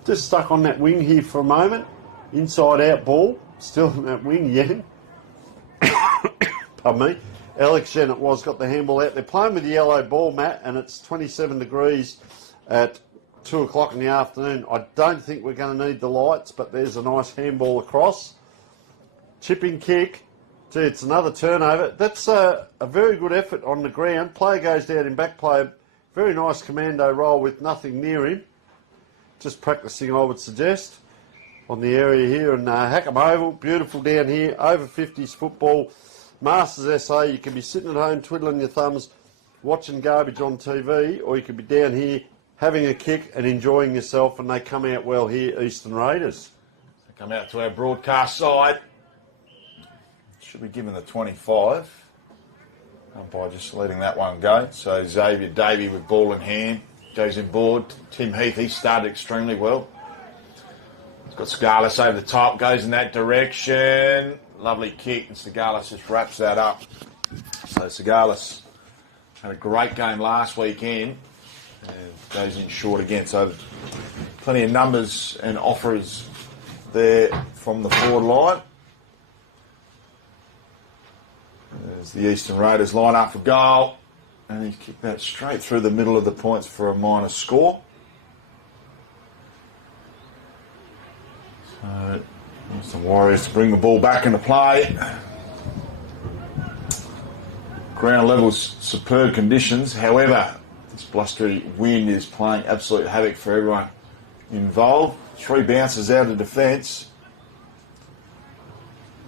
just stuck on that wing here for a moment. Inside out ball, still in that wing, Yen. Pardon me. Alex Yen it was, got the handball out. They're playing with the yellow ball, Matt, and it's 27 degrees at 2 o'clock in the afternoon. I don't think we're going to need the lights, but there's a nice handball across. Chipping kick. Gee, it's another turnover. That's a very good effort on the ground. Player goes down in back play. Very nice commando roll with nothing near him. Just practising, I would suggest. On the area here in Hackham Oval, beautiful down here, over 50s football, Masters SA. You can be sitting at home twiddling your thumbs, watching garbage on TV, or you can be down here having a kick and enjoying yourself, and they come out well here, Eastern Raiders. They come out to our broadcast side. Should be given the 25. Umpire just letting that one go. So Xavier Davey with ball in hand goes in board. Tim Heath, he started extremely well. Got Sigalis over the top, goes in that direction. Lovely kick, and Sigalis just wraps that up. So Sigalis had a great game last weekend. And goes in short again. So plenty of numbers and offers there from the forward line. There's the Eastern Raiders line up for goal. And he kicked that straight through the middle of the points for a minor score. So, the Warriors to bring the ball back into play. Ground level's superb conditions. However, this blustery wind is playing absolute havoc for everyone involved. 3 bounces out of defence.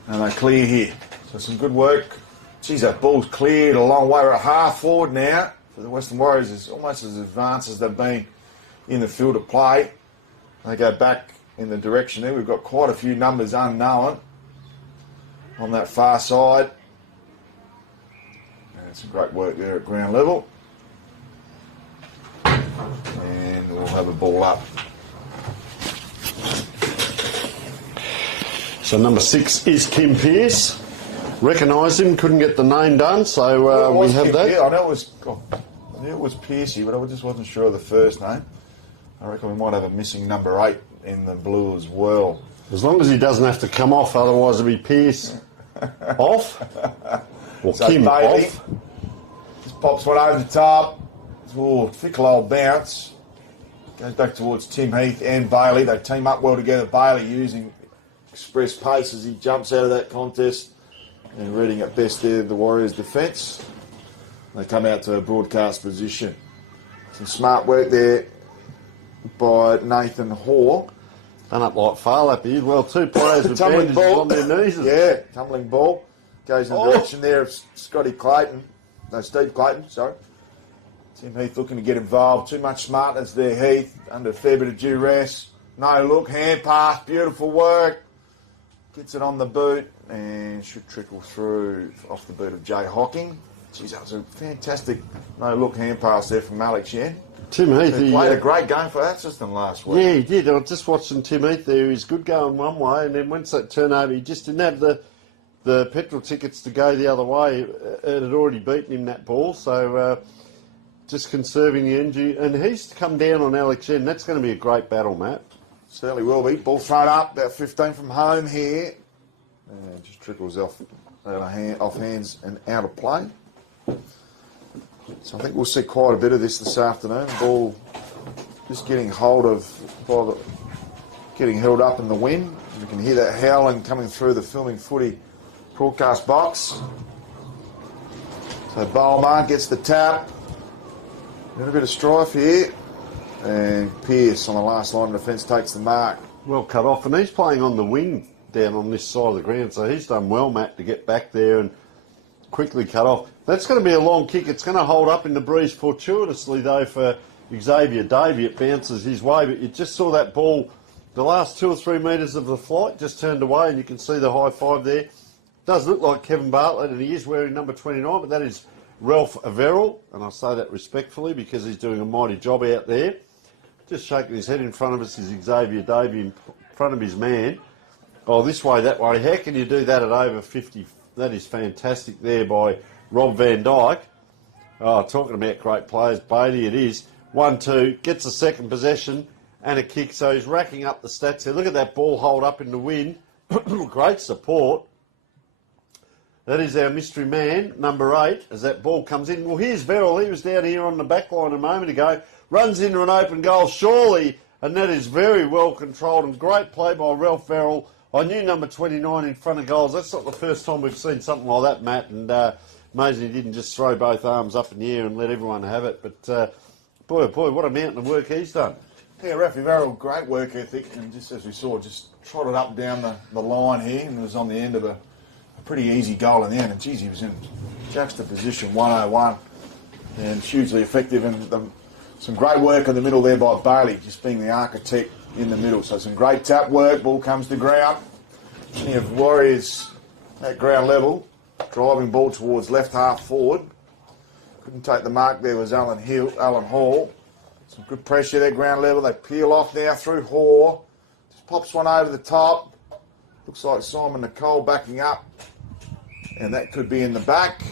And they clear here. So some good work. Geez, that ball's cleared a long way. We're at half forward now for the Western Warriors. It's almost as advanced as they've been in the field of play. They go back in the direction there. We've got quite a few numbers unknown on that far side. And some great work there at ground level. And we'll have a ball up. So number 6 is Kim Pearce. Recognised him, couldn't get the name done, so we have that. Yeah, I knew it was Piercy, but I just wasn't sure of the first name. I reckon we might have a missing number 8 in the blue as well. As long as he doesn't have to come off, otherwise it'll be Pearce off. Or so Kim Bailey off. just pops one over the top. Oh, fickle old bounce. Goes back towards Tim Heath and Bailey. They team up well together. Bailey using express pace as he jumps out of that contest. And reading at best there, the Warriors' defence. They come out to a broadcast position. Some smart work there by Nathan Hoare. Done up like Farlap. He did well. 2 players with Tumbling bandages ball. on their knees. Yeah, tumbling ball. Goes in the direction there of Steve Clayton, sorry. Tim Heath looking to get involved. Too much smartness there, Heath. Under a fair bit of duress. No look, hand pass, beautiful work. Gets it on the boot and should trickle through off the boot of Jay Hocking. Geez, that was a fantastic no-look hand pass there from Alex Yen. Tim Heath, He played a great game for that system last week. Yeah, he did. I was just watching Tim Heath there. He was good going one way, and then once that turnover, he just didn't have the petrol tickets to go the other way. It had already beaten him, that ball, so just conserving the energy. And he's come down on Alex Yen. That's going to be a great battle, Matt. Certainly will be. Ball thrown up, about 15 from home here. And just trickles off hands and out of play. So I think we'll see quite a bit of this afternoon. Ball just getting hold of, getting held up in the wind. You can hear that howling coming through the filming footy broadcast box. So Bowman gets the tap. Got a bit of strife here. And Pearce on the last line of defence takes the mark. Well cut off, and he's playing on the wing down on this side of the ground, so he's done well, Matt, to get back there and quickly cut off. That's going to be a long kick. It's going to hold up in the breeze fortuitously, though, for Xavier Davey. It bounces his way, but you just saw that ball, the last 2 or 3 metres of the flight just turned away, and you can see the high five there. Does look like Kevin Bartlett, and he is wearing number 29, but that is Ralph Averill, and I say that respectfully because he's doing a mighty job out there. Just shaking his head in front of us is Xavier Davey in front of his man. Oh, this way, that way. How can you do that at over 50? That is fantastic there by Rob Van Dyke. Oh, talking about great players. Bailey, it is. 1-2, gets a second possession and a kick. So he's racking up the stats here. Look at that ball hold up in the wind. Great support. That is our mystery man, number 8, as that ball comes in. Well, here's Verrill. He was down here on the back line a moment ago. Runs into an open goal, surely, and that is very well controlled and great play by Ralph Verrill. I knew number 29 in front of goals. That's not the first time we've seen something like that, Matt, and amazing he didn't just throw both arms up in the air and let everyone have it. But, boy, oh boy, what a mountain of work he's done. Yeah, Ralphie Verrill, great work ethic, and just as we saw, just trotted up down the line here and was on the end of a pretty easy goal in the end. And geez, he was in juxtaposition 101 and hugely effective. And some great work in the middle there by Bailey, just being the architect in the middle. So some great tap work, ball comes to ground. Plenty of Warriors at ground level, driving ball towards left half forward. Couldn't take the mark there was Alan Hall. Some good pressure there, ground level. They peel off now through Hoare. Just pops one over the top. Looks like Simon Nicole backing up. And that could be in the back.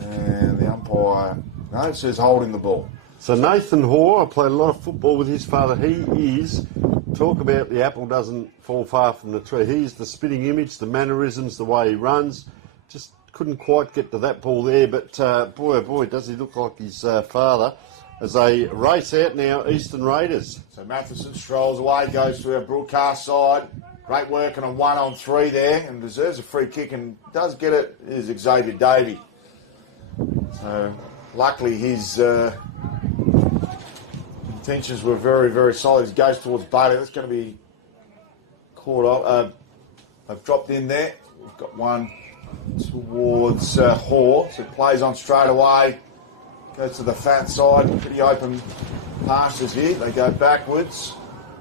And the umpire, no, says holding the ball. So Nathan Hoare, I played a lot of football with his father. He is, talk about the apple doesn't fall far from the tree. He's the spitting image, the mannerisms, the way he runs. Just couldn't quite get to that ball there, but boy, oh boy, does he look like his father. As they race out now, Eastern Raiders. So Matheson strolls away, goes to our broadcast side. Great work on a 1-on-3 there, and deserves a free kick, and does get it, is Xavier Davey. So luckily his intentions were very, very solid. He goes towards Bailey. That's going to be caught off. They've dropped in there. We've got one towards Hoare. So plays on straight away. Goes to the fat side. Pretty open pastures here. They go backwards.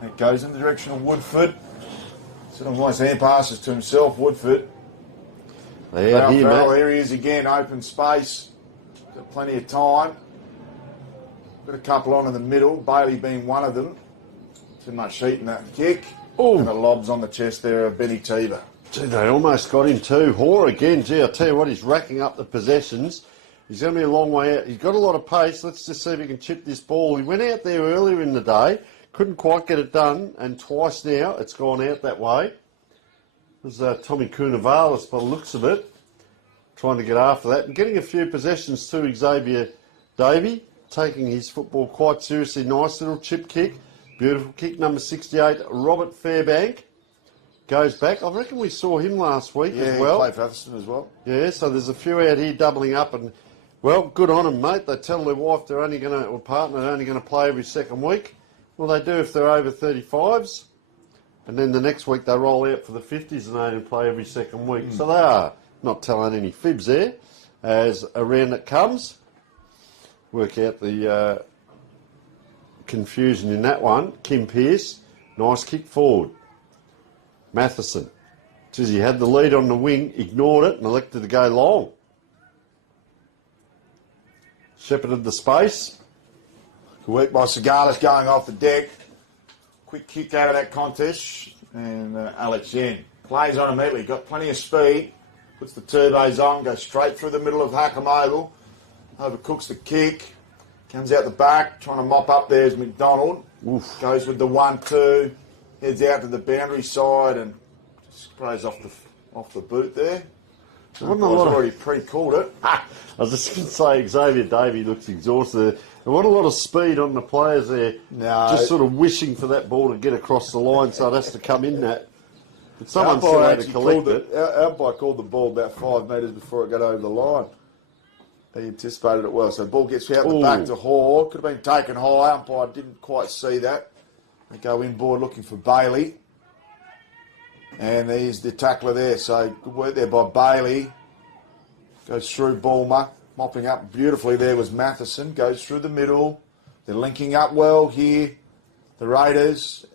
It goes in the direction of Woodford. Sort of nice hand passes to himself, Woodford. Here he is again, open space. Got plenty of time. Got a couple on in the middle, Bailey being one of them. Too much heat in that kick. Ooh. And the lobs on the chest there of Benny Teeber. Gee, they almost got him too. Hoare again, gee, I tell you what, he's racking up the possessions. He's going to be a long way out. He's got a lot of pace. Let's just see if he can chip this ball. He went out there earlier in the day, couldn't quite get it done, and twice now it's gone out that way. There's Tommy Cunavalis by the looks of it, trying to get after that and getting a few possessions to Xavier Davey, taking his football quite seriously. Nice little chip kick, beautiful kick. Number 68, Robert Fairbank, goes back. I reckon we saw him last week as well. Yeah, he played for Atherstone as well. Yeah, so there's a few out here doubling up, and well, good on them, mate. They tell their wife they're only going to, or partner, they're only going to play every second week. Well, they do if they're over 35s. And then the next week they roll out for the 50s and they only play every second week. So they are not telling any fibs there. As around it comes, work out the confusion in that one. Kim Pearce, nice kick forward. Matheson, says he had the lead on the wing, ignored it and elected to go long. Shepherded the space. Good work by Segalis going off the deck. Quick kick out of that contest, and Alex Yen plays on immediately. Got plenty of speed, puts the turbos on, goes straight through the middle of Hackam Oval, overcooks the kick, comes out the back, trying to mop up there is McDonald. Oof. Goes with the 1-2, heads out to the boundary side and sprays off the boot there. Wasn't a I've lot of- already pre-called it. I was just going to say, Xavier Davey looks exhausted. There wasn't a lot of speed on the players there. No. Just sort of wishing for that ball to get across the line, so it has to come in that. But someone The still umpire had to actually collect called it. Our umpire called the ball about 5 metres before it got over the line. He anticipated it well. So the ball gets out the Ooh. back to Hall. Could have been taken high. Umpire didn't quite see that. They go inboard looking for Bailey. And there's the tackler there. So good work there by Bailey. Goes through Bulmer. Mopping up beautifully there was Matheson. Goes through the middle. They're linking up well here. The Raiders.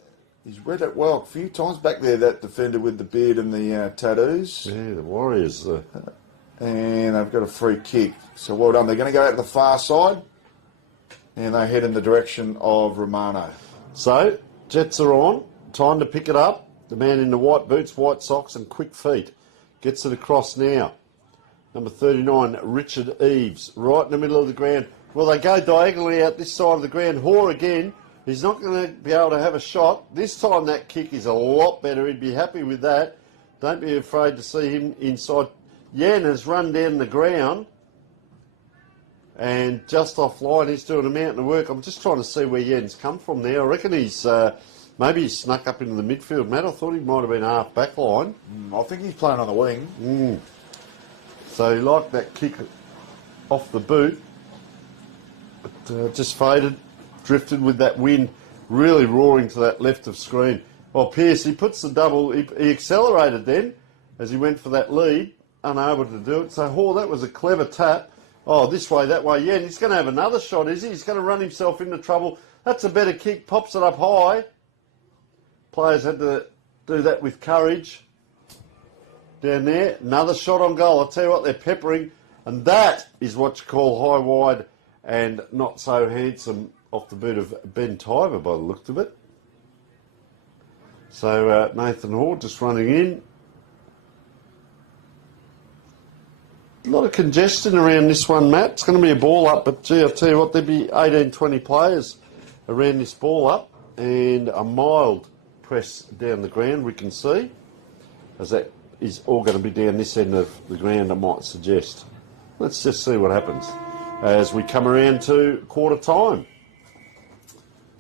He's read it well a few times back there, that defender with the beard and the tattoos. Yeah, the Warriors. And they've got a free kick. So well done. They're going to go out to the far side. And they head in the direction of Romano. So, Jets are on. Time to pick it up. The man in the white boots, white socks and quick feet. Gets it across now. Number 39, Richard Eves. Right in the middle of the ground. Well, they go diagonally out this side of the ground. Hoare again. He's not going to be able to have a shot. This time that kick is a lot better. He'd be happy with that. Don't be afraid to see him inside. Yan has run down the ground. And just offline, he's doing a mountain of work. I'm just trying to see where Yan's come from there. I reckon he's maybe he's snuck up into the midfield, Matt. I thought he might have been half back line. I think he's playing on the wing. So he liked that kick off the boot. But just faded, drifted with that wind, really roaring to that left of screen. Well, Pearce, he puts the double, he accelerated then as he went for that lead, unable to do it. So, that was a clever tap. Oh, this way, that way. Yeah, and he's going to have another shot, is he? He's going to run himself into trouble. That's a better kick, pops it up high. Players had to do that with courage. Down there, another shot on goal. I'll tell you what, they're peppering. And that is what you call high, wide, and not so handsome off the boot of Ben Tyver by the look of it. So Nathan Hall just running in. A lot of congestion around this one, Matt. It's going to be a ball up, but gee, I'll tell you what, there'll be 18, 20 players around this ball up, and a mild press down the ground we can see, as that is all going to be down this end of the ground, I might suggest. Let's just see what happens as we come around to quarter time.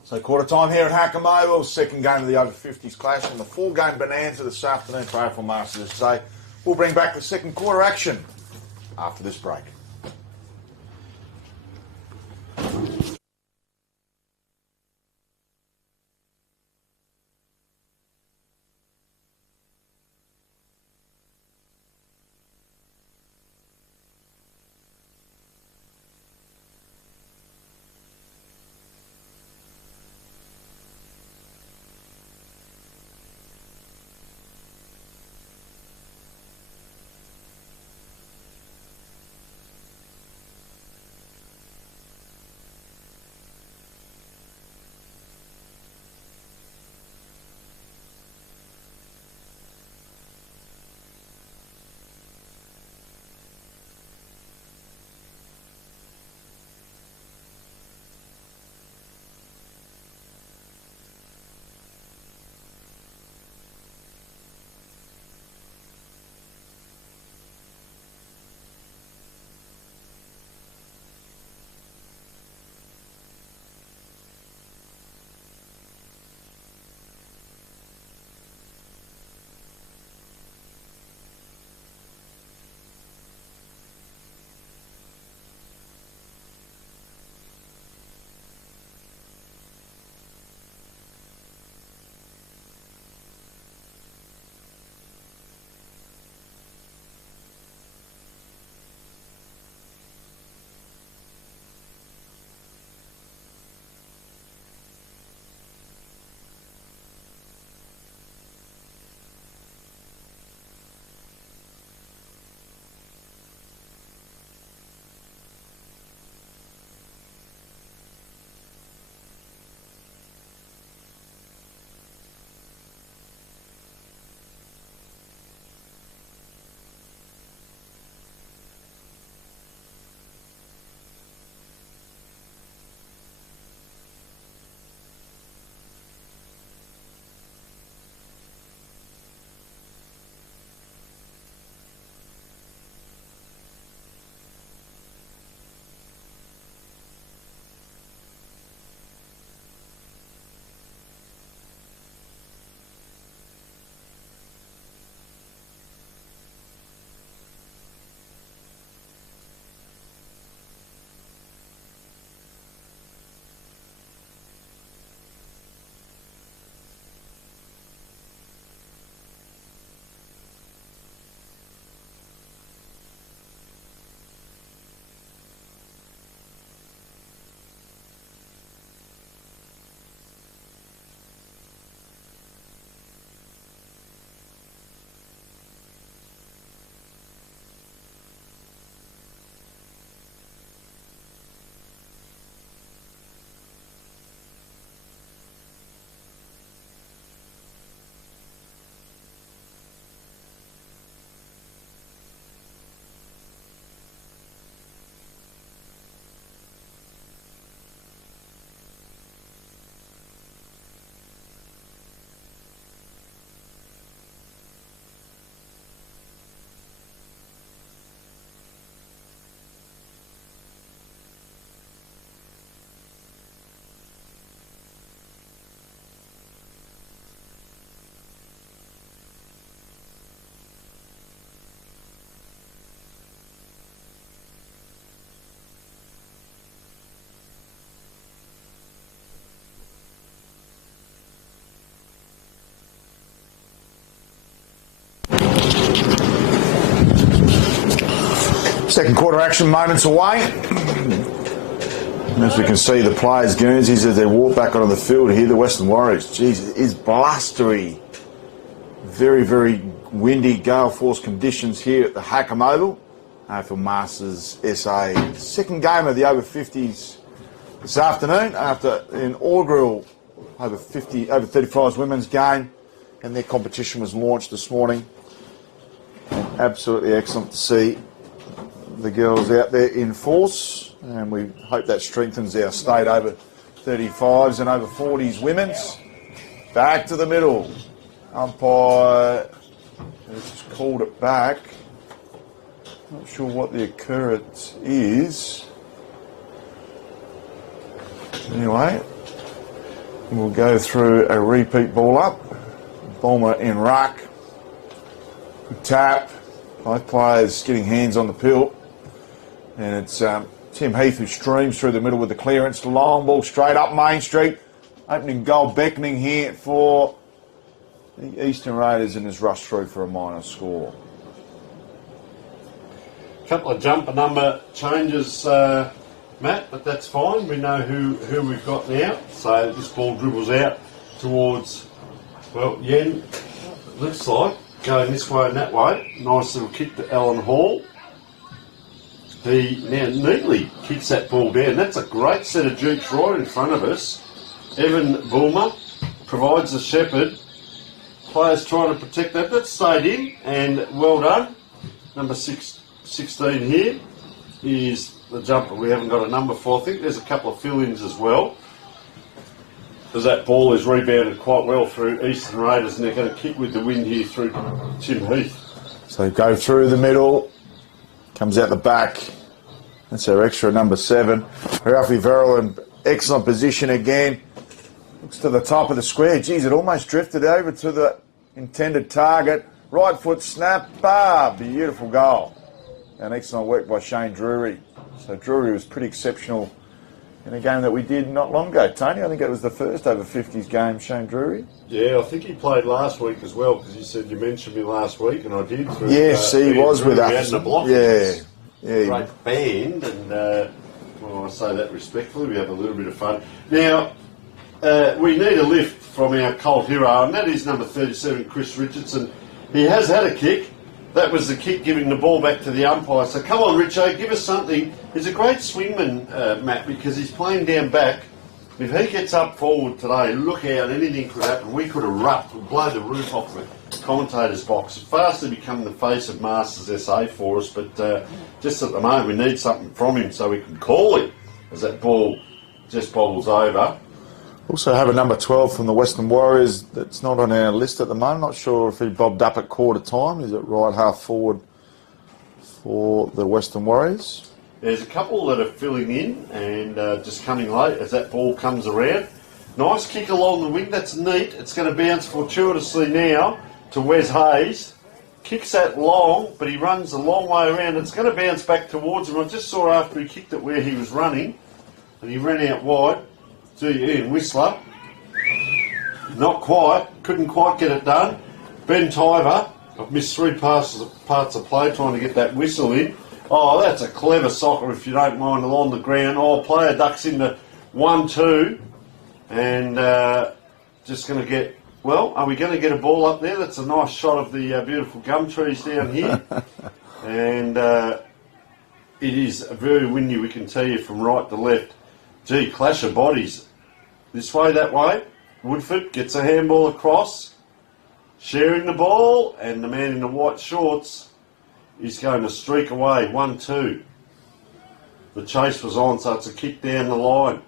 So quarter time here at Hackamore, second game of the over 50s clash and the 4-game bonanza this afternoon for AFL Masters SA. We'll bring back the second quarter action after this break. Second quarter action moments away. As we can see, the players' Guernseys as they walk back onto the field here, the Western Warriors. Jeez, it is blustery. Very, very windy gale force conditions here at the Hackam Oval. AFL Masters SA. Second game of the over 50s this afternoon after an inaugural over 35s women's game, and their competition was launched this morning. And absolutely excellent to see the girls out there in force, and we hope that strengthens our state over 35s and over 40s women's. Back to the middle. Umpire has just called it back. Not sure what the occurrence is. Anyway, we'll go through a repeat ball up. Bomber in ruck. Good tap. Both players getting hands on the pill. And it's Tim Heath who streams through the middle with the clearance. Long ball straight up Main Street. Opening goal beckoning here for the Eastern Raiders, and has rushed through for a minor score. Couple of jumper number changes, Matt, but that's fine. We know who we've got now. So this ball dribbles out towards, well, Yen, looks like, going this way and that way. Nice little kick to Alan Hall. He now neatly kicks that ball down. That's a great set of jukes right in front of us. Evan Bulmer provides the shepherd. Players trying to protect that. That stayed in, and well done. Number 16 here is the jumper we haven't got a number for. I think there's a couple of fill-ins as well, as that ball is rebounded quite well through Eastern Raiders, and they're going to kick with the wind here through Tim Heath. So go through the middle, comes out the back. That's our extra number 7. Ralphie Verrill in excellent position again. Looks to the top of the square. Geez, it almost drifted over to the intended target. Right foot snap. Beautiful goal. And excellent work by Shane Drury. So Drury was pretty exceptional in a game that we did not long ago. Tony, I think it was the first over 50s game, Shane Drury. Yeah, I think he played last week as well, because you said you mentioned me last week, and I did. Through, yes, he was with us. Yeah. Great band, and well, I say that respectfully, we have a little bit of fun. Now, we need a lift from our Colt hero, and that is number 37, Chris Richardson. He has had a kick. That was the kick giving the ball back to the umpire. So come on, Richo, give us something. He's a great swingman, Matt, because he's playing down back. If he gets up forward today, look out, anything could happen. We could erupt, we'd blow the roof off the commentator's box. Fastly become the face of Masters SA for us, but just at the moment we need something from him so we can call him as that ball just bobbles over. Also have a number 12 from the Western Warriors that's not on our list at the moment. Not sure if he bobbed up at quarter time. Is it right half forward for the Western Warriors? There's a couple that are filling in and just coming late as that ball comes around. Nice kick along the wing, that's neat. It's going to bounce fortuitously now to Wes Hayes. Kicks that long, but he runs a long way around. It's going to bounce back towards him. I just saw after he kicked it where he was running, and he ran out wide. To Ian Whistler. Not quite, couldn't quite get it done. Ben Tyver, I've missed 3 parts of play trying to get that whistle in. Oh, that's a clever soccer, if you don't mind, along the ground. Oh, player ducks into 1-2, and just going to get, well, are we going to get a ball up there? That's a nice shot of the beautiful gum trees down here. And it is very windy, we can tell you, from right to left. Gee, clash of bodies. This way, that way. Woodford gets a handball across, sharing the ball, and the man in the white shorts is going to streak away, 1-2. The chase was on, so it's a kick down the line.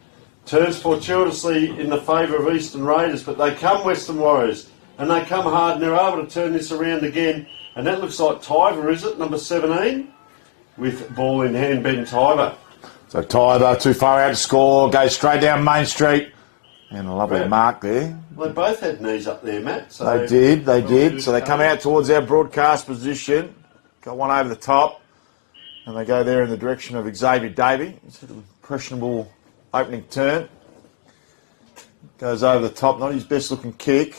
Turns fortuitously in the favour of Eastern Raiders, but they come Western Warriors, and they come hard, and they're able to turn this around again. And that looks like Tyver, is it, number 17? With ball in hand, Ben Tyver. So Tyver, too far out to score, goes straight down Main Street. And a lovely mark there. Well, they both had knees up there, Matt. So they did. So they come out towards our broadcast position, got one over the top, and they go there in the direction of Xavier Davey. It's a questionable opening turn. Goes over the top, not his best looking kick.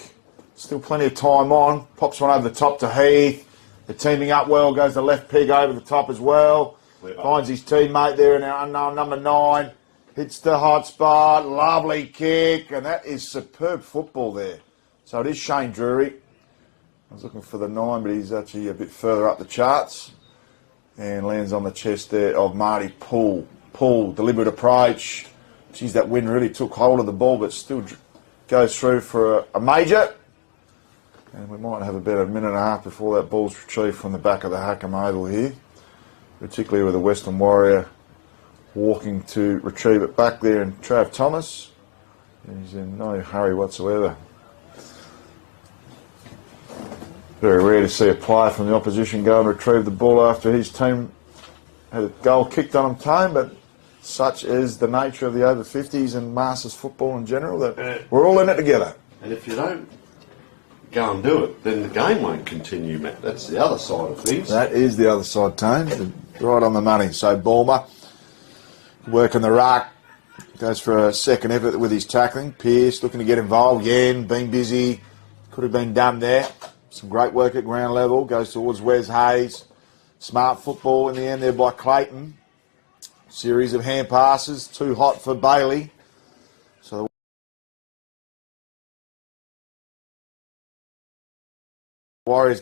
Still plenty of time on. Pops one over the top to Heath. They're teaming up well, goes the left peg over the top as well. Finds his teammate there in our unknown number 9. Hits the hot spot. Lovely kick. And that is superb football there. So it is Shane Drury. I was looking for the 9, but he's actually a bit further up the charts. And lands on the chest there of Marty Poole. Poole, deliberate approach. Geez, that wind really took hold of the ball, but still goes through for a major. And we might have about a minute and a half before that ball's retrieved from the back of the Hackham Oval here. Particularly with the Western Warrior walking to retrieve it back there, and Trav Thomas. He's in no hurry whatsoever. Very rare to see a player from the opposition go and retrieve the ball after his team had a goal kicked on him time, but such is the nature of the over 50s and Masters football in general, that we're all in it together. And if you don't go and do it, then the game won't continue, Matt. That's the other side of things. That is the other side, Tone. Right on the money. So Balmer working the ruck, goes for a second effort with his tackling. Pearce looking to get involved again, being busy. Could have been done there. Some great work at ground level. Goes towards Wes Hayes. Smart football in the end there by Clayton. Series of hand passes. Too hot for Bailey. So the Warriors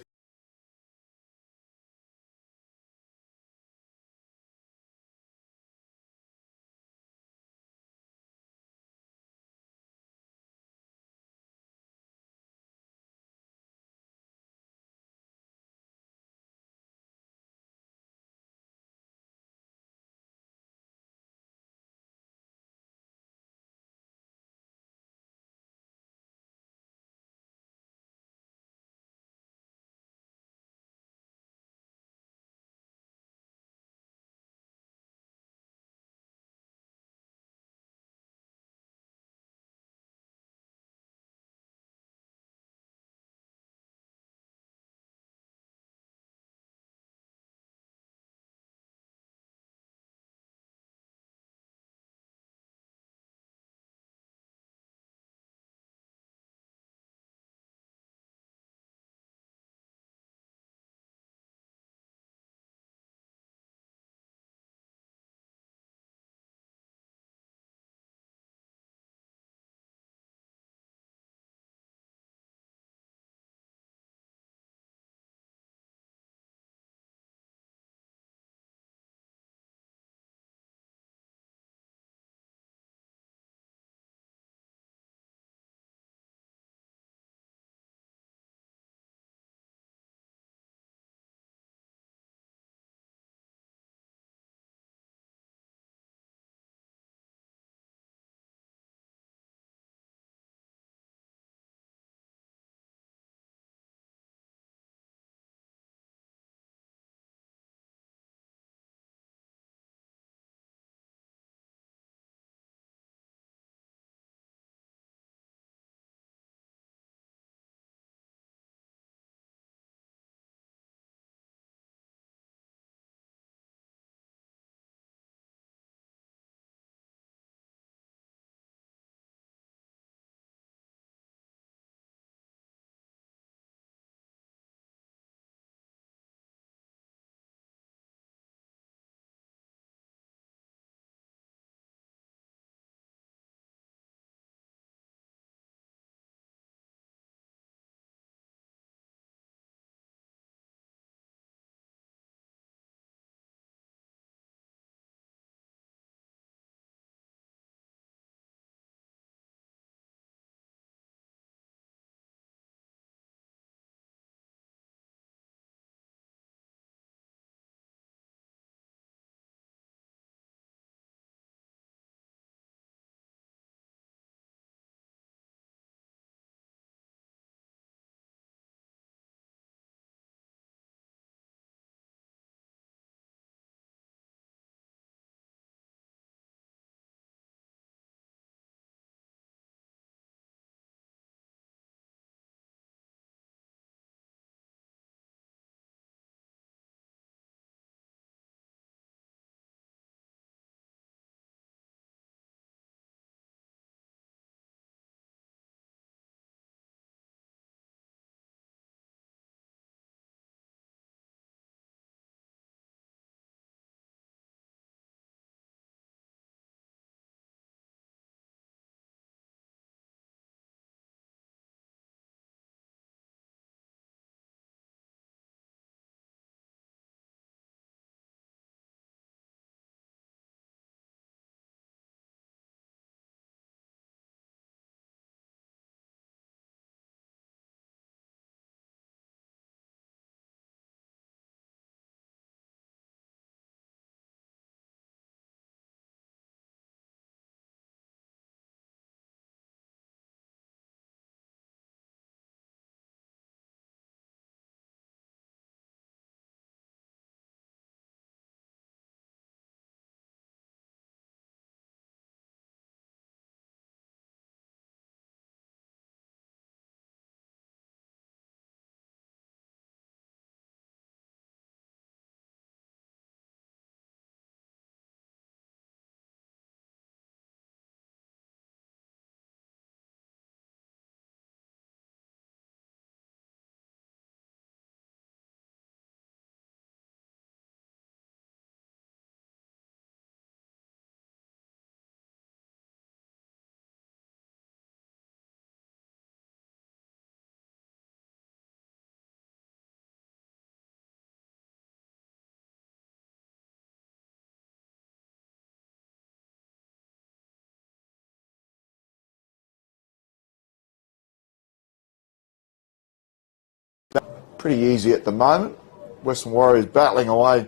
pretty easy at the moment. Western Warriors battling away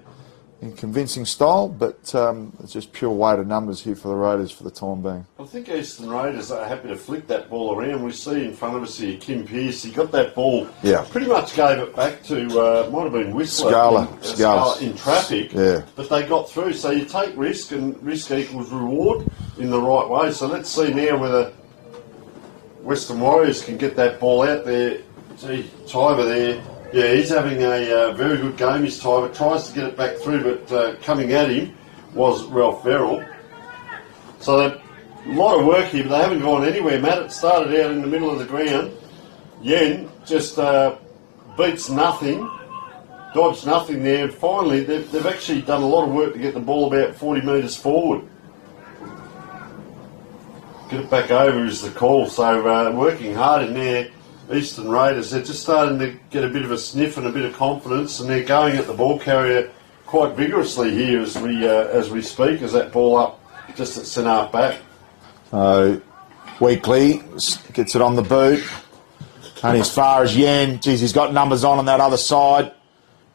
in convincing style, but it's just pure weight of numbers here for the Raiders for the time being. I think Eastern Raiders are happy to flick that ball around. We see in front of us here Kim Pearce. He got that ball, pretty much gave it back to, might have been Whistler Scala in traffic, but they got through. So you take risk, and risk equals reward in the right way. So let's see now whether Western Warriors can get that ball out there. See, Tyber there. Yeah, he's having a very good game, his Tyber. Tries to get it back through, but coming at him was Ralph Verrill. So a lot of work here, but they haven't gone anywhere, Matt. It started out in the middle of the ground. Yen just beats nothing, dodged nothing there. And finally, they've actually done a lot of work to get the ball about 40 metres forward. Get it back over is the call. So working hard in there. Eastern Raiders, they're just starting to get a bit of a sniff and a bit of confidence, and they're going at the ball carrier quite vigorously here as we speak, as that ball up just at centre half back. Weekly gets it on the boot. Only as far as Yen. Geez, he's got numbers on that other side.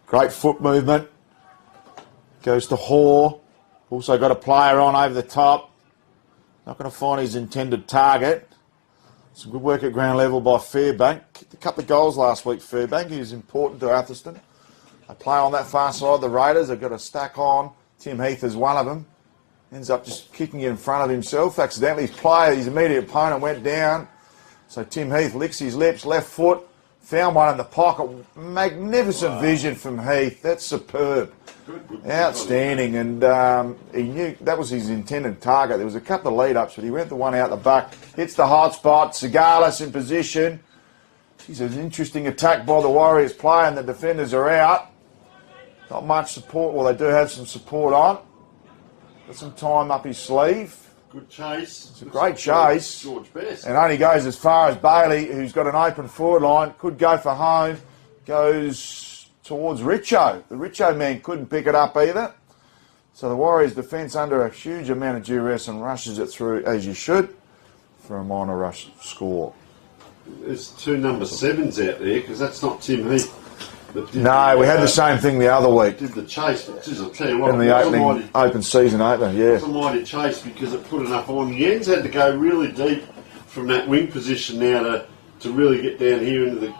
Great foot movement. Goes to Hoare. Also got a player on over the top. Not going to find his intended target. Some good work at ground level by Fairbank. Kicked a couple of goals last week, Fairbank. He was important to Atherstone. They play on that far side. The Raiders have got a stack on. Tim Heath is one of them. Ends up just kicking it in front of himself. Accidentally, his immediate opponent went down. So Tim Heath licks his lips, left foot, found one in the pocket. Magnificent vision from Heath. That's superb. Outstanding. And he knew that was his intended target. There was a couple of lead-ups, but he went the one out the back. Hits the hot spot. Segalis in position. He's an interesting attack by the Warriors player, and the defenders are out. Not much support. Well, they do have some support on. Got some time up his sleeve. Good chase. It's a great chase. George Best. And only goes as far as Bailey, who's got an open forward line. Could go for home. Goes towards Richo. The Richo man couldn't pick it up either. So the Warriors' defence under a huge amount of duress and rushes it through, as you should, for a minor rush score. There's two number 7s out there, because that's not Tim Heath. No, we had the same thing the other week. Did the chase, but I'll tell you what, In the opening, open season opener, yeah. It was a mighty chase because it put enough on. Jens had to go really deep from that wing position now to really get down here into the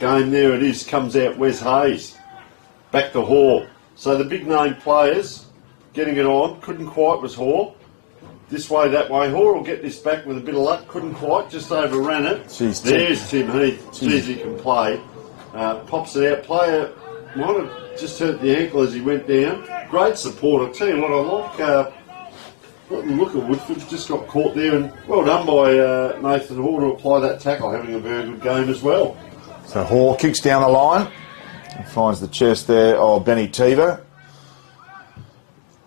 game. There it is, comes out Wes Hayes. Back to Hoare. So the big name players getting it on, couldn't quite, was Hoare. This way, that way. Hoare will get this back with a bit of luck, couldn't quite, just overran it. Jeez, There's Tim Heath. Jeez, he can play. Pops it out. Player might have just hurt the ankle as he went down. Great support. I tell you what, I like. Look at Woodford, just got caught there, and well done by Nathan Hoare to apply that tackle, having a very good game as well. So Hoare kicks down the line and finds the chest there of Benny Teever.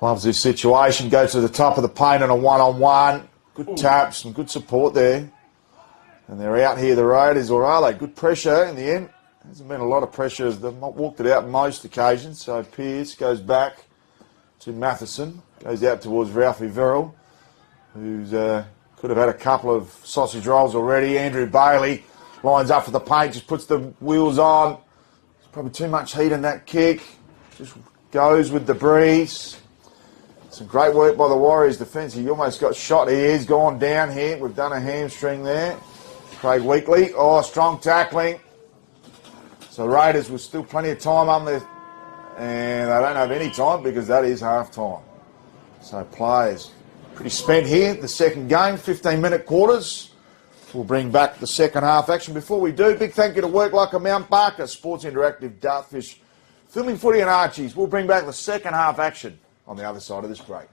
Loves this situation. Goes to the top of the paint on a one-on-one. Good taps and good support there. And they're out here, the Raiders, or are they? Good pressure in the end. Hasn't been a lot of pressure as they've walked it out on most occasions. So Pearce goes back to Matheson. Goes out towards Ralphie Verrill, who's could have had a couple of sausage rolls already. Andrew Bailey lines up for the paint, just puts the wheels on. There's probably too much heat in that kick. Just goes with the breeze. Some great work by the Warriors defence. He almost got shot here. He's gone down here. We've done a hamstring there. Craig Weekly. Oh, strong tackling. So the Raiders with still plenty of time on there. And they don't have any time because that is half time. So players pretty spent here. The second game, 15-minute quarters. We'll bring back the second half action. Before we do, big thank you to Work Like a Mount Barker, Sports Interactive, Dartfish, Filming Footy and Archies. We'll bring back the second half action on the other side of this break.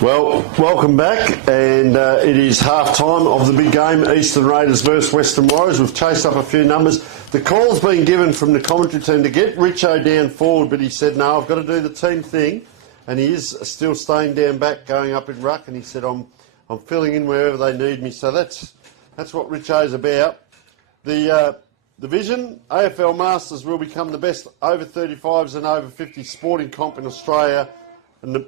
Well, welcome back, and it is half time of the big game, Eastern Raiders versus Western Warriors. We've chased up a few numbers. The call's been given from the commentary team to get Richo down forward, but he said, no, I've got to do the team thing, and he is still staying down back, going up in ruck, and he said, I'm filling in wherever they need me. So that's what Richo's about. The vision, AFL Masters will become the best over 35s and over 50 sporting comp in Australia, and the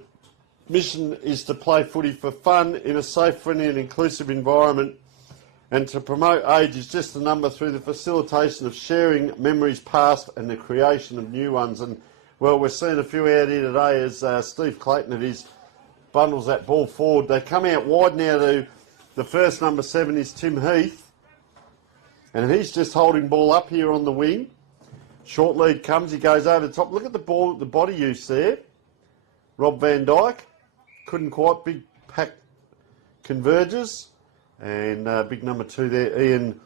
mission is to play footy for fun in a safe, friendly and inclusive environment, and to promote age is just a number through the facilitation of sharing memories past and the creation of new ones. And, well, we're seeing a few out here today as Steve Clayton at his bundles that ball forward. They come out wide now to the first number 7 is Tim Heath, and he's just holding ball up here on the wing. Short lead comes, he goes over the top. Look at the ball, the body use there. Rob Van Dyke. Couldn't quite, big pack converges, and big number 2 there, Ian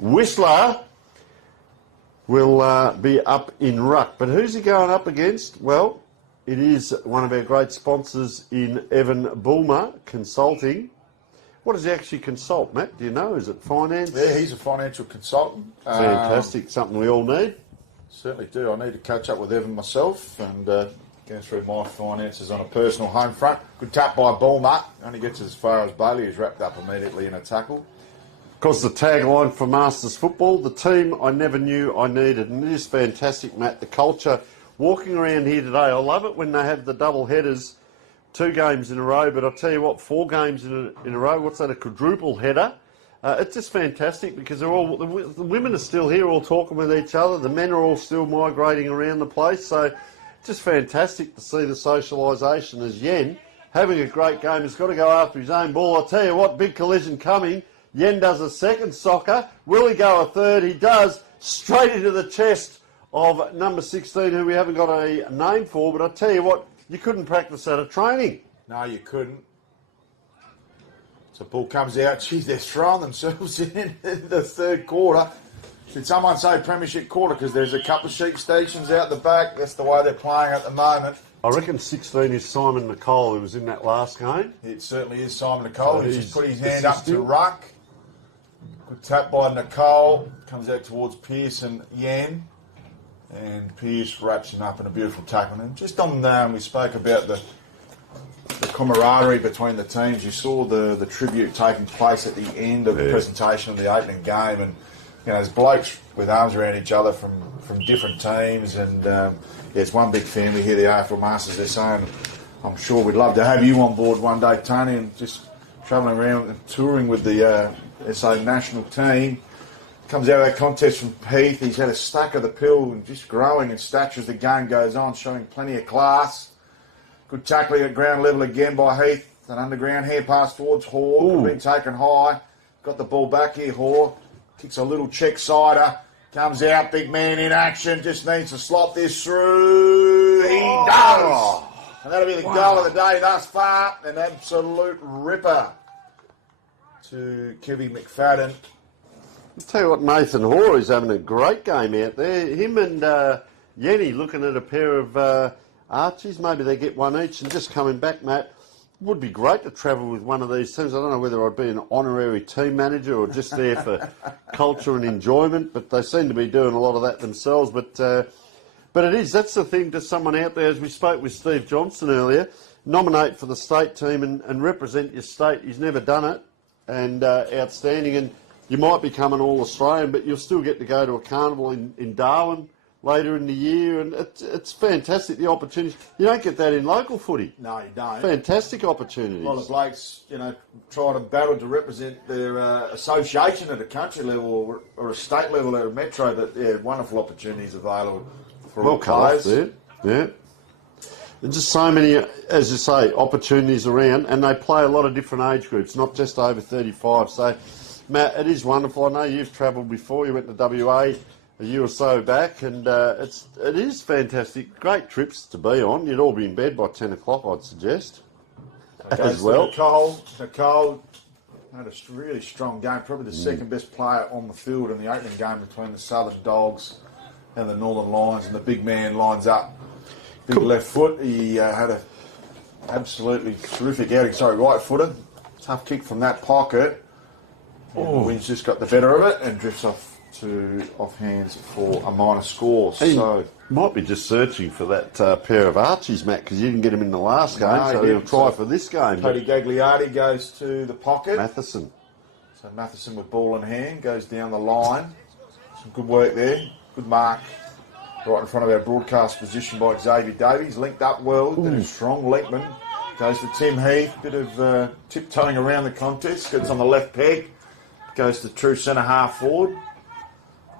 Whistler, will be up in ruck. But who's he going up against? Well, it is one of our great sponsors in Evan Bulmer Consulting. What does he actually consult, Matt? Do you know? Is it finance? Yeah, he's a financial consultant. Fantastic, something we all need. Certainly do. I need to catch up with Evan myself and go through my finances on a personal home front. Good tap by Bulmer. Only gets as far as Bailey, who's wrapped up immediately in a tackle. Of course, the tagline for Masters Football, the team I never knew I needed. And it is fantastic, Matt. The culture, walking around here today, I love it when they have the double headers, 2 games in a row. But I'll tell you what, 4 games in a row, what's that, a quadruple header? It's just fantastic because they're all, the women are still here all talking with each other. The men are all still migrating around the place. So just fantastic to see the socialisation as Yen having a great game. He's got to go after his own ball. I'll tell you what, big collision coming. Yen does a second soccer. Will he go a third? He does. Straight into the chest of number 16, who we haven't got a name for. But I'll tell you what, you couldn't practice that at training. No, you couldn't. So ball comes out. Geez, they're throwing themselves in the third quarter. Did someone say premiership quarter? Because there's a couple of sheep stations out the back. That's the way they're playing at the moment. I reckon 16 is Simon Nicole, who was in that last game. It certainly is Simon Nicole. So He's just put his hand up to ruck. Good tap by Nicole. Comes out towards Pearce and Yan. And Pearce wraps him up in a beautiful tackle. And just on, we spoke about the camaraderie between the teams. You saw the tribute taking place at the end of the presentation of the opening game. And you know, there's blokes with arms around each other from different teams, and it's one big family here, the AFL Masters SA, and I'm sure we'd love to have you on board one day, Tony, and just travelling around and touring with the SA national team. Comes out of that contest from Heath. He's had a stack of the pill and just growing in stature as the game goes on, showing plenty of class. Good tackling at ground level again by Heath. An underground hair pass towards Hoare. Could have been taken high. Got the ball back here, Hoare. Kicks a little check sider. Comes out, big man in action. Just needs to slot this through. He does. And that'll be the goal of the day thus far. An absolute ripper to Kevy McFadden. I'll tell you what, Nathan Hoare is having a great game out there. Him and Yenny looking at a pair of Archies. Maybe they get one each. And just coming back, Matt, would be great to travel with one of these teams. I don't know whether I'd be an honorary team manager or just there for culture and enjoyment, but they seem to be doing a lot of that themselves. But it is, that's the thing to someone out there, as we spoke with Steve Johnson earlier, nominate for the state team and represent your state. He's never done it, and outstanding. And you might become an All-Australian, but you'll still get to go to a carnival in Darwin later in the year, and it's fantastic, the opportunity. You don't get that in local footy. No, you don't. Fantastic opportunities. A lot of blokes, you know, try to battle to represent their association at a country level or a state level at a metro, but yeah, wonderful opportunities available for all players. There, yeah. There's just so many, as you say, opportunities around, and they play a lot of different age groups, not just over 35. So, Matt, it is wonderful. I know you've travelled before. You went to WA a year or so back, and it is fantastic. Great trips to be on. You'd all be in bed by 10 o'clock, I'd suggest, as well. Nicole had a really strong game, probably the second best player on the field in the opening game between the Southern Dogs and the Northern Lions, and the big man lines up. Big left foot. He had a Absolutely terrific outing. Sorry, right footer. Tough kick from that pocket. And the wind's just got the better of it and drifts off hands for a minor score. So might be just searching for that pair of Archies, Matt, because you didn't get him in the last game, so he'll try for this game. Paddy Gagliardi goes to the pocket. Matheson. So Matheson with ball in hand goes down the line. Some good work there. Good mark right in front of our broadcast position by Xavier Davies. Linked up well. Bit of strong linkman. Goes to Tim Heath. Bit of tiptoeing around the contest. Gets on the left peg. Goes to true centre half forward.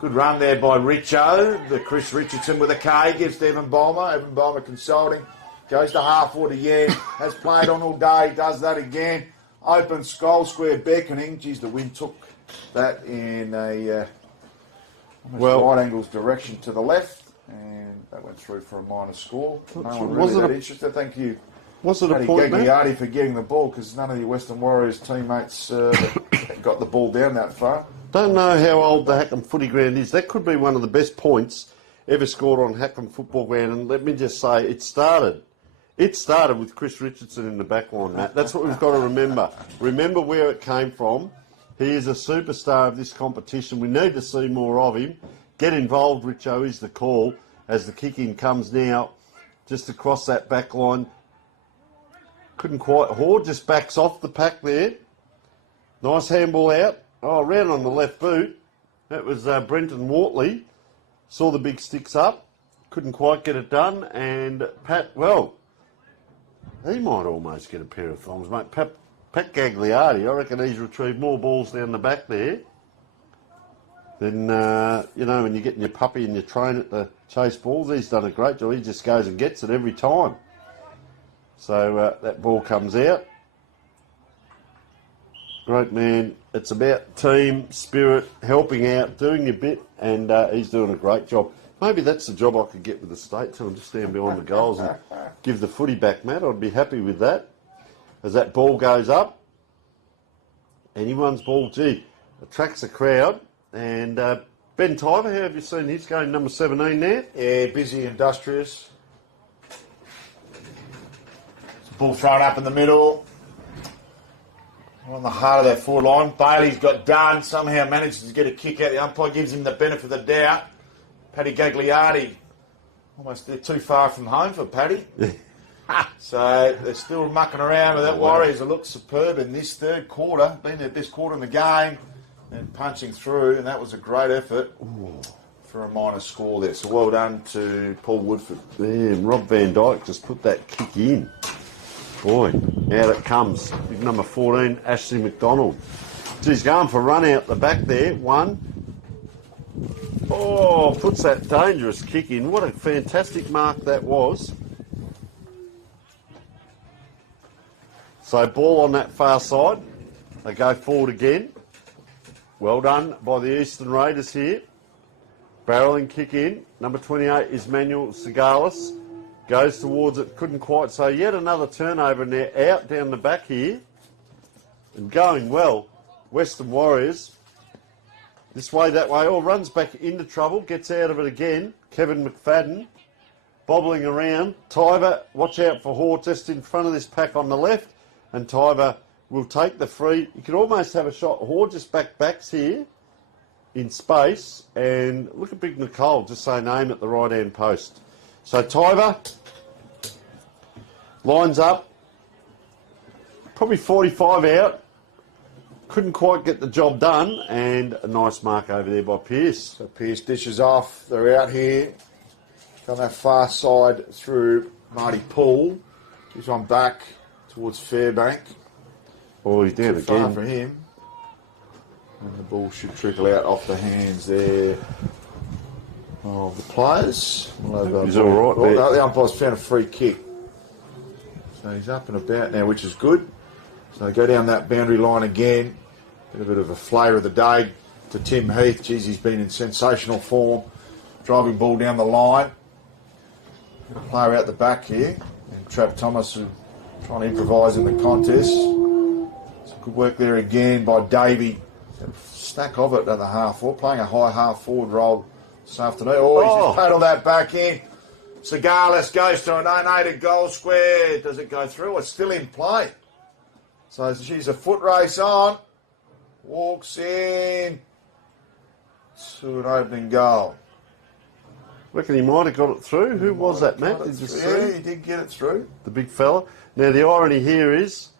Good run there by Richo. The Chris Richardson with a K gives to Evan Bulmer. Evan Bulmer consulting. Goes to half forward again. Has played on all day. Does that again. Open skull square beckoning. Geez, the wind took that in a right angles direction to the left. And that went through for a minor score. No one really that interested. Thank you. Was it a point, Gagliardi for getting the ball, because none of the Western Warriors teammates got the ball down that far. Don't know how old the Hackham footy ground is. That could be one of the best points ever scored on Hackham football ground. And let me just say, it started with Chris Richardson in the back line, Matt. That's what we've got to remember. Remember where it came from. He is a superstar of this competition. We need to see more of him. Get involved, Richo, is the call as the kick-in comes now just across that back line. Couldn't quite. Horde just backs off the pack there. Nice handball out. Oh, round on the left boot. That was Brenton Wortley. Saw the big sticks up. Couldn't quite get it done. And Pat, well, he might almost get a pair of thongs, mate. Pat Gagliardi, I reckon he's retrieved more balls down the back there than, when you're getting your puppy and you train it to chase balls. He's done a great job. He just goes and gets it every time. So that ball comes out. Great man. It's about team spirit, helping out, doing your bit, and he's doing a great job. Maybe that's the job I could get with the state team, just stand behind the goals and give the footy back, Matt. I'd be happy with that. As that ball goes up, anyone's ball, attracts a crowd. And Ben Tyver, how have you seen his game, number 17 there? Yeah, busy, industrious. Ball thrown up in the middle. On the heart of that forward line. Bailey's got done. Somehow manages to get a kick out. The umpire gives him the benefit of the doubt. Paddy Gagliardi. Almost they're too far from home for Paddy. So they're still mucking around with that. Warriors have looked superb in this third quarter. Been their best quarter in the game. And punching through. And that was a great effort. For a minor score there. So well done to Paul Woodford. Yeah, Rob Van Dyke just put that kick in. Boy, out it comes. Big number 14, Ashley McDonald. She's going for a run out the back there. One. Oh, puts that dangerous kick in. What a fantastic mark that was. So ball on that far side. They go forward again. Well done by the Eastern Raiders here. Barrelling kick in. Number 28 is Manuel Segalis. Goes towards it, couldn't quite. So yet another turnover and they're out down the back here. And going well. Western Warriors. This way, that way. Oh, runs back into trouble. Gets out of it again. Kevin McFadden. Bobbling around. Tyver, watch out for Hort just in front of this pack on the left. And Tyver will take the free. You could almost have a shot. Hort just backs here in space. And look at Big Nicole just saying aim at the right-hand post. So Tyver lines up, probably 45 out, couldn't quite get the job done, and a nice mark over there by Pearce. So Pearce dishes off, they're out here, on that far side through Marty Poole, gives one back towards Fairbank. Oh, he's down Too again. Far for him. And the ball should trickle out off the hands there. Oh, the players. He's all right there. The umpire's found a free kick. So he's up and about now, which is good. So they go down that boundary line again. Get a bit of a flavour of the day to Tim Heath. Geez, he's been in sensational form. Driving ball down the line. Player out the back here. And Trav Thomas trying to improvise in the contest. Some good work there again by Davey. Stack of it at the half forward. Playing a high half forward role this afternoon. Oh, he's just paddled that back in. Sagalis goes to an unaided goal square. Does it go through? It's still in play. So she's a foot race on. Walks in to an opening goal. Reckon he might have got it through. Who was that, Matt? Did you see? Yeah, he did get it through. The big fella. Now, the irony here is,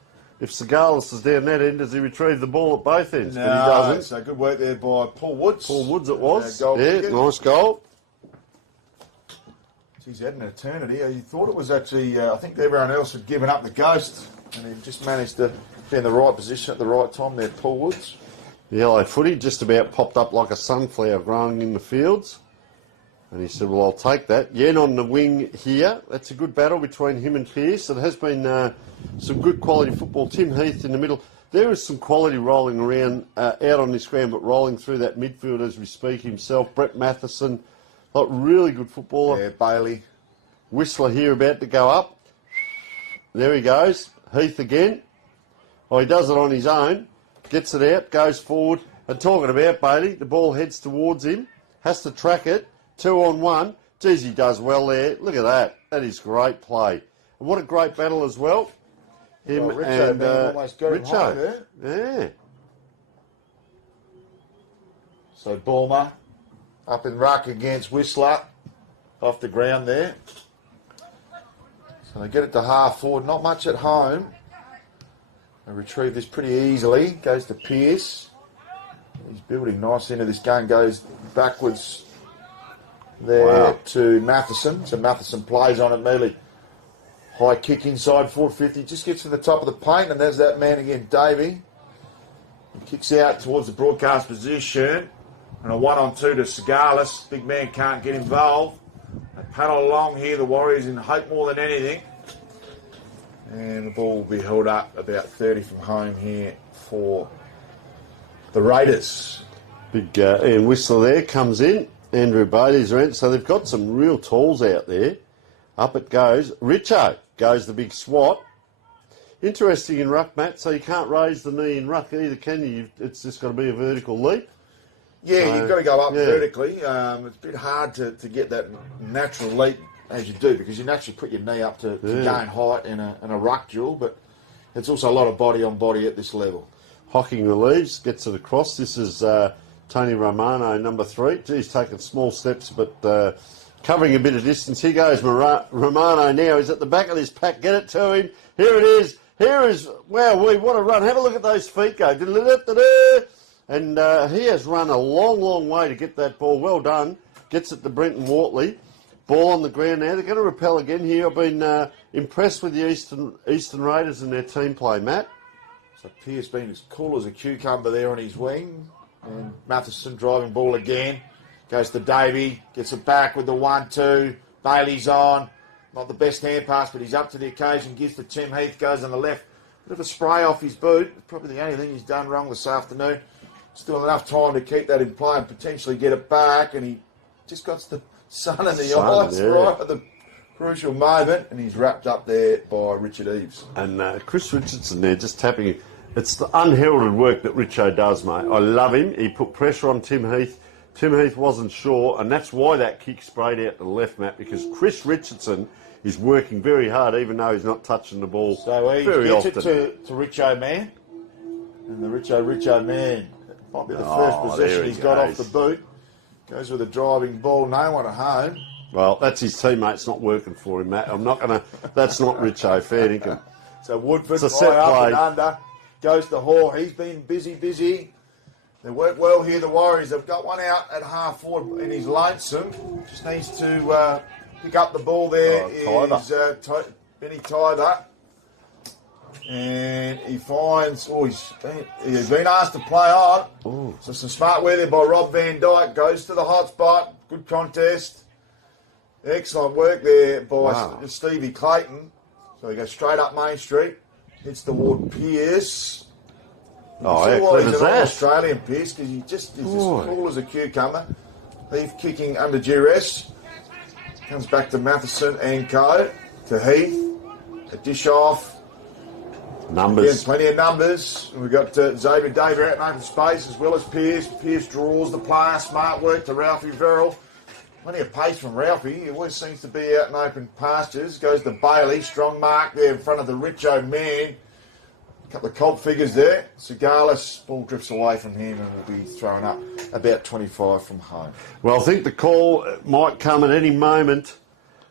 if Sagalis is down that end, does he retrieve the ball at both ends? No, But he doesn't. so good work there by Paul Woods. Paul Woods it was. Goal Yeah, kicker. nice goal. He's had an eternity. He thought it was actually, I think everyone else had given up the ghost, and he just managed to be in the right position at the right time there, Paul Woods. The yellow footy just about popped up like a sunflower growing in the fields. And he said, well, I'll take that. Yen on the wing here. That's a good battle between him and Pearce. It has been some good quality football. Tim Heath in the middle. There is some quality rolling around out on this ground, but rolling through that midfield as we speak himself. Brett Matheson, like really good footballer. Yeah, Bailey. Whistler here about to go up. There he goes. Heath again. Oh, he does it on his own. Gets it out, goes forward. And talking about Bailey, the ball heads towards him. Has to track it. 2-on-1. Geez, he does well there. Look at that. That is great play. And what a great battle as well. Him Richo, and almost got him high there. Yeah. So Bulmer up in ruck against Whistler. Off the ground there. So they get it to half forward. Not much at home. They retrieve this pretty easily. Goes to Pearce. He's building nice into this game. Goes backwards there to Matheson. So Matheson plays on it immediately. High kick inside 450. Just gets to the top of the paint, and there's that man again, Davey. He kicks out towards the broadcast position. And a 1-on-2 to Sagalis. Big man can't get involved. They paddle along here, the Warriors, in hope more than anything. And the ball will be held up about 30 from home here for the Raiders. Big Ian Whistler there comes in. Andrew Bailey's around. So they've got some real tools out there. Up it goes. Richo goes the big swat. Interesting in ruck, Matt. So you can't raise the knee in ruck either, can you? It's just got to be a vertical leap. Yeah, So, you've got to go up vertically. It's a bit hard to get that natural leap as you do, because you naturally put your knee up to gain height in a ruck duel, but it's also a lot of body on body at this level. Hocking relieves, gets it across. This is Tony Romano, number 3. He's taking small steps, but covering a bit of distance. Here goes Romano now. He's at the back of this pack. Get it to him. Here it is. Here is, wow, what a run. Have a look at those feet go. And he has run a long, long way to get that ball. Well done. Gets it to Brenton Wortley. Ball on the ground now. They're going to repel again here. I've been impressed with the Eastern Raiders and their team play, Matt. So Pearce being as cool as a cucumber there on his wing. And Matheson driving ball again. Goes to Davey. Gets it back with the 1-2. Bailey's on. Not the best hand pass, but he's up to the occasion. Gives to Tim Heath. Goes on the left. Bit of a spray off his boot. Probably the only thing he's done wrong this afternoon. Still enough time to keep that in play and potentially get it back. And he just got the sun in the eyes right at the crucial moment. And he's wrapped up there by Richard Eves. And Chris Richardson there just tapping him. It's the unheralded work that Richo does, mate. I love him. He put pressure on Tim Heath. Tim Heath wasn't sure, and that's why that kick sprayed out to the left, Matt, because Chris Richardson is working very hard, even though he's not touching the ball so he very gets often. it to Richo Man. And the Richo Man might be the first possession he's got off the boot. Goes with a driving ball, no one at home. Well, that's his teammates not working for him, Matt. I'm not going to... That's not Richo, fair dinkum. So Woodford, It's a set high up play. and under. Goes to Hall. He's been busy. They work well here, the Warriors. They've got one out at half forward and he's lonesome. Just needs to pick up the ball there. Benny Tyler. And he finds... he's been asked to play on. Ooh. So some smart wear there by Rob Van Dyke. Goes to the hot spot. Good contest. Excellent work there by Stevie Clayton. So he goes straight up Main Street. Hits toward Pearce. Oh, how clever is that? Australian Pearce, because he just is as cool as a cucumber. Heath kicking under duress. Comes back to Matheson and Co. To Heath. A dish off. Numbers. Again, plenty of numbers. We've got Xavier Davey out in open space as well as Pearce. Pearce draws the player. Smart work to Ralphie Verrill. Plenty of pace from Ralphie. He always seems to be out in open pastures. Goes to Bailey. Strong mark there in front of the Richo man. A couple of colt figures there. Cigalis, ball drifts away from him and will be thrown up about 25 from home. Well, I think the call might come at any moment.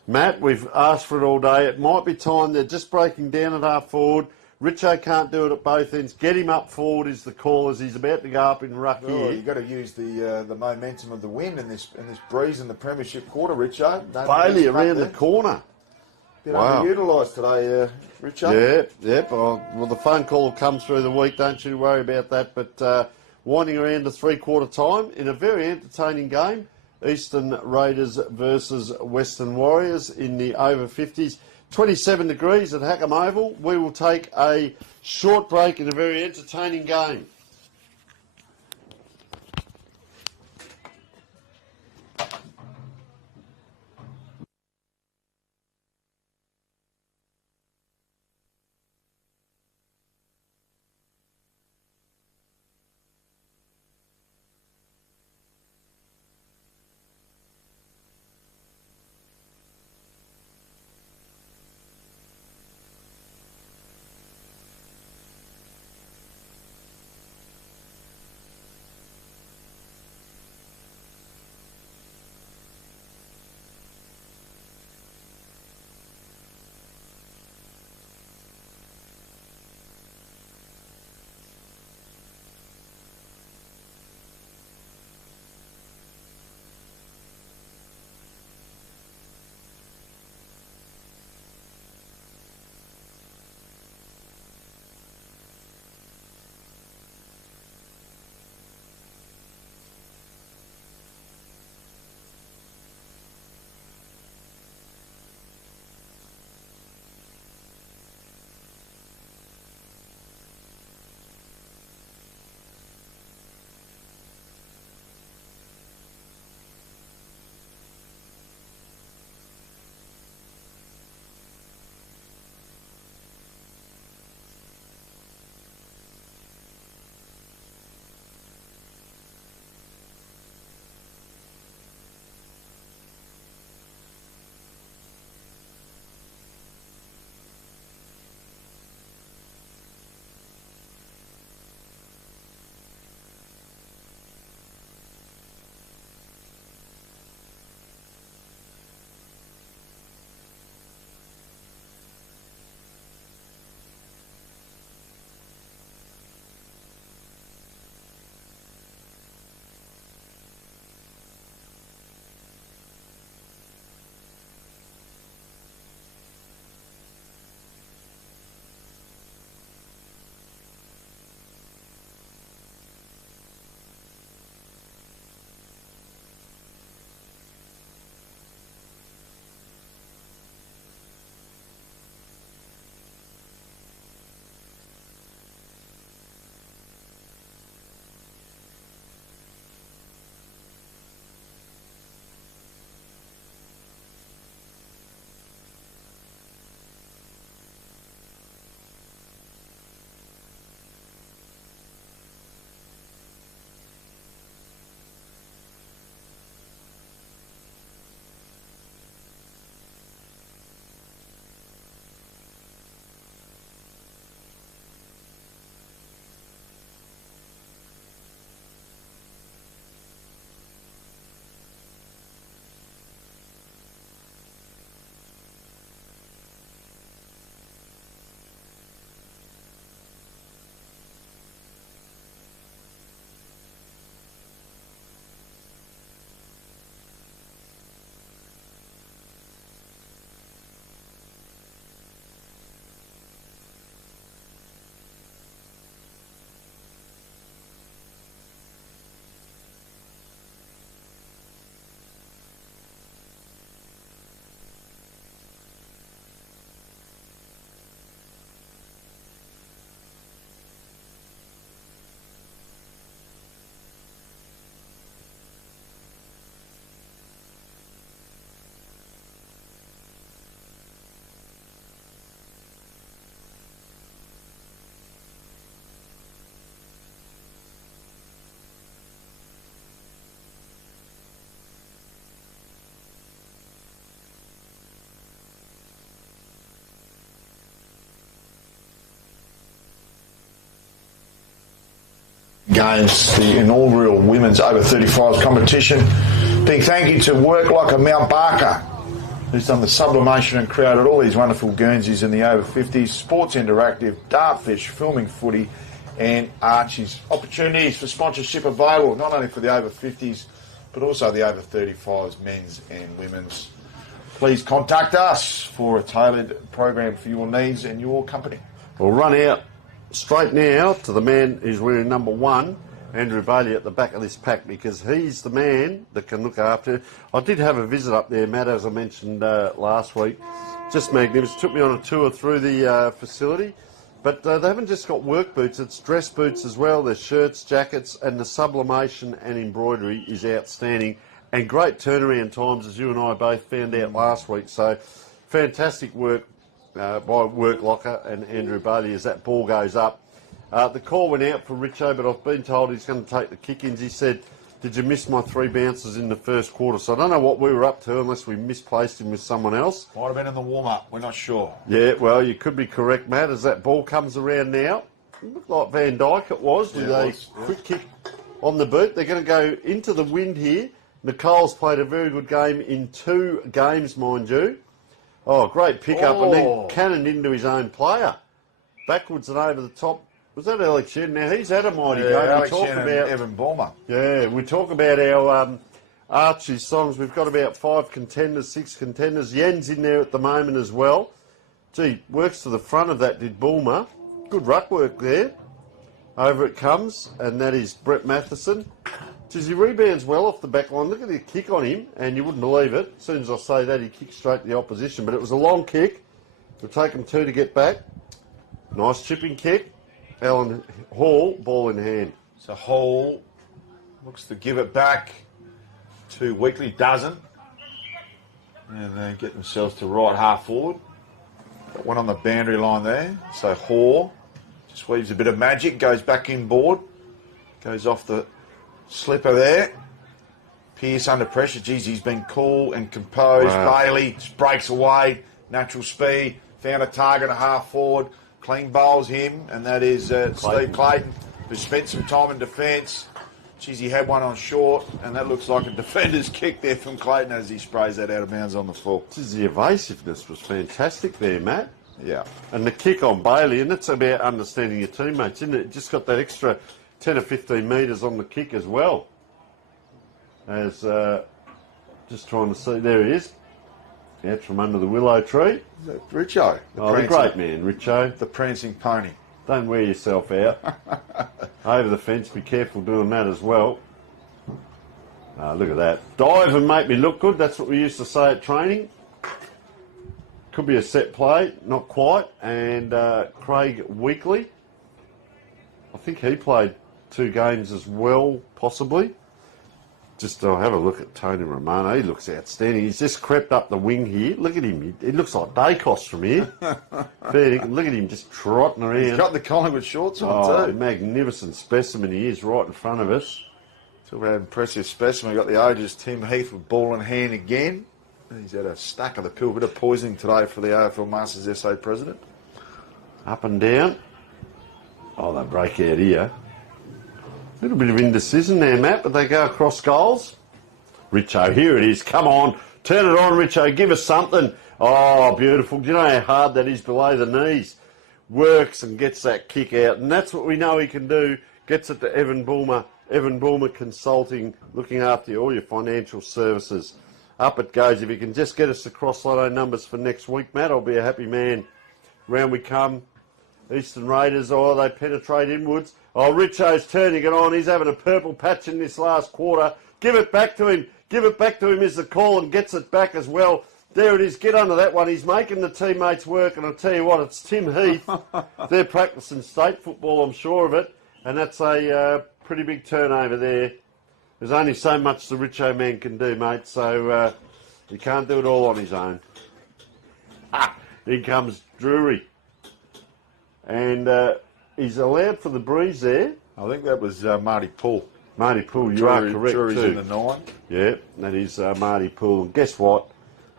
Matt, we've asked for it all day. It might be time. They're just breaking down at half forward. Richo can't do it at both ends. Get him up forward is the call as he's about to go up in ruck here. You've got to use the momentum of the wind in this breeze in the premiership quarter, Richo. Bailey around the corner. Bit underutilised today, Richo. Yep. Well, the phone call will come through the week. Don't you worry about that. But winding around to three-quarter time in a very entertaining game. Eastern Raiders versus Western Warriors in the over 50s. 27 degrees at Hackham Oval. We will take a short break in a very entertaining game. games, the inaugural women's over 35s competition. Big thank you to Work Like a Mount Barker, who's done the sublimation and created all these wonderful Guernseys in the over 50s, Sports Interactive, Dartfish, Filming Footy, and Archie's. Opportunities for sponsorship available, not only for the over 50s, but also the over 35s, men's and women's. Please contact us for a tailored program for your needs and your company. We'll run out straight now to the man who's wearing number 1, Andrew Bailey, at the back of this pack, because he's the man that can look after it. I did have a visit up there, Matt, as I mentioned last week. Just magnificent. Took me on a tour through the facility. But they haven't just got work boots, it's dress boots as well. There's shirts, jackets, and the sublimation and embroidery is outstanding. And great turnaround times, as you and I both found out last week. So fantastic work by Work Locker and Andrew Bailey as that ball goes up. The call went out for Richo, but I've been told he's going to take the kick-ins. He said, did you miss my 3 bounces in the first quarter? So I don't know what we were up to unless we misplaced him with someone else. Might have been in the warm-up, we're not sure. Yeah, well, you could be correct, Matt, as that ball comes around now. It looked like Van Dijk it was, with a quick kick on the boot. They're going to go into the wind here. Nicole's played a very good game in 2 games, mind you. Oh, great pick-up, and then cannoned into his own player. Backwards and over the top. Was that Alex Shen? Now, he's had a mighty game. Alex Shen and Evan Bulmer. Yeah, we talk about our Archie songs. We've got about 5 contenders, 6 contenders. Yen's in there at the moment as well. Gee, works to the front of that, did Bulmer. Good ruck work there. Over it comes, and that is Brett Matheson. Geez, he rebounds well off the back line. Look at the kick on him, and you wouldn't believe it. As soon as I say that, he kicks straight to the opposition. But it was a long kick. It'll take him 2 to get back. Nice chipping kick. Alan Hall, ball in hand. So Hall looks to give it back to Weekly, doesn't. And they get themselves to right half forward. Got one on the boundary line there. So Hall just weaves a bit of magic, goes back inboard, goes off the slipper there. Pearce under pressure. Geez, he's been cool and composed. Wow. Bailey just breaks away, natural speed, found a target at half forward. Clean bowls him, and that is Steve Clayton, who spent some time in defence. Geez, he had one on short, and that looks like a defender's kick there from Clayton as he sprays that out of bounds on the full. Geez, the evasiveness was fantastic there, Matt. Yeah. And the kick on Bailey, and that's about understanding your teammates, isn't it? Just got that extra 10 or 15 metres on the kick as well. As, just trying to see, there he is. Out from under the willow tree. Is that Richo? The great man, Richo. The prancing pony. Don't wear yourself out. Over the fence, be careful doing that as well. Look at that. Dive and make me look good. That's what we used to say at training. Could be a set play, not quite. And Craig Weekly. I think he played 2 games as well, possibly. Just have a look at Tony Romano. He looks outstanding. He's just crept up the wing here. Look at him. He looks like Dacos from here. Look at him just trotting around. He's got the Collingwood shorts on too. Magnificent specimen he is right in front of us. Talk about an impressive specimen. We've got the ages Tim Heath with ball in hand again. He's had a stack of the pill. Bit of poisoning today for the AFL Masters SA president. Up and down. Oh, they break out here. A little bit of indecision there, Matt, but they go across goals. Richo, here it is. Come on. Turn it on, Richo. Give us something. Oh, beautiful. Do you know how hard that is below the knees? Works and gets that kick out. And that's what we know he can do. Gets it to Evan Bulmer. Evan Bulmer Consulting, looking after all your financial services. Up it goes. If you can just get us the cross lotto numbers for next week, Matt, I'll be a happy man. Round we come. Eastern Raiders, they penetrate inwards. Oh, Richo's turning it on. He's having a purple patch in this last quarter. Give it back to him. Give it back to him is the call, and gets it back as well. There it is. Get under that one. He's making the teammates work, and I'll tell you what, it's Tim Heath. They're practising state football, I'm sure of it, and that's a pretty big turnover there. There's only so much the Richo man can do, mate, so he can't do it all on his own. Here comes Drury. And he's allowed for the breeze there. I think that was Marty Poole. Marty Poole, you are correct Drury's too. in the 9. Yeah, that is Marty Poole. And guess what?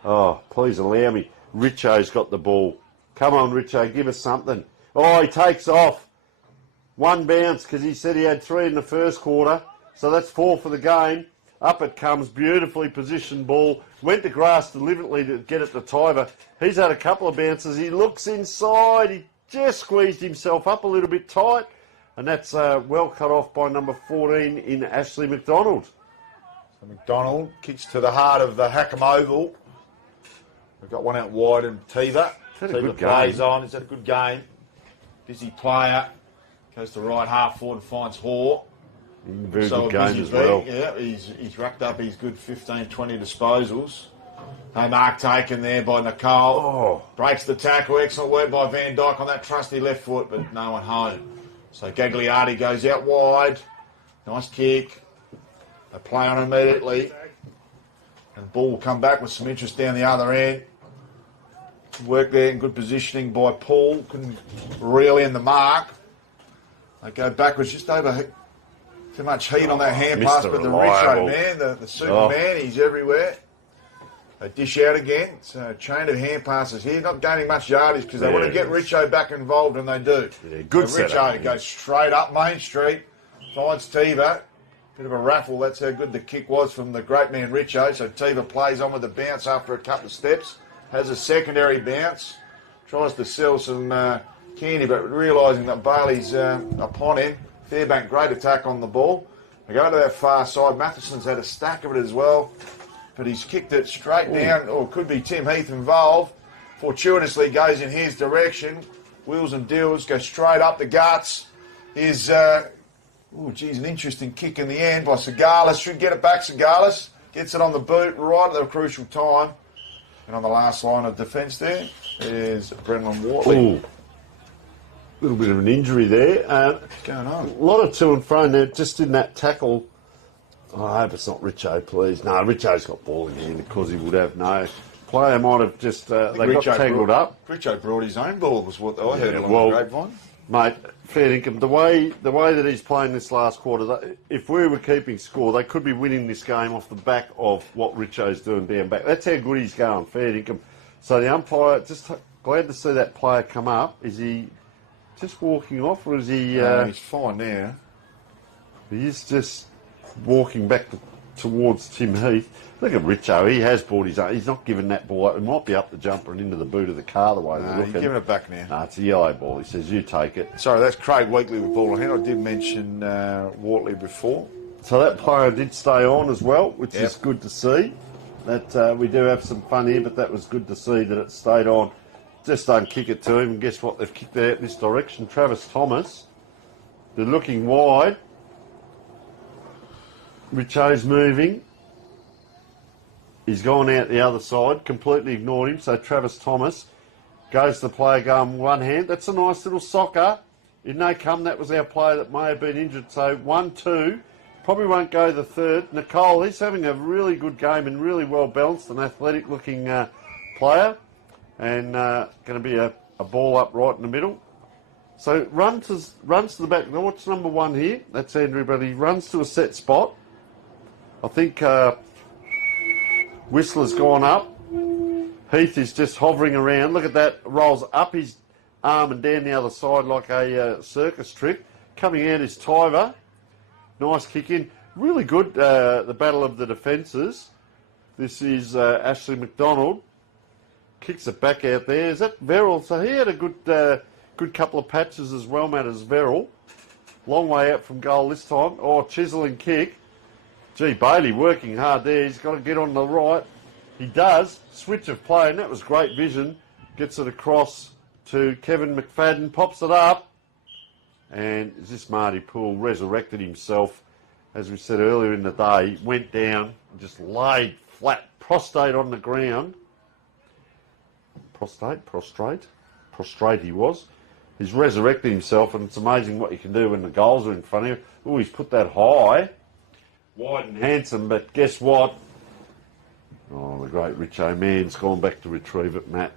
Oh, please allow me. Richo's got the ball. Come on, Richo, give us something. Oh, he takes off. one bounce because he said he had 3 in the first quarter. So that's 4 for the game. Up it comes, beautifully positioned ball. Went to grass deliberately to get it to Tyver. He's had a couple of bounces. He looks inside. He just squeezed himself up a little bit tight. And that's well cut off by number 14 in Ashley McDonald. So McDonald kicks to the heart of the Hackham Oval. We've got one out wide and Tiva. Had a good plays game. on. He's had a good game. Busy player. Goes to right half forward and finds Hoare. Very So good a game busy as well. beat. Yeah, he's racked up his good 15, 20 disposals. No mark taken there by Nicole. Oh. Breaks the tackle. Excellent work by Van Dyke on that trusty left foot, but no one home. So Gagliardi goes out wide. Nice kick. They play on immediately. And the ball will come back with some interest down the other end. Work there in good positioning by Paul. Couldn't reel in the mark. They go backwards just over too much heat on that hand pass, Mr. but the Reliable. Richo man, the Superman, he's everywhere. They dish out again. It's a chain of hand passes here, not gaining much yardage because they want to get Richo back involved, and they do. Yeah, good so setup. Richo goes straight up Main Street, finds Tiva. Bit of a raffle, that's how good the kick was from the great man Richo. So Tiva plays on with the bounce after a couple of steps, has a secondary bounce, tries to sell some candy, but realising that Bailey's upon him. Fairbank, great attack on the ball. They go to that far side. Matheson's had a stack of it as well, but he's kicked it straight down, or it could be Tim Heath involved. Fortuitously goes in his direction. Wheels and deals, go straight up the guts. Here's, an interesting kick in the end by Segalis. Should get it back, Segalis. Gets it on the boot right at the crucial time. And on the last line of defence there is Brendan Wortley. Ooh. Little bit of an injury there. What's going on? A lot of to and fro there, just in that tackle. Oh, I hope it's not Richo, please. No, Richo's got ball in hand because he would have no. Player might have just, they got tangled up. Richo brought his own ball, was what I heard on the grapevine. Mate, fair income. The way that he's playing this last quarter, if we were keeping score, they could be winning this game off the back of what Richo's doing down back. That's how good he's going, fair income. So the umpire, just glad to see that player come up. Is he just walking off, or is he... he's fine now. He is just walking back towards Tim Heath. Look at Richo, he has brought his own. He's not giving that ball up. It might be up the jumper and into the boot of the car the way they're looking. He's giving it back now. No, it's a yellow ball. He says, you take it. Sorry, that's Craig Weekly with ball in hand. I did mention Wortley before. So that player did stay on as well, which is good to see. That we do have some fun here, but that was good to see that it stayed on. Just don't kick it to him, and guess what? They've kicked it out in this direction. Travis Thomas, they're looking wide. Richo's moving. He's gone out the other side, completely ignored him. So Travis Thomas goes to the player going one hand. That's a nice little soccer. In no come, that was our player that may have been injured. So 1-2. Probably won't go the third. Nicole, he's having a really good game and really well balanced and athletic looking player. And going to be a ball up right in the middle. So runs to the back. Now what's number 1 here? That's Andrew, but he runs to a set spot. I think Whistler's gone up. Heath is just hovering around. Look at that. Rolls up his arm and down the other side like a circus trick. Coming out is Tyver. Nice kick in. Really good, the battle of the defences. This is Ashley McDonald. Kicks it back out there. Is that Verrill? So he had a good couple of patches as well, Matt, as Verrill. Long way out from goal this time. Oh, chiselling kick. Gee, Bailey working hard there. He's got to get on the right. He does. Switch of play, and that was great vision. Gets it across to Kevin McFadden. Pops it up. And is this Marty Poole resurrected himself, as we said earlier in the day. Went down, just laid flat, prostrate on the ground. Prostrate he was. He's resurrected himself, and it's amazing what you can do when the goals are in front of you. Oh, he's put that high. Wide and handsome, but guess what? Oh, the great Richo man's gone back to retrieve it, Matt.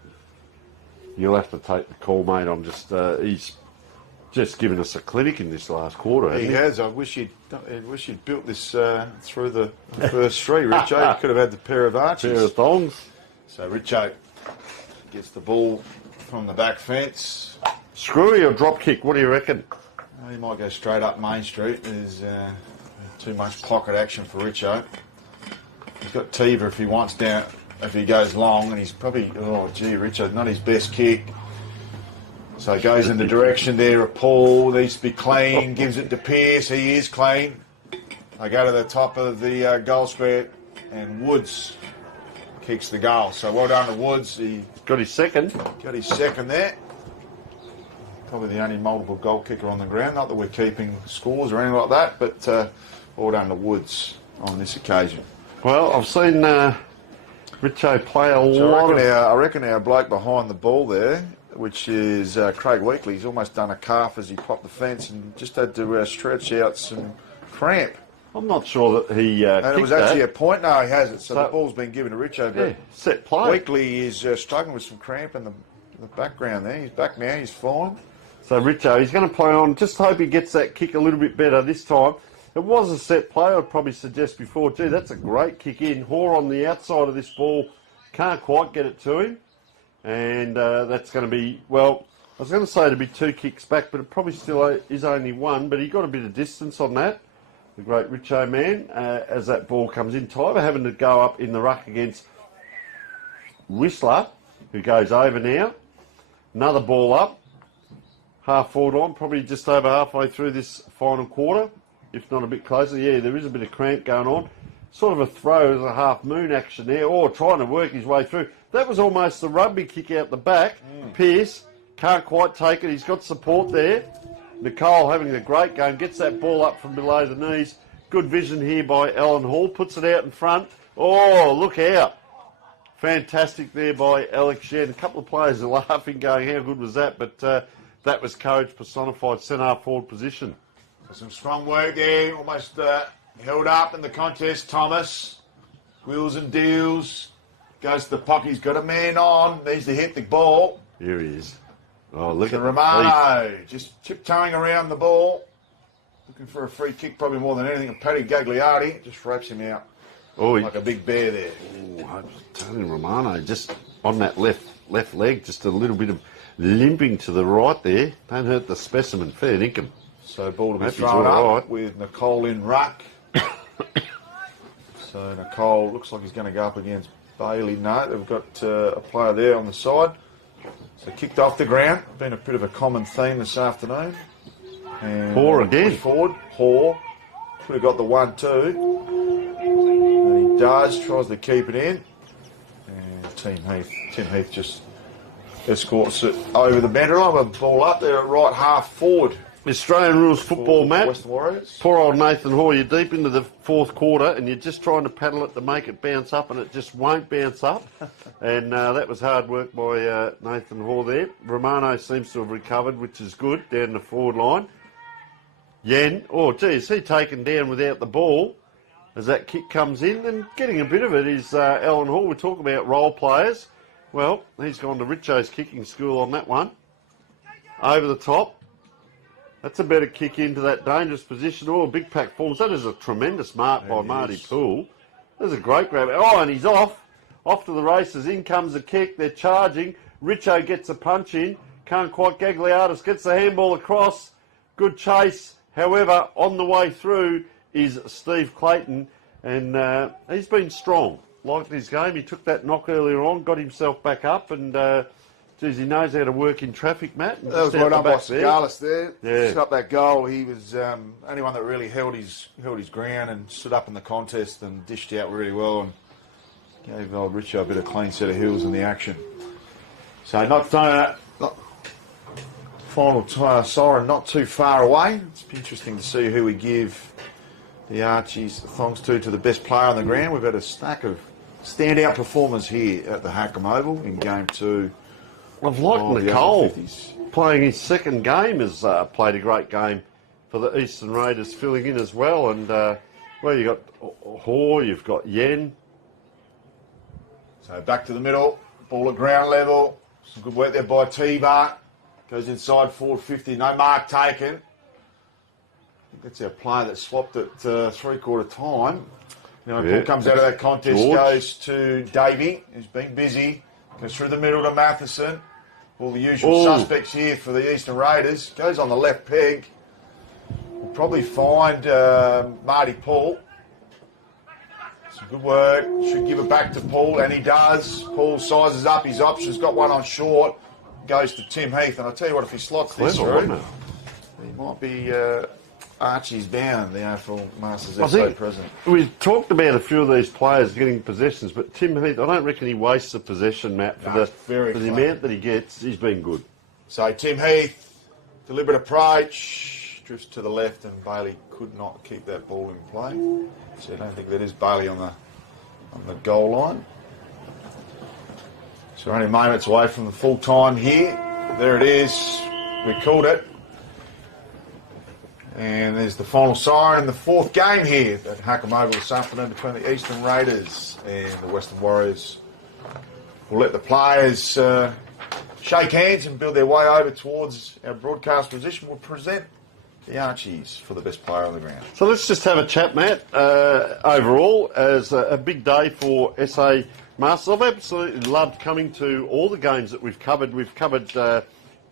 You'll have to take the call, mate. I'm just, he's just given us a clinic in this last quarter. He has. I wish he'd built this through the first 3, Richo. He could have had the pair of arches. Pair of thongs. So Richo gets the ball from the back fence. Screwy or drop kick? What do you reckon? He might go straight up Main Street. There's too much pocket action for Richo. He's got Tiva if he wants down, if he goes long, and he's probably, oh gee, Richo, not his best kick. So he goes in the direction there of Paul, needs to be clean, gives it to Pearce, he is clean. They go to the top of the goal square, and Woods kicks the goal. So well done to Woods. He got his second. Got his second there. Probably the only multiple goal kicker on the ground. Not that we're keeping scores or anything like that, but well done to Woods on this occasion. Well, I've seen Richo play a lot. I reckon our bloke behind the ball there, which is Craig Weekly, he's almost done a calf as he popped the fence and just had to stretch out some cramp. I'm not sure that he and it was actually that. a point. No, he hasn't. So the ball's been given to Richo. But set play. Weekly is struggling with some cramp in the background there. He's back now. He's fine. So Richo, he's going to play on. Just hope he gets that kick a little bit better this time. It was a set play. I'd probably suggest before too. That's a great kick in. Hoare on the outside of this ball can't quite get it to him, and that's going to be, well, I was going to say it'd be 2 kicks back, but it probably still is only 1. But he got a bit of distance on that. The great Richo man, as that ball comes in. Tyler having to go up in the ruck against Whistler, who goes over now. Another ball up. Half forward on, probably just over halfway through this final quarter, if not a bit closer. Yeah, there is a bit of cramp going on. Sort of a throw as a half moon action there, or trying to work his way through. That was almost the rugby kick out the back. Pearce can't quite take it. He's got support there. Nicole having a great game, gets that ball up from below the knees. Good vision here by Alan Hall, puts it out in front. Oh, look out. Fantastic there by Alex Yen. A couple of players are laughing, going, how good was that? But that was courage personified, centre forward position. Some strong work there, almost held up in the contest. Thomas, wheels and deals, goes to the puck. He's got a man on, needs to hit the ball. Here he is. Oh, look at Romano, just tiptoeing around the ball, looking for a free kick probably more than anything. And Paddy Gagliardi just wraps him out like a big bear there. Oh, I was telling Romano, just on that left leg, just a little bit of limping to the right there. Don't hurt the specimen, fair dinkum. So ball to be thrown up with Nicole in ruck. So Nicole looks like he's going to go up against Bailey. No, they've got a player there on the side. So kicked off the ground. Been a bit of a common theme this afternoon. And Hoare again. Forward. Hoare. Could have got the 1-2. And he does. Tries to keep it in. And Tim Heath just escorts it over the boundary line with the ball up there at right half forward. Australian rules football, Matt. Western Warriors. Poor old Nathan Hoare, you're deep into the fourth quarter and you're just trying to paddle it to make it bounce up and it just won't bounce up. And that was hard work by Nathan Hoare there. Romano seems to have recovered, which is good, down the forward line. Yen, oh gee, is he taken down without the ball as that kick comes in? And getting a bit of it is Alan Hall. We talk about role players. Well, he's gone to Richo's kicking school on that one. Over the top. That's a better kick into that dangerous position. Oh, big pack forms. That is a tremendous mark by Marty Poole. That's a great grab. Oh, and he's off. Off to the races. In comes the kick. They're charging. Richo gets a punch in. Can't quite. Gagliardis gets the handball across. Good chase. However, on the way through is Steve Clayton. And he's been strong. Liked his game. He took that knock earlier on, got himself back up, and geez, he knows how to work in traffic, Matt. That was right up by Scarlett there. Yeah. Set up that goal. He was only one that really held his ground and stood up in the contest and dished out really well and gave old Richo a bit of clean set of heels in the action. So final siren not too far away. It's interesting to see who we give the Archies thongs to the best player on the ground. We've had a stack of standout performers here at the Hackham Oval in Game 2. I've liked Nicole playing his second game, has played a great game for the Eastern Raiders, filling in as well. And, well, you've got Hoare, you've got Yen. So back to the middle, ball at ground level. Some good work there by T-Bar. Goes inside forward 50, no mark taken. I think that's our player that swapped at three-quarter time. Now, ball comes out of that contest, goes to Davey, who's been busy. Goes through the middle to Matheson. All the usual suspects here for the Eastern Raiders. Goes on the left peg. probably find Marty Paul. Some good work. Should give it back to Paul, and he does. Paul sizes up his options, got one on short, goes to Tim Heath. And I'll tell you what, if he slots this through, he might be Archie's bound, the AFL Masters SA president. We've talked about a few of these players getting possessions, but Tim Heath, I don't reckon he wastes a possession, Matt, for the amount that he gets. He's been good. So Tim Heath, deliberate approach, drifts to the left, and Bailey could not keep that ball in play. So I don't think that is Bailey on the goal line. So we're only moments away from the full time here. There it is. We called it. And there's the final siren in the fourth game here at Hackham Oval this afternoon between the Eastern Raiders and the Western Warriors. We'll let the players shake hands and build their way over towards our broadcast position. We'll present the Archies for the best player on the ground. So let's just have a chat, Matt. Overall, as a big day for SA Masters, I've absolutely loved coming to all the games that we've covered. We've covered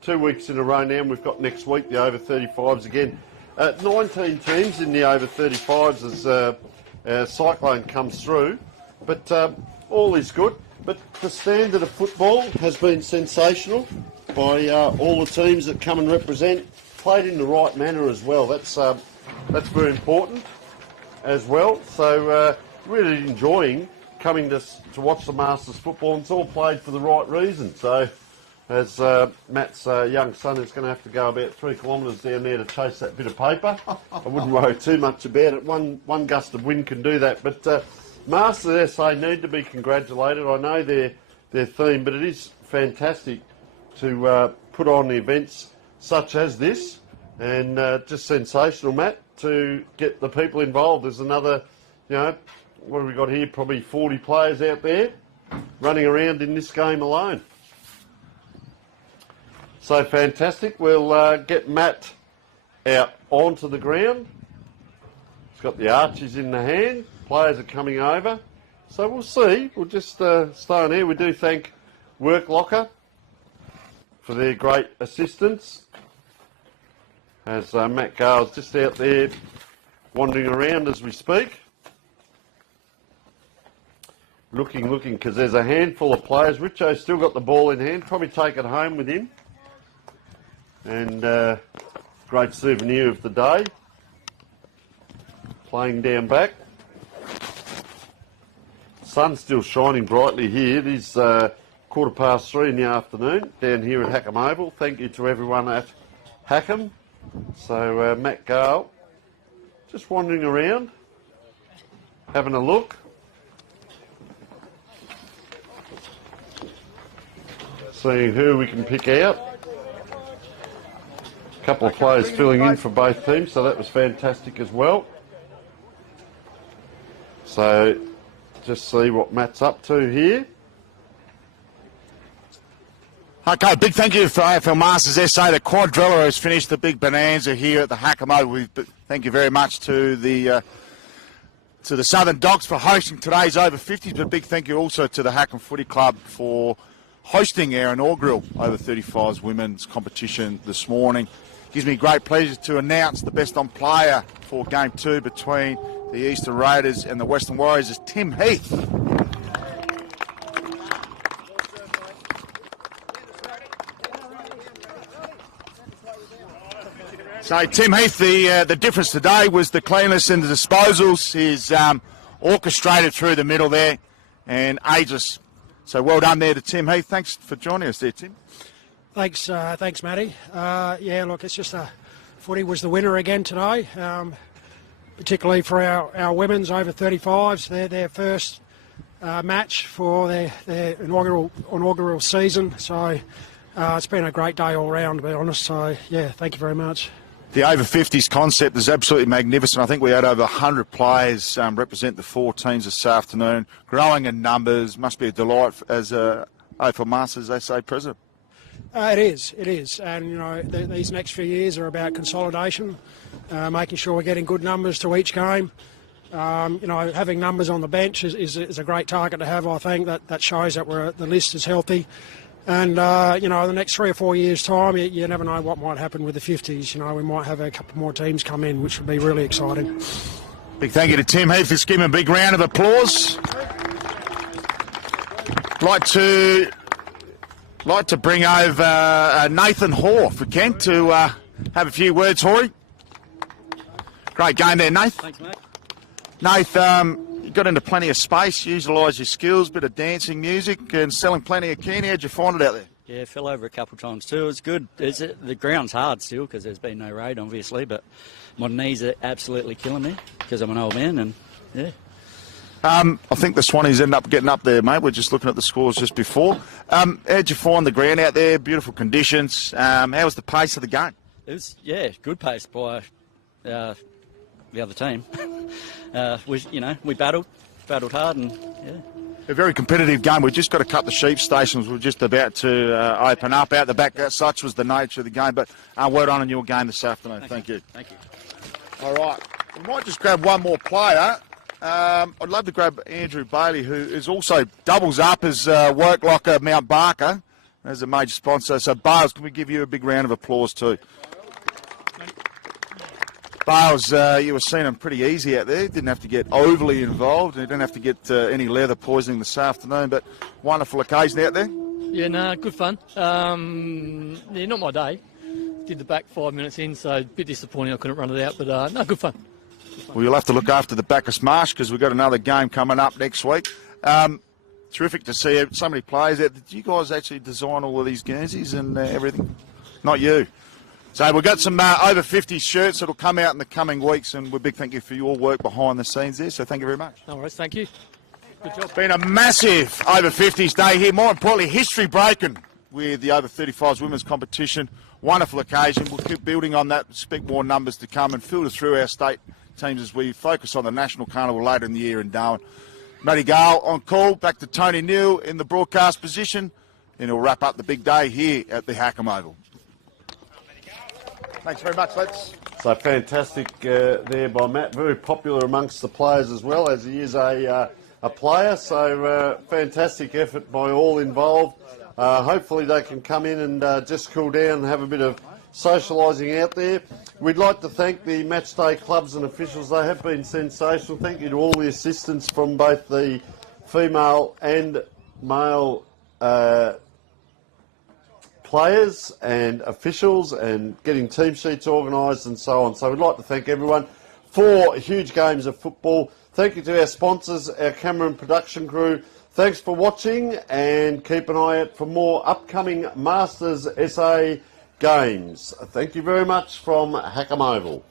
2 weeks in a row now, and we've got next week the over 35s again. 19 teams in the over 35s as Cyclone comes through, but all is good. But the standard of football has been sensational by all the teams that come and represent, played in the right manner as well. That's very important as well. So really enjoying coming to watch the Masters football, and it's all played for the right reason. So as Matt's young son is going to have to go about 3 kilometres down there to chase that bit of paper. I wouldn't worry too much about it. One gust of wind can do that. But Masters SA need to be congratulated. I know their theme, but it is fantastic to put on events such as this, and just sensational, Matt, to get the people involved. There's another, what have we got here? Probably 40 players out there running around in this game alone. So fantastic. We'll get Matt out onto the ground. He's got the arches in the hand. Players are coming over. So we'll see. We'll just stay on here. We do thank Work Locker for their great assistance. As Matt Gale's just out there wandering around as we speak. Looking, because there's a handful of players. Richo's still got the ball in hand. Probably take it home with him. And great souvenir of the day. Playing down back. Sun's still shining brightly here. It is 3:15 in the afternoon down here at Hackham Oval. Thank you to everyone at Hackham. So Matt Gale just wandering around, having a look. Seeing who we can pick out. A couple of players filling in for both teams, so that was fantastic as well. So just see what Matt's up to here. Okay, big thank you for AFL Masters SA. The quadrilla has finished the big bonanza here at the Hackham Oval. Thank you very much to the Southern Dogs for hosting today's over 50s, but a big thank you also to the Hackham Footy Club for hosting our inaugural over 35s women's competition this morning. Gives me great pleasure to announce the best on player for Game 2 between the Eastern Raiders and the Western Warriors is Tim Heath. So Tim Heath, the difference today was the cleanness and the disposals. He's orchestrated through the middle there and ageless. So well done there to Tim Heath. Thanks for joining us there, Tim. Thanks, Matty. Yeah, look, it's just footy was the winner again today, particularly for our women's over 35s. Their first match for their inaugural season. So it's been a great day all round, to be honest. So, yeah, thank you very much. The over 50s concept is absolutely magnificent. I think we had over 100 players represent the 4 teams this afternoon. Growing in numbers, must be a delight as AFL Masters SA president. It is. And, these next few years are about consolidation, making sure we're getting good numbers to each game. Having numbers on the bench is a great target to have, I think. That shows that the list is healthy. And, you know, in the next 3 or 4 years' time, you never know what might happen with the 50s. You know, we might have a couple more teams come in, which would be really exciting. Big thank you to Tim Heath. Let's give him a big round of applause. Like to bring over Nathan Hoare, if we can, to have a few words, Hoary. Great game there, Nath. Thanks, mate. Nath, you got into plenty of space, utilised your skills, bit of dancing, music, and selling plenty of keen. How'd you find it out there? Yeah, fell over a couple of times too. It's good. The ground's hard still because there's been no rain, obviously, but my knees are absolutely killing me because I'm an old man, and yeah. I think the Swannies end up getting up there, mate. We're just looking at the scores just before. How'd you find the ground out there? Beautiful conditions. How was the pace of the game? It was, yeah, good pace by the other team. We battled hard, and yeah. A very competitive game. We've just got to cut the sheep stations. We're just about to open up out the back. Such was the nature of the game. But well done on your game this afternoon. Thank you. Thank you. All right. We might just grab one more player. I'd love to grab Andrew Bailey, who is also doubles up as work locker Mount Barker as a major sponsor. So, Bales, can we give you a big round of applause too? Bales, you were seeing him pretty easy out there. Didn't have to get overly involved. You didn't have to get any leather poisoning this afternoon, but wonderful occasion out there. Yeah, no, good fun. Yeah, not my day. Did the back 5 minutes in, so a bit disappointing I couldn't run it out, but no, good fun. Well, you'll have to look after the Bacchus Marsh because we've got another game coming up next week. Terrific to see so many players out. Did you guys actually design all of these Guernseys and everything? Not you. So we've got some over 50 shirts that'll come out in the coming weeks, and we're big thank you for your work behind the scenes there. So thank you very much. No worries, thank you. Good job. It's been a massive over 50s day here. More importantly, history breaking with the over 35s women's competition. Wonderful occasion. We'll keep building on that. Expect more numbers to come and filter through our state teams as we focus on the National Carnival later in the year in Darwin. Matty Gale on call. Back to Tony Neal in the broadcast position, and he'll wrap up the big day here at the Hackham Oval. Thanks very much, lads. So fantastic there by Matt. Very popular amongst the players as well, as he is a player. So fantastic effort by all involved. Hopefully they can come in and just cool down and have a bit of socialising out there. We'd like to thank the matchday clubs and officials. They have been sensational. Thank you to all the assistants from both the female and male players and officials and getting team sheets organised and so on. So we'd like to thank everyone for huge games of football. Thank you to our sponsors, our camera and production crew. Thanks for watching, and keep an eye out for more upcoming Masters SA games. Thank you very much from Hackham Oval.